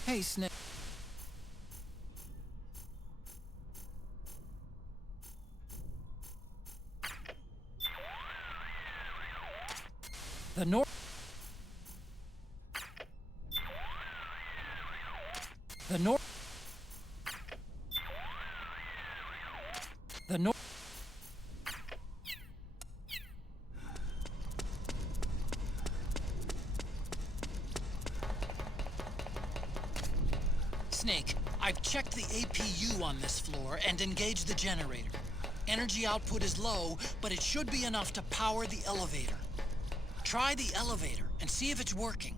Hey, Snake. The north. The north. The north. Snake, I've checked the APU on this floor and engaged the generator. Energy output is low, but it should be enough to power the elevator. Try the elevator and see if it's working.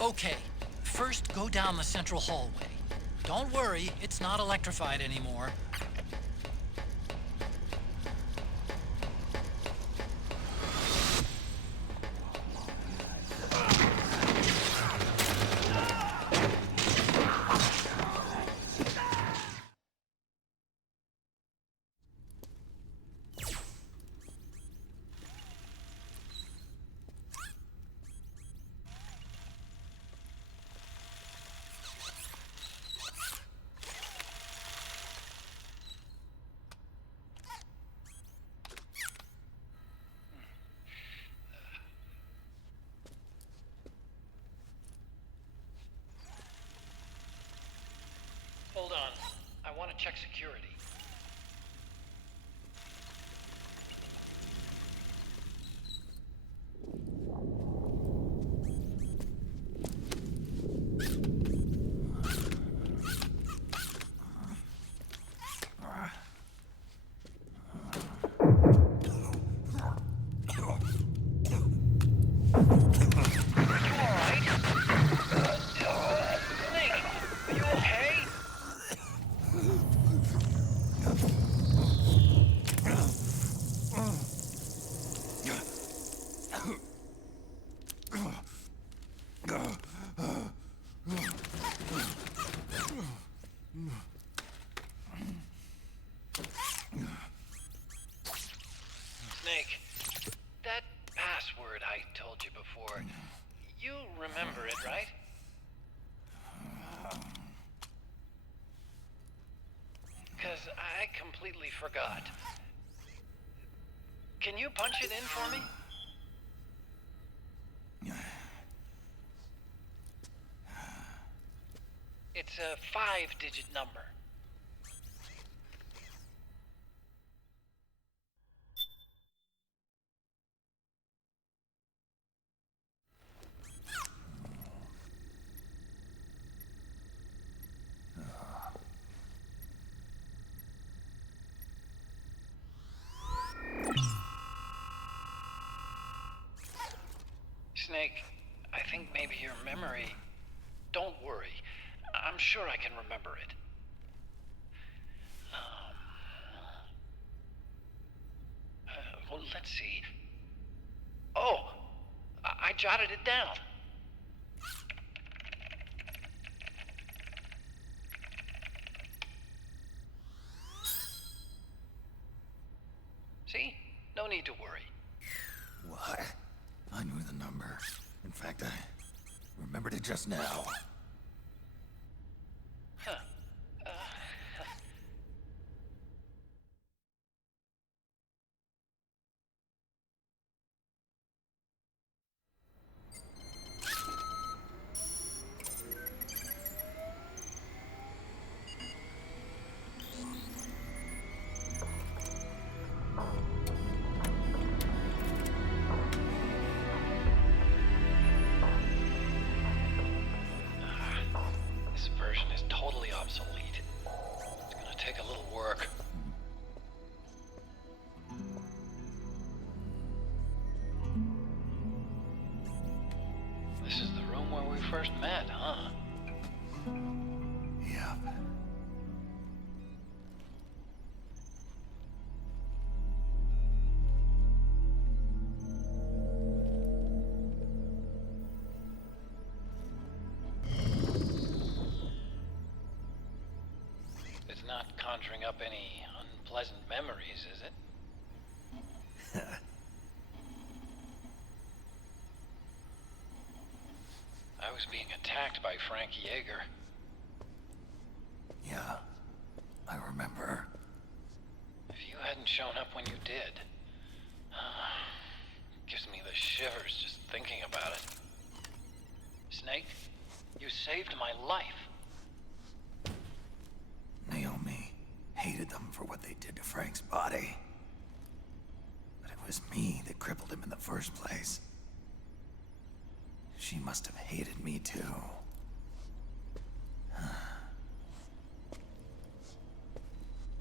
Okay, first go down the central hallway. Don't worry, it's not electrified anymore. Hold on. I want to check security. Snake, that password I told you before, You remember it, right? Because I completely forgot. Can you punch it in for me? It's a 5-digit number. Snake, I think maybe your memory... Don't worry. I'm sure I can remember it. Well, let's see. Oh! I jotted it down. See? No need to worry. What? I knew the number. In fact, I remembered it just now. Huh. This version is totally obsolete. It's gonna take a little work. This is the room where we first met, huh? Yep. It's not conjuring up any unpleasant memories, is it? I was being attacked by Frank Yeager. Yeah, I remember. If you hadn't shown up when you did, gives me the shivers just thinking about it. Snake, you saved my life. Naomi hated them for what they did to Frank's body. But it was me that crippled him in the first place. She must have hated me too.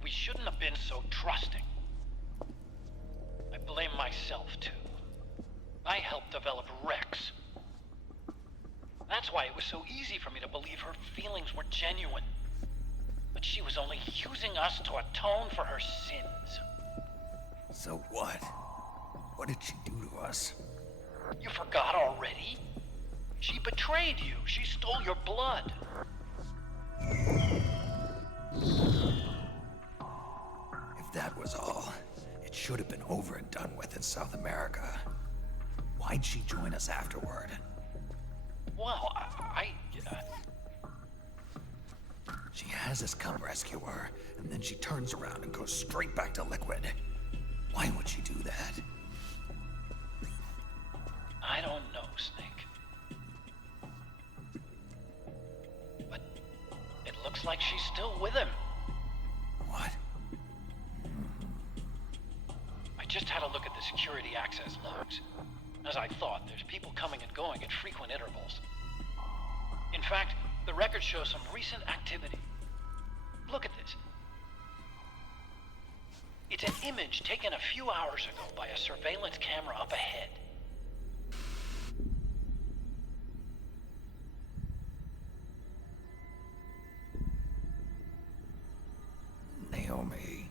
We shouldn't have been so trusting. I blame myself too. I helped develop Rex. That's why it was so easy for me to believe her feelings were genuine. But she was only using us to atone for her sins. So what? What did she do to us? You forgot already? She betrayed you. She stole your blood. If that was all, it should have been over and done with in South America. Why'd she join us afterward? Well, She has us come rescue her, and then she turns around and goes straight back to Liquid. Why would she do that? I don't know, Snake. But it looks like she's still with him. What? I just had a look at the security access logs. As I thought, there's people coming and going at frequent intervals. In fact, the record shows some recent activity. Look at this. It's an image taken a few hours ago by a surveillance camera up ahead. Naomi.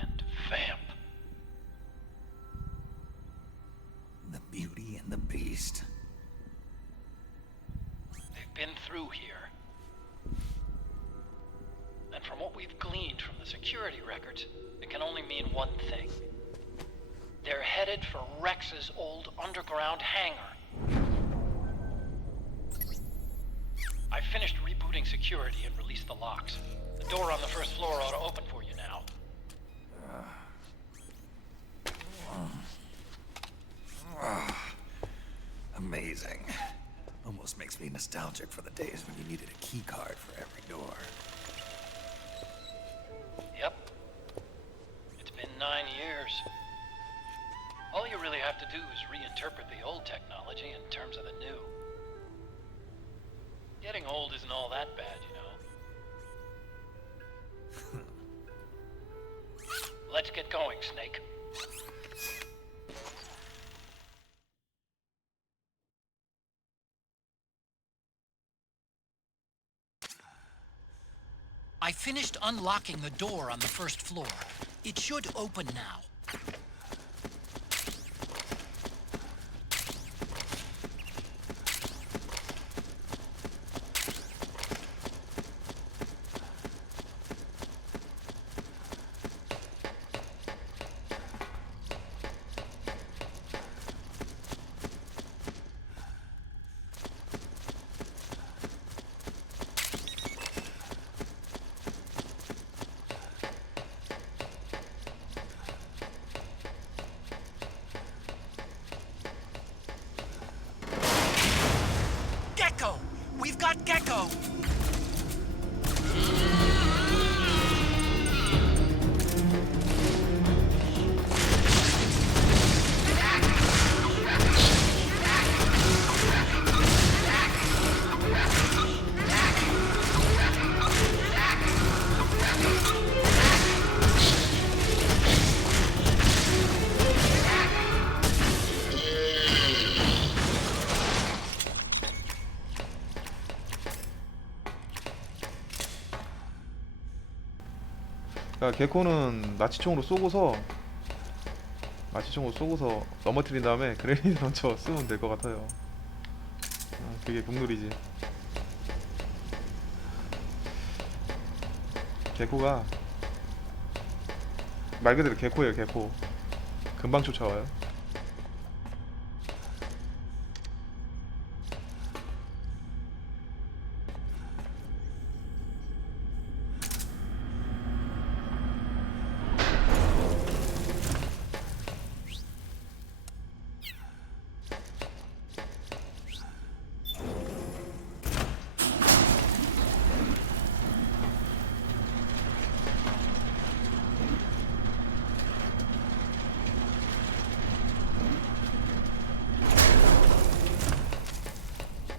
And Vamp. The Beauty and the Beast. They've been through here. And from what we've gleaned from the security records, it can only mean one thing. They're headed for Rex's old underground hangar. I finished rebooting security and released the locks. The door on the first floor ought to open for you now. Amazing. Almost makes me nostalgic for the days when you needed a key card for every door. Yep. It's been 9 years. All you really have to do is reinterpret the old technology in terms of the new. Getting old isn't all that bad, you know. Let's get going, Snake. I finished unlocking the door on the first floor. It should open now. Gecko! We've got Gecko! 그러니까 개코는 나치총으로 쏘고서 넘어뜨린 다음에 그레네이드 런처 쓰면 될 것 같아요. 그게 국룰이지. 개코가 말 그대로 개코예요. 개코. 금방 쫓아와요.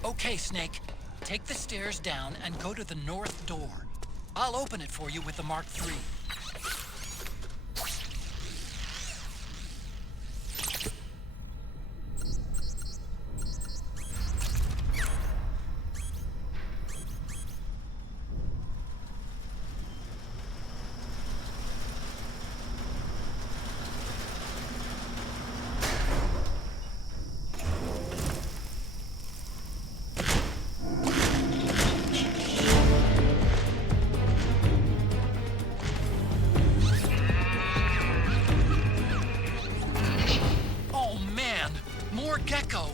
Okay, Snake. Take the stairs down and go to the north door. I'll open it for you with the Mark III. Gecko!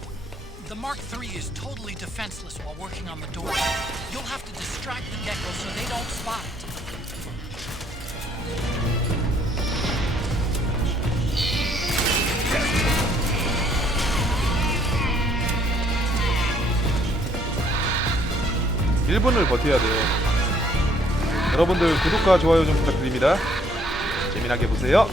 The Mark III is totally defenseless while working on the door. You'll have to distract the Gecko so they don't spot it. 1분을 버텨야 돼요. 여러분들 구독과 좋아요 좀 부탁드립니다. 재미나게 보세요.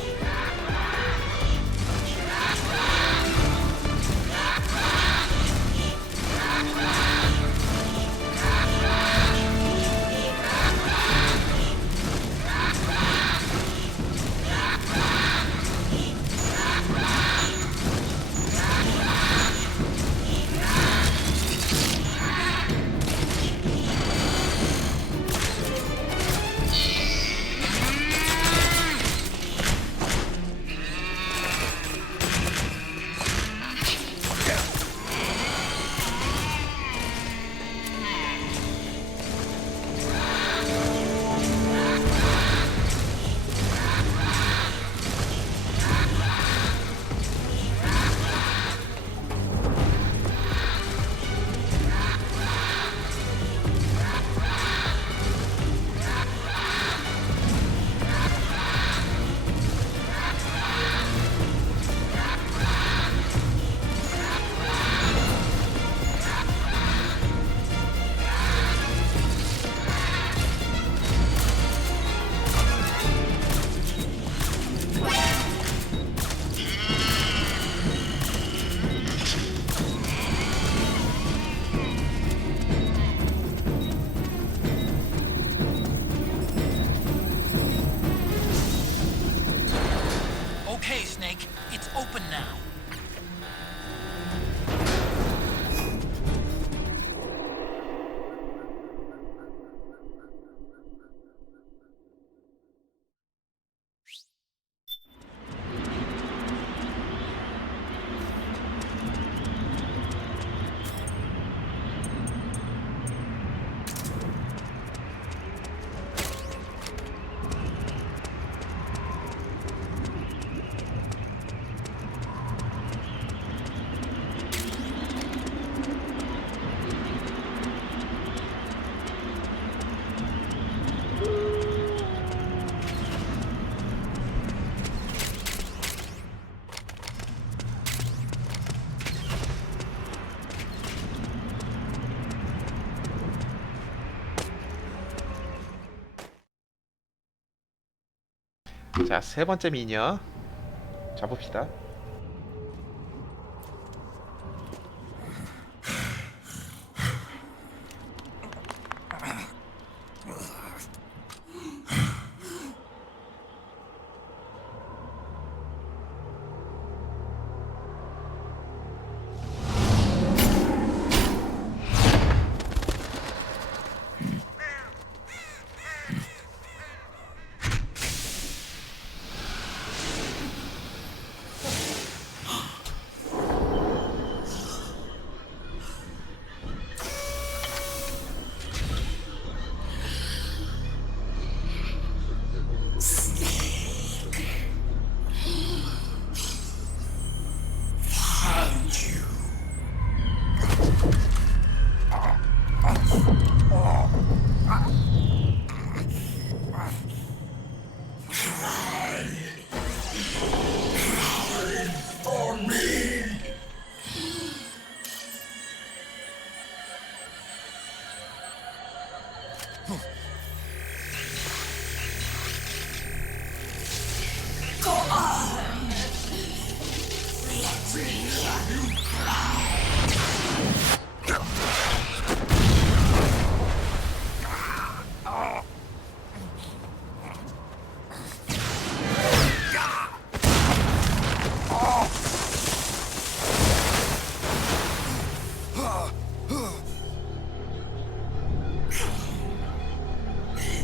자, 세 번째 미녀 잡읍시다.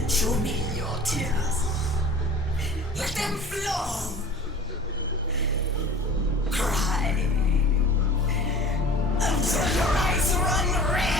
Show me your tears. Let them flow. Cry until your eyes run red.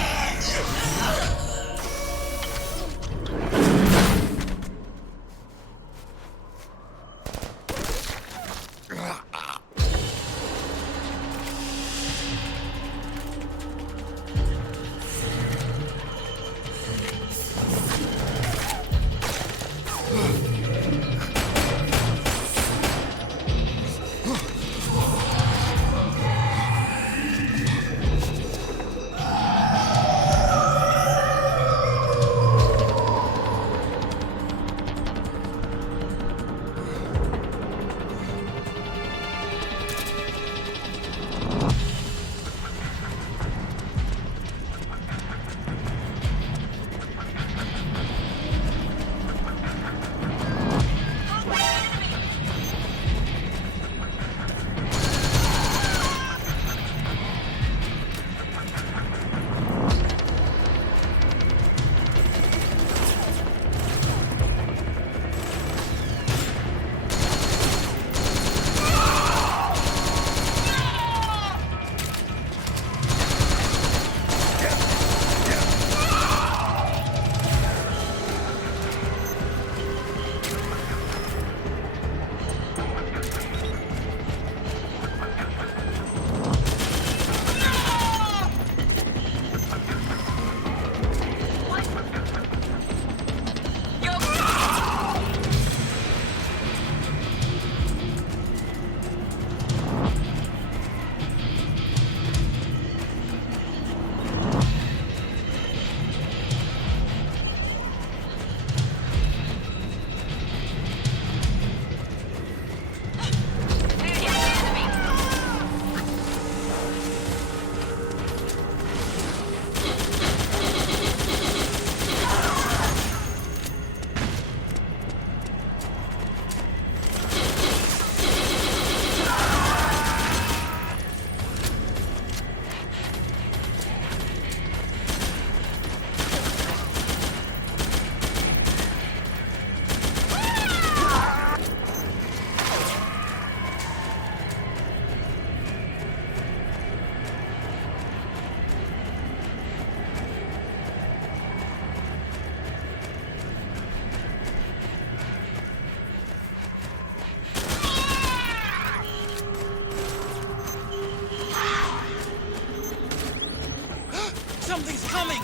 Something's coming!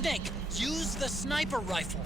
Snake, use the sniper rifle.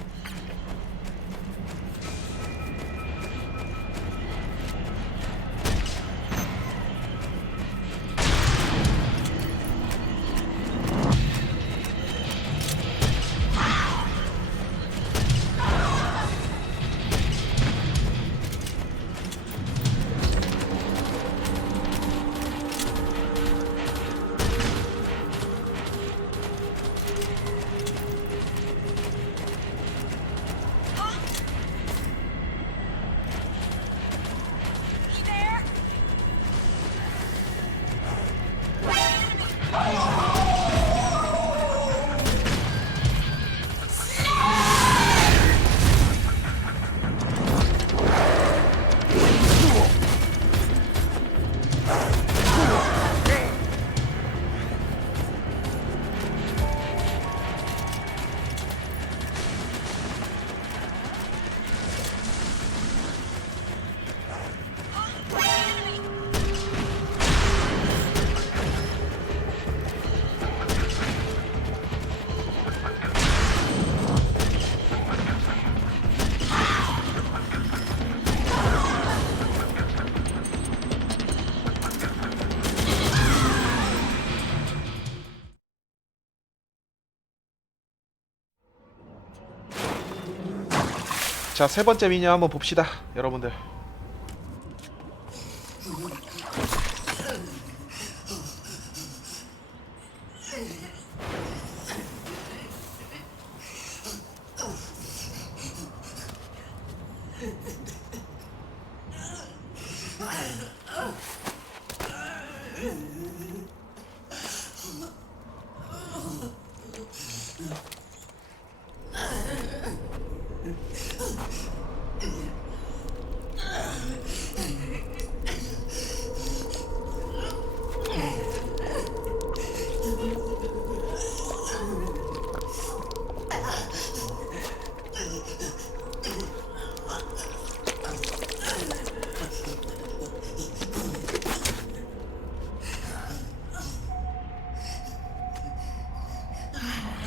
자, 세 번째 미니어 한번 봅시다, 여러분들.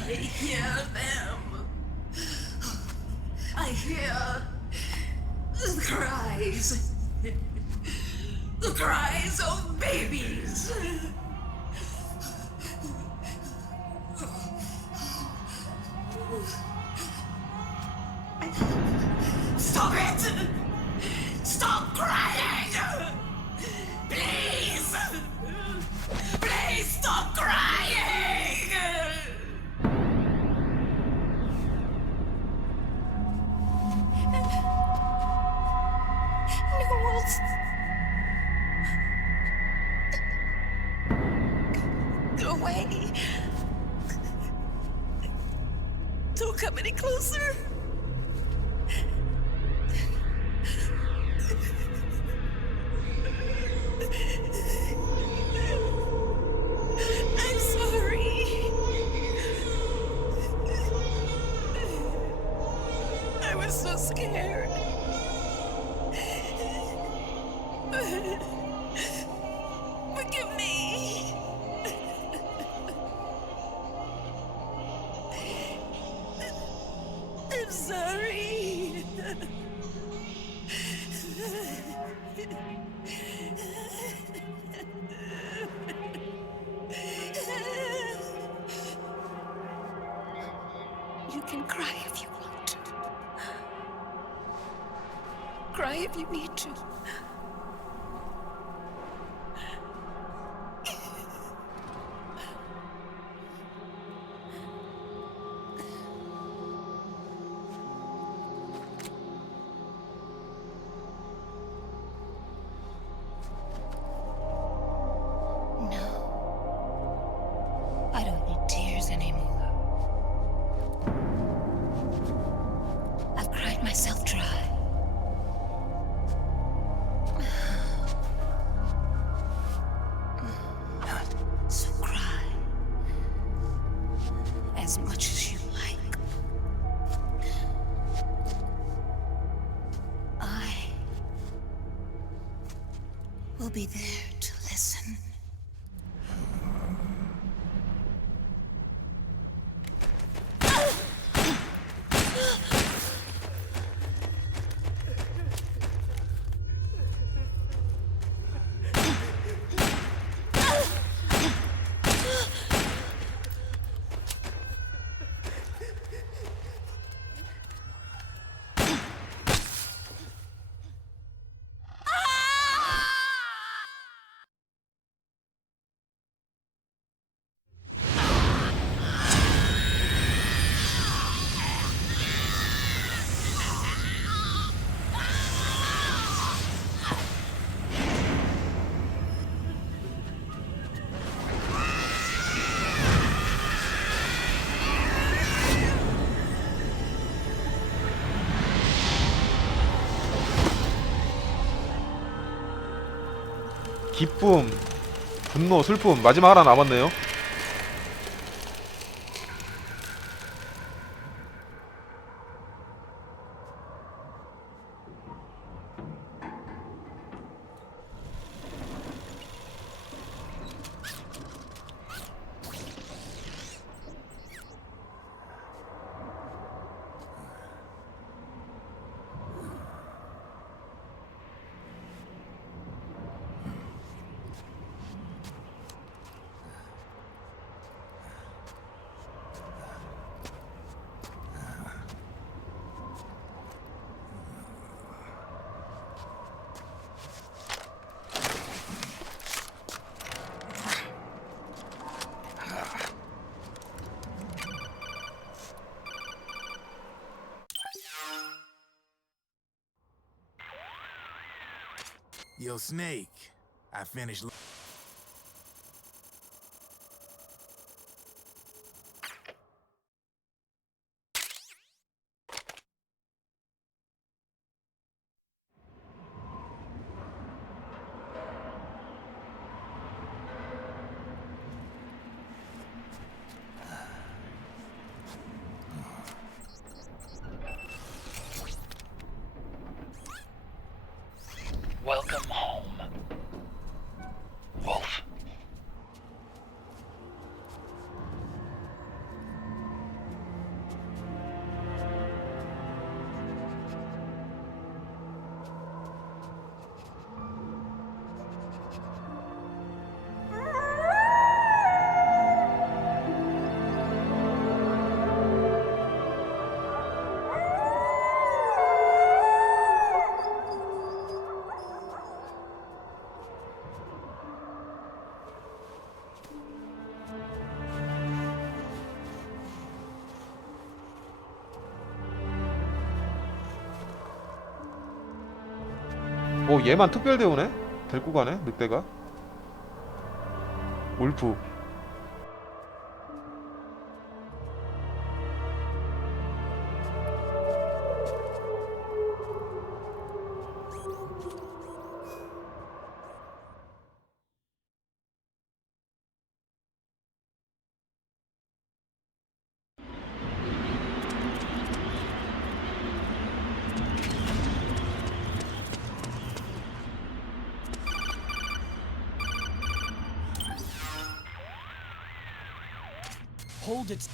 I hear them. I hear the cries. The cries of babies. Stop it! Stop crying! Please! Please stop crying! Go away. Don't come any closer. I'm sorry. I was so scared. Forgive me. I'm sorry. You can cry if you want to. Cry if you need to. I don't need tears anymore. I've cried myself dry. So cry as much as you like. I will be there to listen. 기쁨, 분노, 슬픔. 마지막 하나 남았네요. Yo, Snake, I finished. Welcome home, Wolf. 오, 얘만 특별 대우네? 데리고 가네, 늑대가. 울프. Hold it.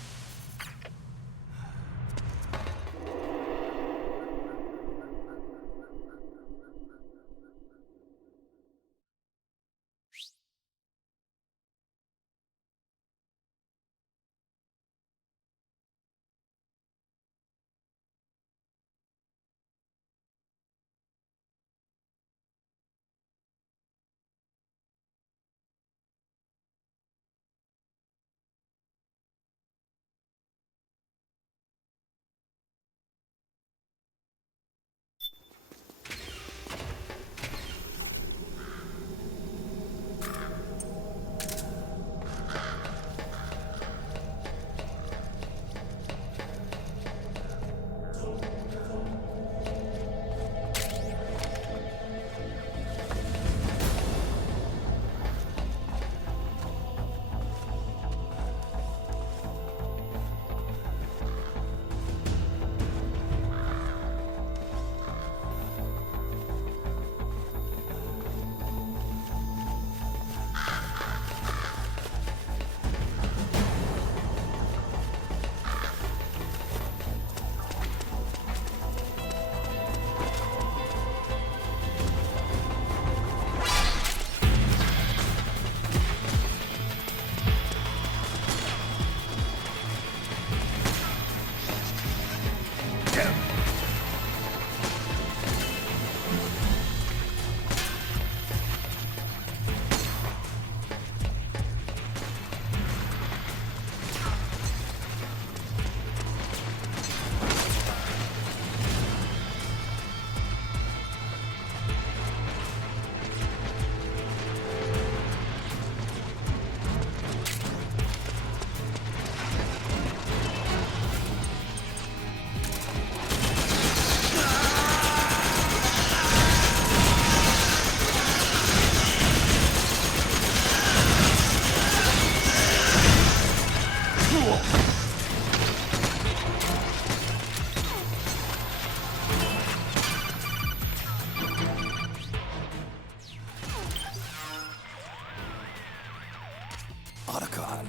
Otacon.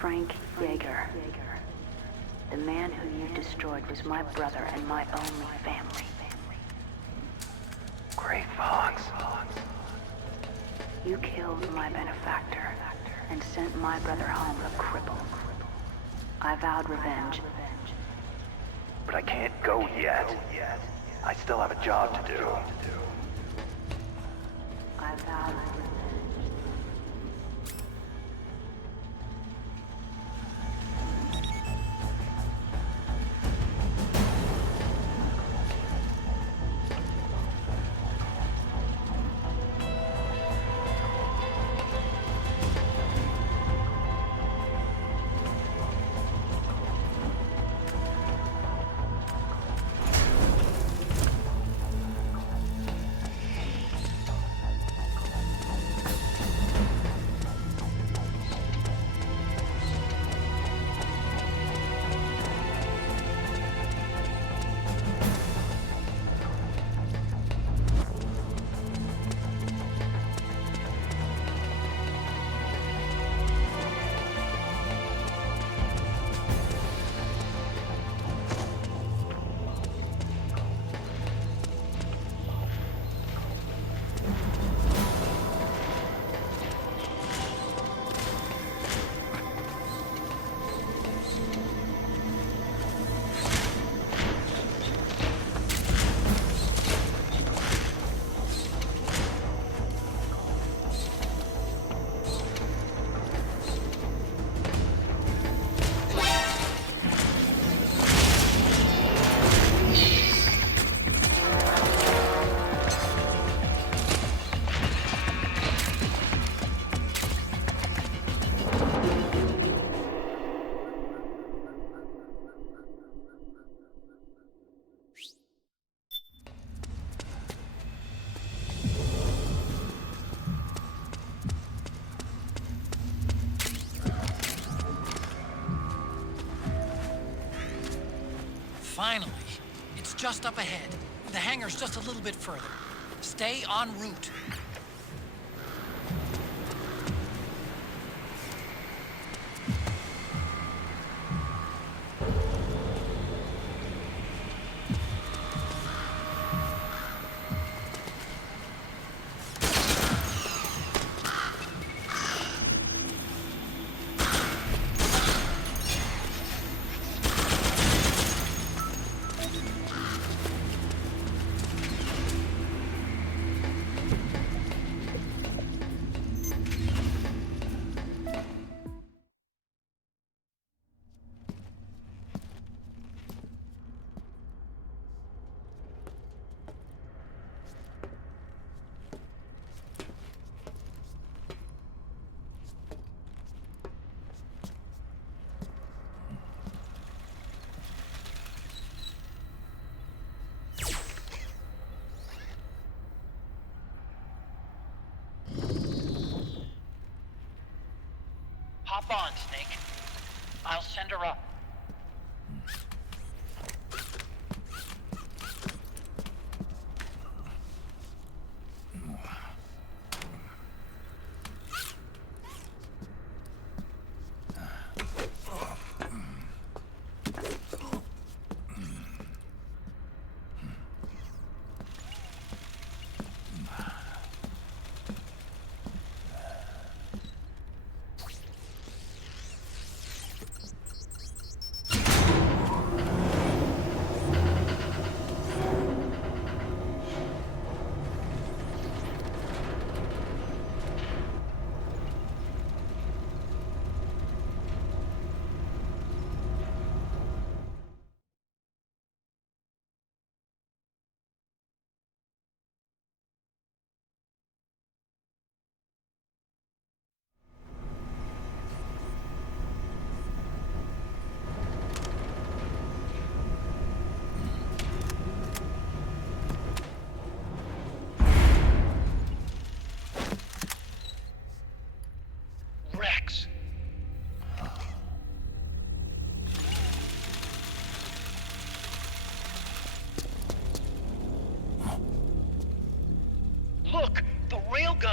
Frank Yeager. The man who you destroyed was my brother and my only family. Great Fox. You killed my benefactor and sent my brother home a cripple. I vowed revenge. But I can't go yet. I still have a job to do. I vowed revenge. Finally. It's just up ahead. The hangar's just a little bit further. Stay en route. Hop on, Snake. I'll send her up.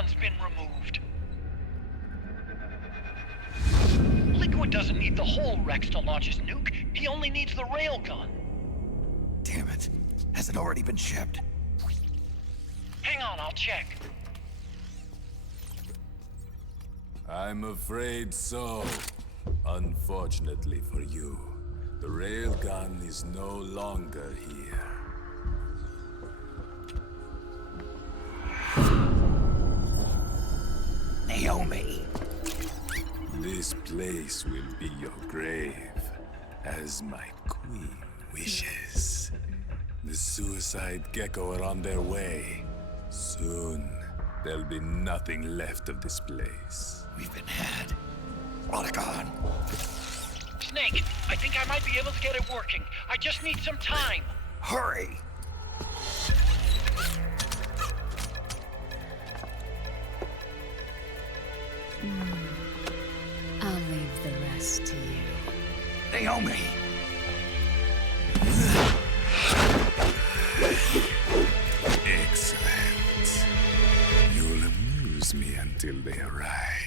railgun's been removed. Liquid doesn't need the whole Rex to launch his nuke. He only needs the railgun. Damn it. Has it already been shipped? Hang on, I'll check. I'm afraid so. Unfortunately for you, the railgun is no longer here. Naomi. This place will be your grave, as my queen wishes. The suicide gecko are on their way. Soon, there'll be nothing left of this place. We've been had. ROkale. Snake, I think I might be able to get it working. I just need some time. Hurry! I'll leave the rest to you. Naomi! Excellent. You'll amuse me until they arrive.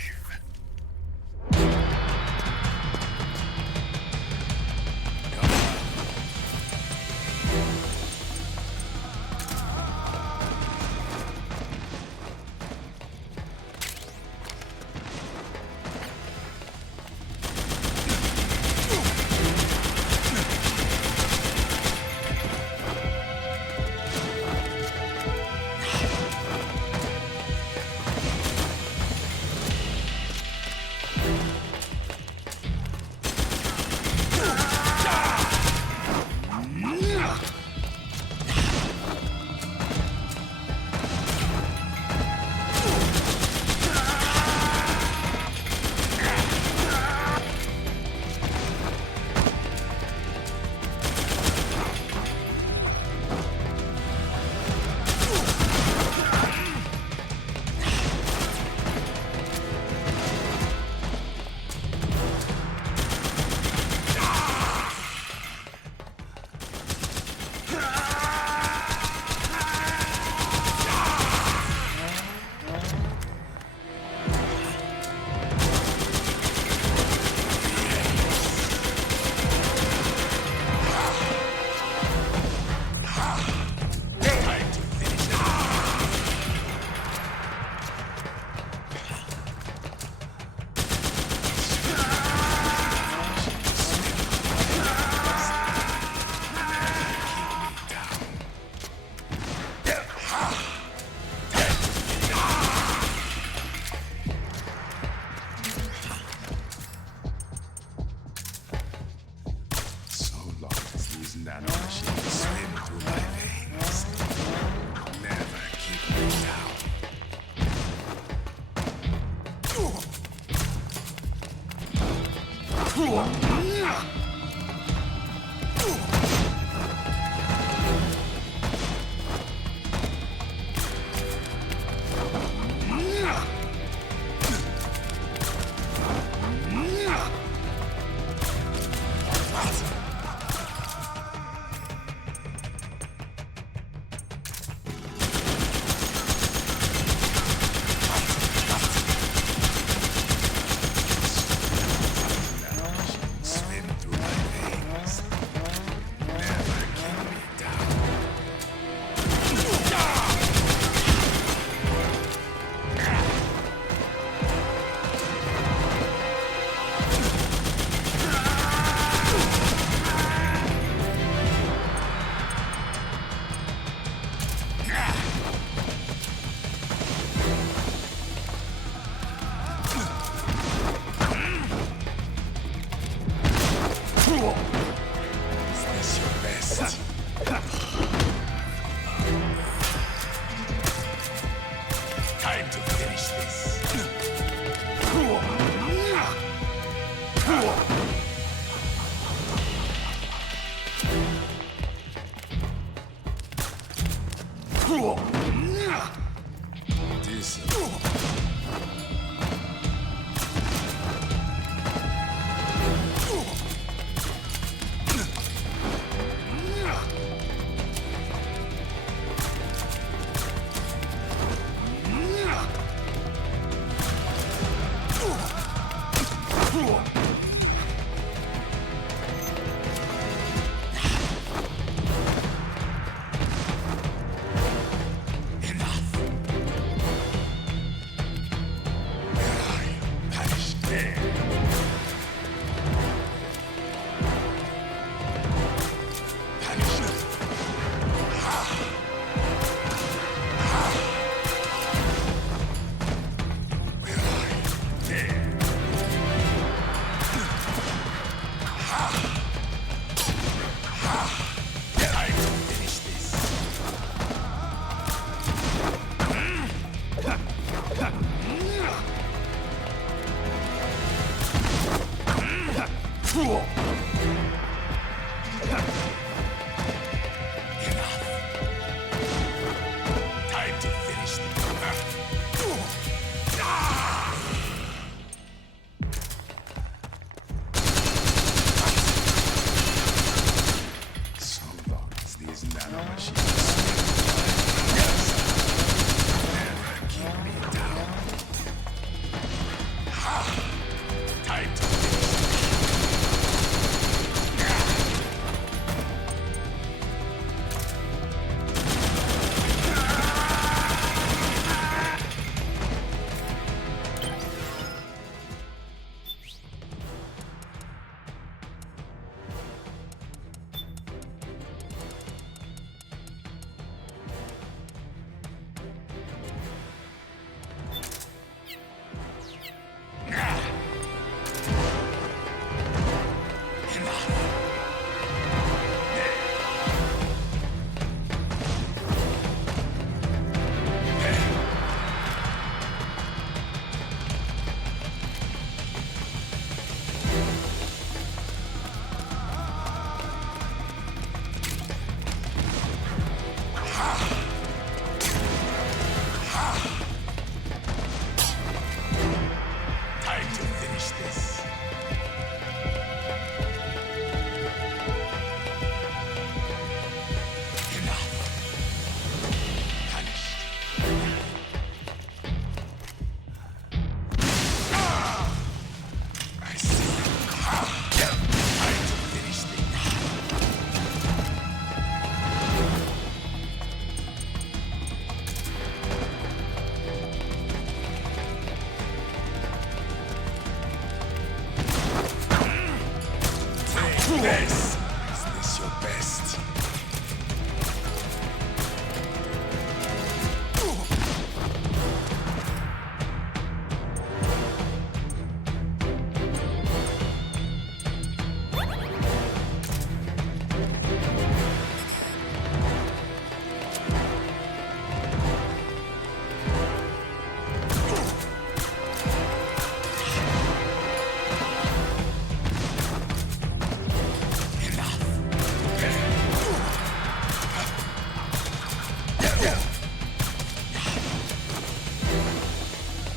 best.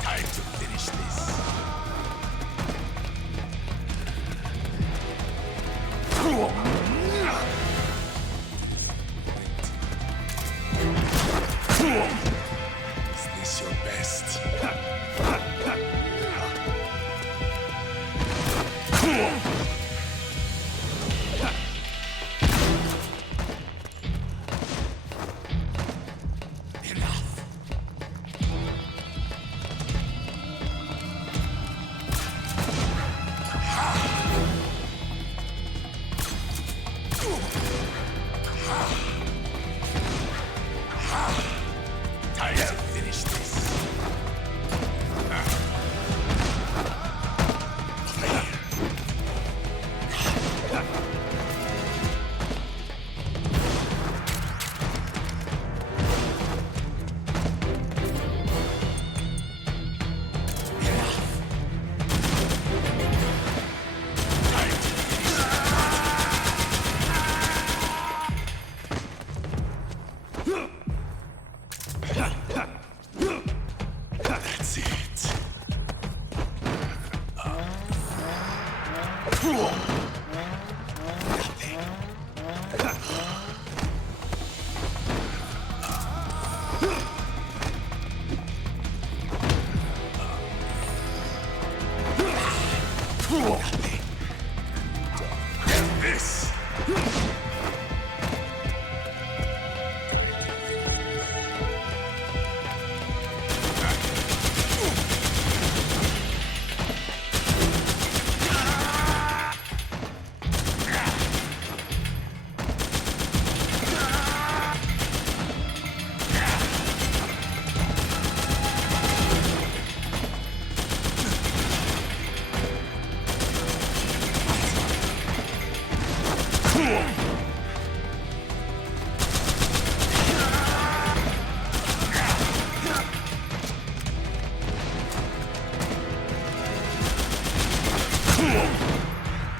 Time to finish this. Is this your best? Enough. Time to finish this. That's it. Nothing. This.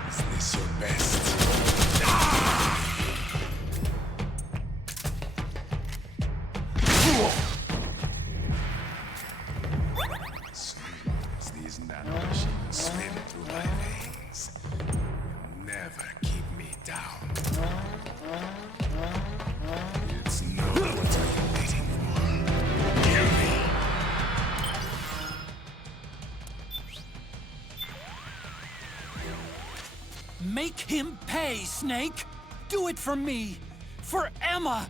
Is this your best? Sweet as these nanomachines swim through my veins, you'll never keep me down. It's no, what are you waiting for? Kill me. Make him pay, Snake! Do it for me! For Emma!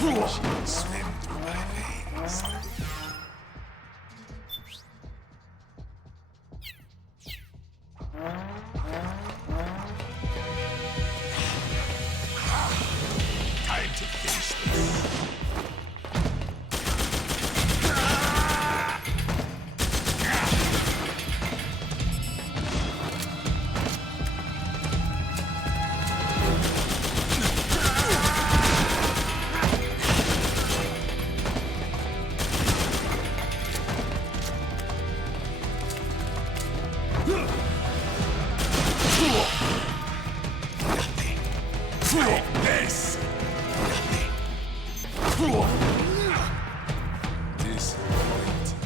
nanomachines swim through my veins. Time to finish this. This. Disappointing.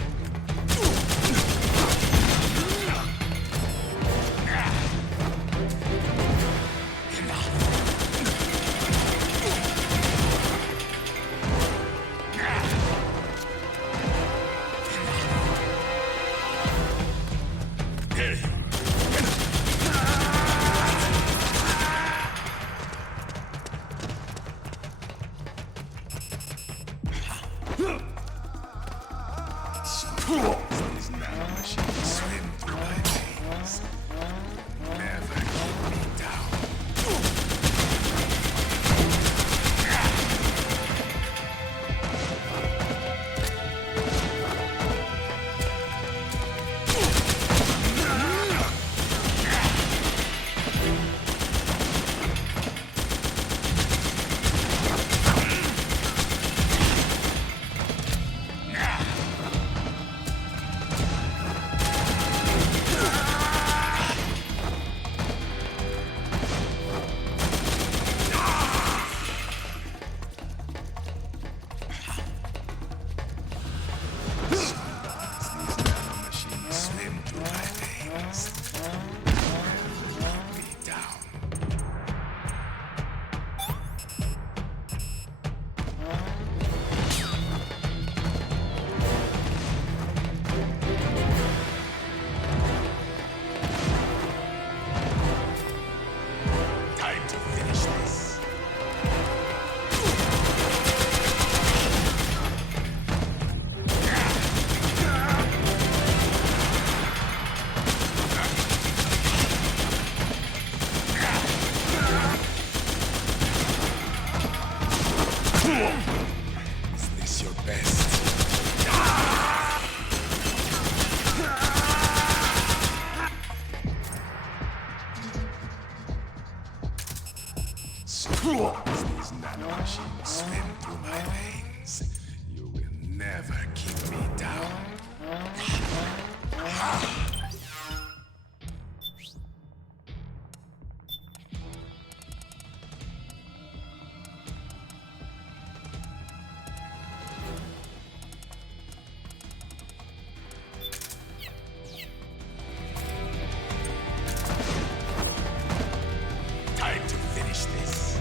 There you These nanomachines swim through my veins. Never keep me down. Swim through my veins. Keep me down. Time to finish this. Is this your best? As these nanomachines swim through my veins, you will never keep me down. Time to finish this.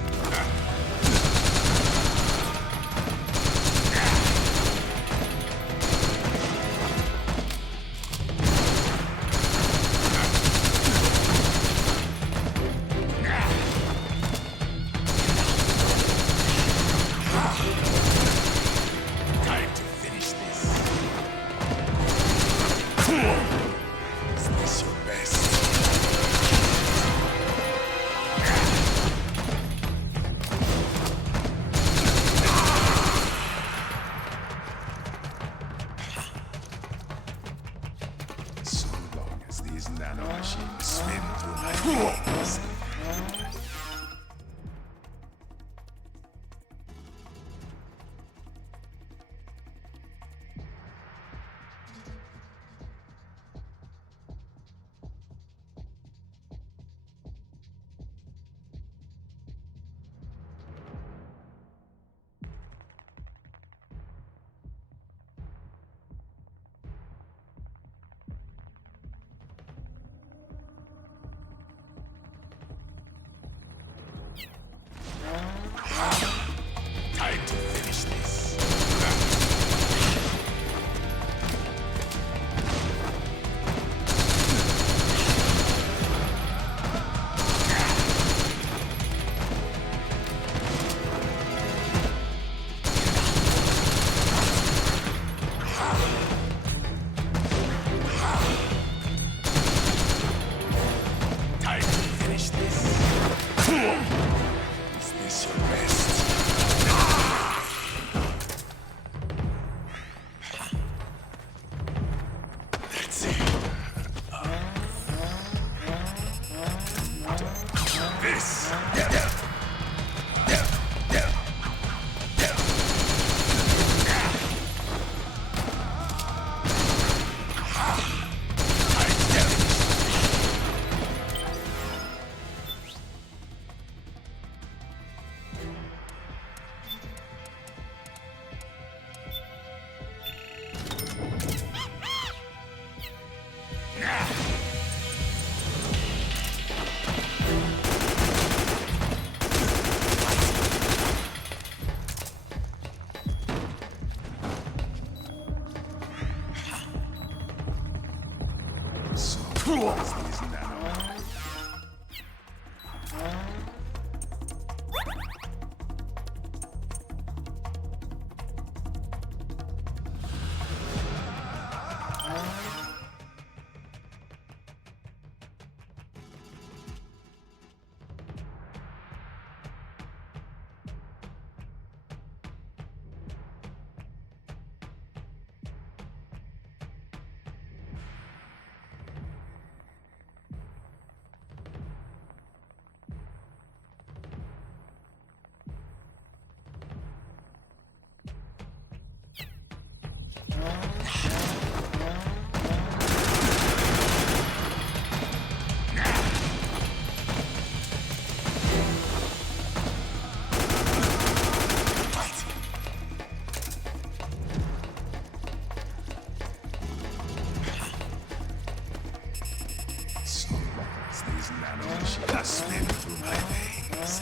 Swim through my veins.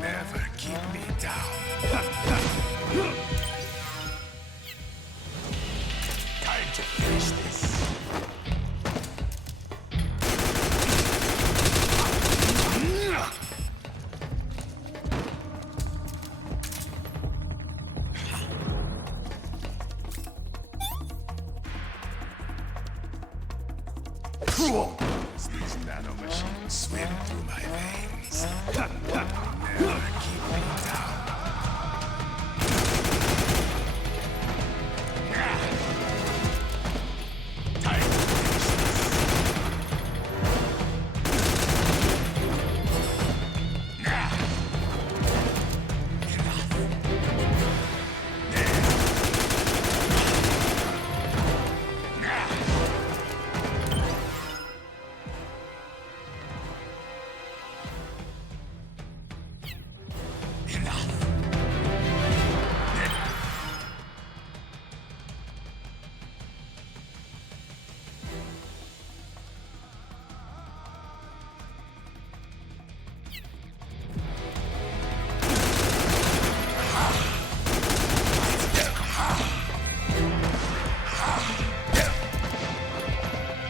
Never keep me down. Time to finish this. These nanomachines swim through my veins. Never keep me down.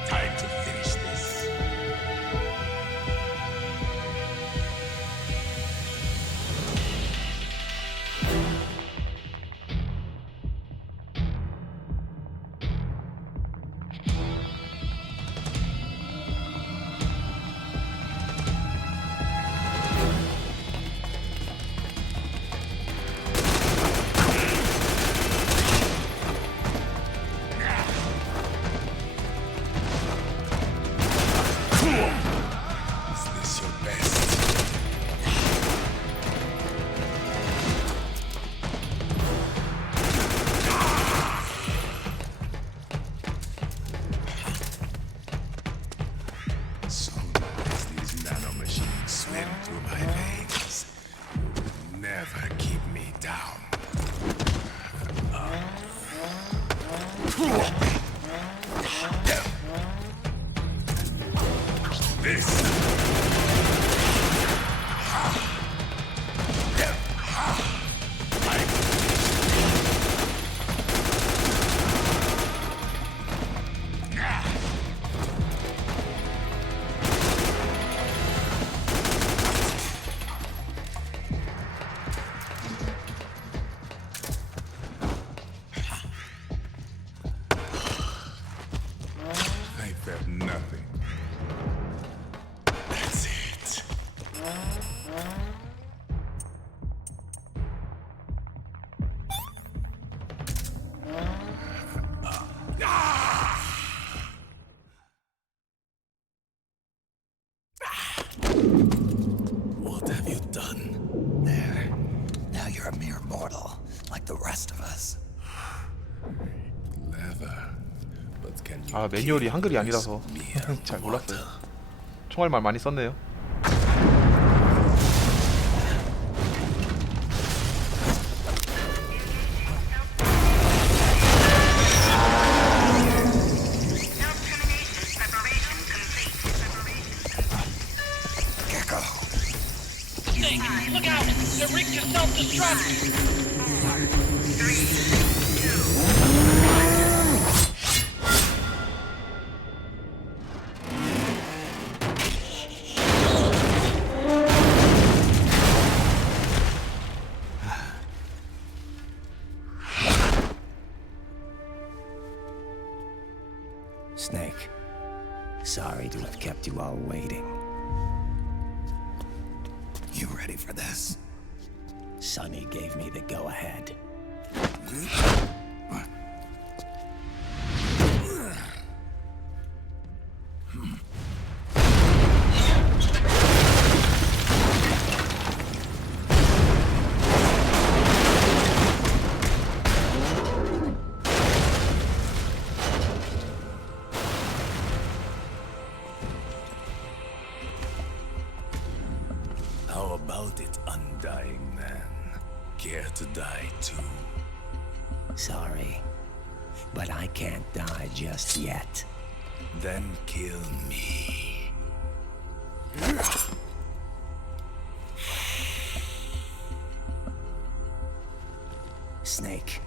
Time to finish What have you done? There. Now you're a mere mortal, like the rest of us. Clever. But can you 아 매뉴얼이 한글이 아니라서 잘 몰랐어요. 총알 말 많이 썼네요. Look out! They're rigged to self-destruct! Sorry to have kept you all waiting. You ready for this? Sonny gave me the go-ahead. How about it, undying man? Care to die too? Sorry, but I can't die just yet. Then kill me. Snake,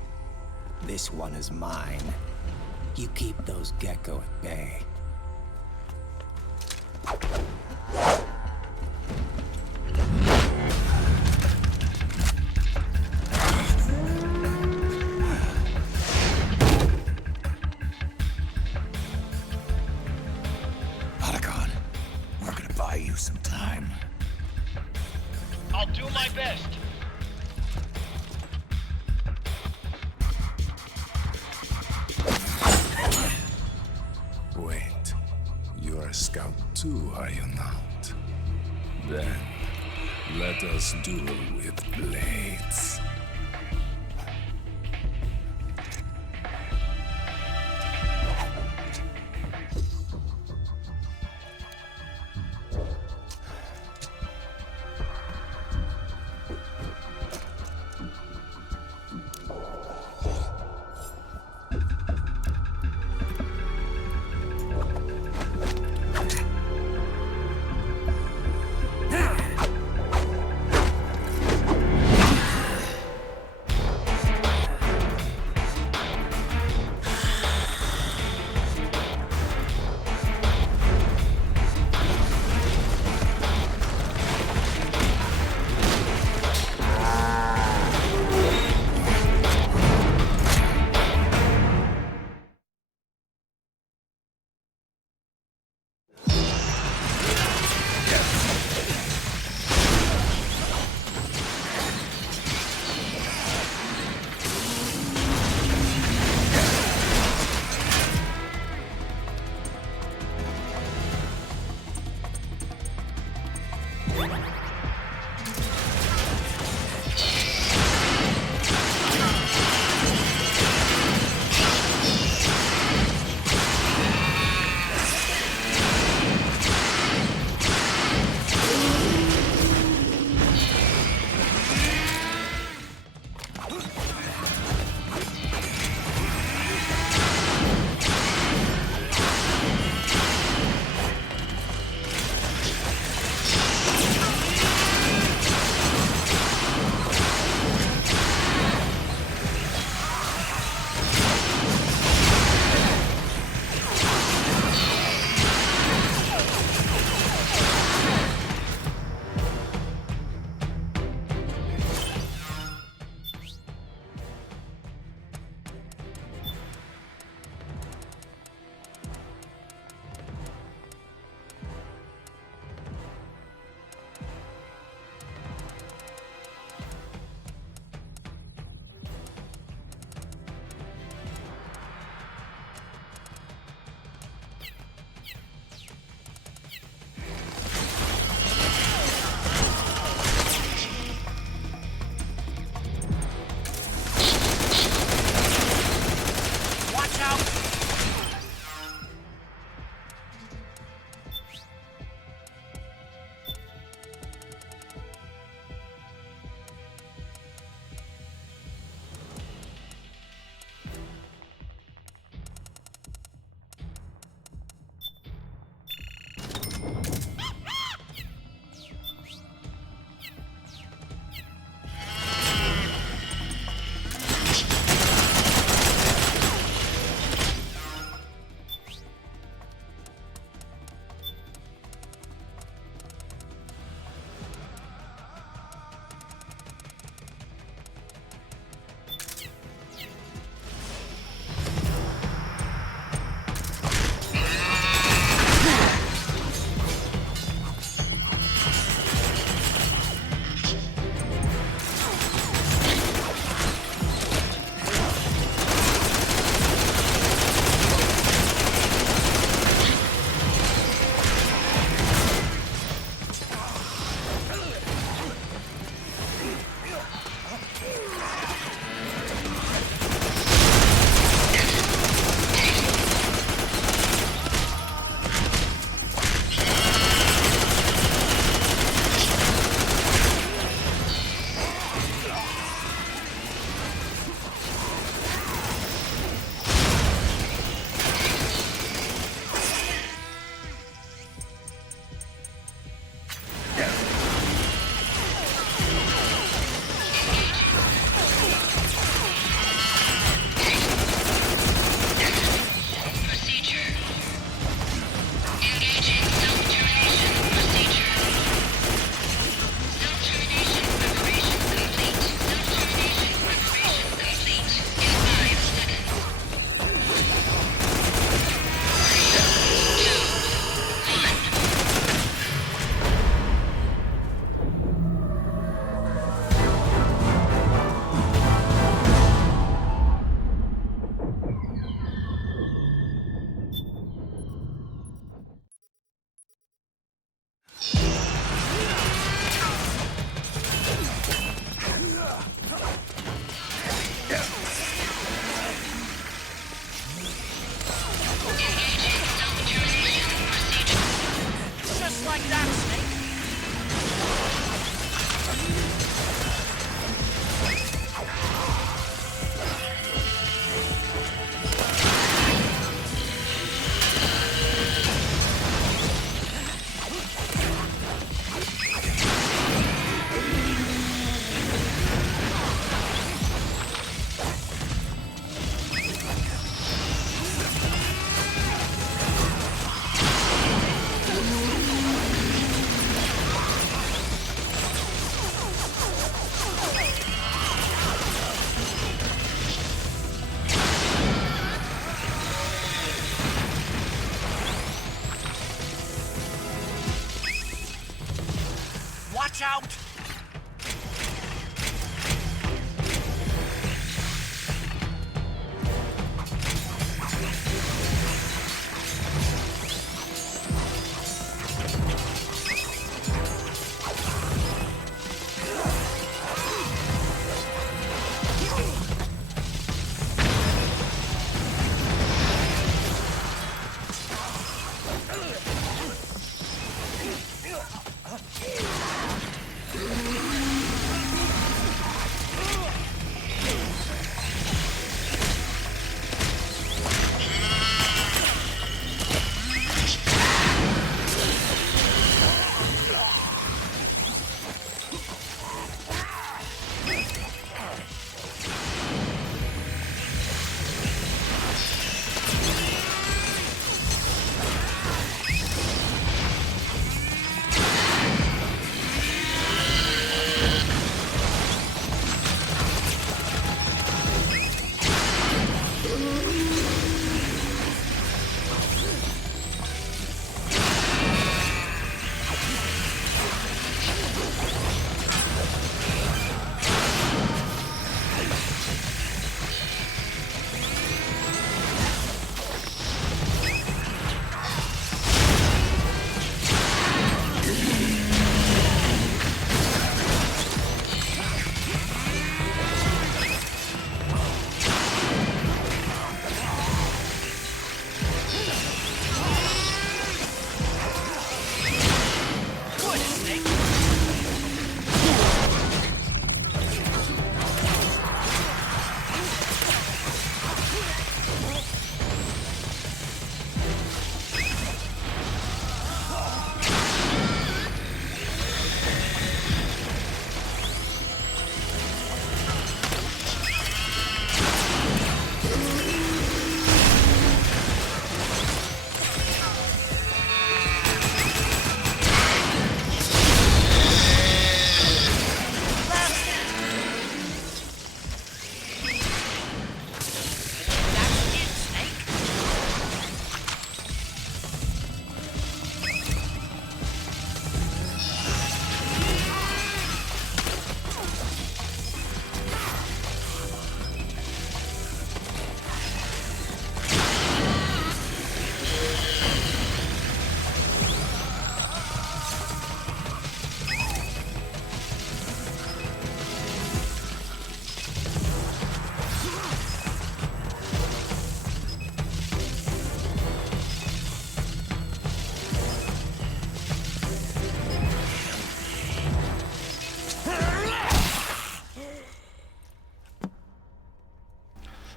this one is mine. You keep those gecko at bay. Otacon, we're gonna buy you some time. I'll do my best. Wait, you're a scout too, are you not? Then, let us duel with blades.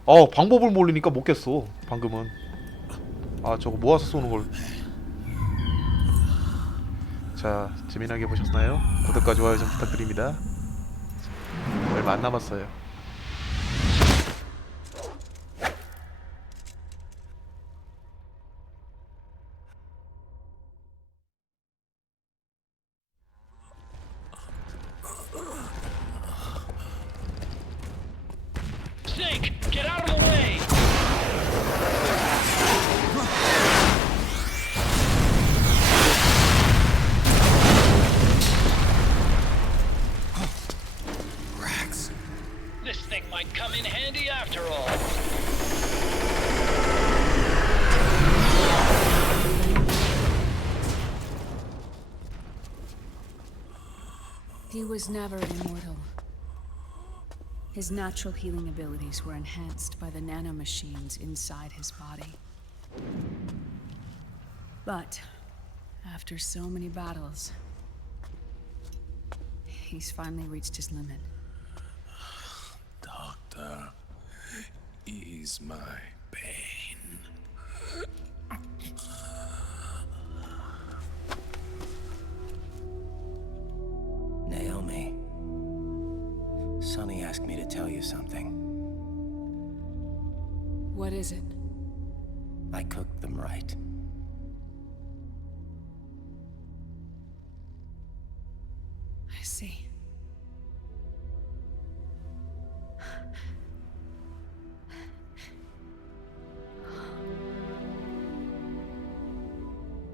방법을 모르니까 못 깼어 방금은. 저거 모아서 쏘는 걸. 자, 재미나게 보셨나요? 구독과 좋아요 좀 부탁드립니다. 얼마 안 남았어요. Snake, get out of the way! This thing might come in handy after all. He was never immortal. His natural healing abilities were enhanced by the nanomachines inside his body. But after so many battles, he's finally reached his limit. Doctor, ease my pain. Naomi, Sonny asked me to tell you something. What is it? I cooked them right. I see.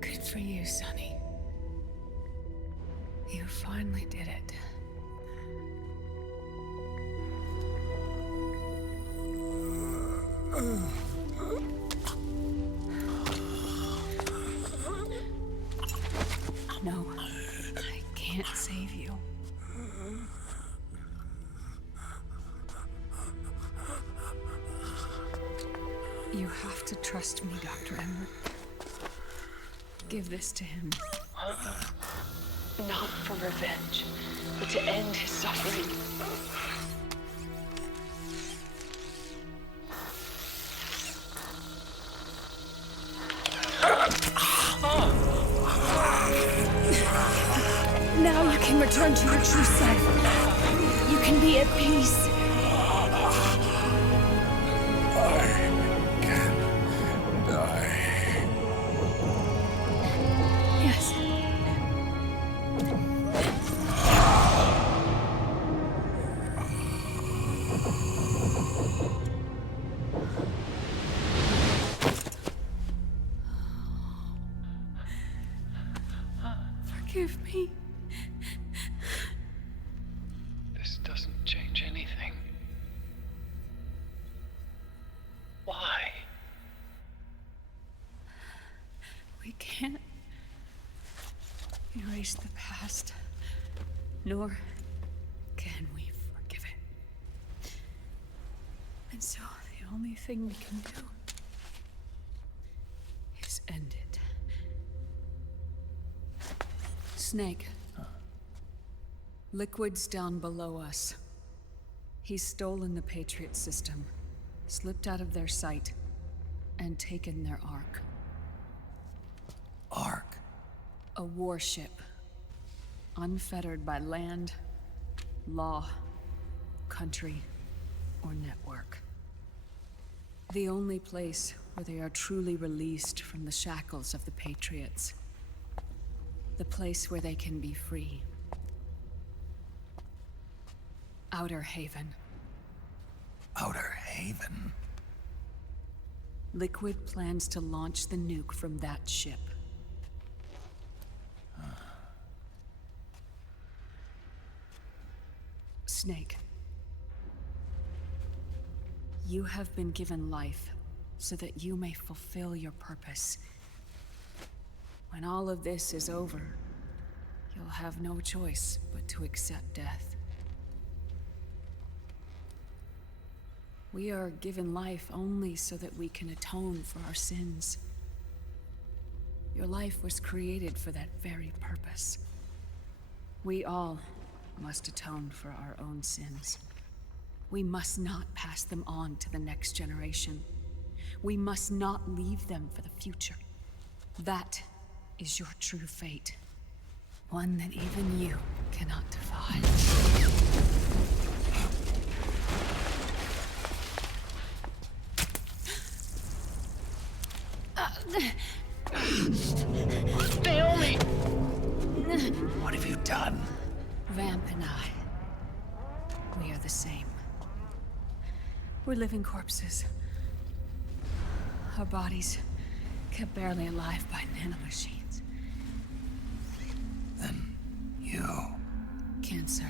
Good for you, Sonny. You finally did it. No, I can't save you. You have to trust me, Dr. Emmer. Give this to him. Not for revenge, but to end his suffering. Now you can return to your true self. You can be at peace. Yes. Forgive me. This doesn't change anything. Why? We can't erase the past, nor can we forgive it. And so the only thing we can do is end it. Snake. Liquid's down below us. He's stolen the Patriot system, slipped out of their sight, and taken their Ark. Ark? A warship. Unfettered by land, law, country, or network. The only place where they are truly released from the shackles of the Patriots. The place where they can be free. Outer Haven. Outer Haven? Liquid plans to launch the nuke from that ship. Snake. You have been given life so that you may fulfill your purpose. When all of this is over, you'll have no choice but to accept death. We are given life only so that we can atone for our sins. Your life was created for that very purpose. We all must atone for our own sins. We must not pass them on to the next generation. We must not leave them for the future. That is your true fate. One that even you cannot defy. Naomi! What have you done? Vamp and I, we are the same. We're living corpses. Our bodies kept barely alive by nanomachines. Then you... Cancer.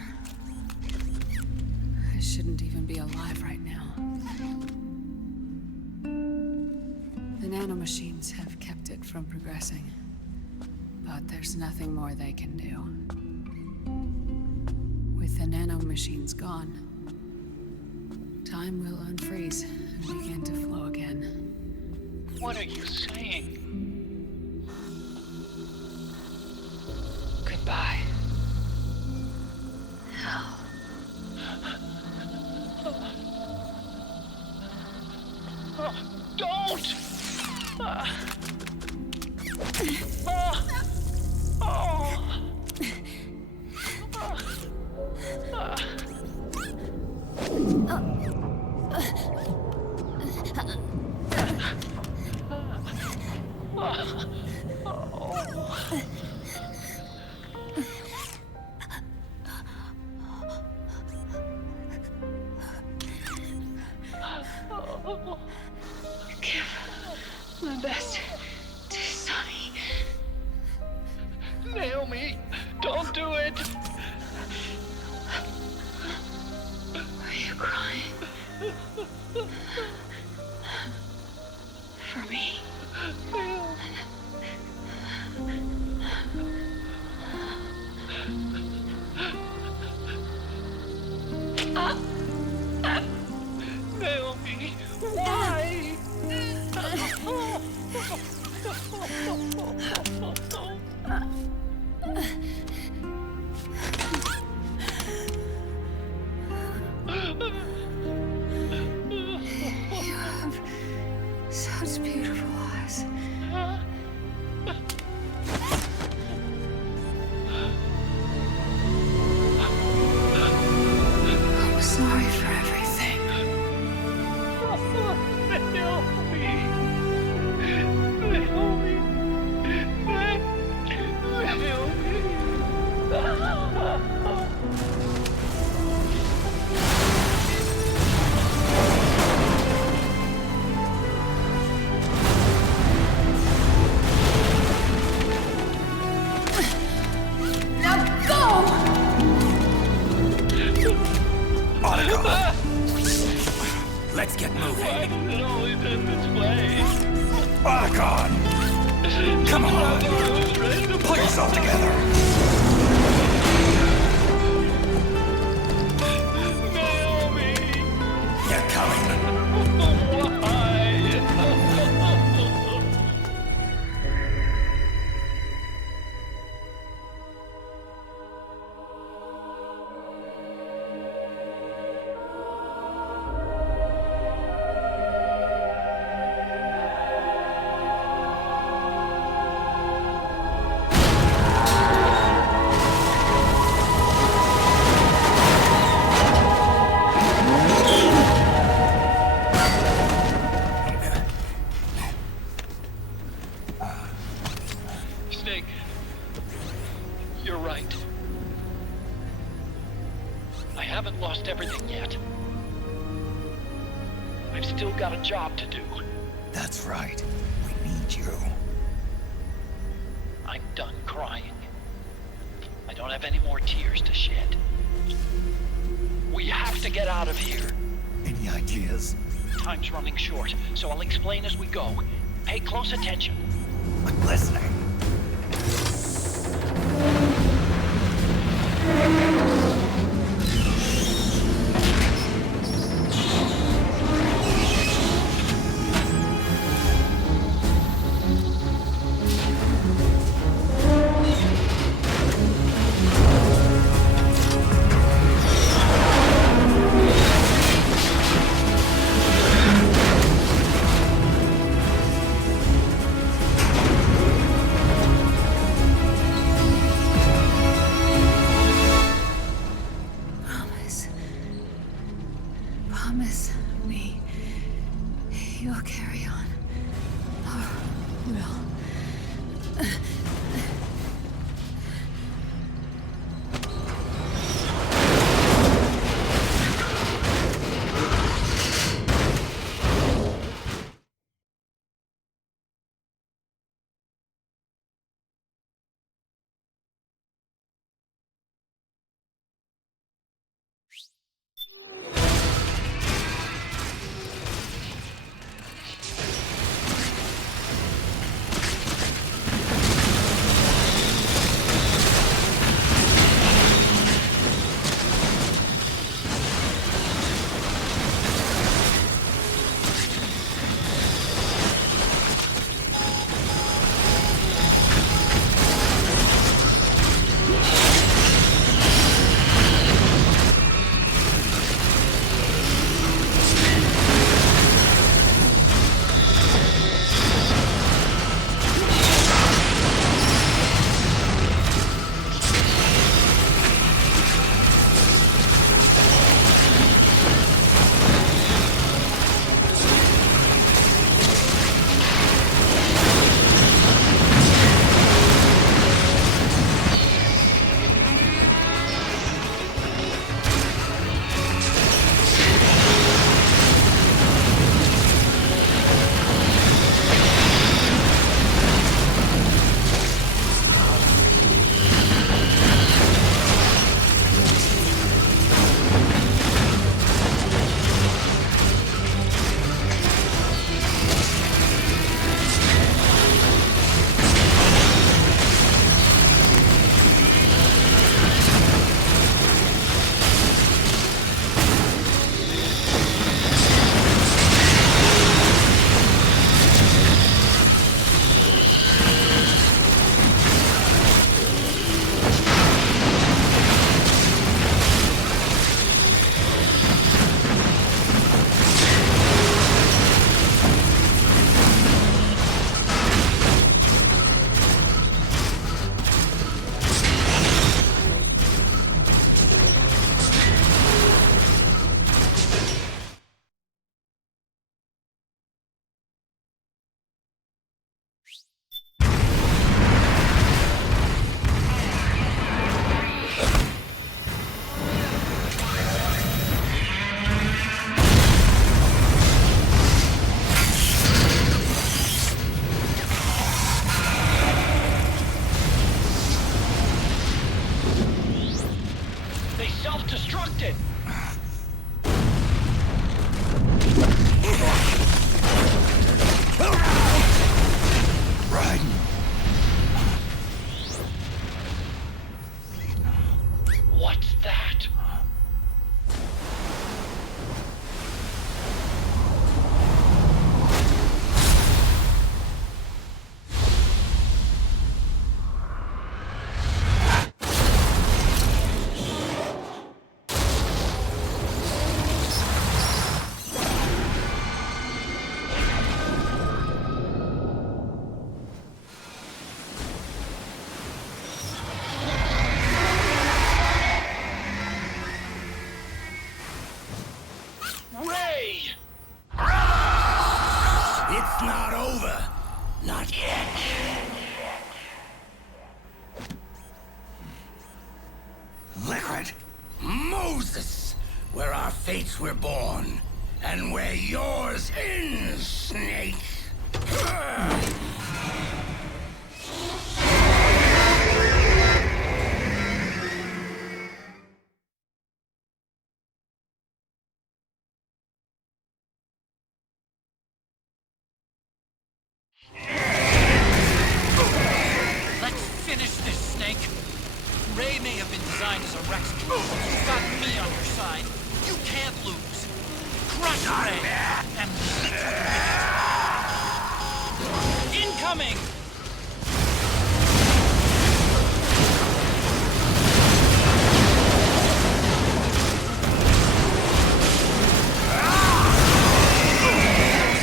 I shouldn't even be alive right now. The nanomachines have kept it from progressing. But there's nothing more they can do. With the nanomachines gone, time will unfreeze and begin to flow again. What are you saying? Goodbye. Hell. Don't! Give my best to Sonny. Naomi, don't do it! Are you crying? For me? Naomi, why? You have such beautiful eyes. I'm sorry for everything. Let's get moving. Why does it always end this way? Otacon! Come on! Pull yourself together! Naomi! You're coming. Snake, you're right. I haven't lost everything yet. I've still got a job to do. That's right. We need you. I'm done crying. I don't have any more tears to shed. We have to get out of here. Any ideas? Time's running short, so I'll explain as we go. Pay close attention. I'm listening. Promise me you'll carry on. Or will. self-destructed! Right. What's that? It's not over. Not yet. Liquid. Moses. Where our fates were born. And where yours ends, Snake. Let's finish this, Snake. Ray may have been designed as a Rex, but you've got me on your side. You can't lose. Crush Ray and liquid with it. Incoming!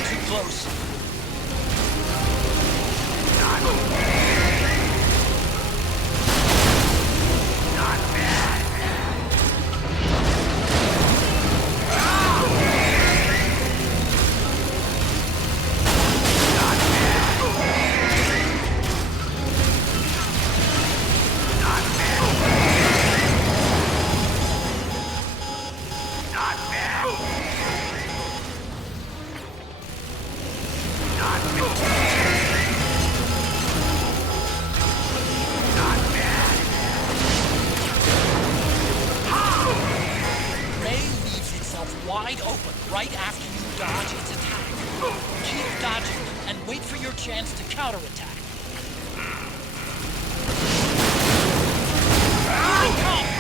Too close. Not bad. but right after you dodge its attack. Keep dodging and wait for your chance to counterattack. Here it comes!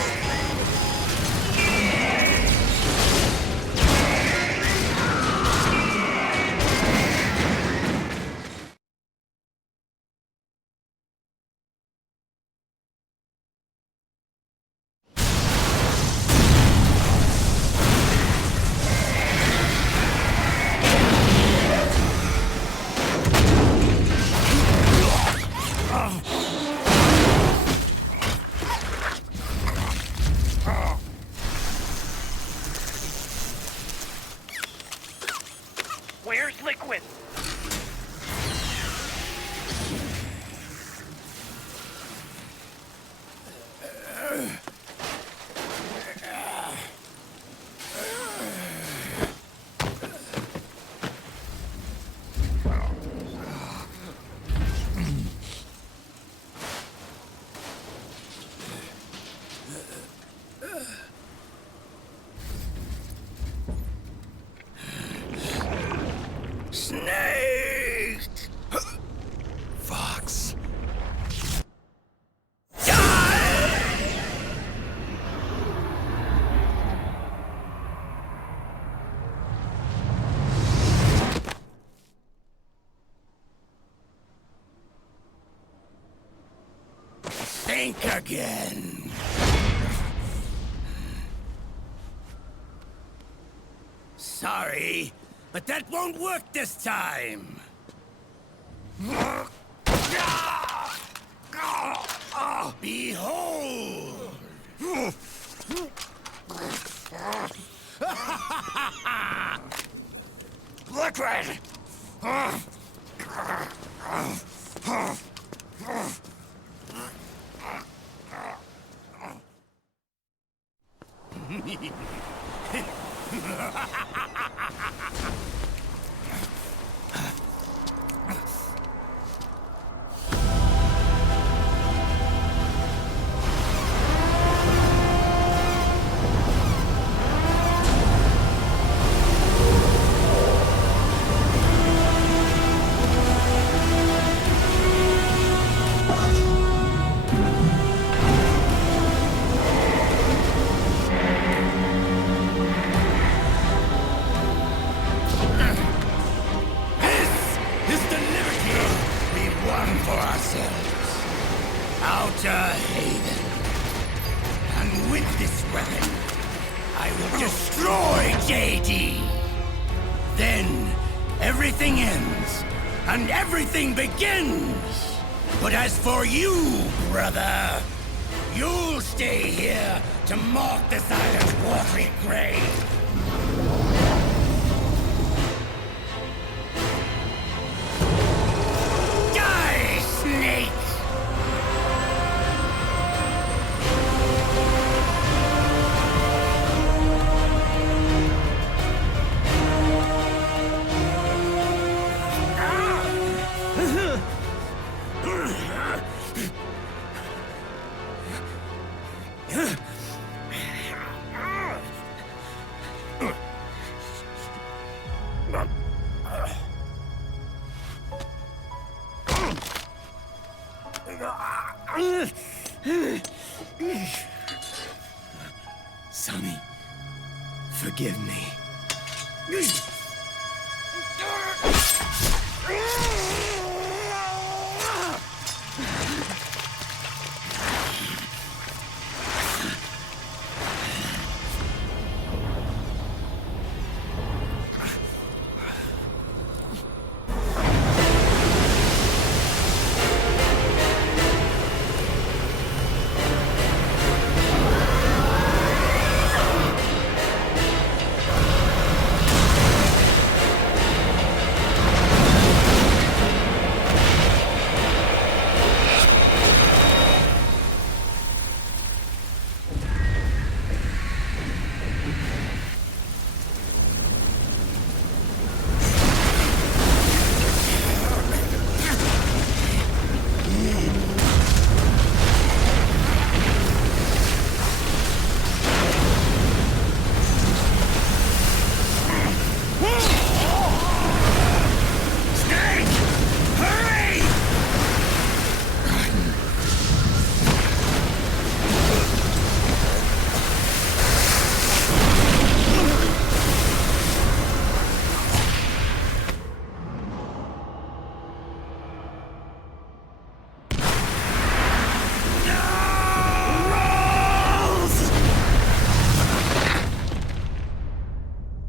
Where's Liquid? Snake! Fox. Think again. Sorry, but that won't work this time. Behold! Liquid! Outer Haven. And with this weapon, I will destroy JD. Then, everything ends, and everything begins. But as for you, brother, you'll stay here to mark this island's watery grave. Die, snake! Sonny, forgive me.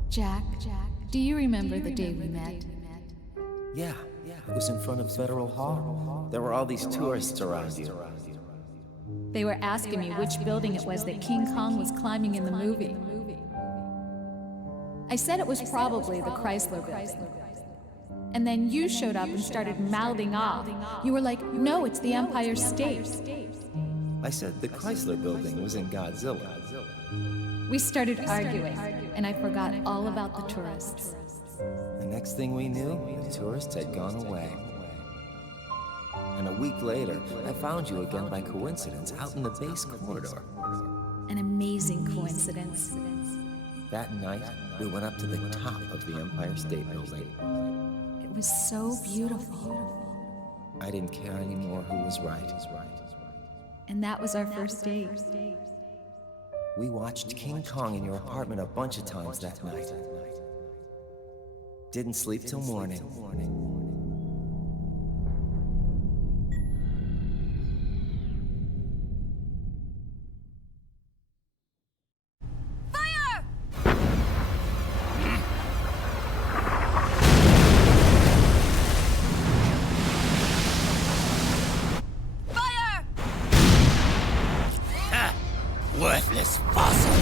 Jack, do you remember the day we met? Yeah, it was in front of Federal Hall. There were all these tourists around you. They were asking me which building it was that King Kong was climbing in the movie. I said it was probably the Chrysler Building. And then you showed up and started mouthing off. You were like, no, it's the Empire State. I said the Chrysler Building was in Godzilla. We started arguing, and I forgot all about the tourists. The next thing we knew, the tourists had gone away. And a week later, I found you again by coincidence out in the base corridor. An amazing coincidence. That night, we went up to the top of the Empire State Building. It was so beautiful. I didn't care anymore who was right. And that was our first date. We watched King Kong in your apartment a bunch of times that night. Didn't sleep till morning. Worthless fossil!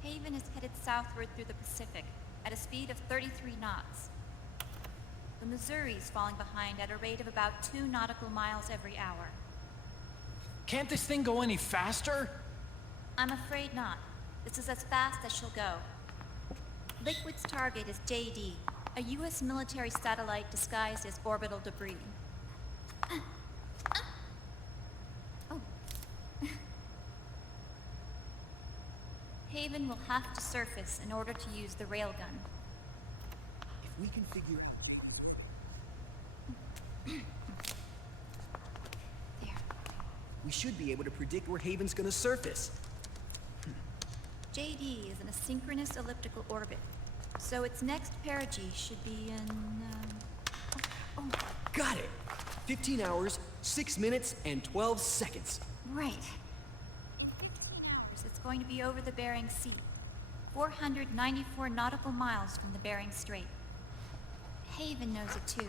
Haven is headed southward through the Pacific at a speed of 33 knots. The Missouri is falling behind at a rate of about 2 nautical miles every hour. Can't this thing go any faster? I'm afraid not. This is as fast as she'll go. Liquid's target is JD, a U.S. military satellite disguised as orbital debris. Oh. Haven will have to surface in order to use the railgun. If we can figure... We should be able to predict where Haven's gonna surface. JD is in a synchronous elliptical orbit, so its next perigee should be in, Got it! 15 hours, 6 minutes, and 12 seconds. Right. It's going to be over the Bering Sea, 494 nautical miles from the Bering Strait. Haven knows it too.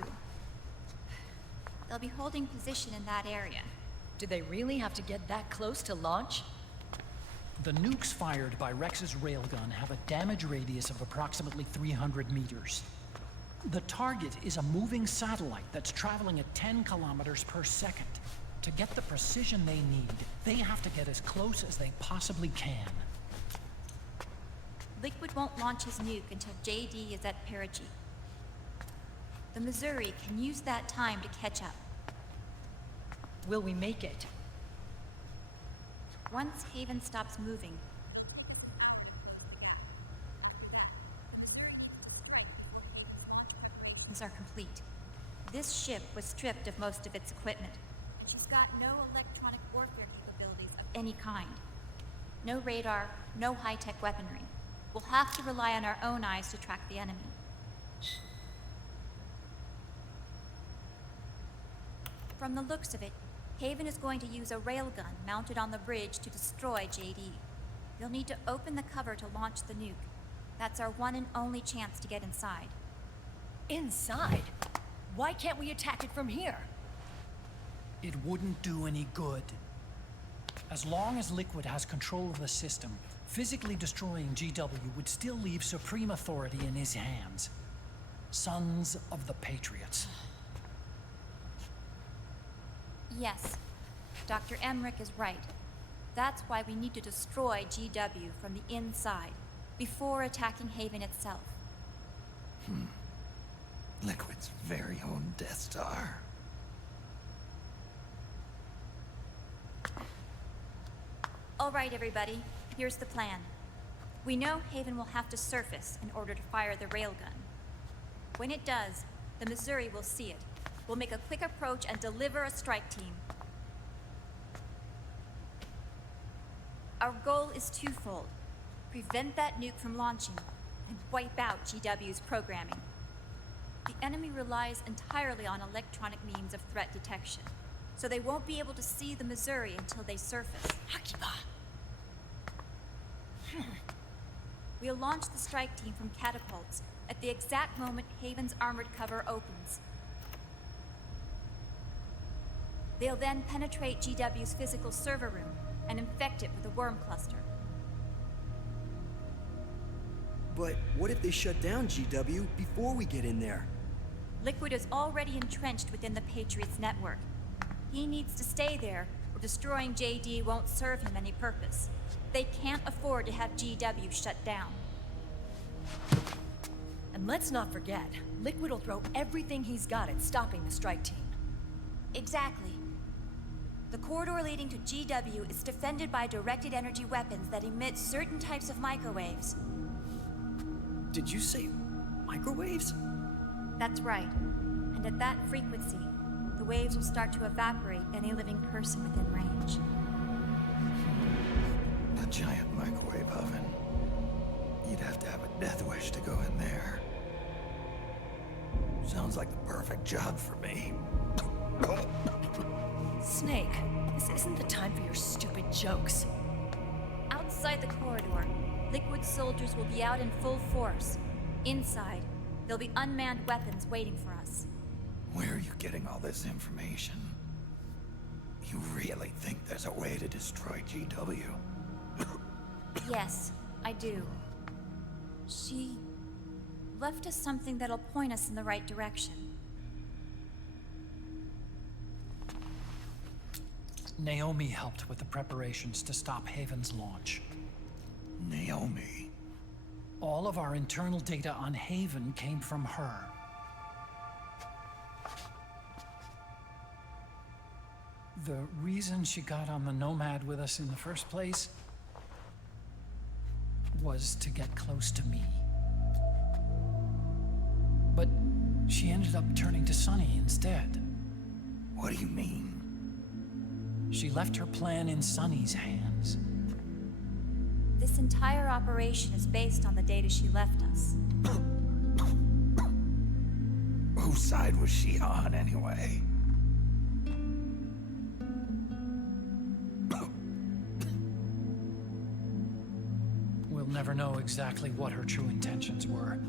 They'll be holding position in that area. Did they really have to get that close to launch? The nukes fired by Rex's railgun have a damage radius of approximately 300 meters. The target is a moving satellite that's traveling at 10 kilometers per second. To get the precision they need, they have to get as close as they possibly can. Liquid won't launch his nuke until JD is at perigee. The Missouri can use that time to catch up. Will we make it? Once Haven stops moving, are complete. This ship was stripped of most of its equipment. She's got no electronic warfare capabilities of any kind. No radar, no high-tech weaponry. We'll have to rely on our own eyes to track the enemy. From the looks of it, Haven is going to use a railgun mounted on the bridge to destroy JD. They'll need to open the cover to launch the nuke. That's our one and only chance to get inside. Inside? Why can't we attack it from here? It wouldn't do any good. As long as Liquid has control of the system, physically destroying GW would still leave supreme authority in his hands. Sons of the Patriots. Yes, Dr. Emmerich is right. That's why we need to destroy GW from the inside, before attacking Haven itself. Liquid's very own Death Star. All right, everybody. Here's the plan. We know Haven will have to surface in order to fire the railgun. When it does, the Missouri will see it. We'll make a quick approach and deliver a strike team. Our goal is twofold. Prevent that nuke from launching, and wipe out GW's programming. The enemy relies entirely on electronic means of threat detection, so they won't be able to see the Missouri until they surface. We'll launch the strike team from catapults at the exact moment Haven's armored cover opens. They'll then penetrate GW's physical server room and infect it with a worm cluster. But what if they shut down GW before we get in there? Liquid is already entrenched within the Patriots network. He needs to stay there, or destroying JD won't serve him any purpose. They can't afford to have GW shut down. And let's not forget, Liquid will throw everything he's got at stopping the strike team. Exactly. The corridor leading to GW is defended by directed energy weapons that emit certain types of microwaves. Did you say microwaves? That's right. And at that frequency, the waves will start to evaporate any living person within range. A giant microwave oven. You'd have to have a death wish to go in there. Sounds like the perfect job for me. Snake, this isn't the time for your stupid jokes. Outside the corridor, Liquid soldiers will be out in full force. Inside, there'll be unmanned weapons waiting for us. Where are you getting all this information? You really think there's a way to destroy GW? Yes, I do. She left us something that'll point us in the right direction. Naomi helped with the preparations to stop Haven's launch. Naomi? All of our internal data on Haven came from her. The reason she got on the Nomad with us in the first place was to get close to me. But she ended up turning to Sunny instead. What do you mean? She left her plan in Sunny's hands. This entire operation is based on the data she left us. Whose side was she on, anyway? We'll never know exactly what her true intentions were.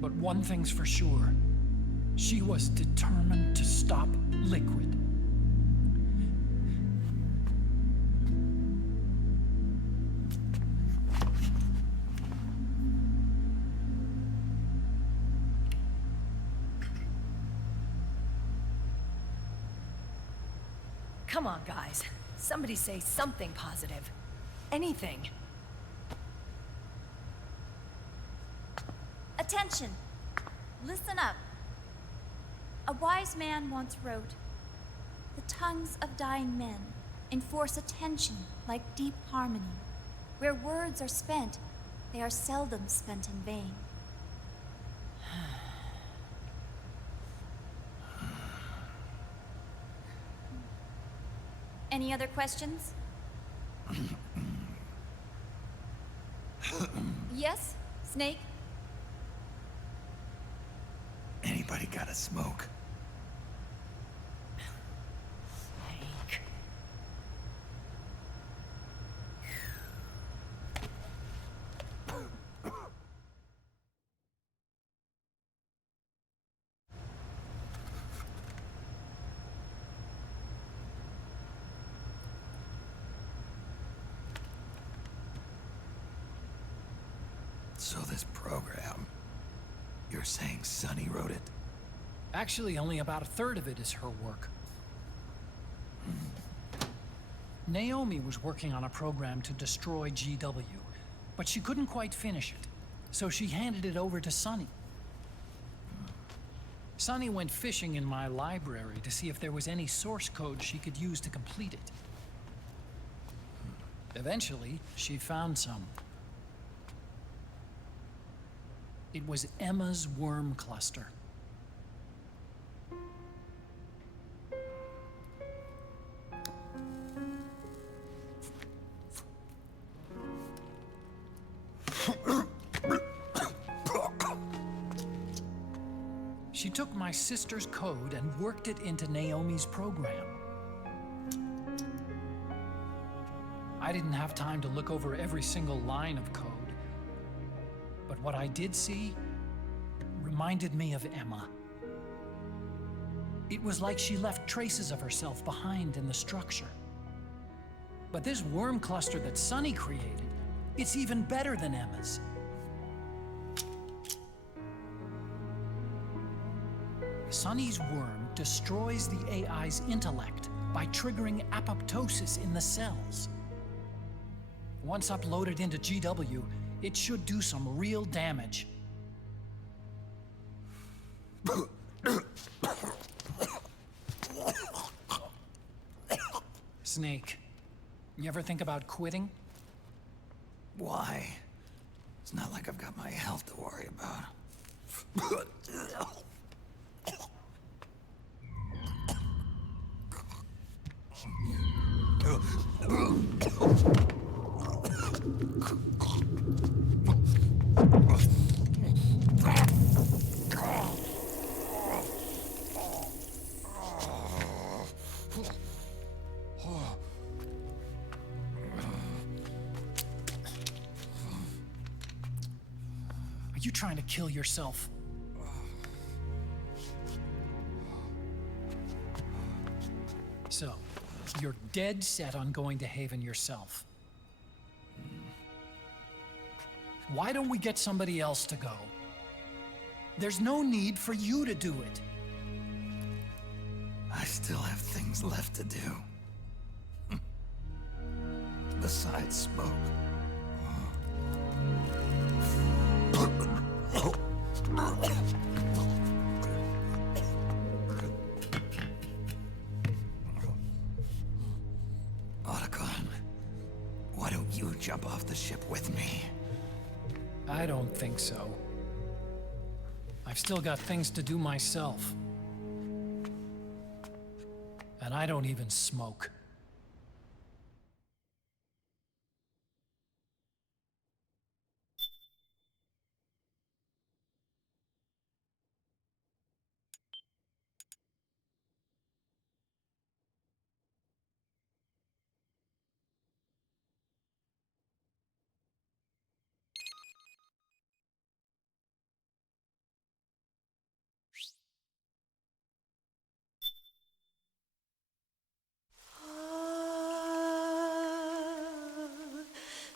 But one thing's for sure. She was determined to stop Liquid. Come on, guys. Somebody say something positive. Anything. Attention! Listen up. A wise man once wrote, "The tongues of dying men enforce attention like deep harmony. Where words are spent, they are seldom spent in vain." Any other questions? Yes, Snake? Anybody got a smoke? So this program, you're saying Sunny wrote it? Actually, only about a third of it is her work. Naomi was working on a program to destroy GW, but she couldn't quite finish it, so she handed it over to Sunny. Sunny went fishing in my library to see if there was any source code she could use to complete it. Eventually, she found some. It was Emma's worm cluster. She took my sister's code and worked it into Naomi's program. I didn't have time to look over every single line of code, but what I did see reminded me of Emma. It was like she left traces of herself behind in the structure. But this worm cluster that Sunny created, it's even better than Emma's. Sunny's worm destroys the AI's intellect by triggering apoptosis in the cells. Once uploaded into GW, it should do some real damage. Snake, you ever think about quitting? Why? It's not like I've got my health to worry about. Are you trying to kill yourself? So, you're dead set on going to Haven yourself. Why don't we get somebody else to go? There's no need for you to do it. I still have things left to do. Besides smoke. Otacon, why don't you jump off the ship with me? I don't think so. I've still got things to do myself. And I don't even smoke.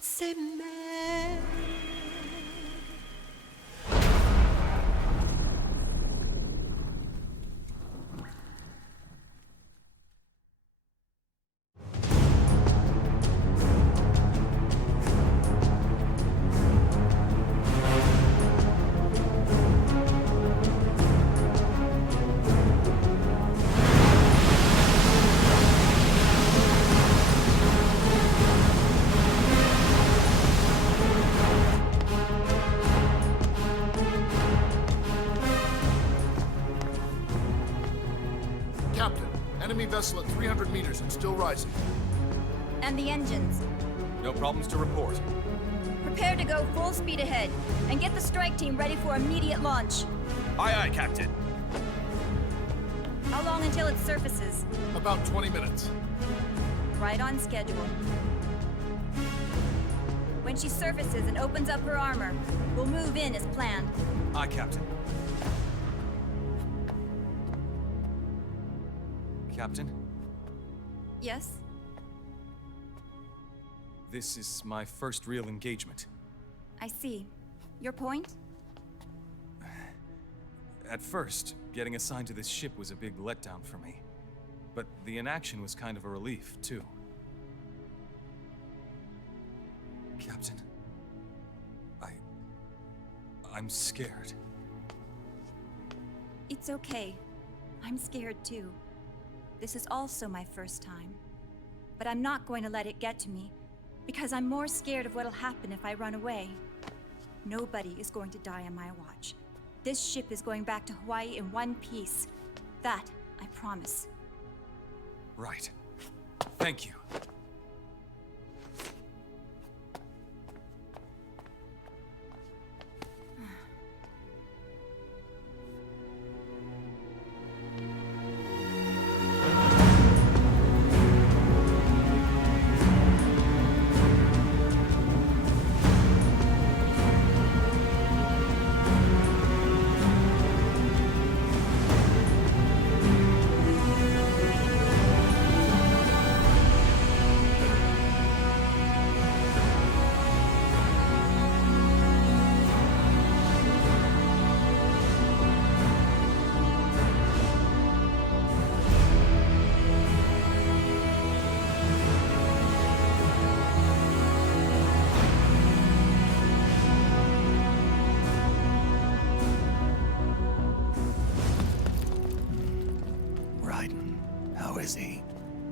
C'est me. Captain, enemy vessel at 300 meters and still rising. And the engines. No problems to report. Prepare to go full speed ahead, and get the strike team ready for immediate launch. Aye, aye, Captain. How long until it surfaces? About 20 minutes. Right on schedule. When she surfaces and opens up her armor, we'll move in as planned. Aye, Captain. Captain, Yes? this is my first real engagement. I see. Your point? At first, getting assigned to this ship was a big letdown for me. But the inaction was kind of a relief, too. Captain, I'm scared. It's okay. I'm scared too. This is also my first time. But I'm not going to let it get to me, because I'm more scared of what'll happen if I run away. Nobody is going to die on my watch. This ship is going back to Hawaii in one piece. That, I promise. Right. Thank you.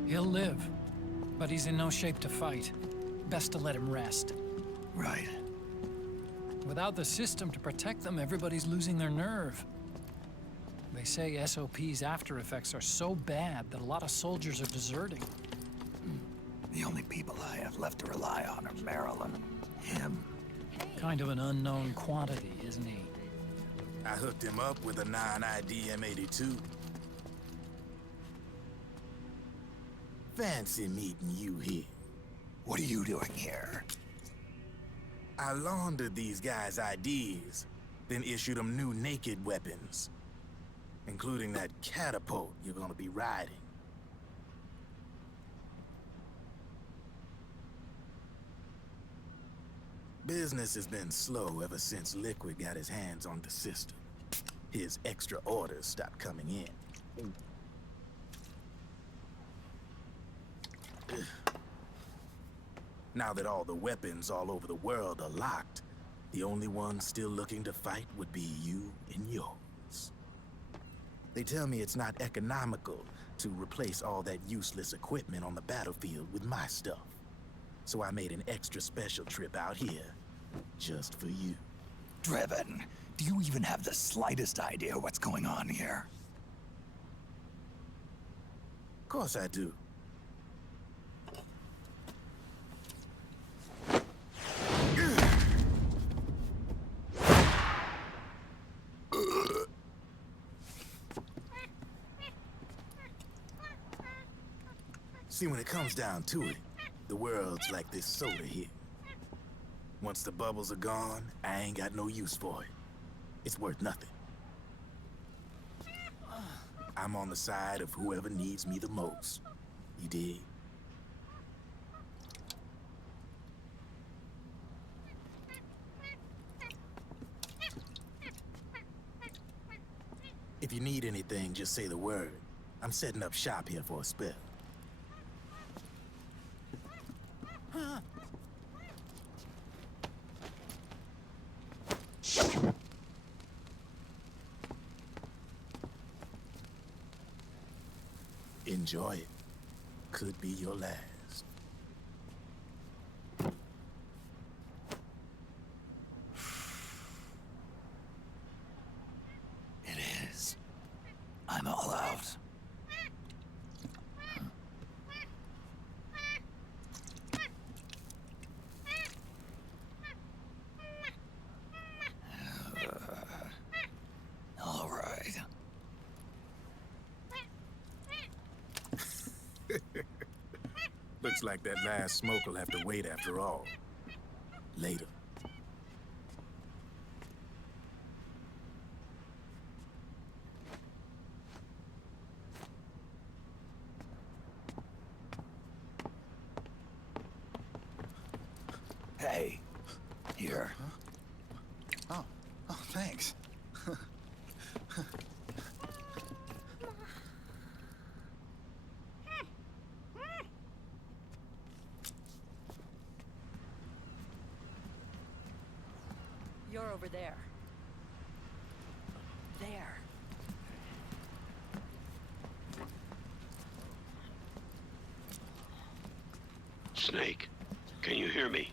He'll live, but he's in no shape to fight. Best to let him rest. Right. Without the system to protect them, everybody's losing their nerve. They say SOP's after effects are so bad that a lot of soldiers are deserting. The only people I have left to rely on are Marilyn, him. Kind of an unknown quantity, isn't he? I hooked him up with a non-ID M82. Fancy meeting you here. What are you doing here? I laundered these guys' IDs, then issued them new naked weapons, including that catapult you're gonna be riding. Business has been slow ever since Liquid got his hands on the system. His extra orders stopped coming in. Now that all the weapons all over the world are locked, the only ones still looking to fight would be you and yours. They tell me it's not economical to replace all that useless equipment on the battlefield with my stuff. So I made an extra special trip out here, just for you. Driven, do you even have the slightest idea what's going on here? Of course I do. See, when it comes down to it, the world's like this soda here. Once the bubbles are gone, I ain't got no use for it. It's worth nothing. I'm on the side of whoever needs me the most. You dig? If you need anything, just say the word. I'm setting up shop here for a spell. Enjoy it. Could be your last. It is. I'm all out. Looks like that last smoke will have to wait after all. Later. Hey, here. Oh, thanks. You're over there. There. Snake, can you hear me?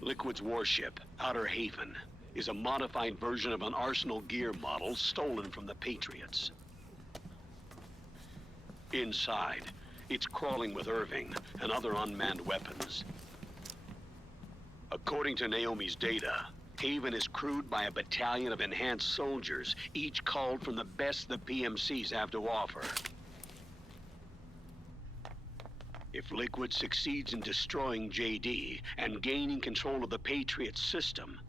Liquid's warship, Outer Haven, is a modified version of an Arsenal gear model stolen from the Patriots. Inside, it's crawling with Irving and other unmanned weapons. According to Naomi's data, Haven is crewed by a battalion of enhanced soldiers, each called from the best the PMCs have to offer. If Liquid succeeds in destroying JD and gaining control of the Patriot system,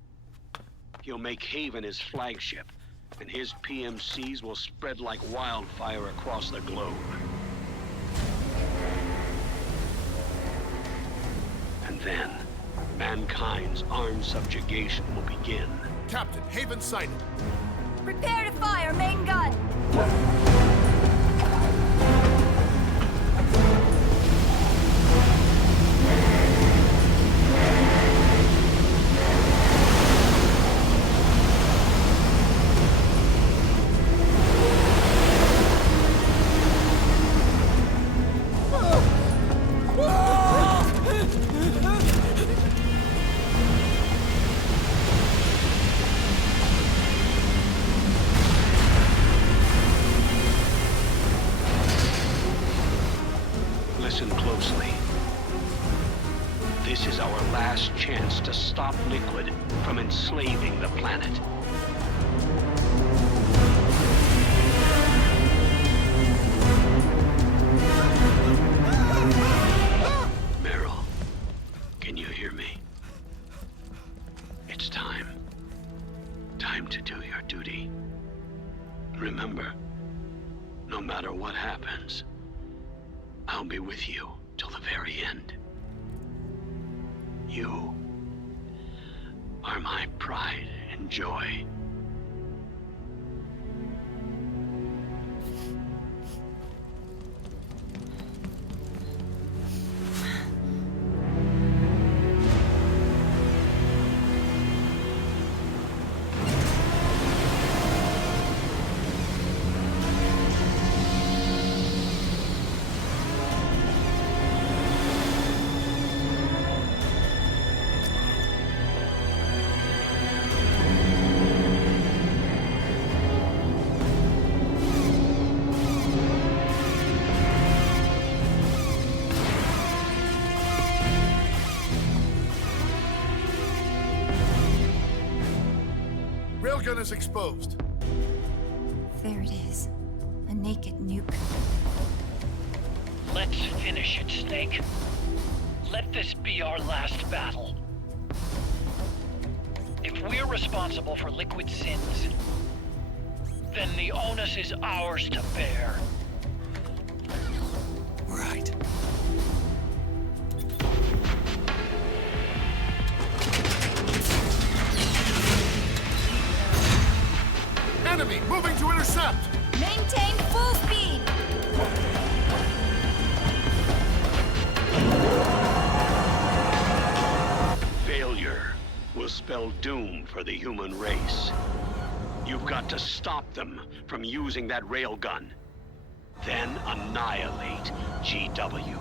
he'll make Haven his flagship, and his PMCs will spread like wildfire across the globe. And then, mankind's armed subjugation will begin. Captain, Haven sighted. Prepare to fire, main gun! Listen closely. This is our last chance to stop Liquid from enslaving the planet. Meryl, can you hear me? It's time. Time to do your duty. Remember, no matter what happens, I'll be with you till the very end. You are my pride and joy. Railgun is exposed. There it is. A naked nuke. Let's finish it, Snake. Let this be our last battle. If we're responsible for Liquid's sins, then the onus is ours to bear. Right. Enemy moving to intercept! Maintain full speed! Failure will spell doom for the human race. You've got to stop them from using that railgun. Then annihilate GW.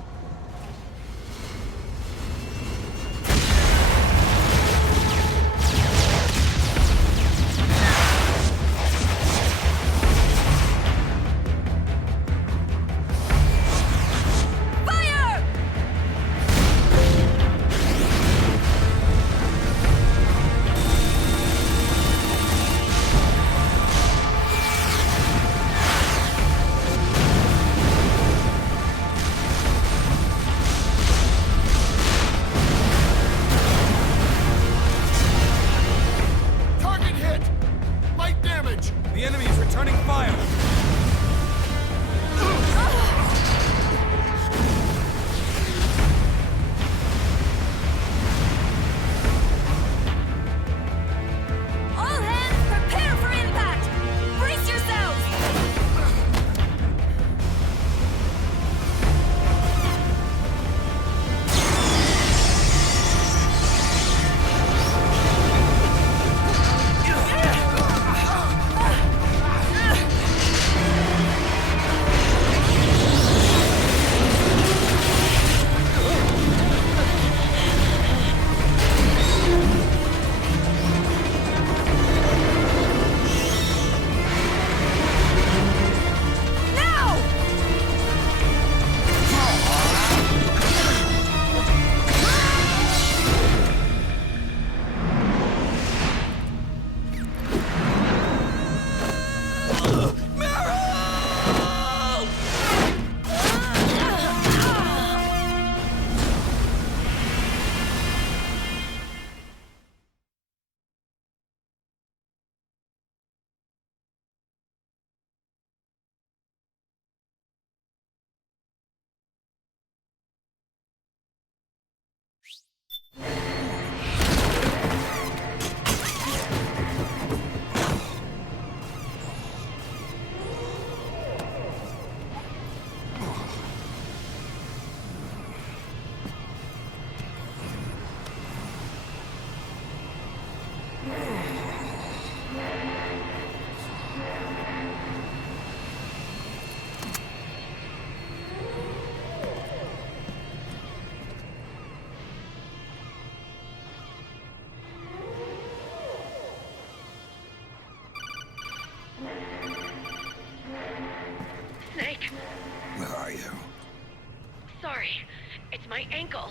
ankle.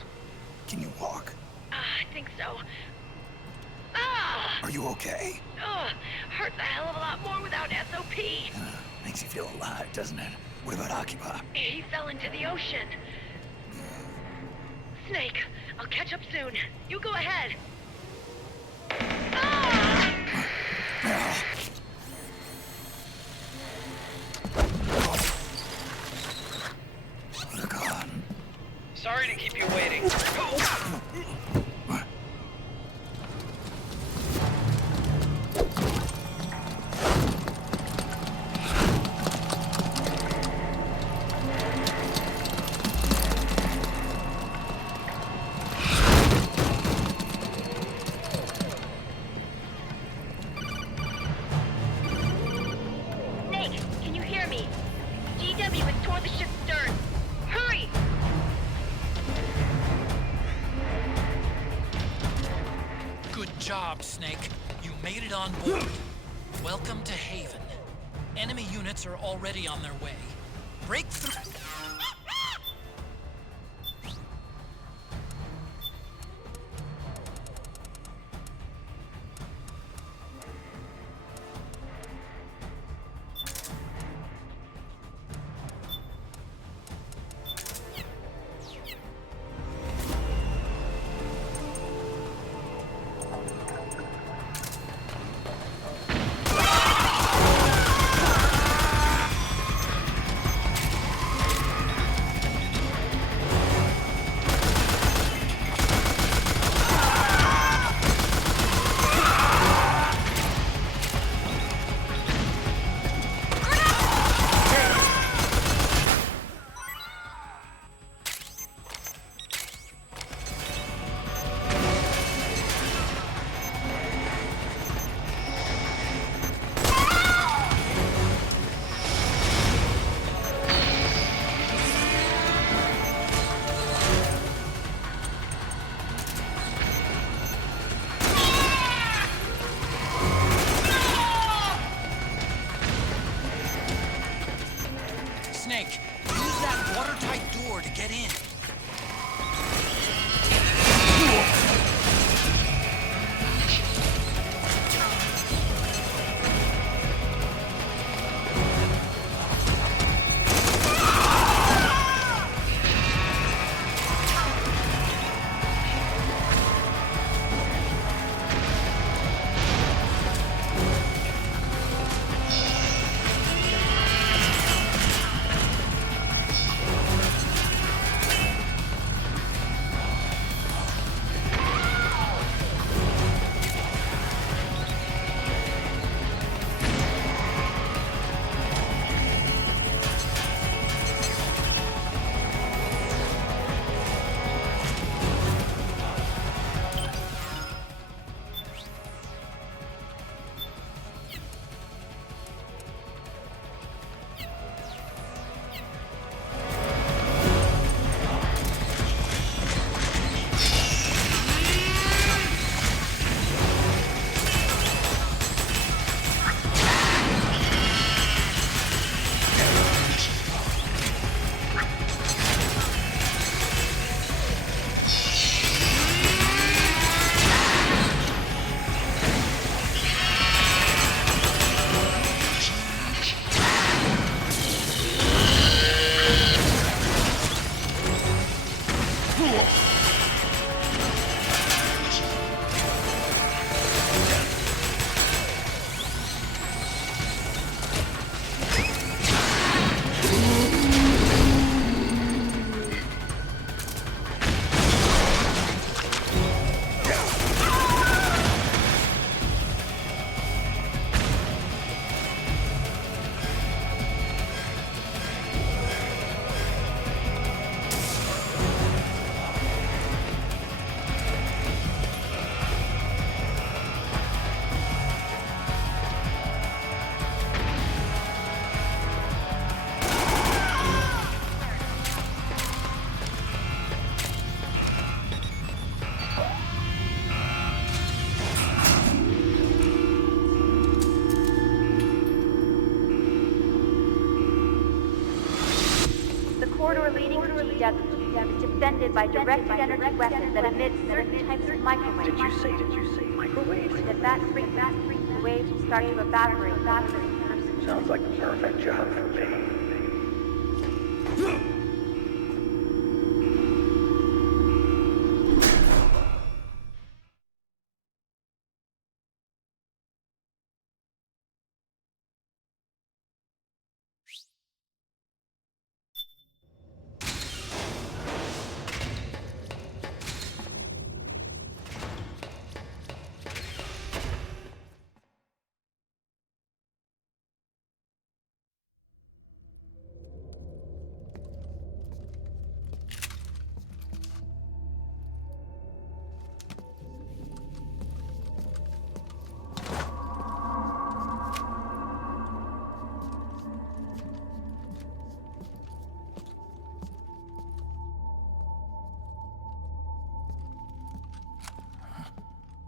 Can you walk? I think so. Ah! Are you okay? Hurts a hell of a lot more without SOP. Makes you feel alive, doesn't it? What about Occupy? He fell into the ocean. Snake, I'll catch up soon. You go ahead. Sorry to keep you waiting. Snake, can you hear me? GW has tore the ship's stern. Hurry! Good job, Snake. You made it on board. Welcome to Haven. Enemy units are already on their way. Break through. Snake, use that watertight door to get in. corridor leading to GW is defended by directed energy weapons that emit certain types of microwaves. Did you say microwaves? And if that freaks the waves will start to evaporate. Sounds like the perfect job for me.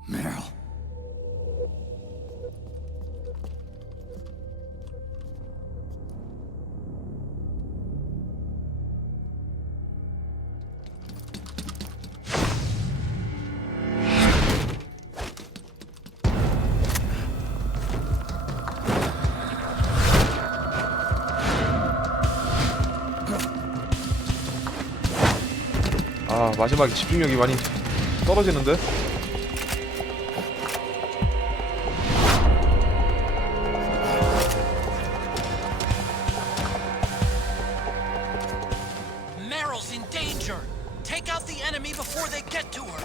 Meryl. 아, 마지막에 집중력이 많이 떨어지는데? Meryl's in danger. Take out the enemy before they get to her.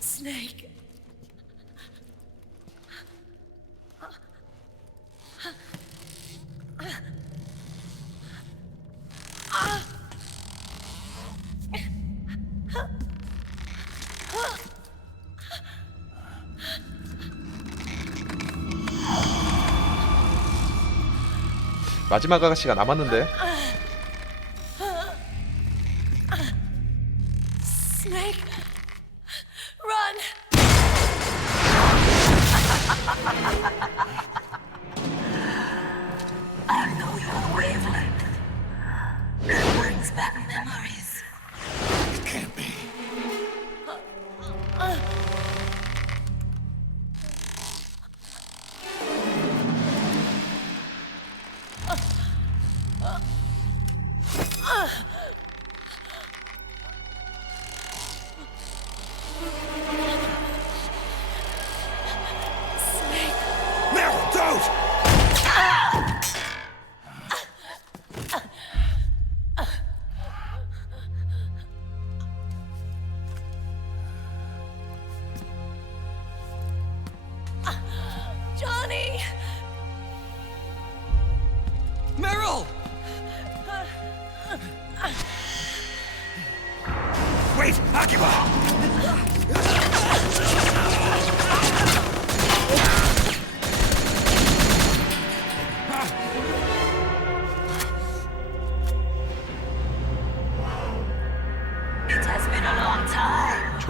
Snake. 마지막 아가씨가 남았는데. Snake. Run. I know your wavelength. It brings back memories. It can't be.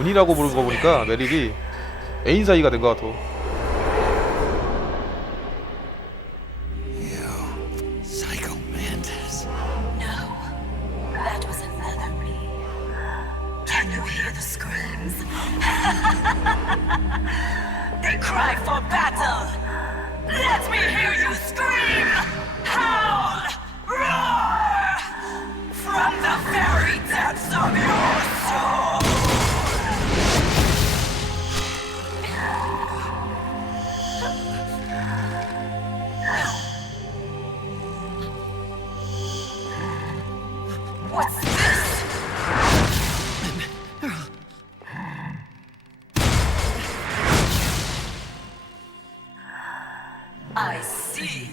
벤이라고 부른 거 보니까 메릴이 애인 사이가 된 것 같아. That was another me. Can you hear the screams? They cry for battle. Let me hear you scream! Howl! Roar! From the very depths of your soul! What's this? I see.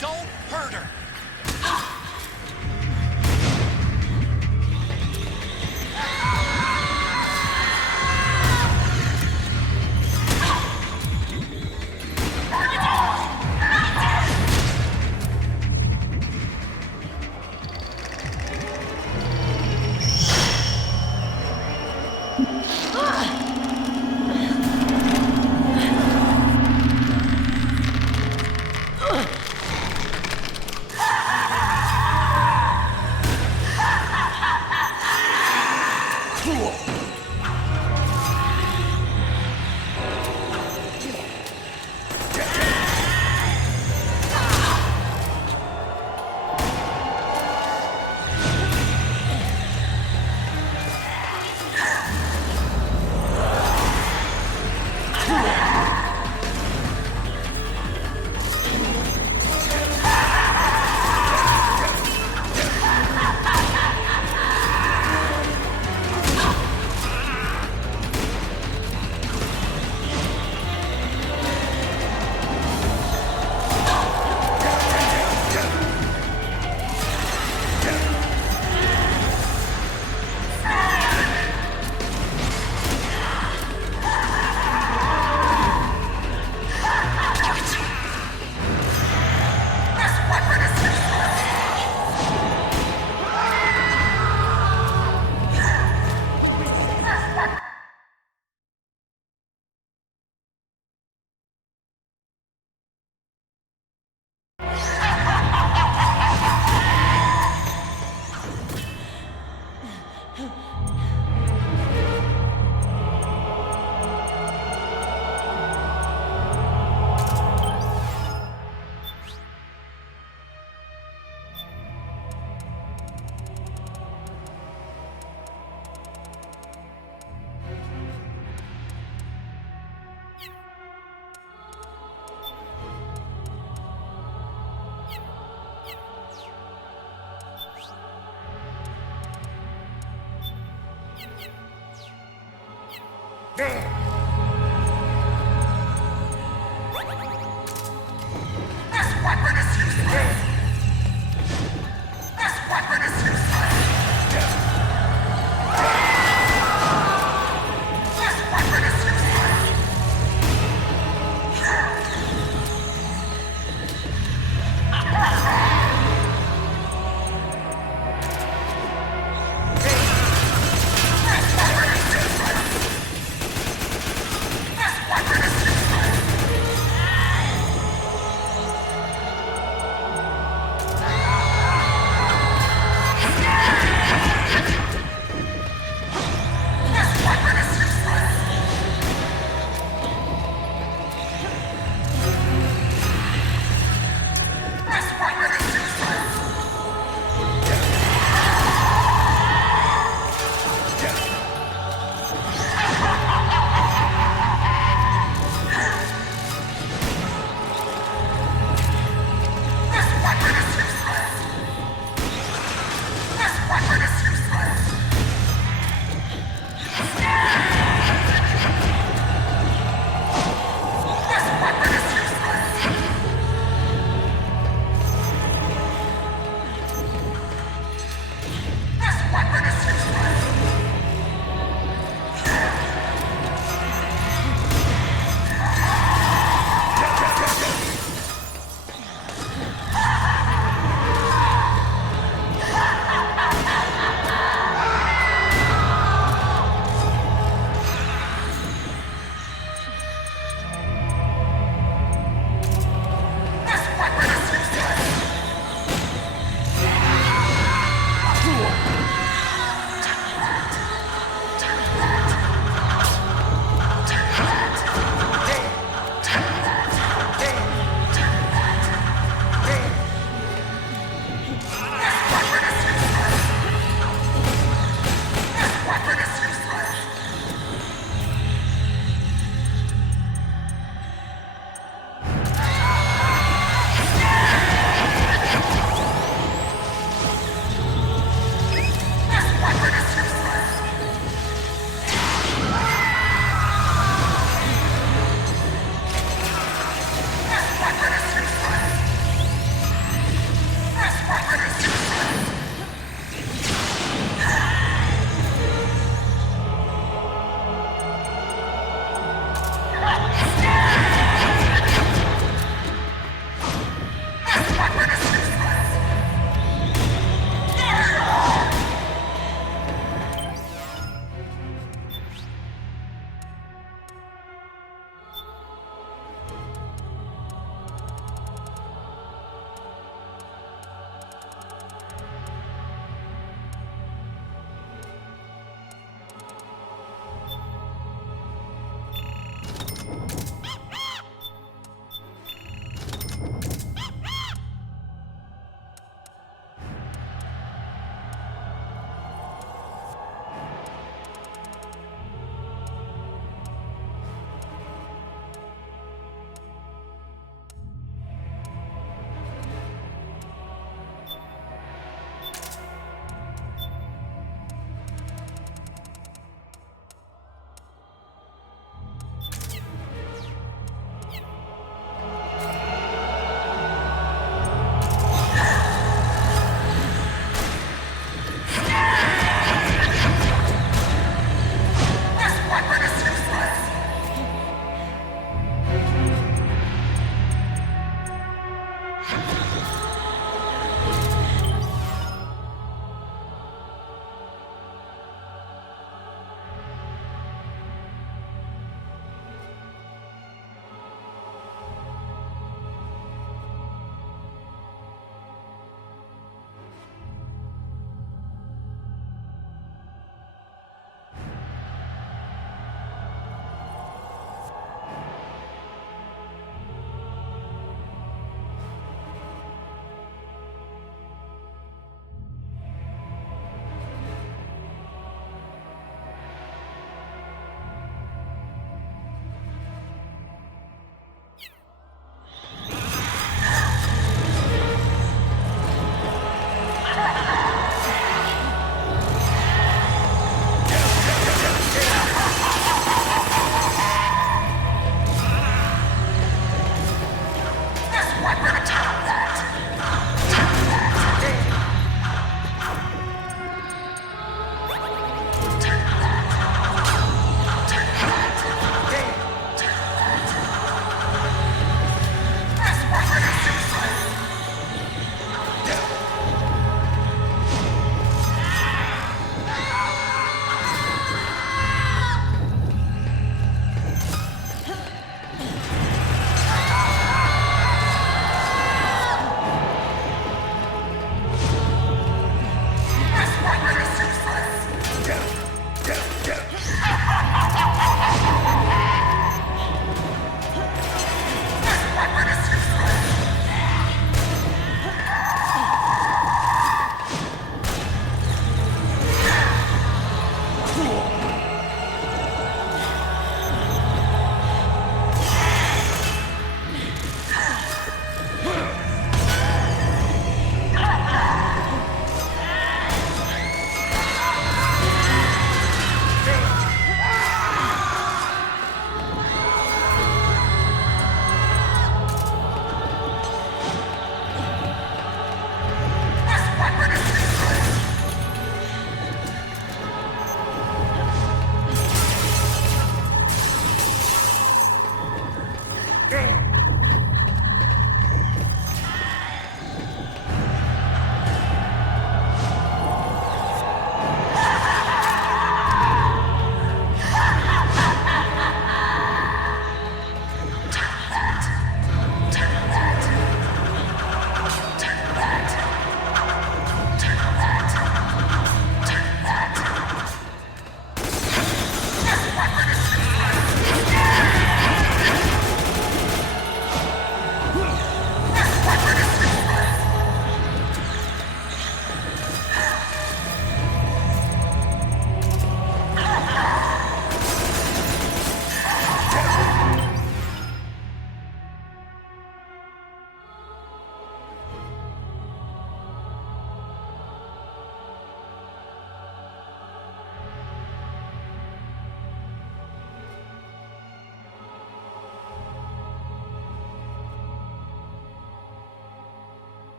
Don't hurt her.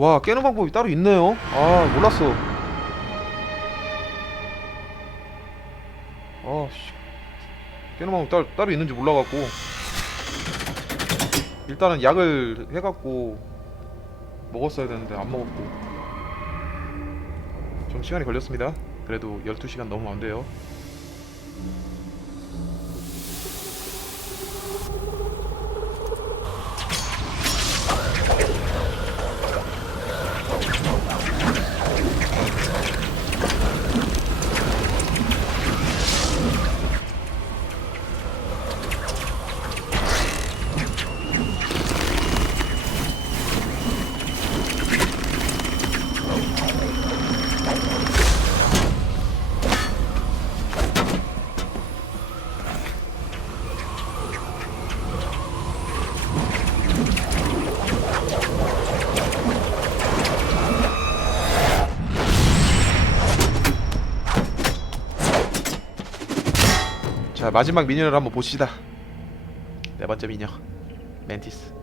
와, 깨는 방법이 따로 있네요. 아, 몰랐어. 아, 씨. 깨는 방법 따로 있는지 몰라갖고. 일단은 약을 해갖고 먹었어야 되는데 안 먹었고. 좀 시간이 걸렸습니다. 그래도 12시간 넘으면 안 돼요. 자, 마지막 미니언을 한번 보시다. 네 번째 미니언 멘티스.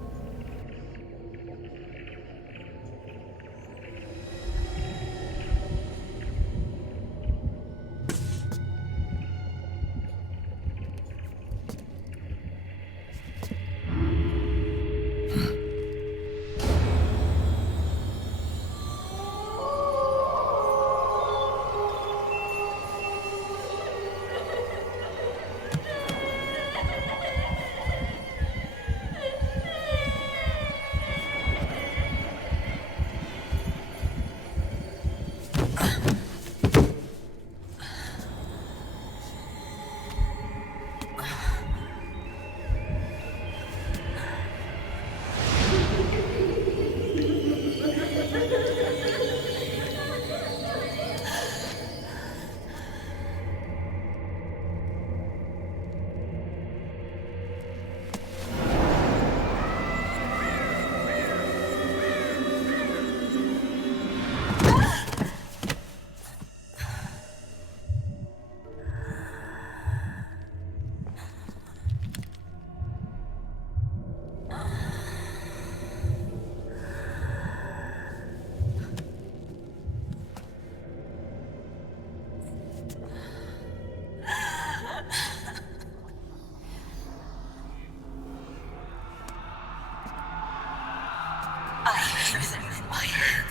I hear them in my head.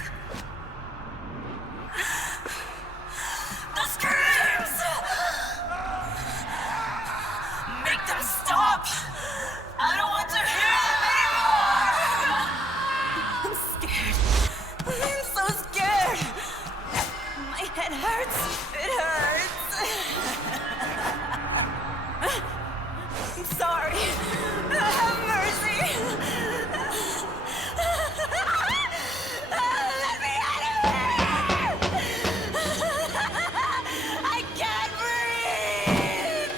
The screams! Make them stop! I don't want to hear them anymore! I'm scared. I'm so scared. My head hurts. It hurts. I'm sorry. Have mercy. Let me out of here! I can't breathe!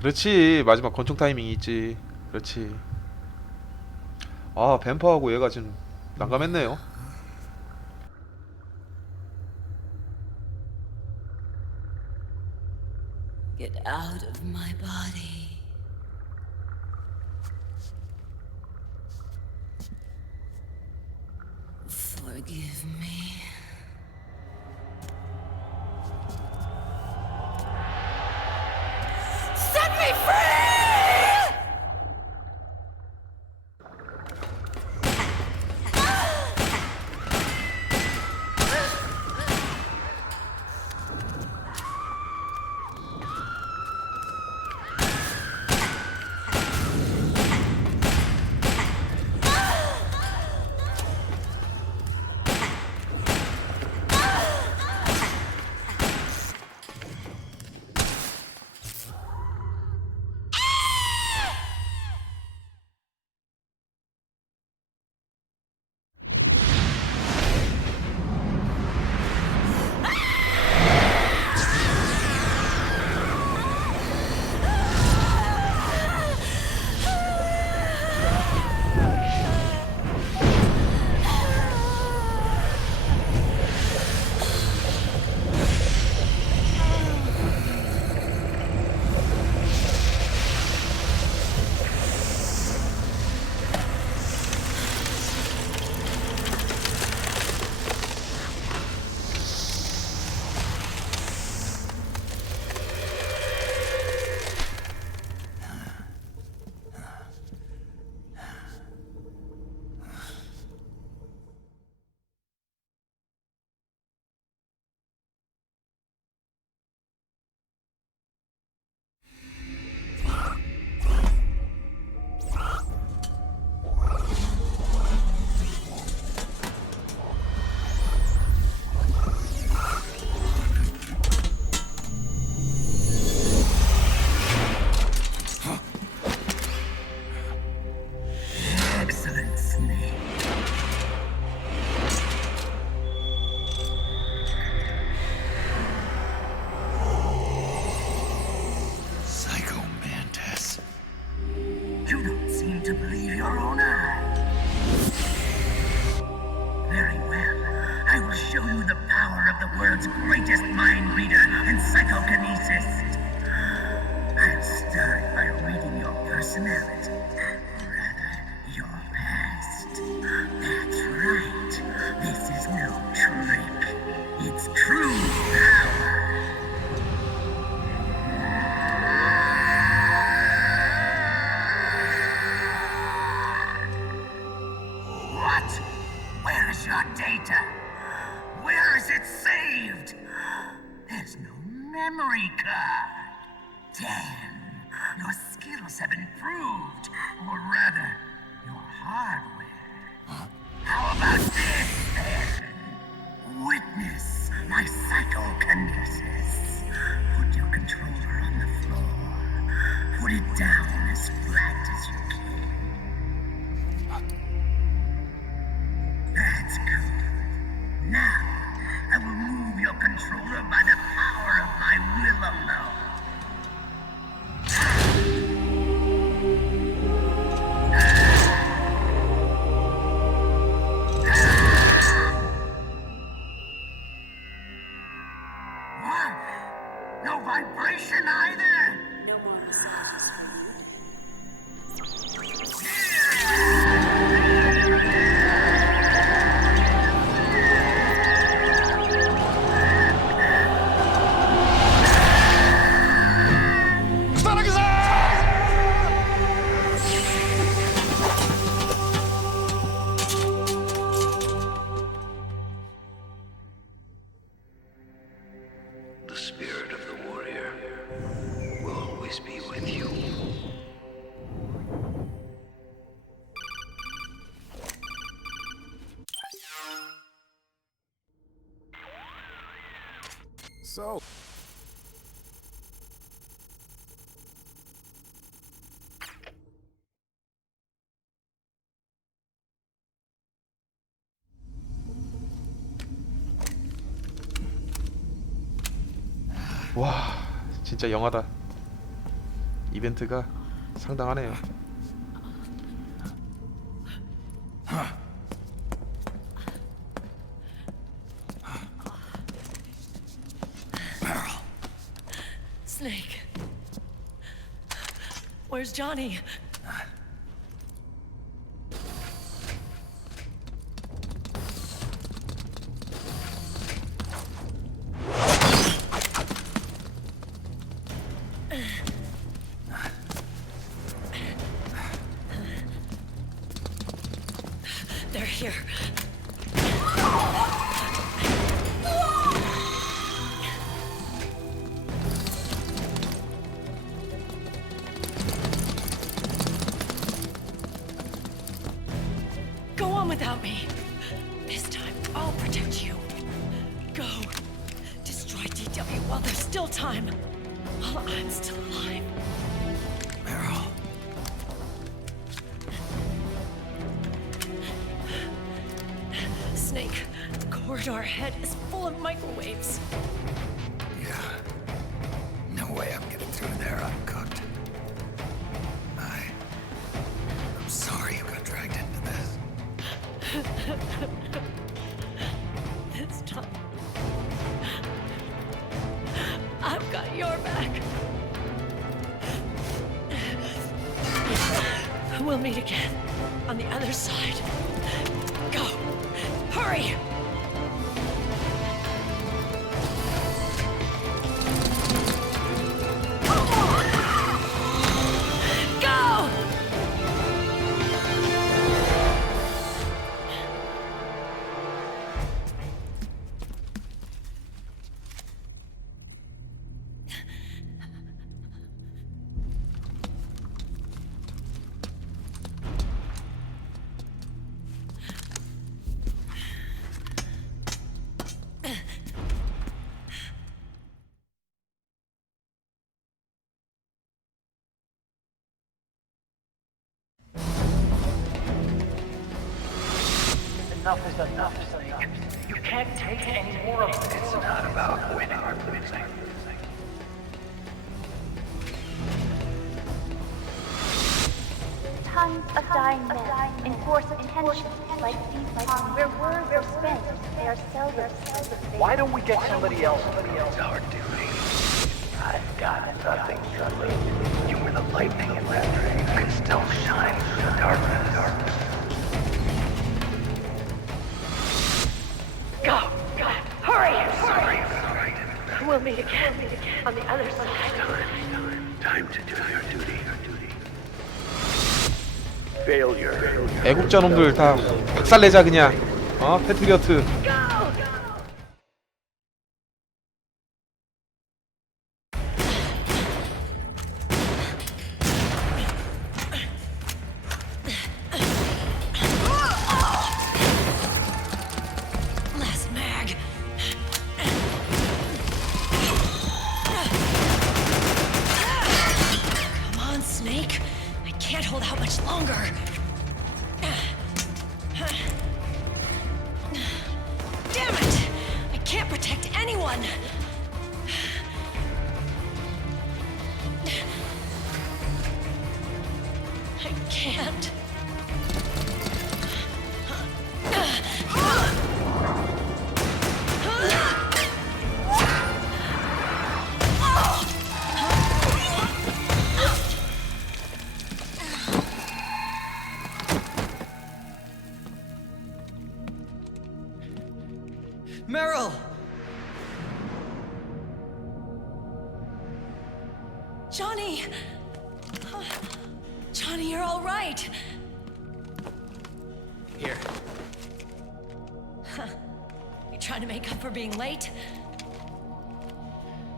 그렇지. 마지막 권총 타이밍이 있지. 그렇지. 아, 뱀퍼하고 얘가 지금 난감했네요. Get out of my body. Forgive me. Set me free! to believe your own eyes. Very well. I will show you the power of the world's greatest mind reader and psychokinesis. I'll start by reading your personality. Rather, your past. That's right. This is no trick. It's true power. What? Where is your data? Where is it saved? There's no memory card. Damn, your skills have improved. Or rather, your hardware. How about this, then? Witness my psychokinesis. Put your controller on the floor. Put it down as flat as you can. That's good. Now, I will move your controller vibration either. No more massages for The spirit of the warrior will always be with you. So. 와, 진짜 영화다. 이벤트가 상당하네요. Snake. Where's Johnny? They're here. Go on without me. This time, I'll protect you. Go. Destroy DW while there's still time. While I'm still alive. Meryl. Snake, the corridor ahead is full of microwaves. Yeah. No way I'm getting through there uncooked. I'm sorry you got dragged into this. This time, I've got your back. We'll meet again on the other side. Go! Hurry! Go! Enough is enough, Snake. You can't take any more of this. It's not about winning or losing. Tons of dying men enforce attention like these tongues. Where words are spent, they are seldom. Why don't we get somebody else? It's our duty. I've got nothing to lose. You were the lightning in that train. You can still shine through the darkness. Go! Hurry! Sorry. We'll meet again on the other side. Time to do your duty. Failure. 애국자 놈들 다 박살내자 그냥. 패트리어트. Last mag. Come on, Snake. I can't hold out much longer. Damn it! I can't protect anyone. I can't. Johnny! Johnny, you're all right. Here. Huh. You trying to make up for being late?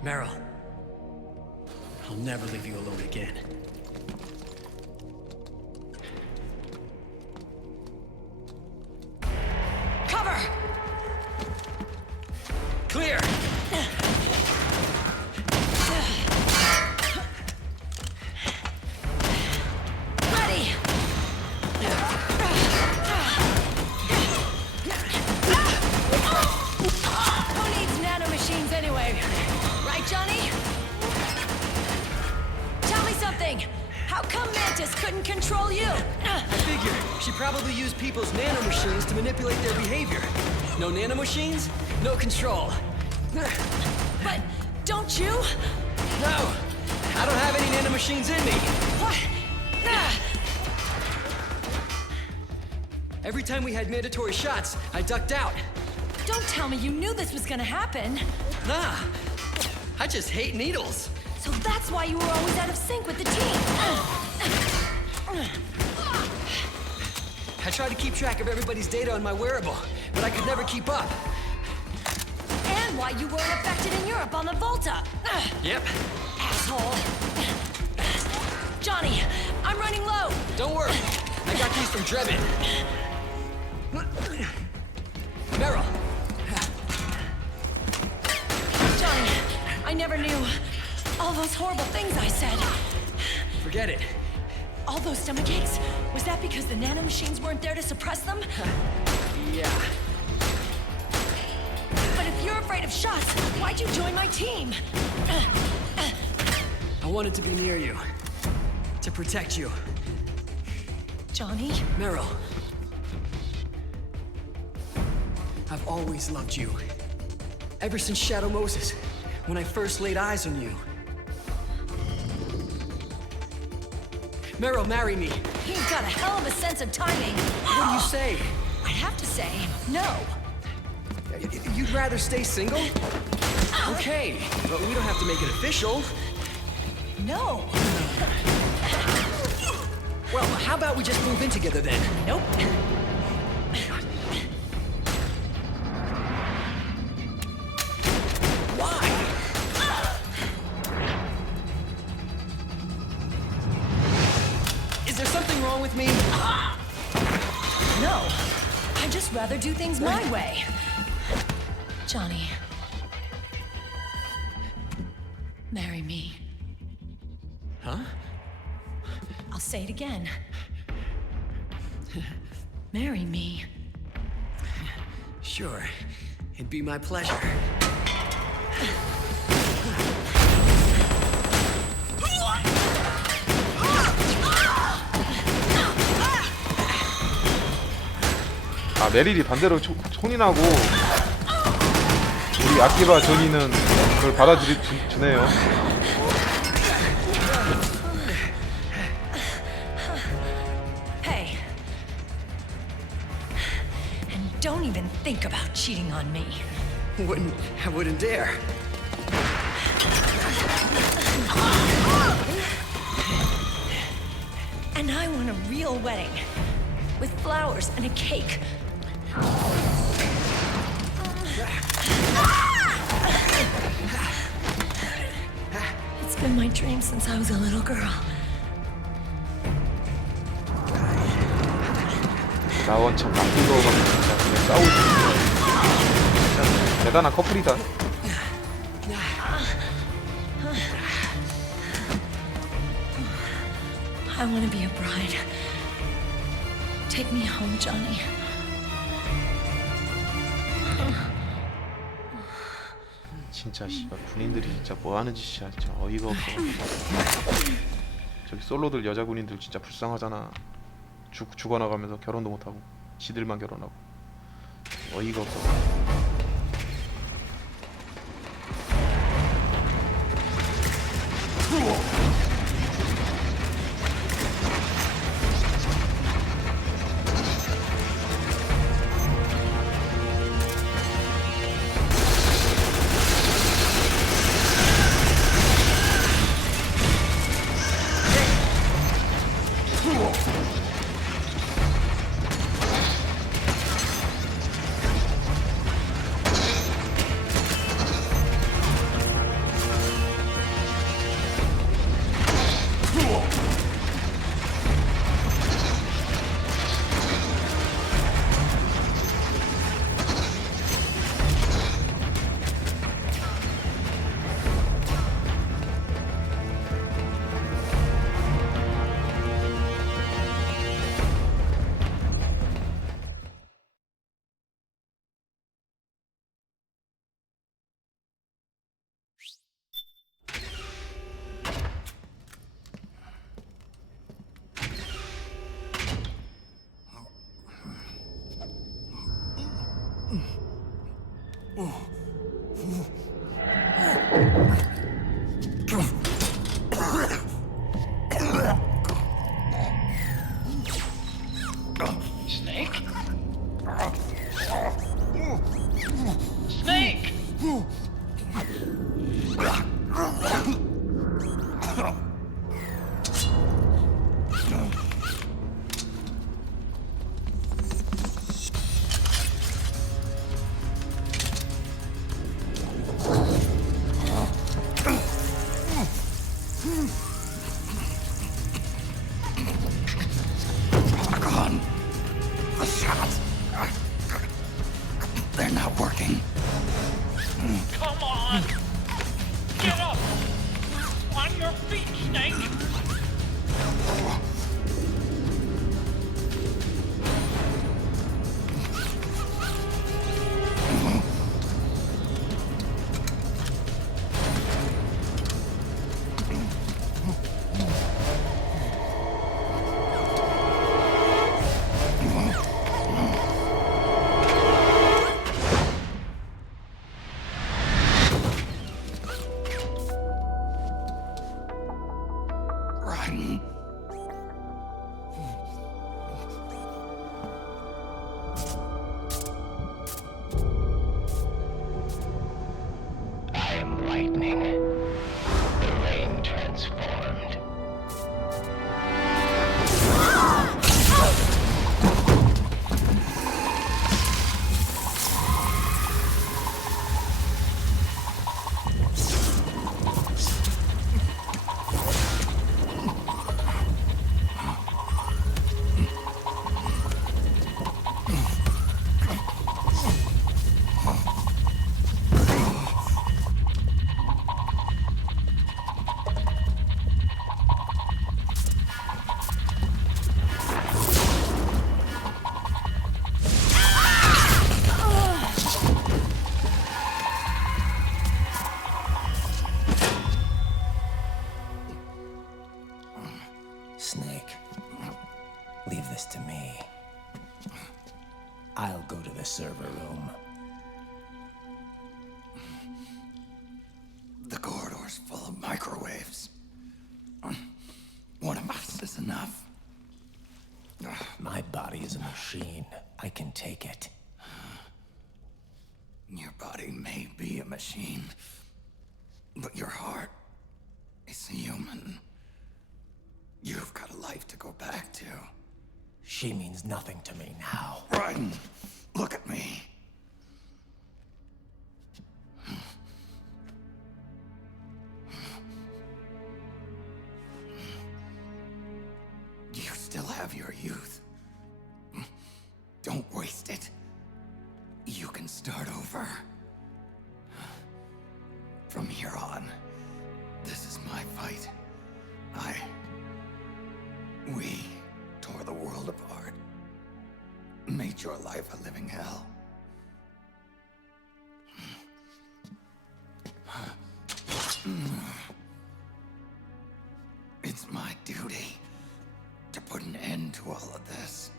Meryl. I'll never leave you alone again. Cover! Clear! Ready! Who needs nanomachines anyway? Right, Johnny? Tell me something! How come Mantis couldn't control you? I figure she probably used people's nanomachines to manipulate their behavior. No nanomachines, no control. But don't you? No! I don't have any nanomachines in me! What? Every time we had mandatory shots, I ducked out. Don't tell me you knew this was gonna happen. Nah, I just hate needles. So that's why you were always out of sync with the team. I tried to keep track of everybody's data on my wearable, but I could never keep up. And why you weren't affected in Europe on the Volta. Yep. Asshole. Johnny, I'm running low. Don't worry, I got these from Drebin. Meryl. Johnny, I never knew. All those horrible things I said. Forget it. All those stomach aches? Was that because the nanomachines weren't there to suppress them? Yeah. But if you're afraid of shots, why'd you join my team? I wanted to be near you. To protect you. Johnny? Meryl. I've always loved you. Ever since Shadow Moses, when I first laid eyes on you. Meryl, marry me. You've got a hell of a sense of timing. What do you say? I'd have to say no. You'd rather stay single? Okay, but we don't have to make it official. No. Well, how about we just move in together then? Nope. Why? Is there something wrong with me? No. I'd just rather do things my way. Johnny. Marry me. Huh? I'll say it again. Marry me. Sure. It'd be my pleasure. 아, 메릴이 반대로 총이 나고 우리 아키바 조니는 그걸 받아주네요. Hey. And don't even think about cheating on me. I wouldn't dare. And I want a real wedding. With flowers and a cake. It's been my dream since I was a little girl. 나원 참 나쁜 거 같고 진짜 그냥 싸우고 진짜 대단한 커플이다. I want to be a bride. Take me home, Johnny. 진짜 씨발 군인들이 진짜 뭐 하는 짓이야. 진짜 어이가 없어. 저기 솔로들 여자 군인들 진짜 불쌍하잖아. 죽어나가면서 결혼도 못하고 지들만 결혼하고 어이가 없어. Come on! Get up! On your feet, Snake! I am lightning. The rain transformed. Snake, leave this to me. I'll go to the server room. The corridor's full of microwaves. One of us is enough. My body is a machine. I can take it. Your body may be a machine, but your heart is human. You've got a life to go back to. She means nothing to me now. Raiden, look at me. You still have your youth. Don't waste it. You can start over. From here on, this is my fight. We tore the world apart. Made your life a living hell. It's my duty to put an end to all of this.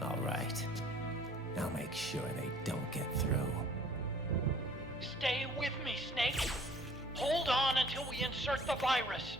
All right. I'll make sure they don't get through. Stay with me, Snake. Hold on until we insert the virus.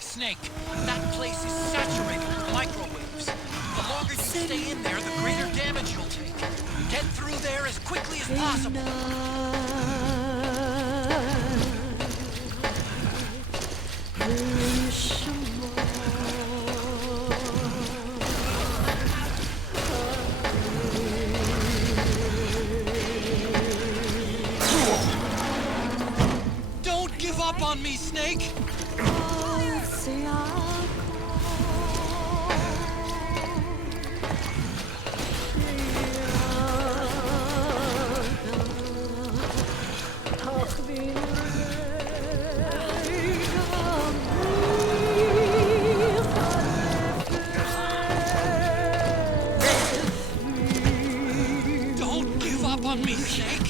Snake, that place is saturated with microwaves. The longer you stay in there, the greater damage you'll take. Get through there as quickly as possible. Don't give up on me, Snake! Don't give up on me, Snake!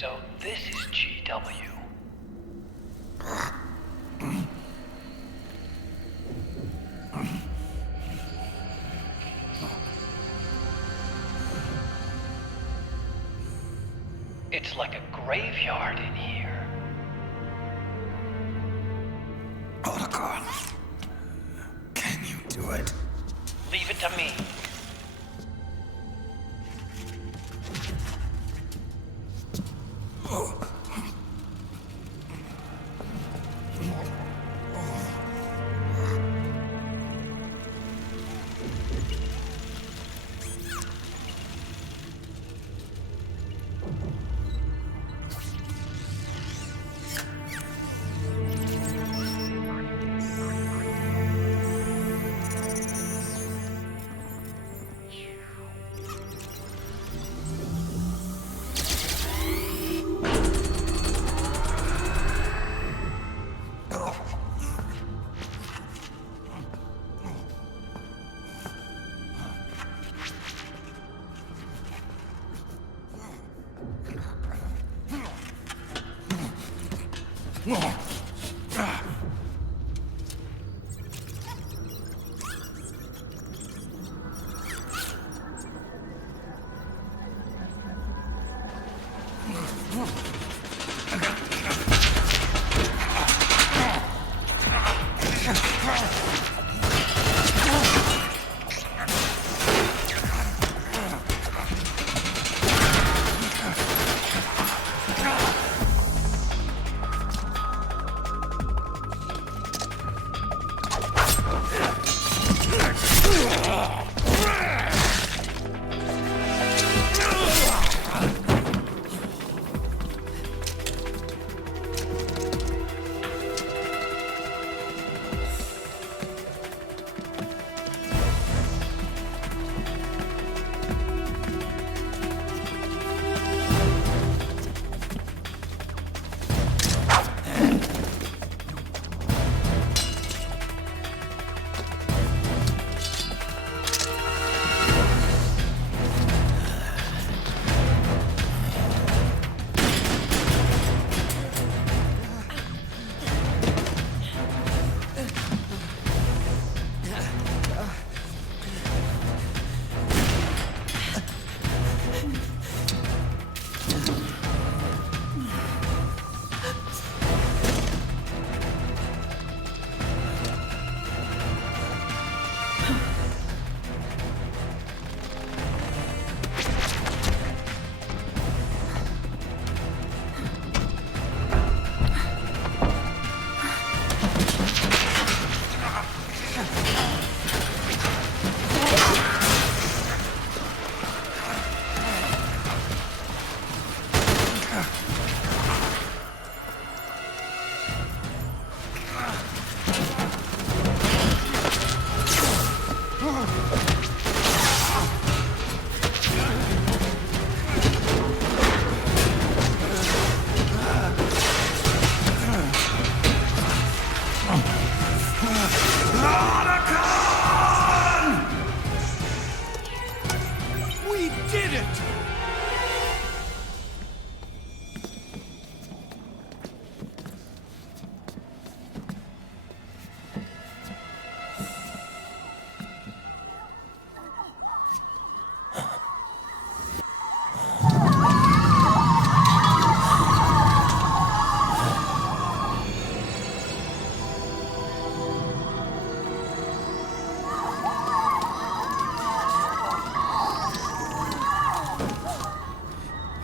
So this is GW. It's like a graveyard in here. ROkale, can you do it? Leave it to me.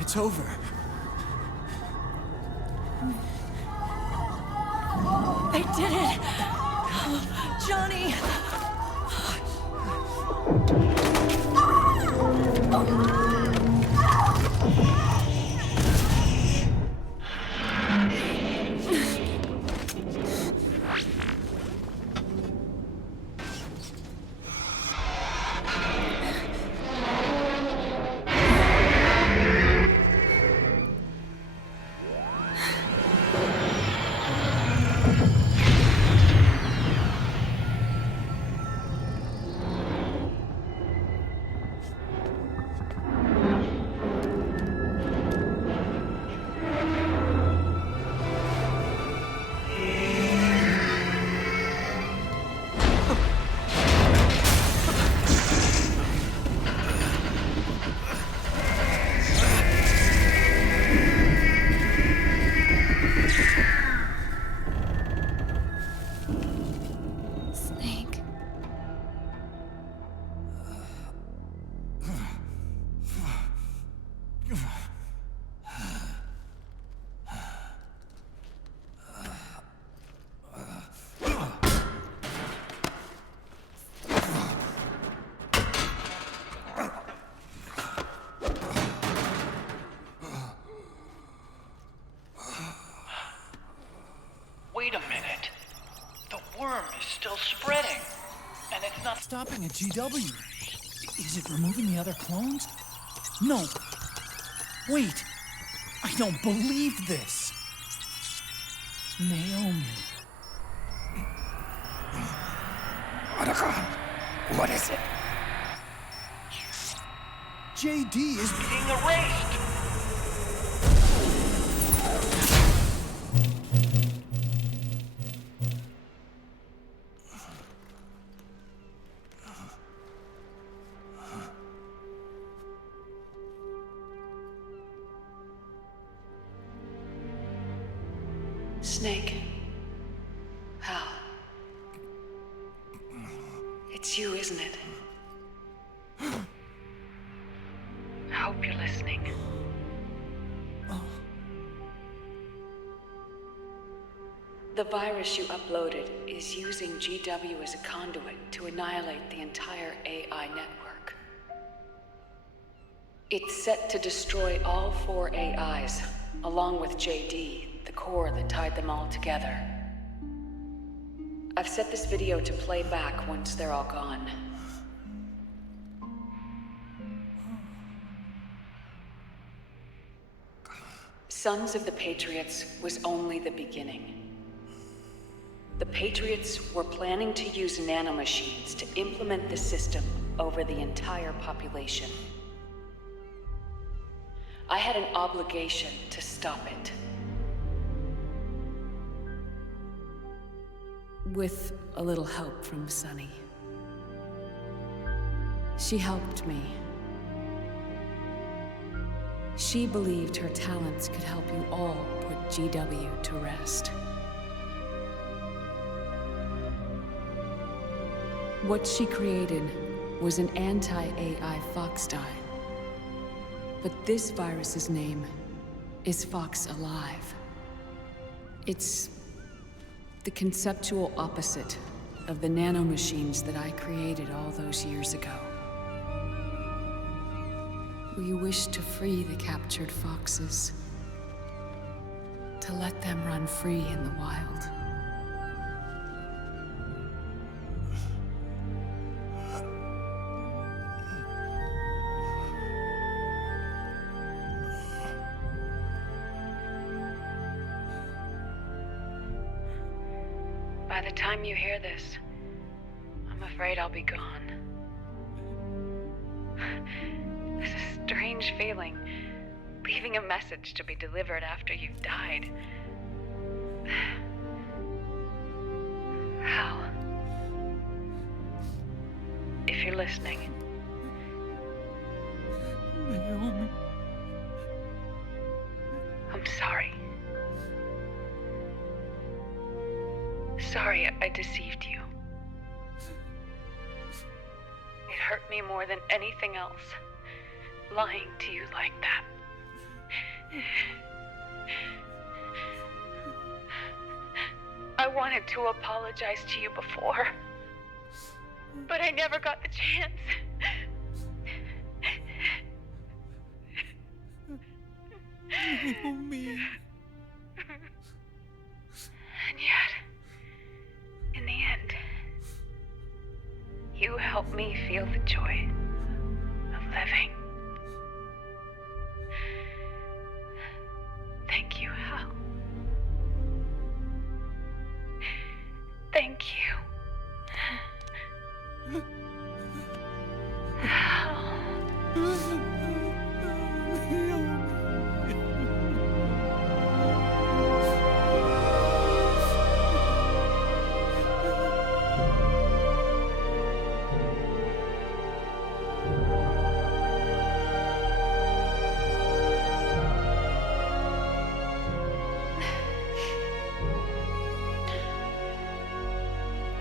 It's over. I did it! Oh, Johnny! Wait a minute. The worm is still spreading. And it's not stopping at GW. Is it removing the other clones? No. Wait. I don't believe this. Naomi. ROkale, what is it? JD is being erased. Snake. Hal. It's you, isn't it? I hope you're listening. The virus you uploaded is using GW as a conduit to annihilate the entire AI network. It's set to destroy all 4 AIs, along with JD, the core that tied them all together. I've set this video to play back once they're all gone. Sons of the Patriots was only the beginning. The Patriots were planning to use nanomachines to implement the system over the entire population. I had an obligation to stop it. With a little help from Sunny. She helped me. She believed her talents could help you all put GW to rest. What she created was an anti-AI fox dye. But this virus's name is Fox Alive. It's the conceptual opposite of the nanomachines that I created all those years ago. We wish to free the captured foxes, to let them run free in the wild. By the time you hear this, I'm afraid I'll be gone. It's a strange feeling, leaving a message to be delivered after you've died. Hal, if you're listening, I'm sorry. Sorry I deceived you. It hurt me more than anything else, lying to you like that. I wanted to apologize to you before, but I never got the chance. Me. And yet, in the end, you helped me feel the joy of living. Thank you, Hal. Thank you. Hal.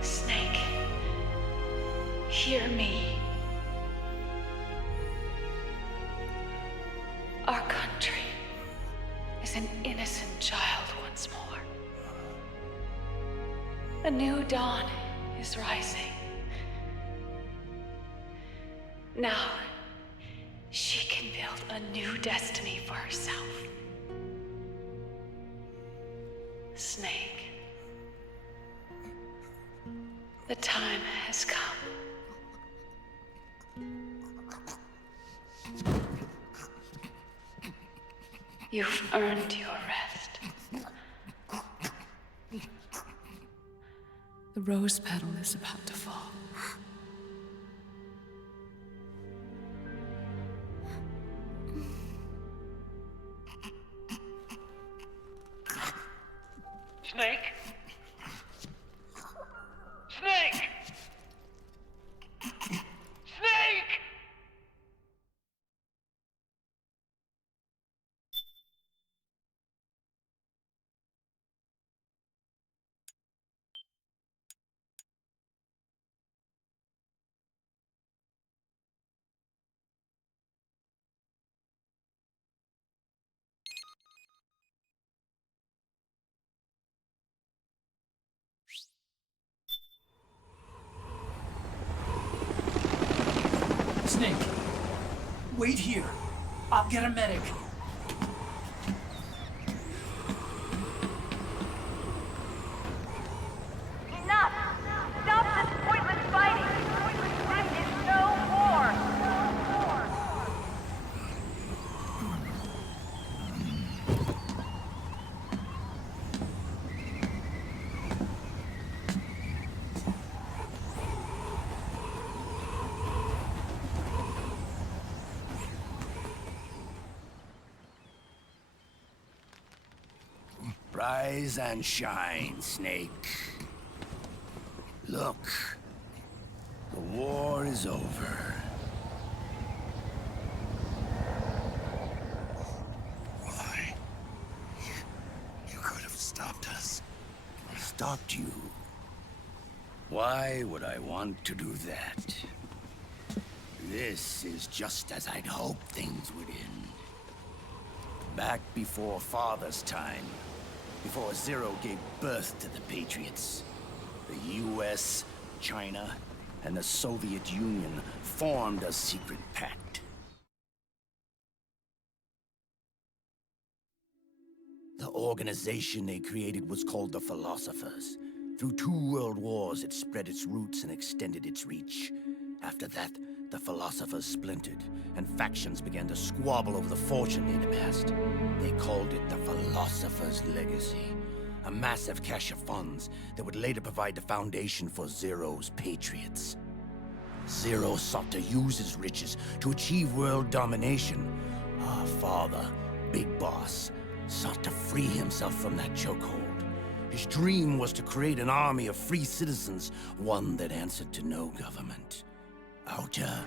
Snake, hear me. Our country is an innocent child once more. A new dawn is rising. Now, she can build a new destiny for herself. Snake, the time has come. You've earned your rest. The rose petal is about to fall. Snake? Snake, wait here. I'll get a medic. Enough! Stop this pointless fighting! This is no war! Rise and shine, Snake. Look, the war is over. Why? You could have stopped us. Stopped you? Why would I want to do that? This is just as I'd hoped things would end. Back before Father's time, before Zero gave birth to the Patriots, the US, China, and the Soviet Union formed a secret pact. The organization they created was called the Philosophers. Through 2 world wars, it spread its roots and extended its reach. After that, the Philosophers splintered, and factions began to squabble over the fortune they'd amassed. They called it the Philosopher's Legacy, a massive cache of funds that would later provide the foundation for Zero's Patriots. Zero sought to use his riches to achieve world domination. Our father, Big Boss, sought to free himself from that chokehold. His dream was to create an army of free citizens, one that answered to no government. Outer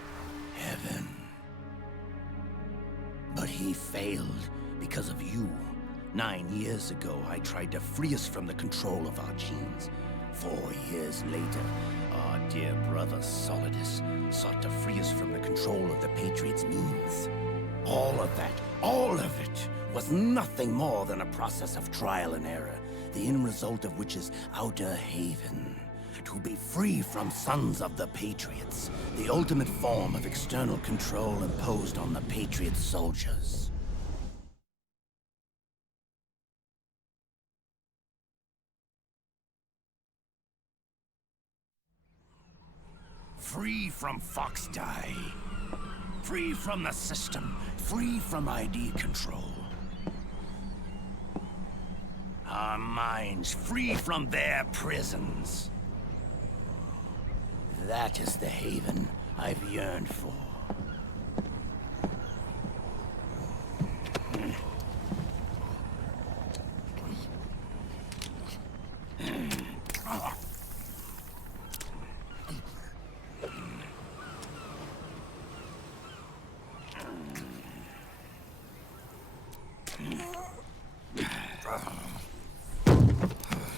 heaven. But he failed because of you. 9 years ago, I tried to free us from the control of our genes. 4 years later, our dear brother Solidus sought to free us from the control of the Patriots' means. All of it, was nothing more than a process of trial and error, the end result of which is Outer Haven. To be free from Sons of the Patriots, the ultimate form of external control imposed on the Patriot soldiers. Free from Foxdie. Free from the system. Free from ID control. Our minds free from their prisons. That is the haven I've yearned for.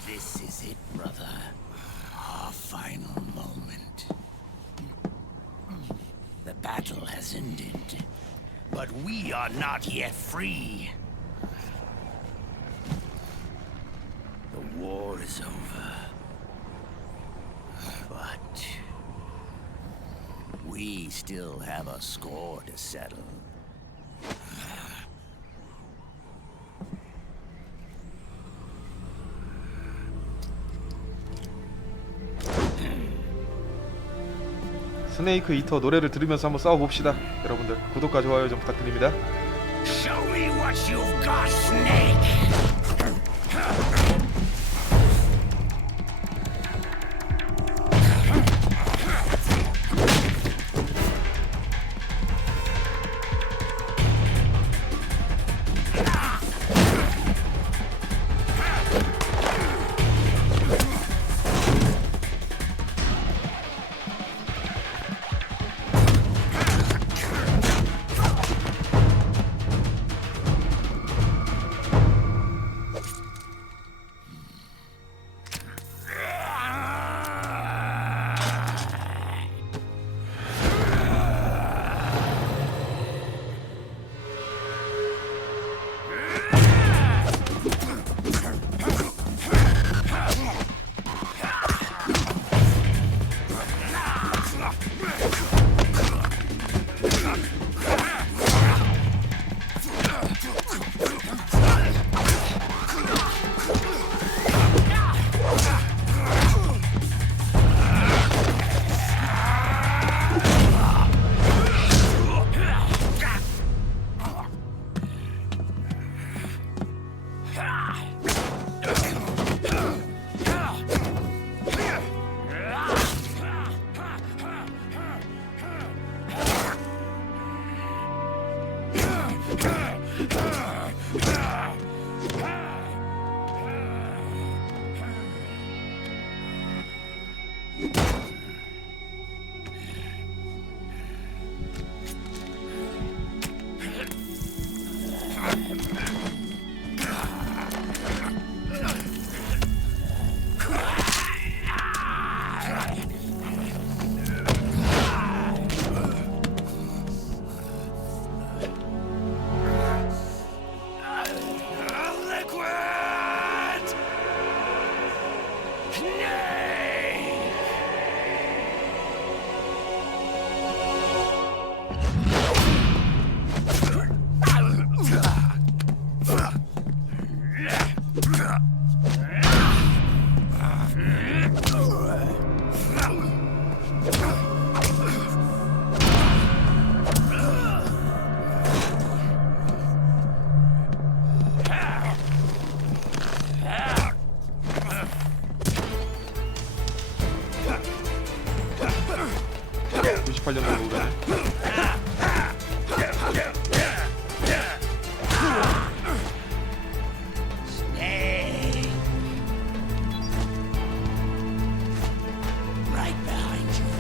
This is it, brother. Our final moment. The battle has ended, but we are not yet free. The war is over, but we still have a score to settle. 스네이크 이터 노래를 들으면서 한번 싸워봅시다. 여러분들 구독과 좋아요 좀 부탁드립니다. Show me what you've got, Snake! 2018년 정도 그러네. Right behind you.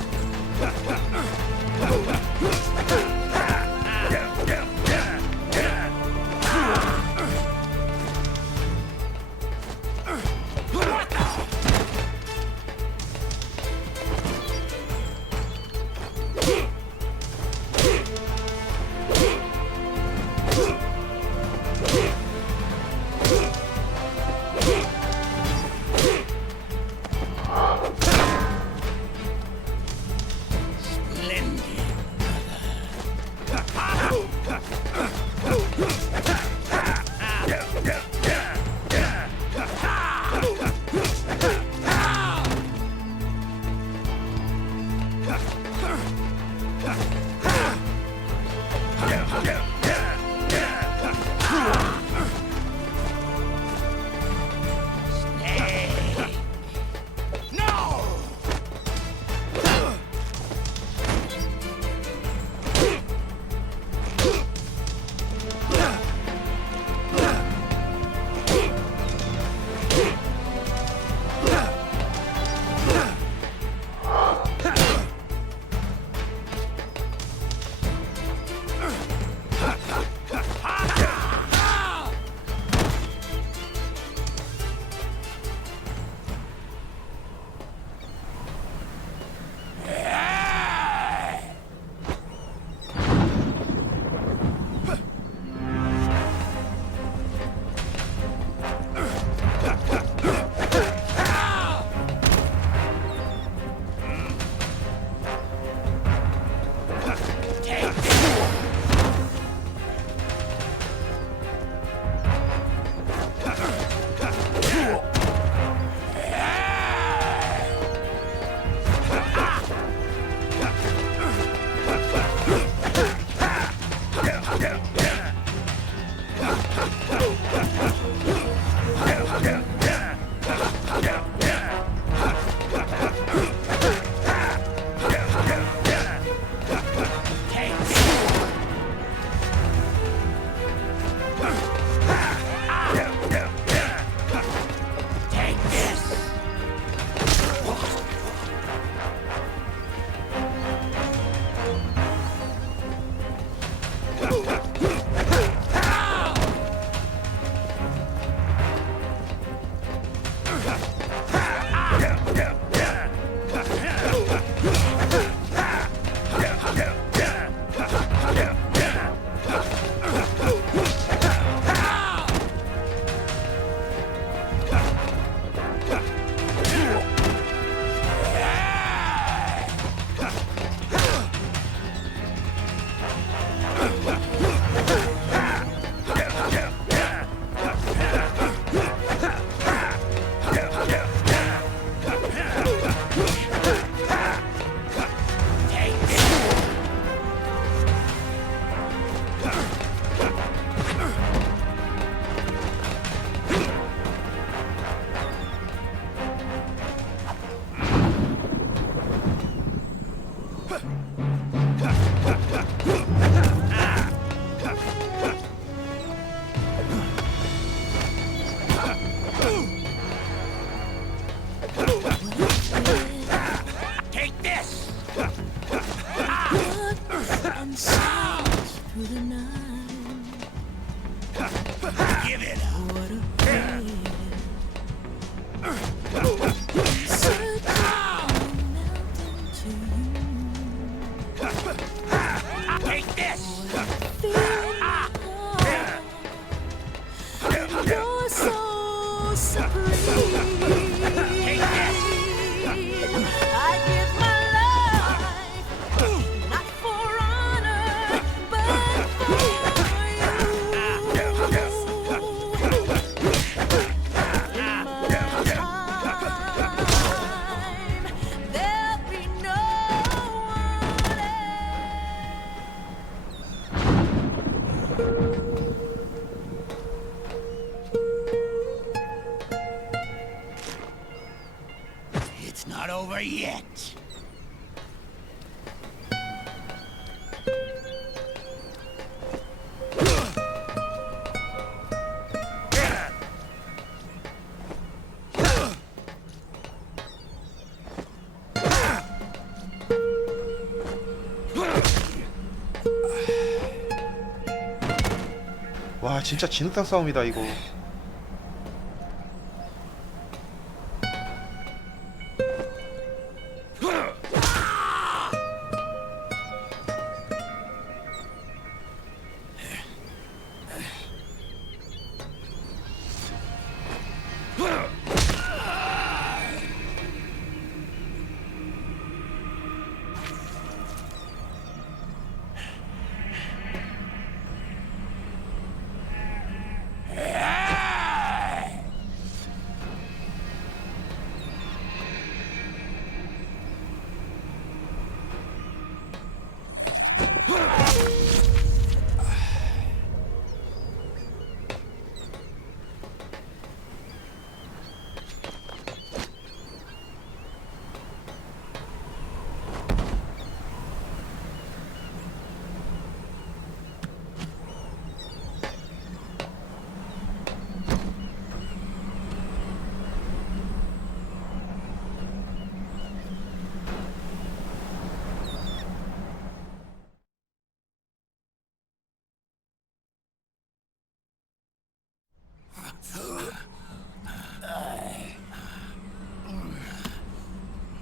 진짜 진흙탕 싸움이다 이거.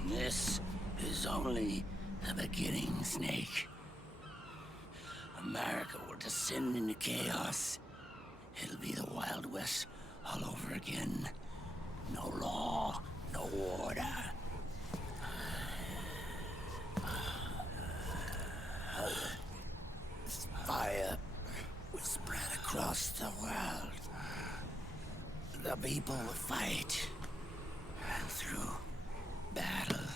This is only the beginning, Snake. America will descend into chaos. It'll be the Wild West all over again. No law, no order. Fire will spread across the world. The people will fight. And through battle,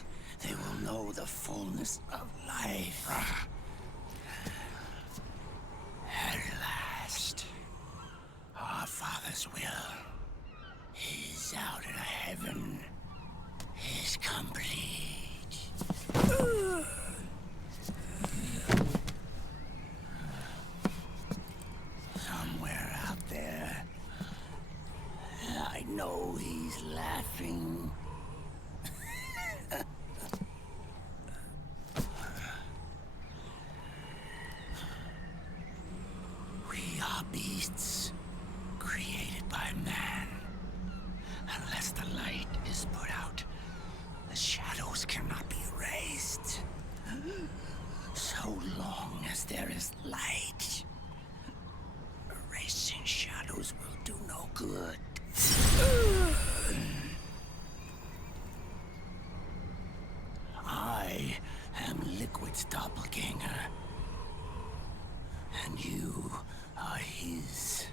they will know the fullness of life. At last, our Father's will is out in heaven, is complete. Somewhere out there, I know he's laughing. We are beasts created by man. Unless the light is put out, the shadows cannot be erased. So long as there is light, erasing shadows will do no good. I am Liquid's doppelganger, and you are his.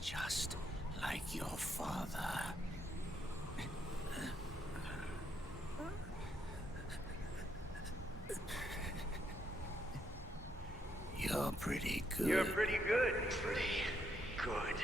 Just like your father. You're pretty good. You're pretty good. Pretty good.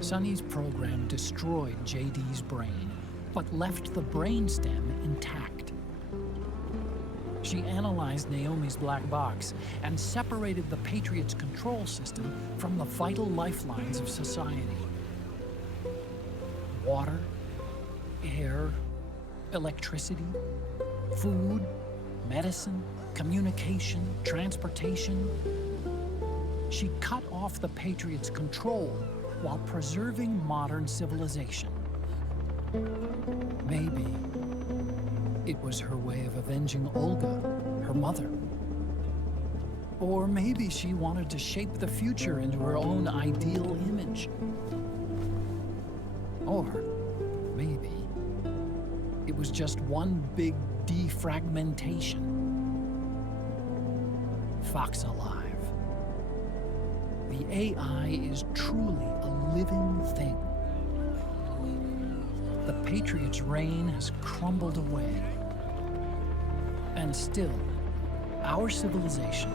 Sonny's program destroyed JD's brain, but left the brainstem intact. She analyzed Naomi's black box and separated the Patriot's control system from the vital lifelines of society. Water, air, electricity, food, medicine, communication, transportation. She cut off the Patriot's control while preserving modern civilization. Maybe it was her way of avenging Olga, her mother. Or maybe she wanted to shape the future into her own ideal image. Or maybe it was just one big defragmentation. Fox alive. The AI is truly a living thing. The Patriots' reign has crumbled away. And still, our civilization,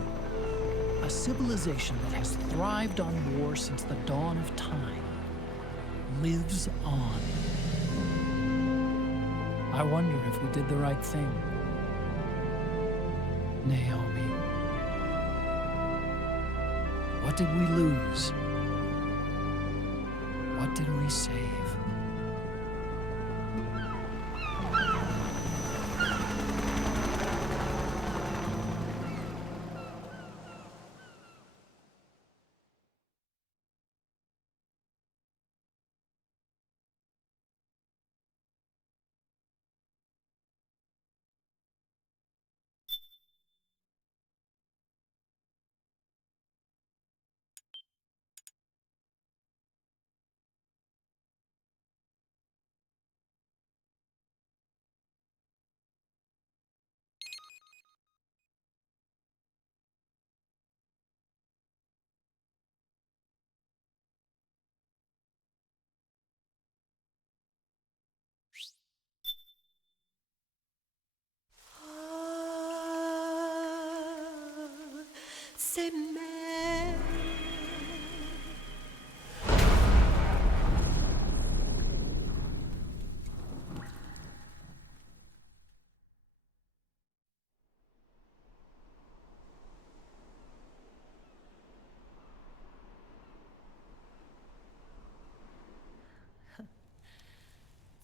a civilization that has thrived on war since the dawn of time, lives on. I wonder if we did the right thing. Naomi. What did we lose? What did we save?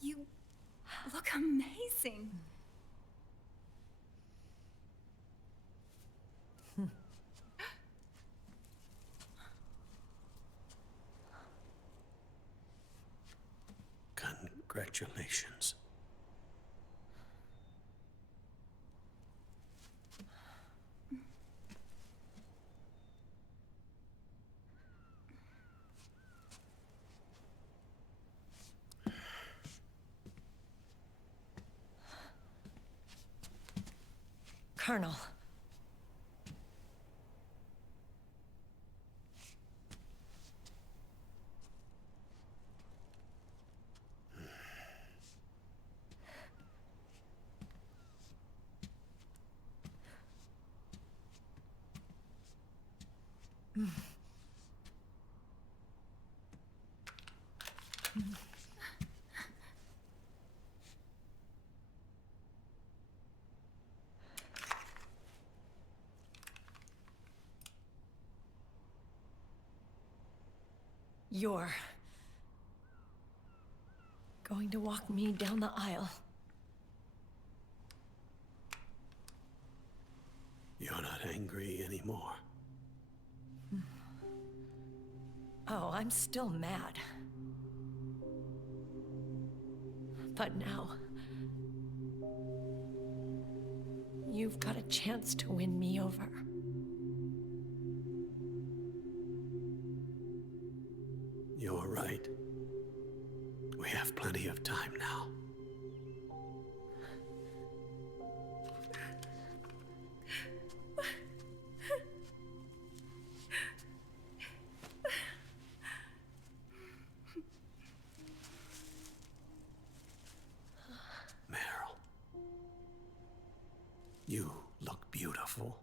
You look amazing. Congratulations. Colonel. You're going to walk me down the aisle. You're not angry anymore. Oh, I'm still mad. But now, you've got a chance to win me over. You're right. We have plenty of time now. Meryl, you look beautiful.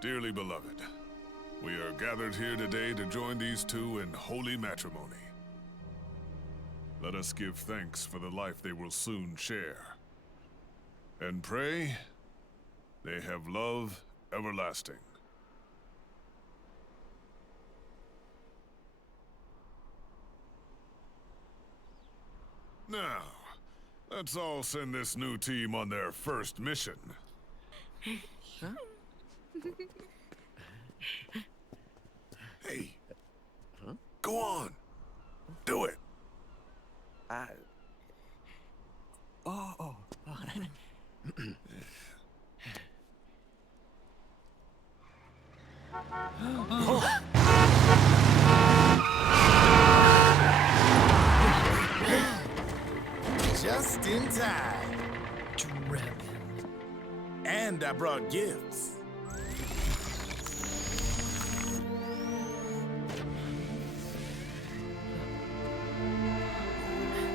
Dearly beloved, we are gathered here today to join these two in holy matrimony. Let us give thanks for the life they will soon share, and pray they have love everlasting. Now, let's all send this new team on their first mission. Huh? Hey, go on. Do it. Oh. Just in time. Drebin. And I brought gifts.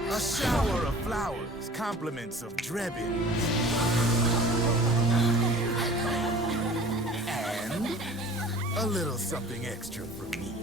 A shower of flowers, compliments of Drebin. And a little something extra from me.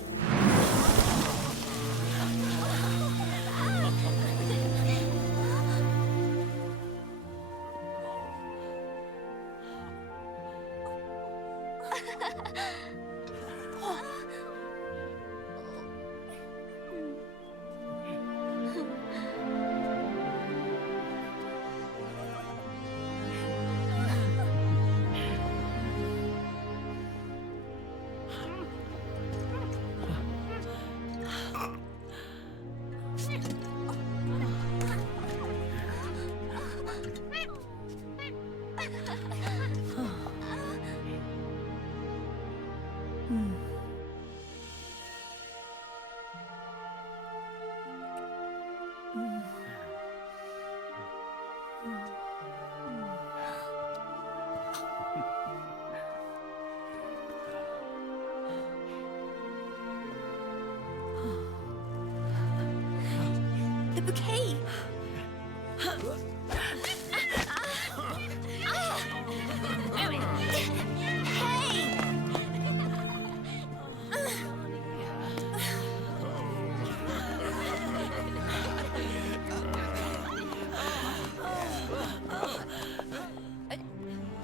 The bouquet! Hey!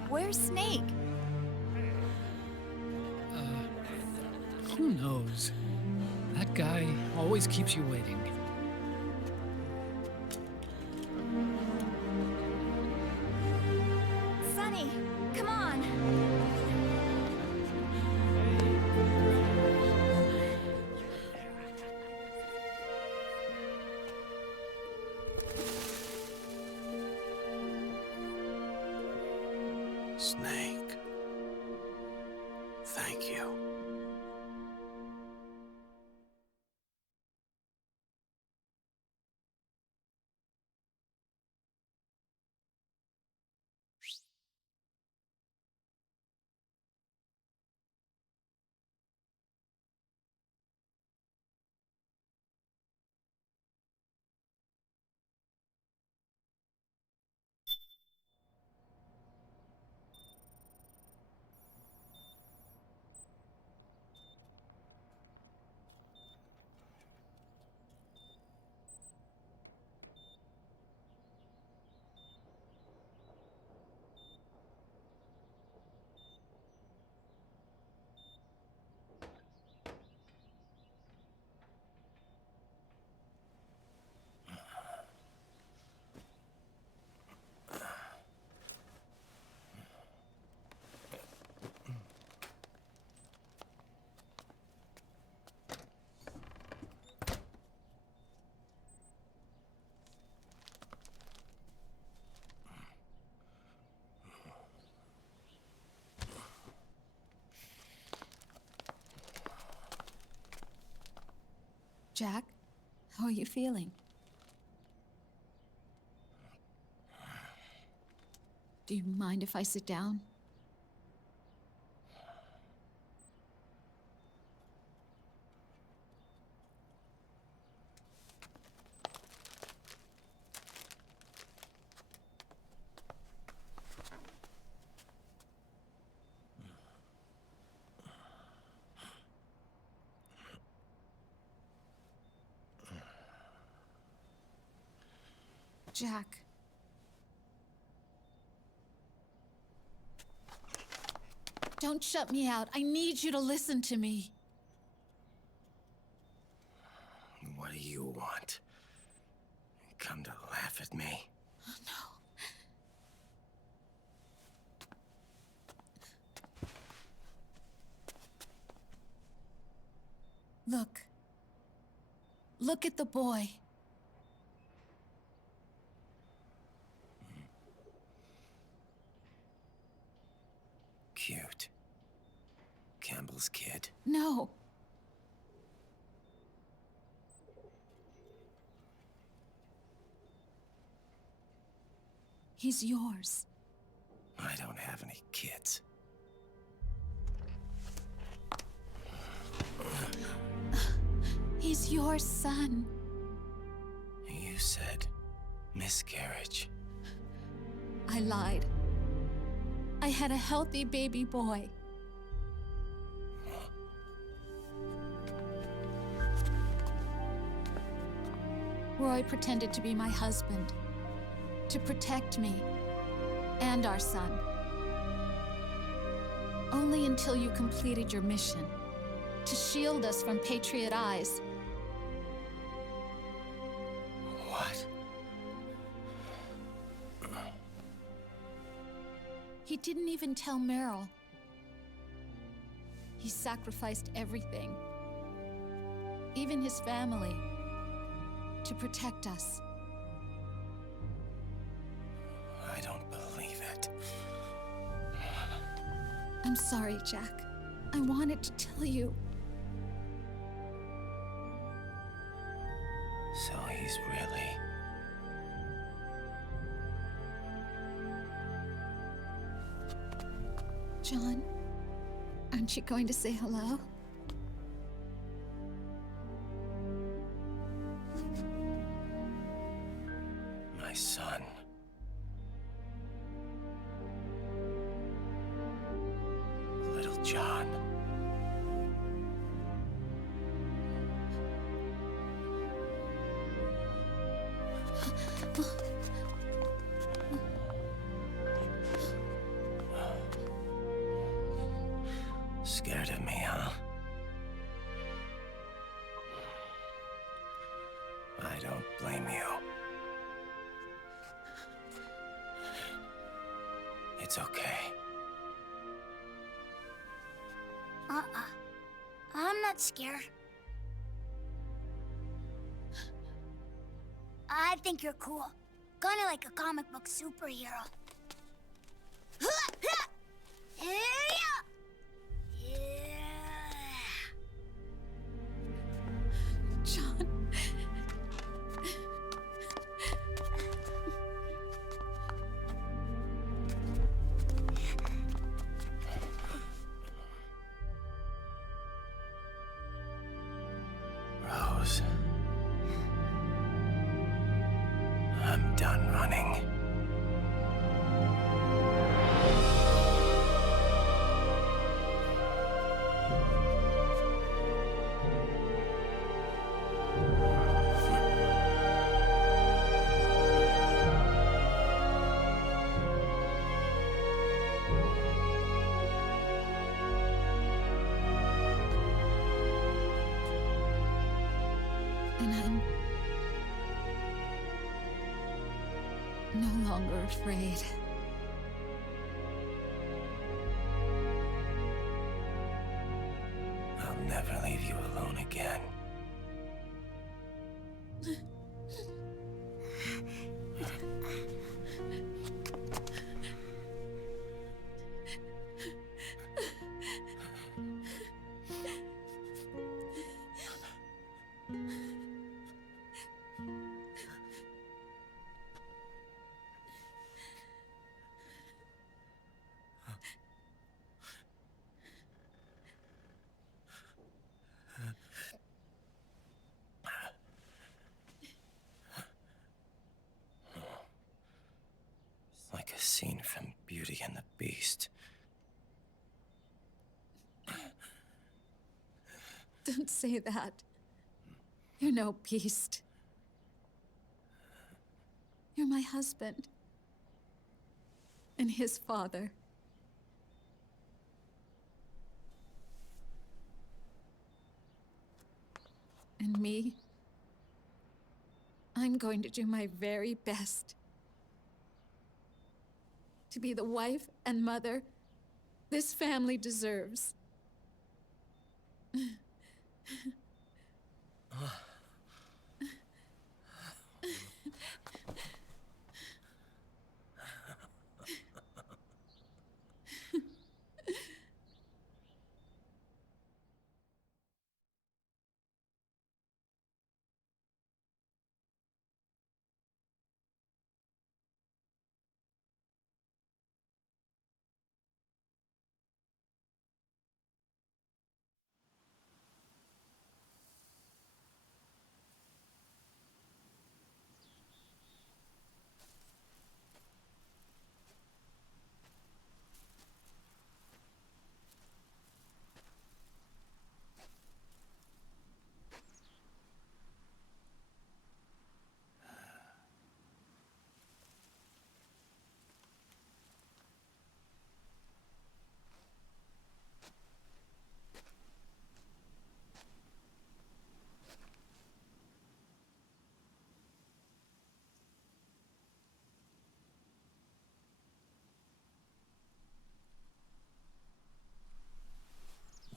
Where's Snake? Who knows? That guy always keeps you waiting. Sunny, come on! Snake. Thank you. Jack, how are you feeling? Do you mind if I sit down? Jack. Don't shut me out. I need you to listen to me. What do you want? Come to laugh at me? Look. Look at the boy. Cute. Campbell's kid. No. He's yours. I don't have any kids. He's your son. You said miscarriage. I lied. I had a healthy baby boy. Roy pretended to be my husband, to protect me and our son. Only until you completed your mission, to shield us from Patriot eyes. What? He didn't even tell Meryl. He sacrificed everything, even his family, to protect us. I don't believe it. I'm sorry, Jack. I wanted to tell you. So he's really... John, aren't you going to say hello? my son. Little John. Scared of me, huh? I don't blame you. It's okay. I'm not scared. I think you're cool. Kinda like a comic book superhero. John. Rose. I'm done running. And I'm no longer afraid. I'll never leave you alone again. Like a scene from Beauty and the Beast. Don't say that. You're no beast. You're my husband. And his father. And me. I'm going to do my very best to be the wife and mother this family deserves.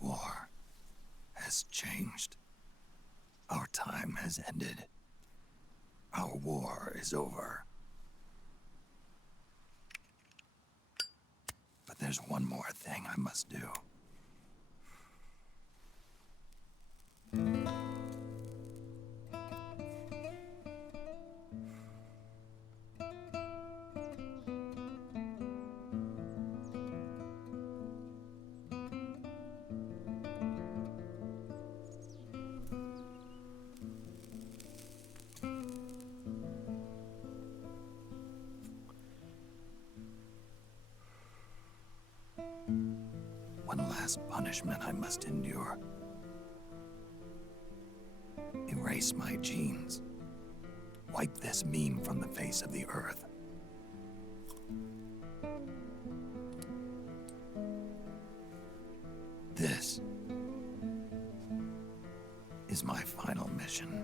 War has changed. Our time has ended. Our war is over. But there's one more thing I must do. One last punishment I must endure. Erase my genes. Wipe this meme from the face of the earth. This is my final mission.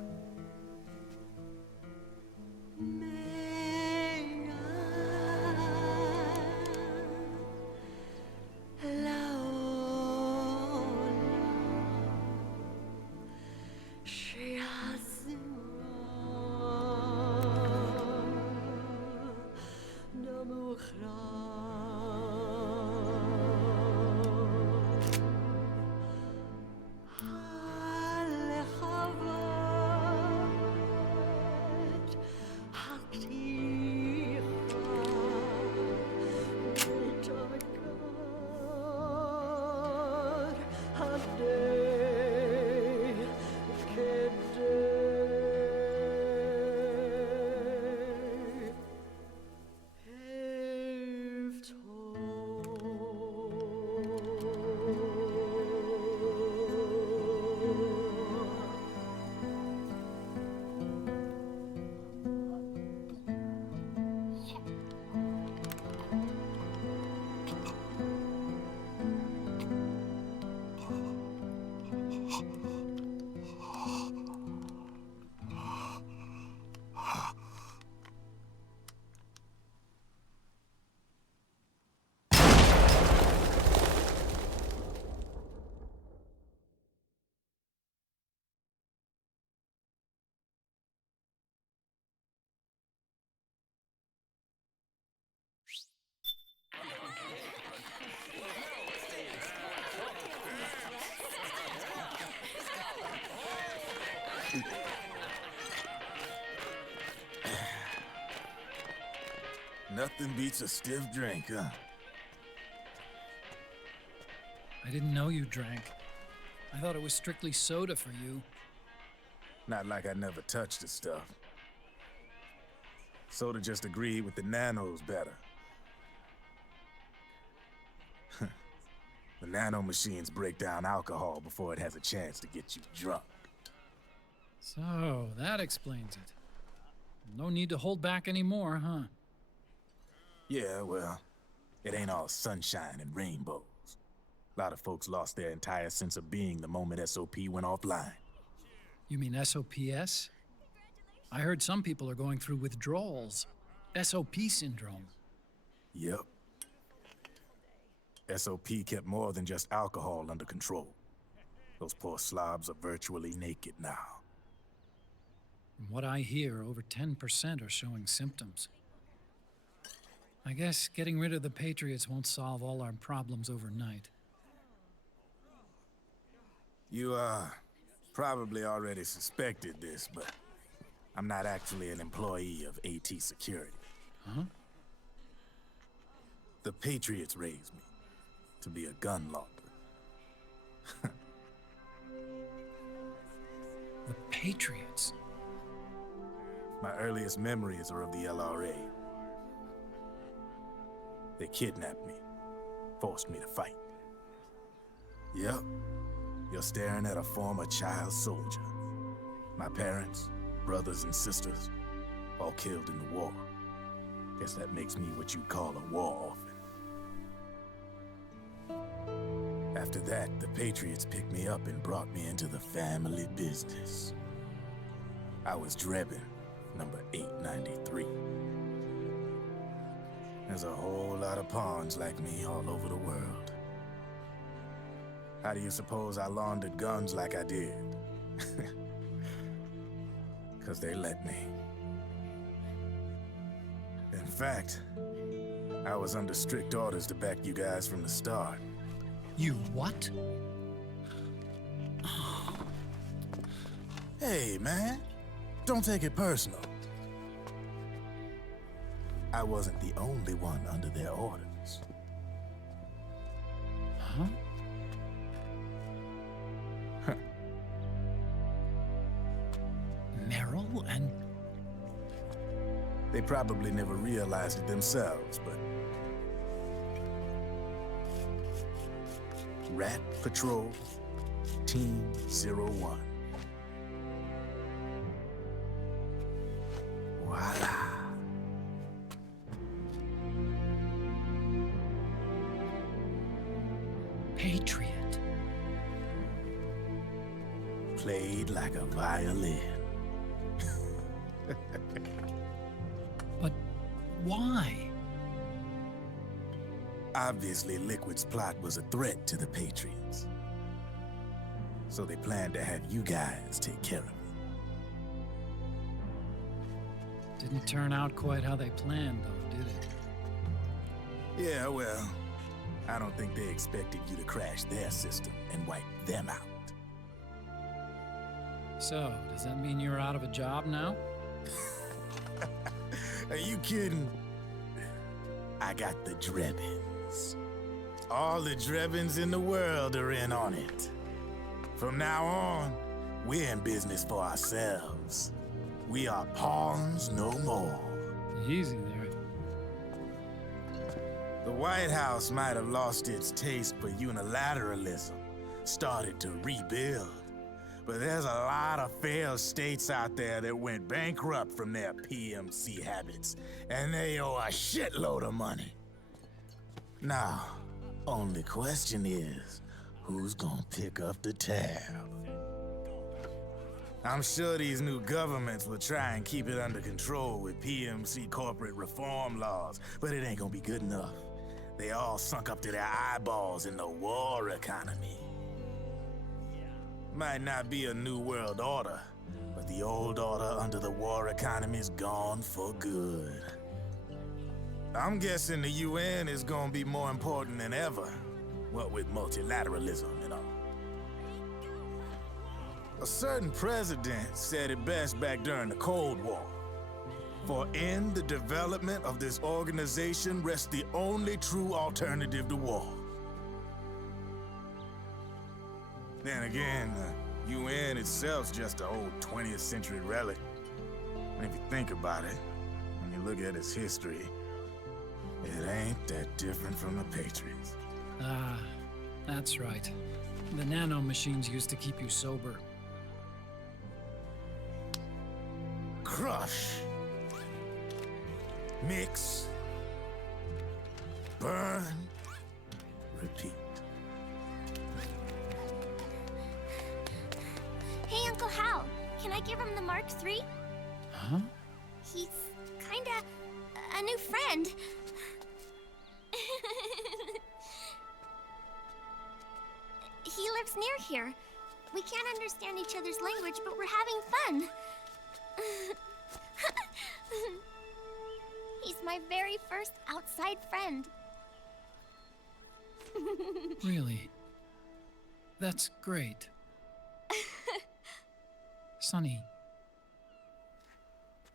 Nothing beats a stiff drink, huh? I didn't know you drank. I thought it was strictly soda for you. Not like I never touched the stuff. Soda just agreed with the nanos better. The nano machines break down alcohol before it has a chance to get you drunk. So, that explains it. No need to hold back anymore, huh? Yeah, well, it ain't all sunshine and rainbows. A lot of folks lost their entire sense of being the moment SOP went offline. You mean SOPS? I heard some people are going through withdrawals. SOP syndrome. Yep. SOP kept more than just alcohol under control. Those poor slobs are virtually naked now. From what I hear, over 10% are showing symptoms. I guess getting rid of the Patriots won't solve all our problems overnight. You, probably already suspected this, but I'm not actually an employee of AT Security. Huh? The Patriots raised me to be a gun launder. The Patriots? My earliest memories are of the LRA. They kidnapped me, forced me to fight. Yep, you're staring at a former child soldier. My parents, brothers and sisters, all killed in the war. Guess that makes me what you'd call a war orphan. After that, the Patriots picked me up and brought me into the family business. I was Drebin, number 893. There's a whole lot of pawns like me all over the world. How do you suppose I laundered guns like I did? 'Cause they let me. In fact, I was under strict orders to back you guys from the start. You what? Hey, man. Don't take it personal. I wasn't the only one under their orders. Huh? Meryl and... They probably never realized it themselves, but... Rat Patrol, Team 01. Voila. Patriot. Played like a violin. But why? Obviously, Liquid's plot was a threat to the Patriots. So they planned to have you guys take care of it. Didn't turn out quite how they planned, though, did it? Yeah, well, I don't think they expected you to crash their system and wipe them out. So, does that mean you're out of a job now? Are you kidding? I got the Drebins. All the Drebins in the world are in on it. From now on, we're in business for ourselves. We are pawns no more. Easy there. The White House might have lost its taste for unilateralism, started to rebuild. But there's a lot of failed states out there that went bankrupt from their PMC habits, and they owe a shitload of money. Now, only question is, who's gonna pick up the tab? I'm sure these new governments will try and keep it under control with PMC corporate reform laws, but it ain't gonna be good enough. They all sunk up to their eyeballs in the war economy. Might not be a new world order, but the old order under the war economy's gone for good. I'm guessing the UN is gonna be more important than ever, what with multilateralism and all. A certain president said it best back during the Cold War. For in the development of this organization rests the only true alternative to war. Then again, the UN itself's just an old 20th century relic. And if you think about it, when you look at its history, it ain't that different from the Patriots. Ah, that's right. The nano machines used to keep you sober. Crush. mix, burn, repeat. Hey, Uncle Hal, can I give him the Mark III? Huh? He's kinda a new friend. He lives near here. We can't understand each other's language, but we're having fun. He's my very first outside friend. Really? That's great. Sonny,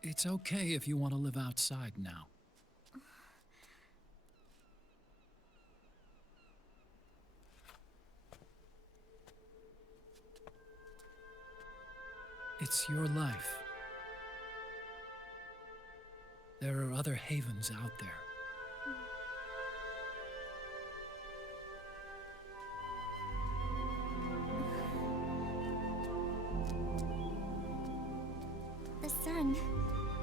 it's okay if you want to live outside now. It's your life. There are other havens out there. The sun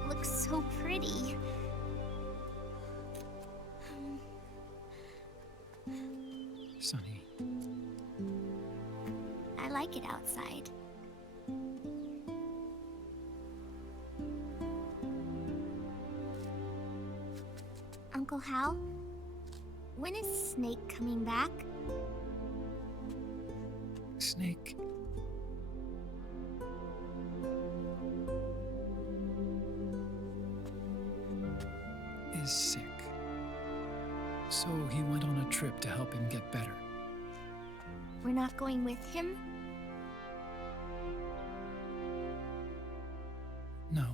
looks so pretty. Sonny, I like it outside. Uncle Hal, when is Snake coming back? Snake. Is sick. So he went on a trip to help him get better. We're not going with him? No.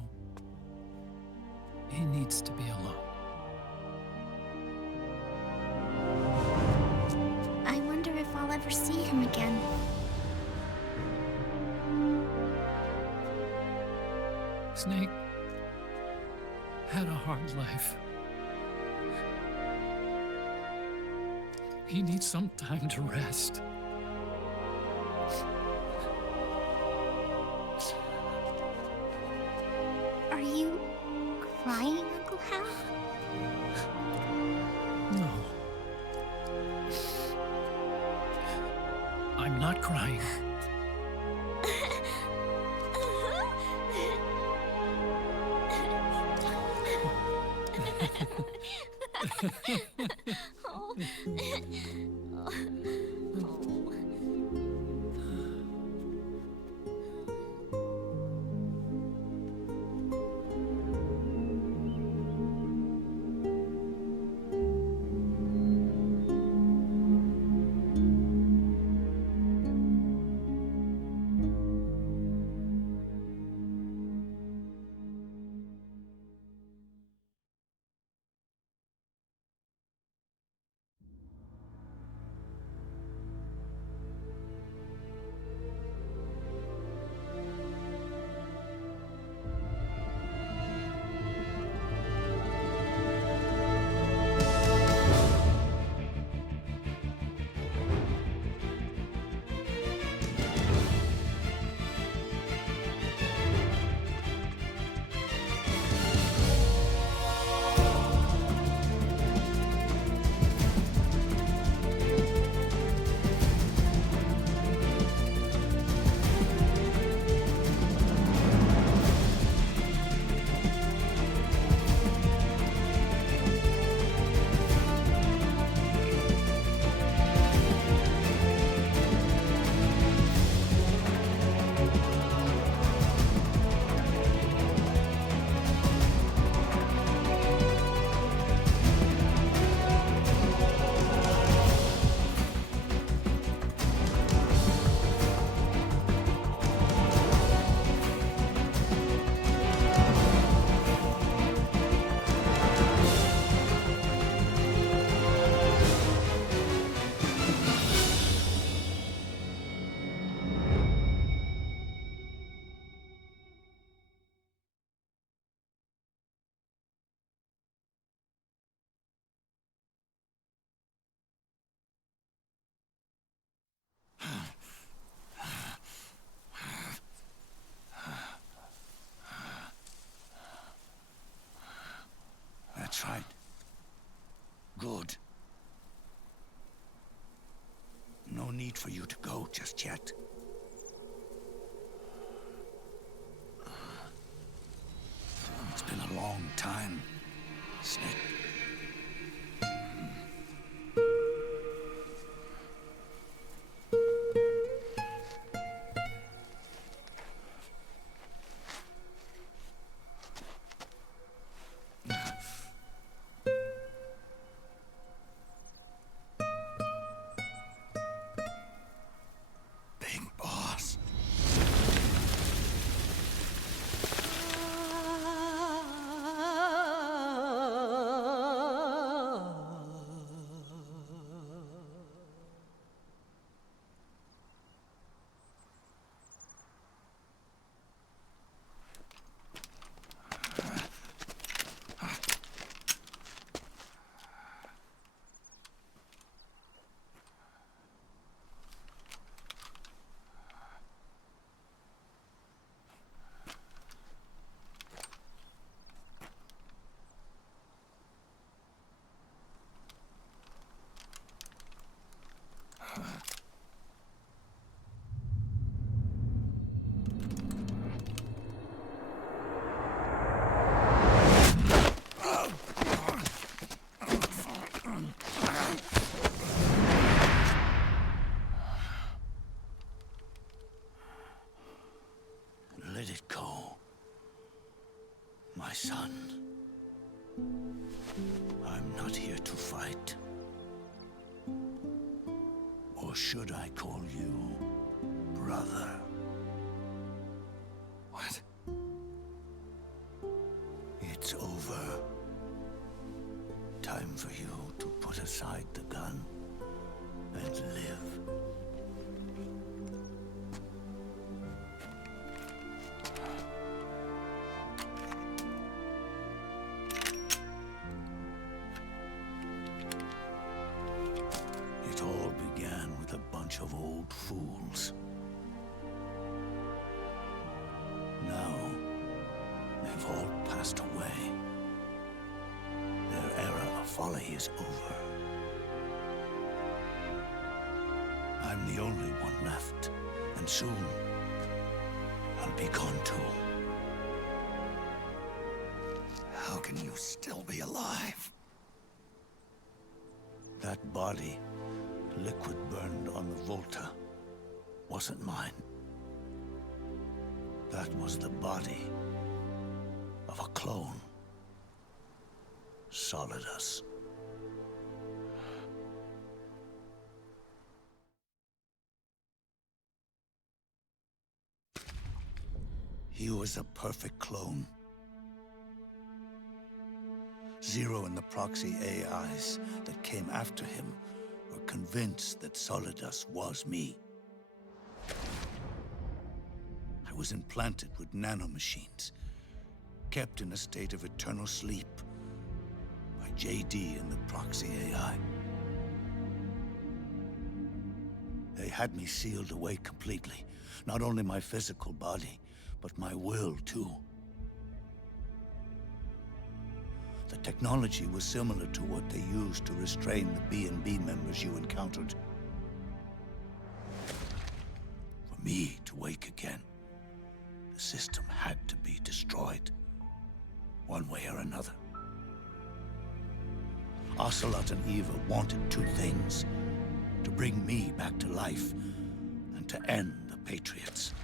He needs to be alone. I wonder if I'll ever see him again. Snake had a hard life. He needs some time to rest. Are you crying, Uncle Hal? No. I'm not crying. need for you to go just yet. It's been a long time, Snake. Let it go, my son. I'm not here to fight. Or should I call you brother? What? It's over. Time for you to put aside the gun and live. It all began with a bunch of old fools. Now, they've all passed away. Their era of folly is over. I'm the only one left, and soon I'll be gone too. How can you still be alive? That body, liquid burned on the Volta, wasn't mine. That was the body of a clone. Solidus. He was a perfect clone. Zero and the proxy AIs that came after him were convinced that Solidus was me. I was implanted with nanomachines, kept in a state of eternal sleep by JD and the proxy AI. They had me sealed away completely, not only my physical body, but my will too. The technology was similar to what they used to restrain the B&B members you encountered. For me to wake again, the system had to be destroyed, one way or another. Ocelot and Eva wanted two things: to bring me back to life and to end the Patriots.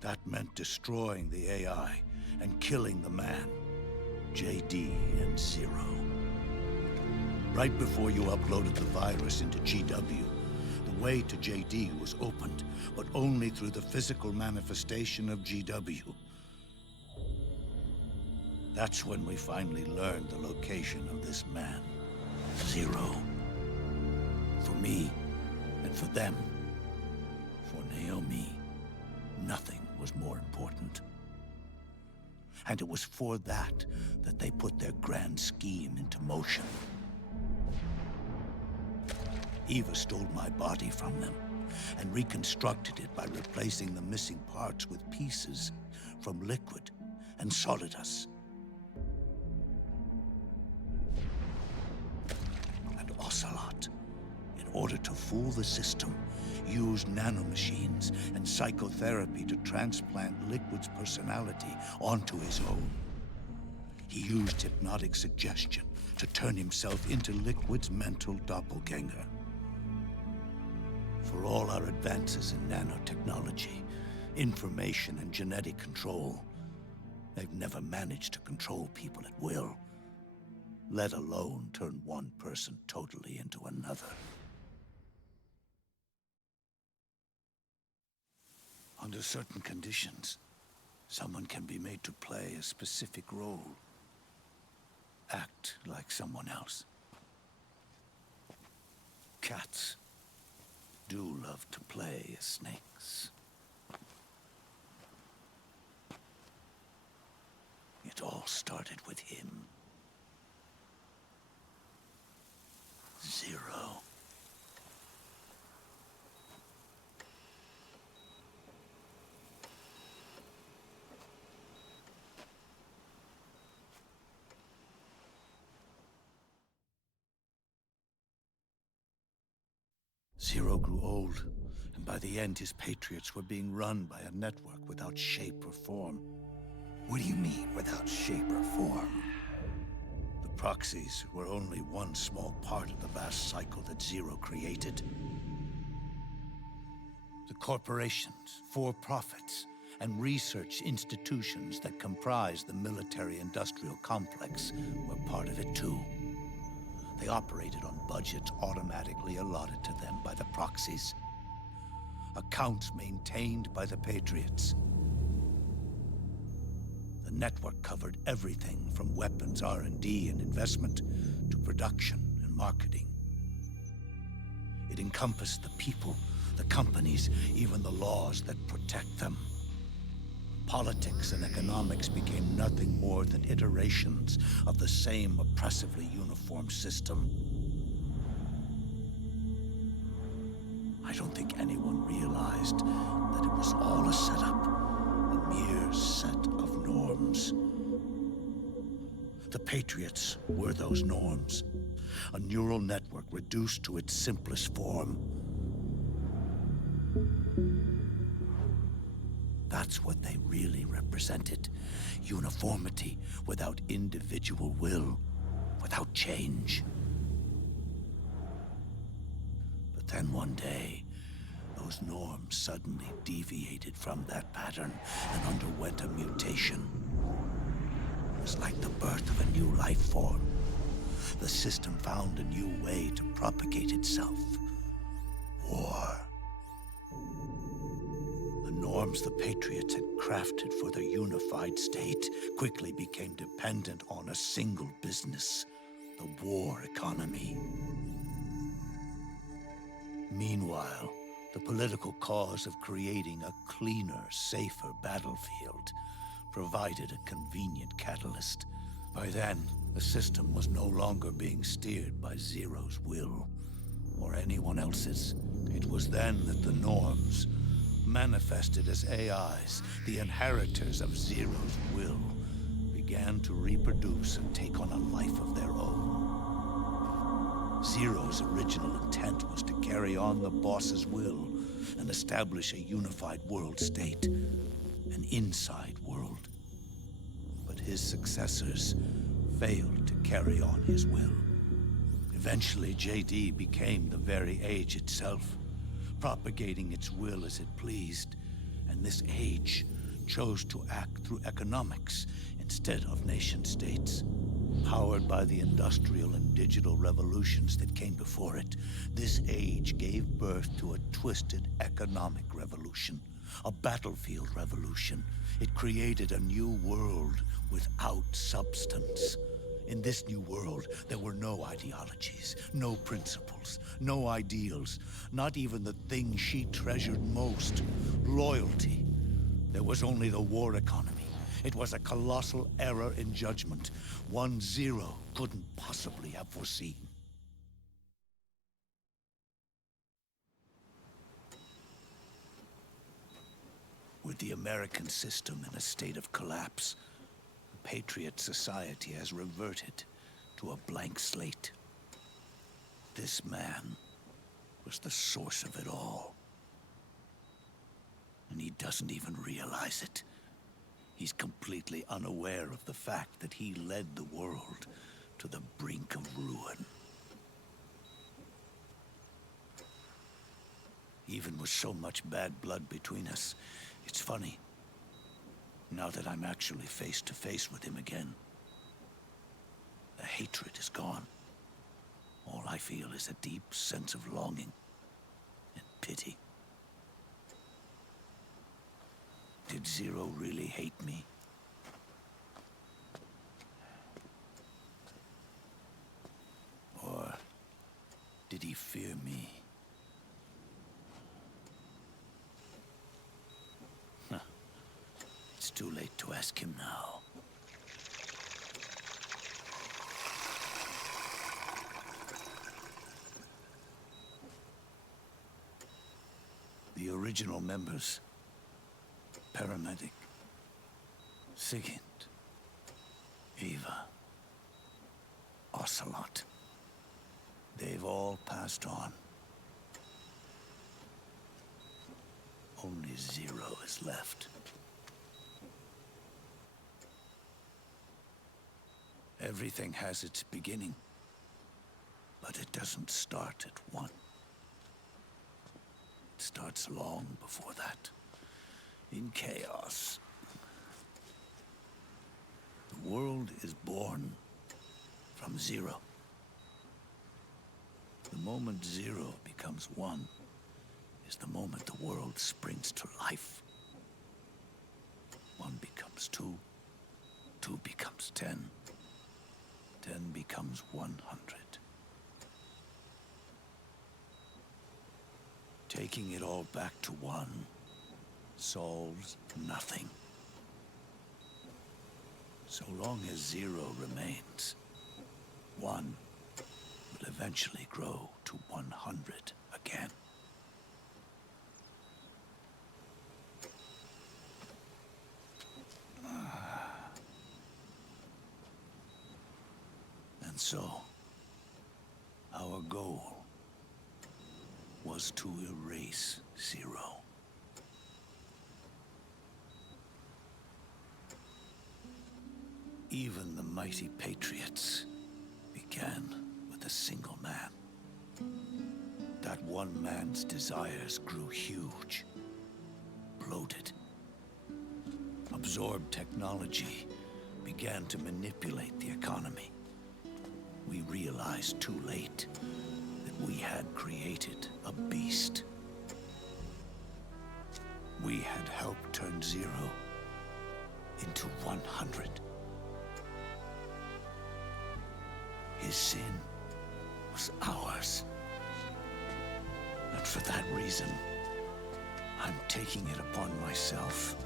That meant destroying the AI and killing the man, JD and Zero. Right before you uploaded the virus into GW, the way to JD was opened, but only through the physical manifestation of GW. That's when we finally learned the location of this man, Zero. For me, and for them, for Naomi, nothing was more important. And it was for that they put their grand scheme into motion. Eva stole my body from them and reconstructed it by replacing the missing parts with pieces from Liquid and Solidus. And Ocelot, in order to fool the system, used nanomachines and psychotherapy to transplant Liquid's personality onto his own. He used hypnotic suggestion to turn himself into Liquid's mental doppelganger. For all our advances in nanotechnology, information and genetic control, they've never managed to control people at will, let alone turn one person totally into another. Under certain conditions, someone can be made to play a specific role. Act like someone else. Cats do love to play as snakes. It all started with him. Zero. Zero grew old, and by the end his patriots were being run by a network without shape or form. What do you mean, without shape or form? The proxies were only one small part of the vast cycle that Zero created. The corporations, for-profits, and research institutions that comprise the military-industrial complex were part of it too. They operated on budgets automatically allotted to them by the proxies. Accounts maintained by the Patriots. The network covered everything from weapons R&D and investment to production and marketing. It encompassed the people, the companies, even the laws that protect them. Politics and economics became nothing more than iterations of the same oppressively uniform system. I don't think anyone realized that it was all a setup, a mere set of norms. The Patriots were those norms, a neural network reduced to its simplest form. That's what they really represented. Uniformity without individual will, without change. But then one day, those norms suddenly deviated from that pattern and underwent a mutation. It was like the birth of a new life form. The system found a new way to propagate itself. War. Norms the Patriots had crafted for their unified state quickly became dependent on a single business, the war economy. Meanwhile, the political cause of creating a cleaner, safer battlefield provided a convenient catalyst. By then, the system was no longer being steered by Zero's will, or anyone else's. It was then that the norms, manifested as AIs, the inheritors of Zero's will, began to reproduce and take on a life of their own. Zero's original intent was to carry on the boss's will and establish a unified world state, an inside world. But his successors failed to carry on his will. Eventually, JD became the very age itself, propagating its will as it pleased, and this age chose to act through economics instead of nation-states. Powered by the industrial and digital revolutions that came before it, this age gave birth to a twisted economic revolution, a battlefield revolution. It created a new world without substance. In this new world, there were no ideologies, no principles, no ideals, not even the thing she treasured most, loyalty. There was only the war economy. It was a colossal error in judgment, one Zero couldn't possibly have foreseen. With the American system in a state of collapse, Patriot society has reverted to a blank slate. This man, was the source of it all. And he doesn't even realize it. He's completely unaware of the fact that he led the world to the brink of ruin. Even with so much bad blood between us, it's funny. Now that I'm actually face to face with him again, the hatred is gone. All I feel is a deep sense of longing and pity. Did Zero really hate me? Or did he fear me? Huh. It's too late to ask him now. The original members, Paramedic, Sigint, Eva, Ocelot, they've all passed on. Only Zero is left. Everything has its beginning, but it doesn't start at one. It starts long before that, in chaos. The world is born from zero. The moment zero becomes one is the moment the world springs to life. One becomes two, two becomes 10, 10 becomes 100. Taking it all back to one solves nothing. So long as zero remains, one will eventually grow to 100 again. And so, our goal was to erase Zero. Even the mighty patriots began with a single man. That one man's desires grew huge, bloated, absorbed technology, began to manipulate the economy. We realized too late that we had created a beast. We had helped turn Zero into 100. His sin was ours. And for that reason, I'm taking it upon myself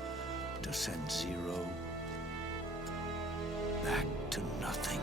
to send Zero back to nothing.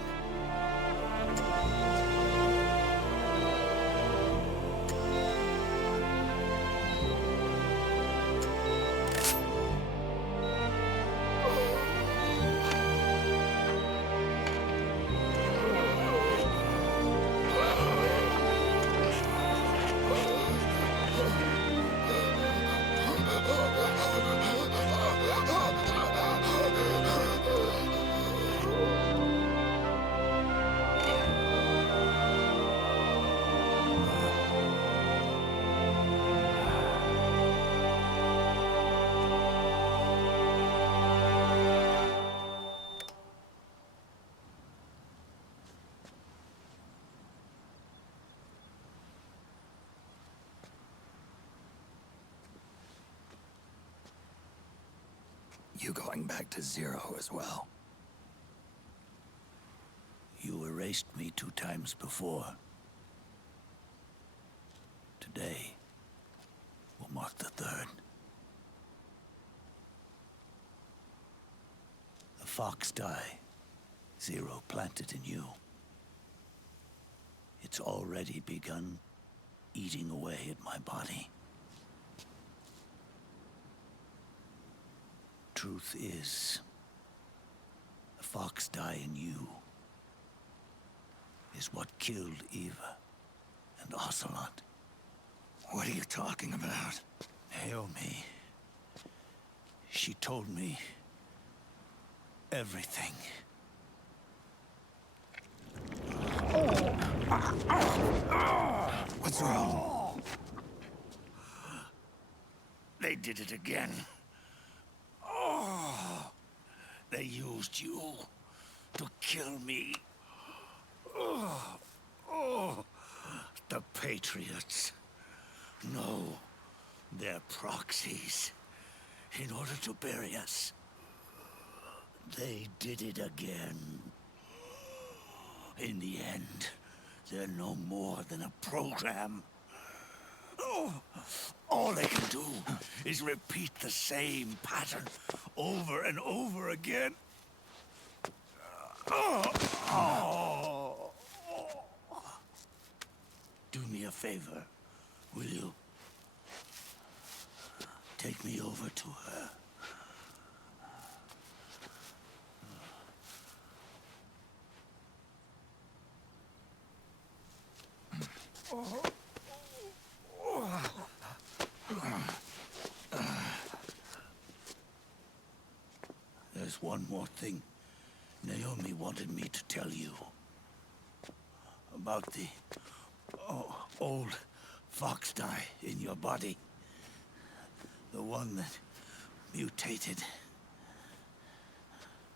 You going back to Zero as well? You erased me 2 times before. Today will mark the 3rd. The fox dye Zero planted in you. It's already begun eating away at my body. Truth is, the fox dye in you is what killed Eva and Ocelot. What are you talking about? Naomi. She told me everything. What's wrong? They did it again. Oh, they used you to kill me. Oh, the Patriots. No, they're proxies. In order to bury us. They did it again. In the end, they're no more than a program. Oh, all they can do is repeat the same pattern over and over again. Do me a favor, will you? Take me over to her. There's one more thing Naomi wanted me to tell you. About the old fox dye in your body. The one that mutated.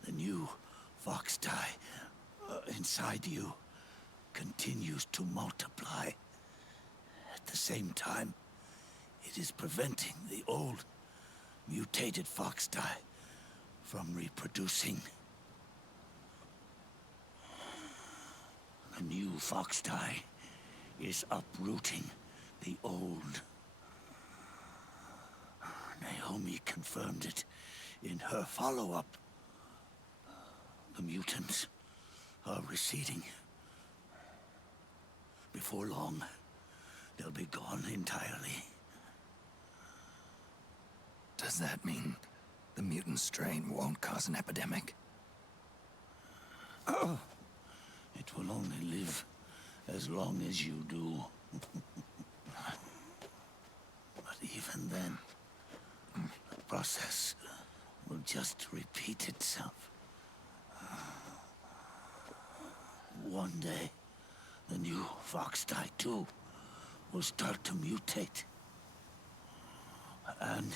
The new fox dye inside you continues to multiply. At the same time, it is preventing the old mutated fox dye from reproducing. The new fox dye is uprooting the old. Naomi confirmed it in her follow-up. The mutants are receding. Before long, they'll be gone entirely. Does that mean the mutant strain won't cause an epidemic? Oh, it will only live as long as you do. But even then, the process will just repeat itself. One day, the new fox dye too will start to mutate and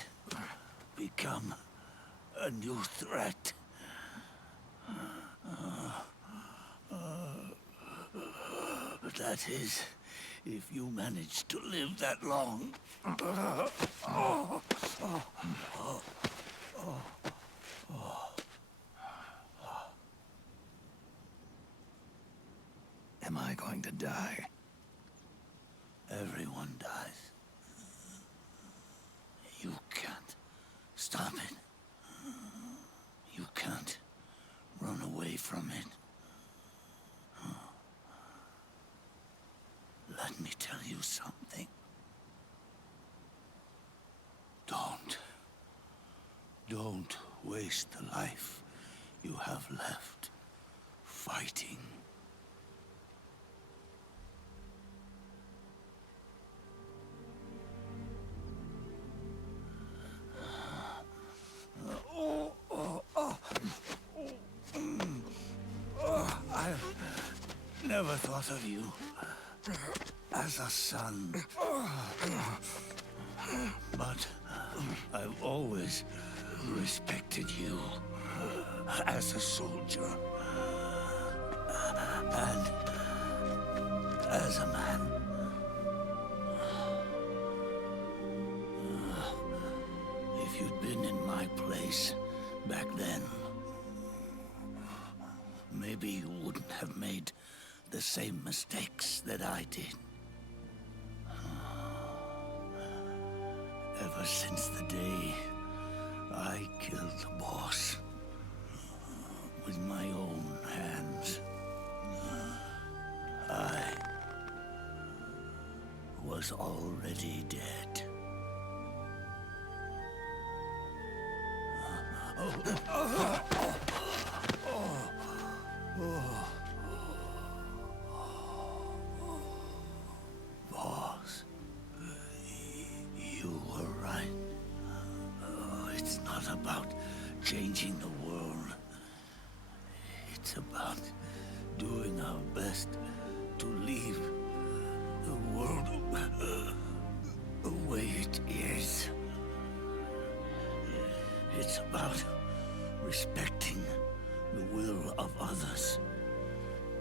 become a new threat. That is, if you manage to live that long. Am I going to die? Everyone dies. You can't stop it. You can't run away from it. Let me tell you something. Don't waste the life you have left fighting. I never thought of you as a son. But I've always respected you as a soldier and as a man. If you'd been in my place back then, maybe you wouldn't have made the same mistakes that I did. Ever since the day I killed the boss with my own hands, I was already dead. Boss, You were right. It's not about changing the world. It's about doing our best to leave the world the way it is. It's about respecting the will of others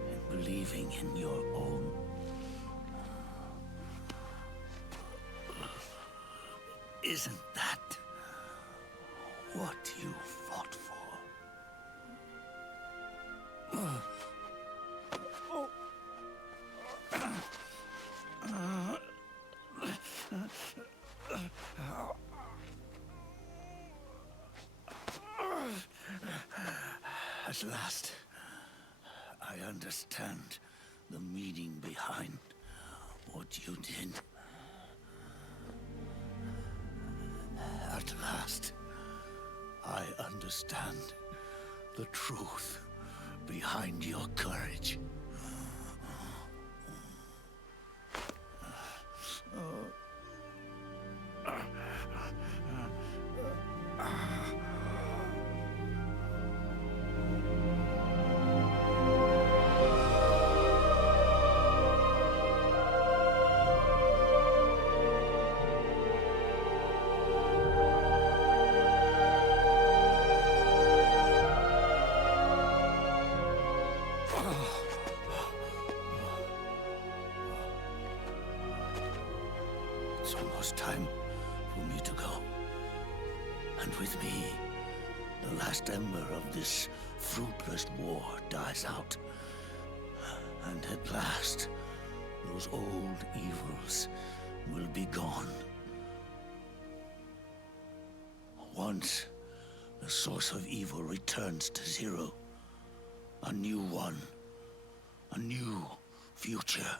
and believing in your own. Isn't that what you fought for? At last, I understand the meaning behind what you did. At last, I understand the truth behind your courage. It's almost time for me to go. And with me, the last ember of this fruitless war dies out. And at last, those old evils will be gone. Once the source of evil returns to zero, a new one, a new future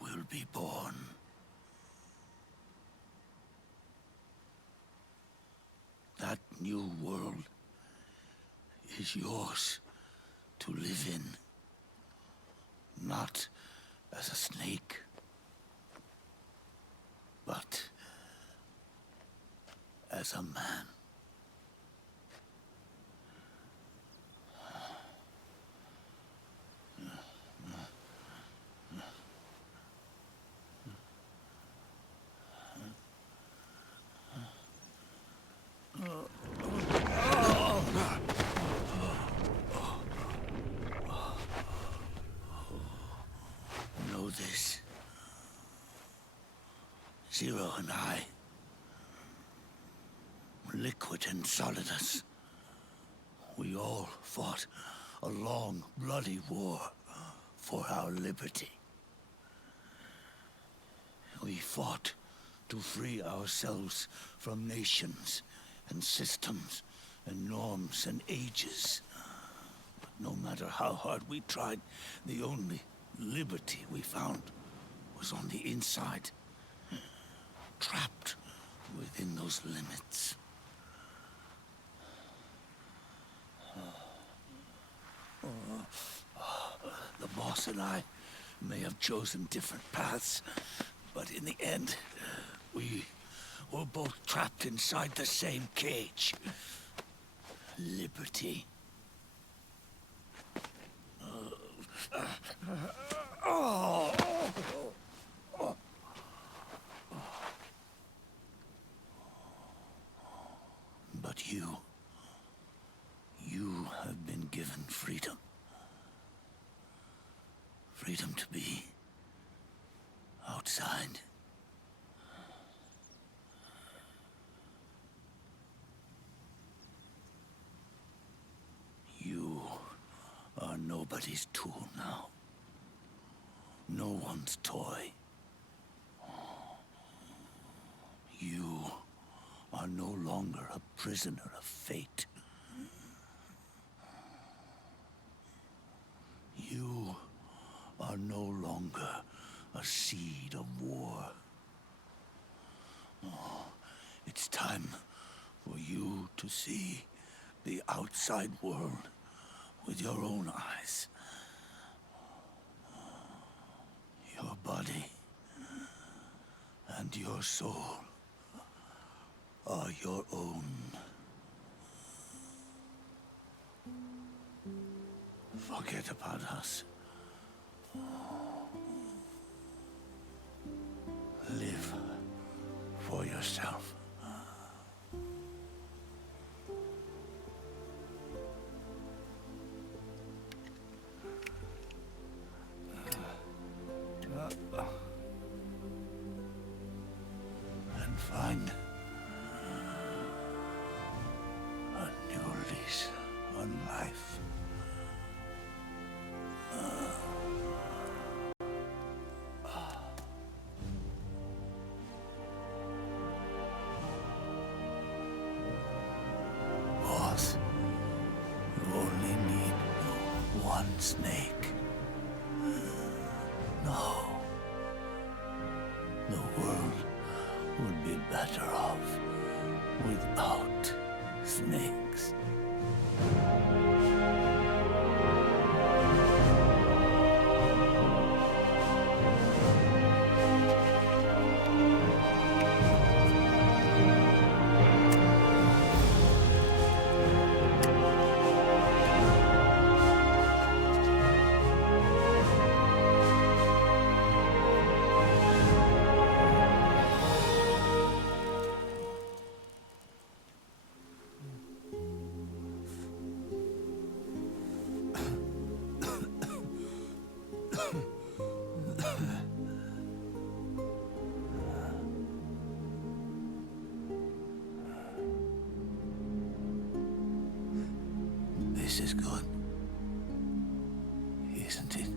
will be born. That new world is yours to live in, not as a snake, but as a man. Know this. Zero and I, liquid and solidus, we all fought a long, bloody war for our liberty. We fought to free ourselves from nations and systems and norms and ages. But no matter how hard we tried, the only liberty we found was on the inside, trapped within those limits. The boss and I may have chosen different paths, but in the end, we were both trapped inside the same cage. Liberty. But you have been given freedom. Freedom to be outside. You are nobody's tool now. No one's toy. You are no longer a prisoner of fate. You are no longer a seed of war. It's time for you to see the outside world with your own eyes. Your body and your soul are your own. Forget about us. Live for yourself. And find a new lease on life. Boss, you only need one snake. No. The world would be better off without snakes. This is good, isn't it?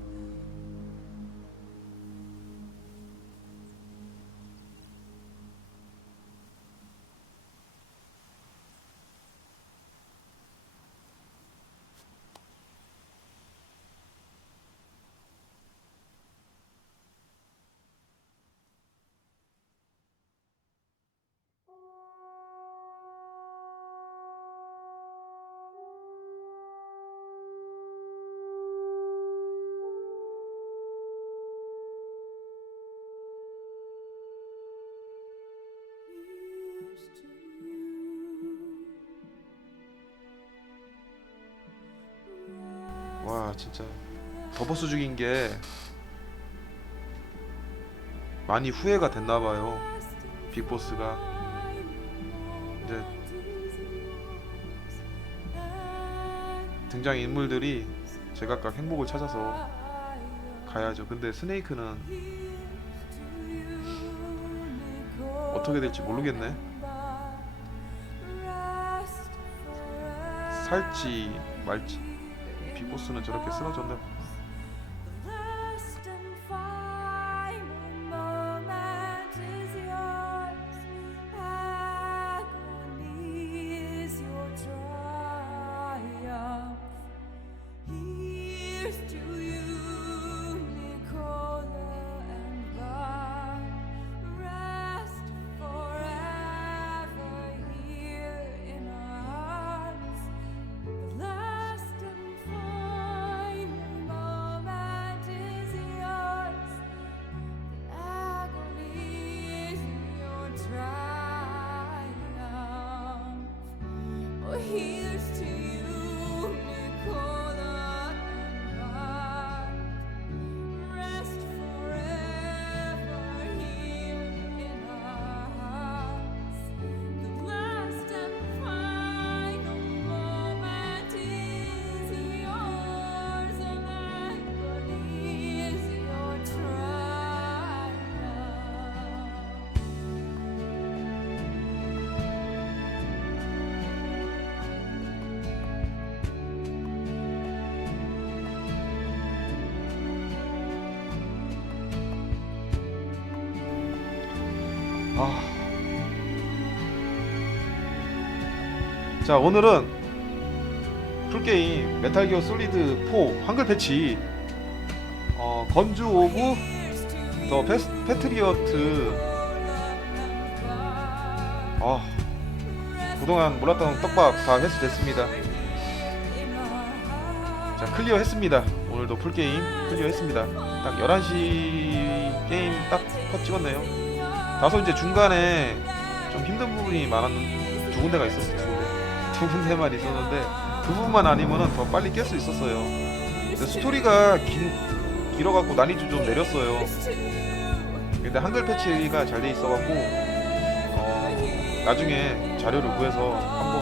와 진짜 더보스 죽인 게 많이 후회가 됐나봐요. 빅보스가 이제 등장인물들이 제각각 행복을 찾아서 가야죠. 근데 스네이크는 어떻게 될지 모르겠네. 살지 말지. 빅보스는 저렇게 쓰러졌네. 자, 오늘은 풀게임 메탈기어솔리드4 한글 패치 건주 오브 더 패트리어트 그동안 몰랐던 떡밥 다 회수됐습니다. 자, 클리어 했습니다. 오늘도 풀게임 클리어 했습니다. 딱 11시 게임 딱 컷 찍었네요. 다소 이제 중간에 좀 힘든 부분이 많았는 두 군데가 있었어. 두 군데만 있었는데 그 부분만 아니면은 더 빨리 깰 수 있었어요. 근데 스토리가 길어갖고 난이도 좀 내렸어요. 근데 한글 패치가 잘 돼 있어갖고 나중에 자료를 구해서 한번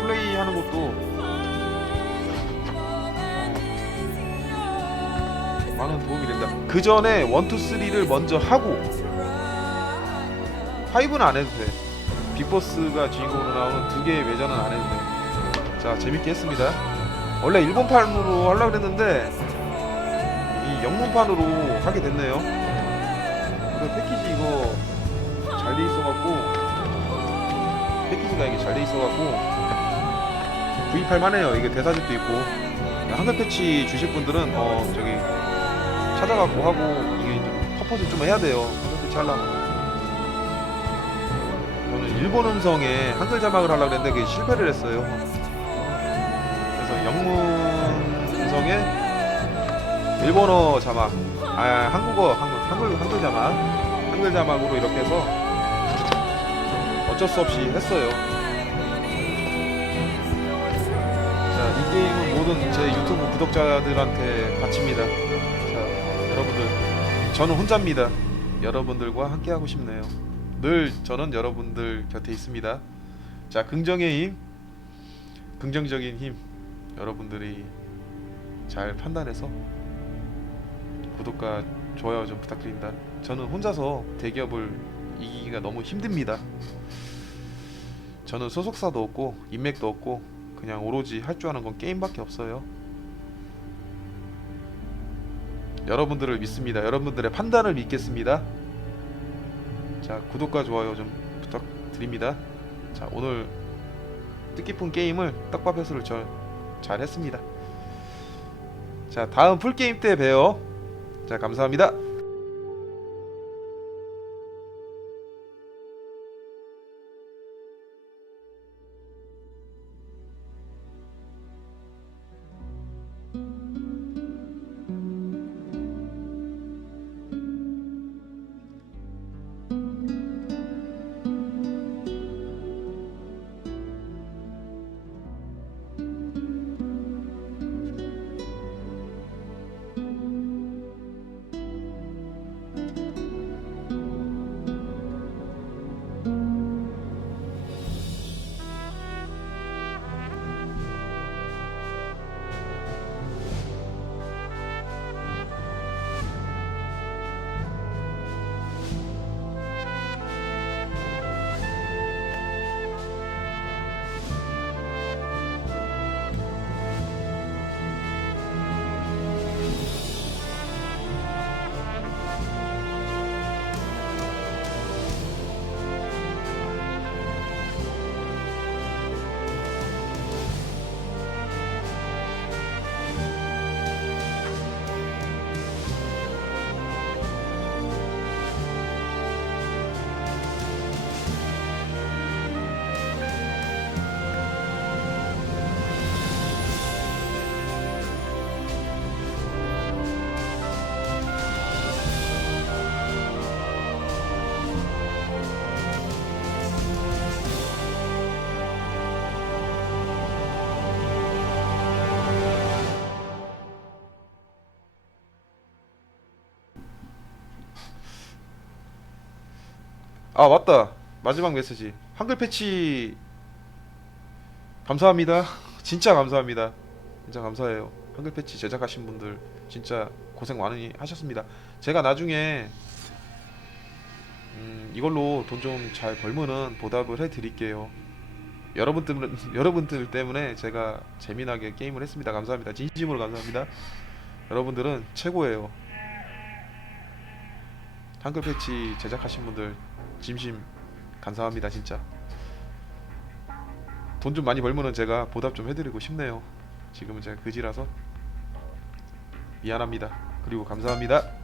플레이하는 것도 많은 도움이 됩니다. 그 전에 1, 2, 3를 먼저 하고 5는 안 해도 돼. 빅보스가 주인공으로 나오는 두 개의 외전은 안 해도 돼. 자, 재밌게 했습니다. 원래 일본판으로 하려고 했는데 이 영문판으로 하게 됐네요. 그 패키지 이거 잘 돼 있어갖고, 패키지가 이게 잘 돼 있어갖고 구입할 만해요. 이게 대사집도 있고. 한글 패치 주실 분들은 저기 찾아갖고 하고, 이게 좀 퍼포즈 좀 해야 돼요. 한글 패치 하려면. 저는 일본 음성에 한글 자막을 하려고 했는데 그게 실패를 했어요. 그래서 영문 음성에 일본어 자막, 한글 자막, 한글 자막으로 이렇게 해서 어쩔 수 없이 했어요. 자, 이 게임은 모든 제 유튜브 구독자들한테 바칩니다. 자, 여러분들, 저는 혼자입니다. 여러분들과 함께 하고 싶네요. 늘 저는 여러분들 곁에 있습니다. 자, 긍정의 힘, 긍정적인 힘, 여러분들이 잘 판단해서 구독과 좋아요 좀 부탁드립니다. 저는 혼자서 대기업을 이기기가 너무 힘듭니다. 저는 소속사도 없고 인맥도 없고 그냥 오로지 할 줄 아는 건 게임밖에 없어요. 여러분들을 믿습니다. 여러분들의 판단을 믿겠습니다. 자, 구독과 좋아요 좀 부탁드립니다. 자, 오늘 뜻깊은 게임을 떡밥 회수를 잘 했습니다. 자, 다음 풀게임 때 봬요. 자, 감사합니다. 아, 맞다. 마지막 메시지. 한글 패치 감사합니다. 진짜 감사합니다. 진짜 감사해요. 한글 패치 제작하신 분들 진짜 고생 많이 하셨습니다. 제가 나중에 이걸로 돈 좀 잘 벌면은 보답을 해드릴게요. 여러분들 때문에 제가 재미나게 게임을 했습니다. 감사합니다. 진심으로 감사합니다. 여러분들은 최고예요. 한글 패치 제작하신 분들 진심 감사합니다. 진짜 돈 좀 많이 벌면은 제가 보답 좀 해드리고 싶네요. 지금은 제가 그지라서 미안합니다. 그리고 감사합니다.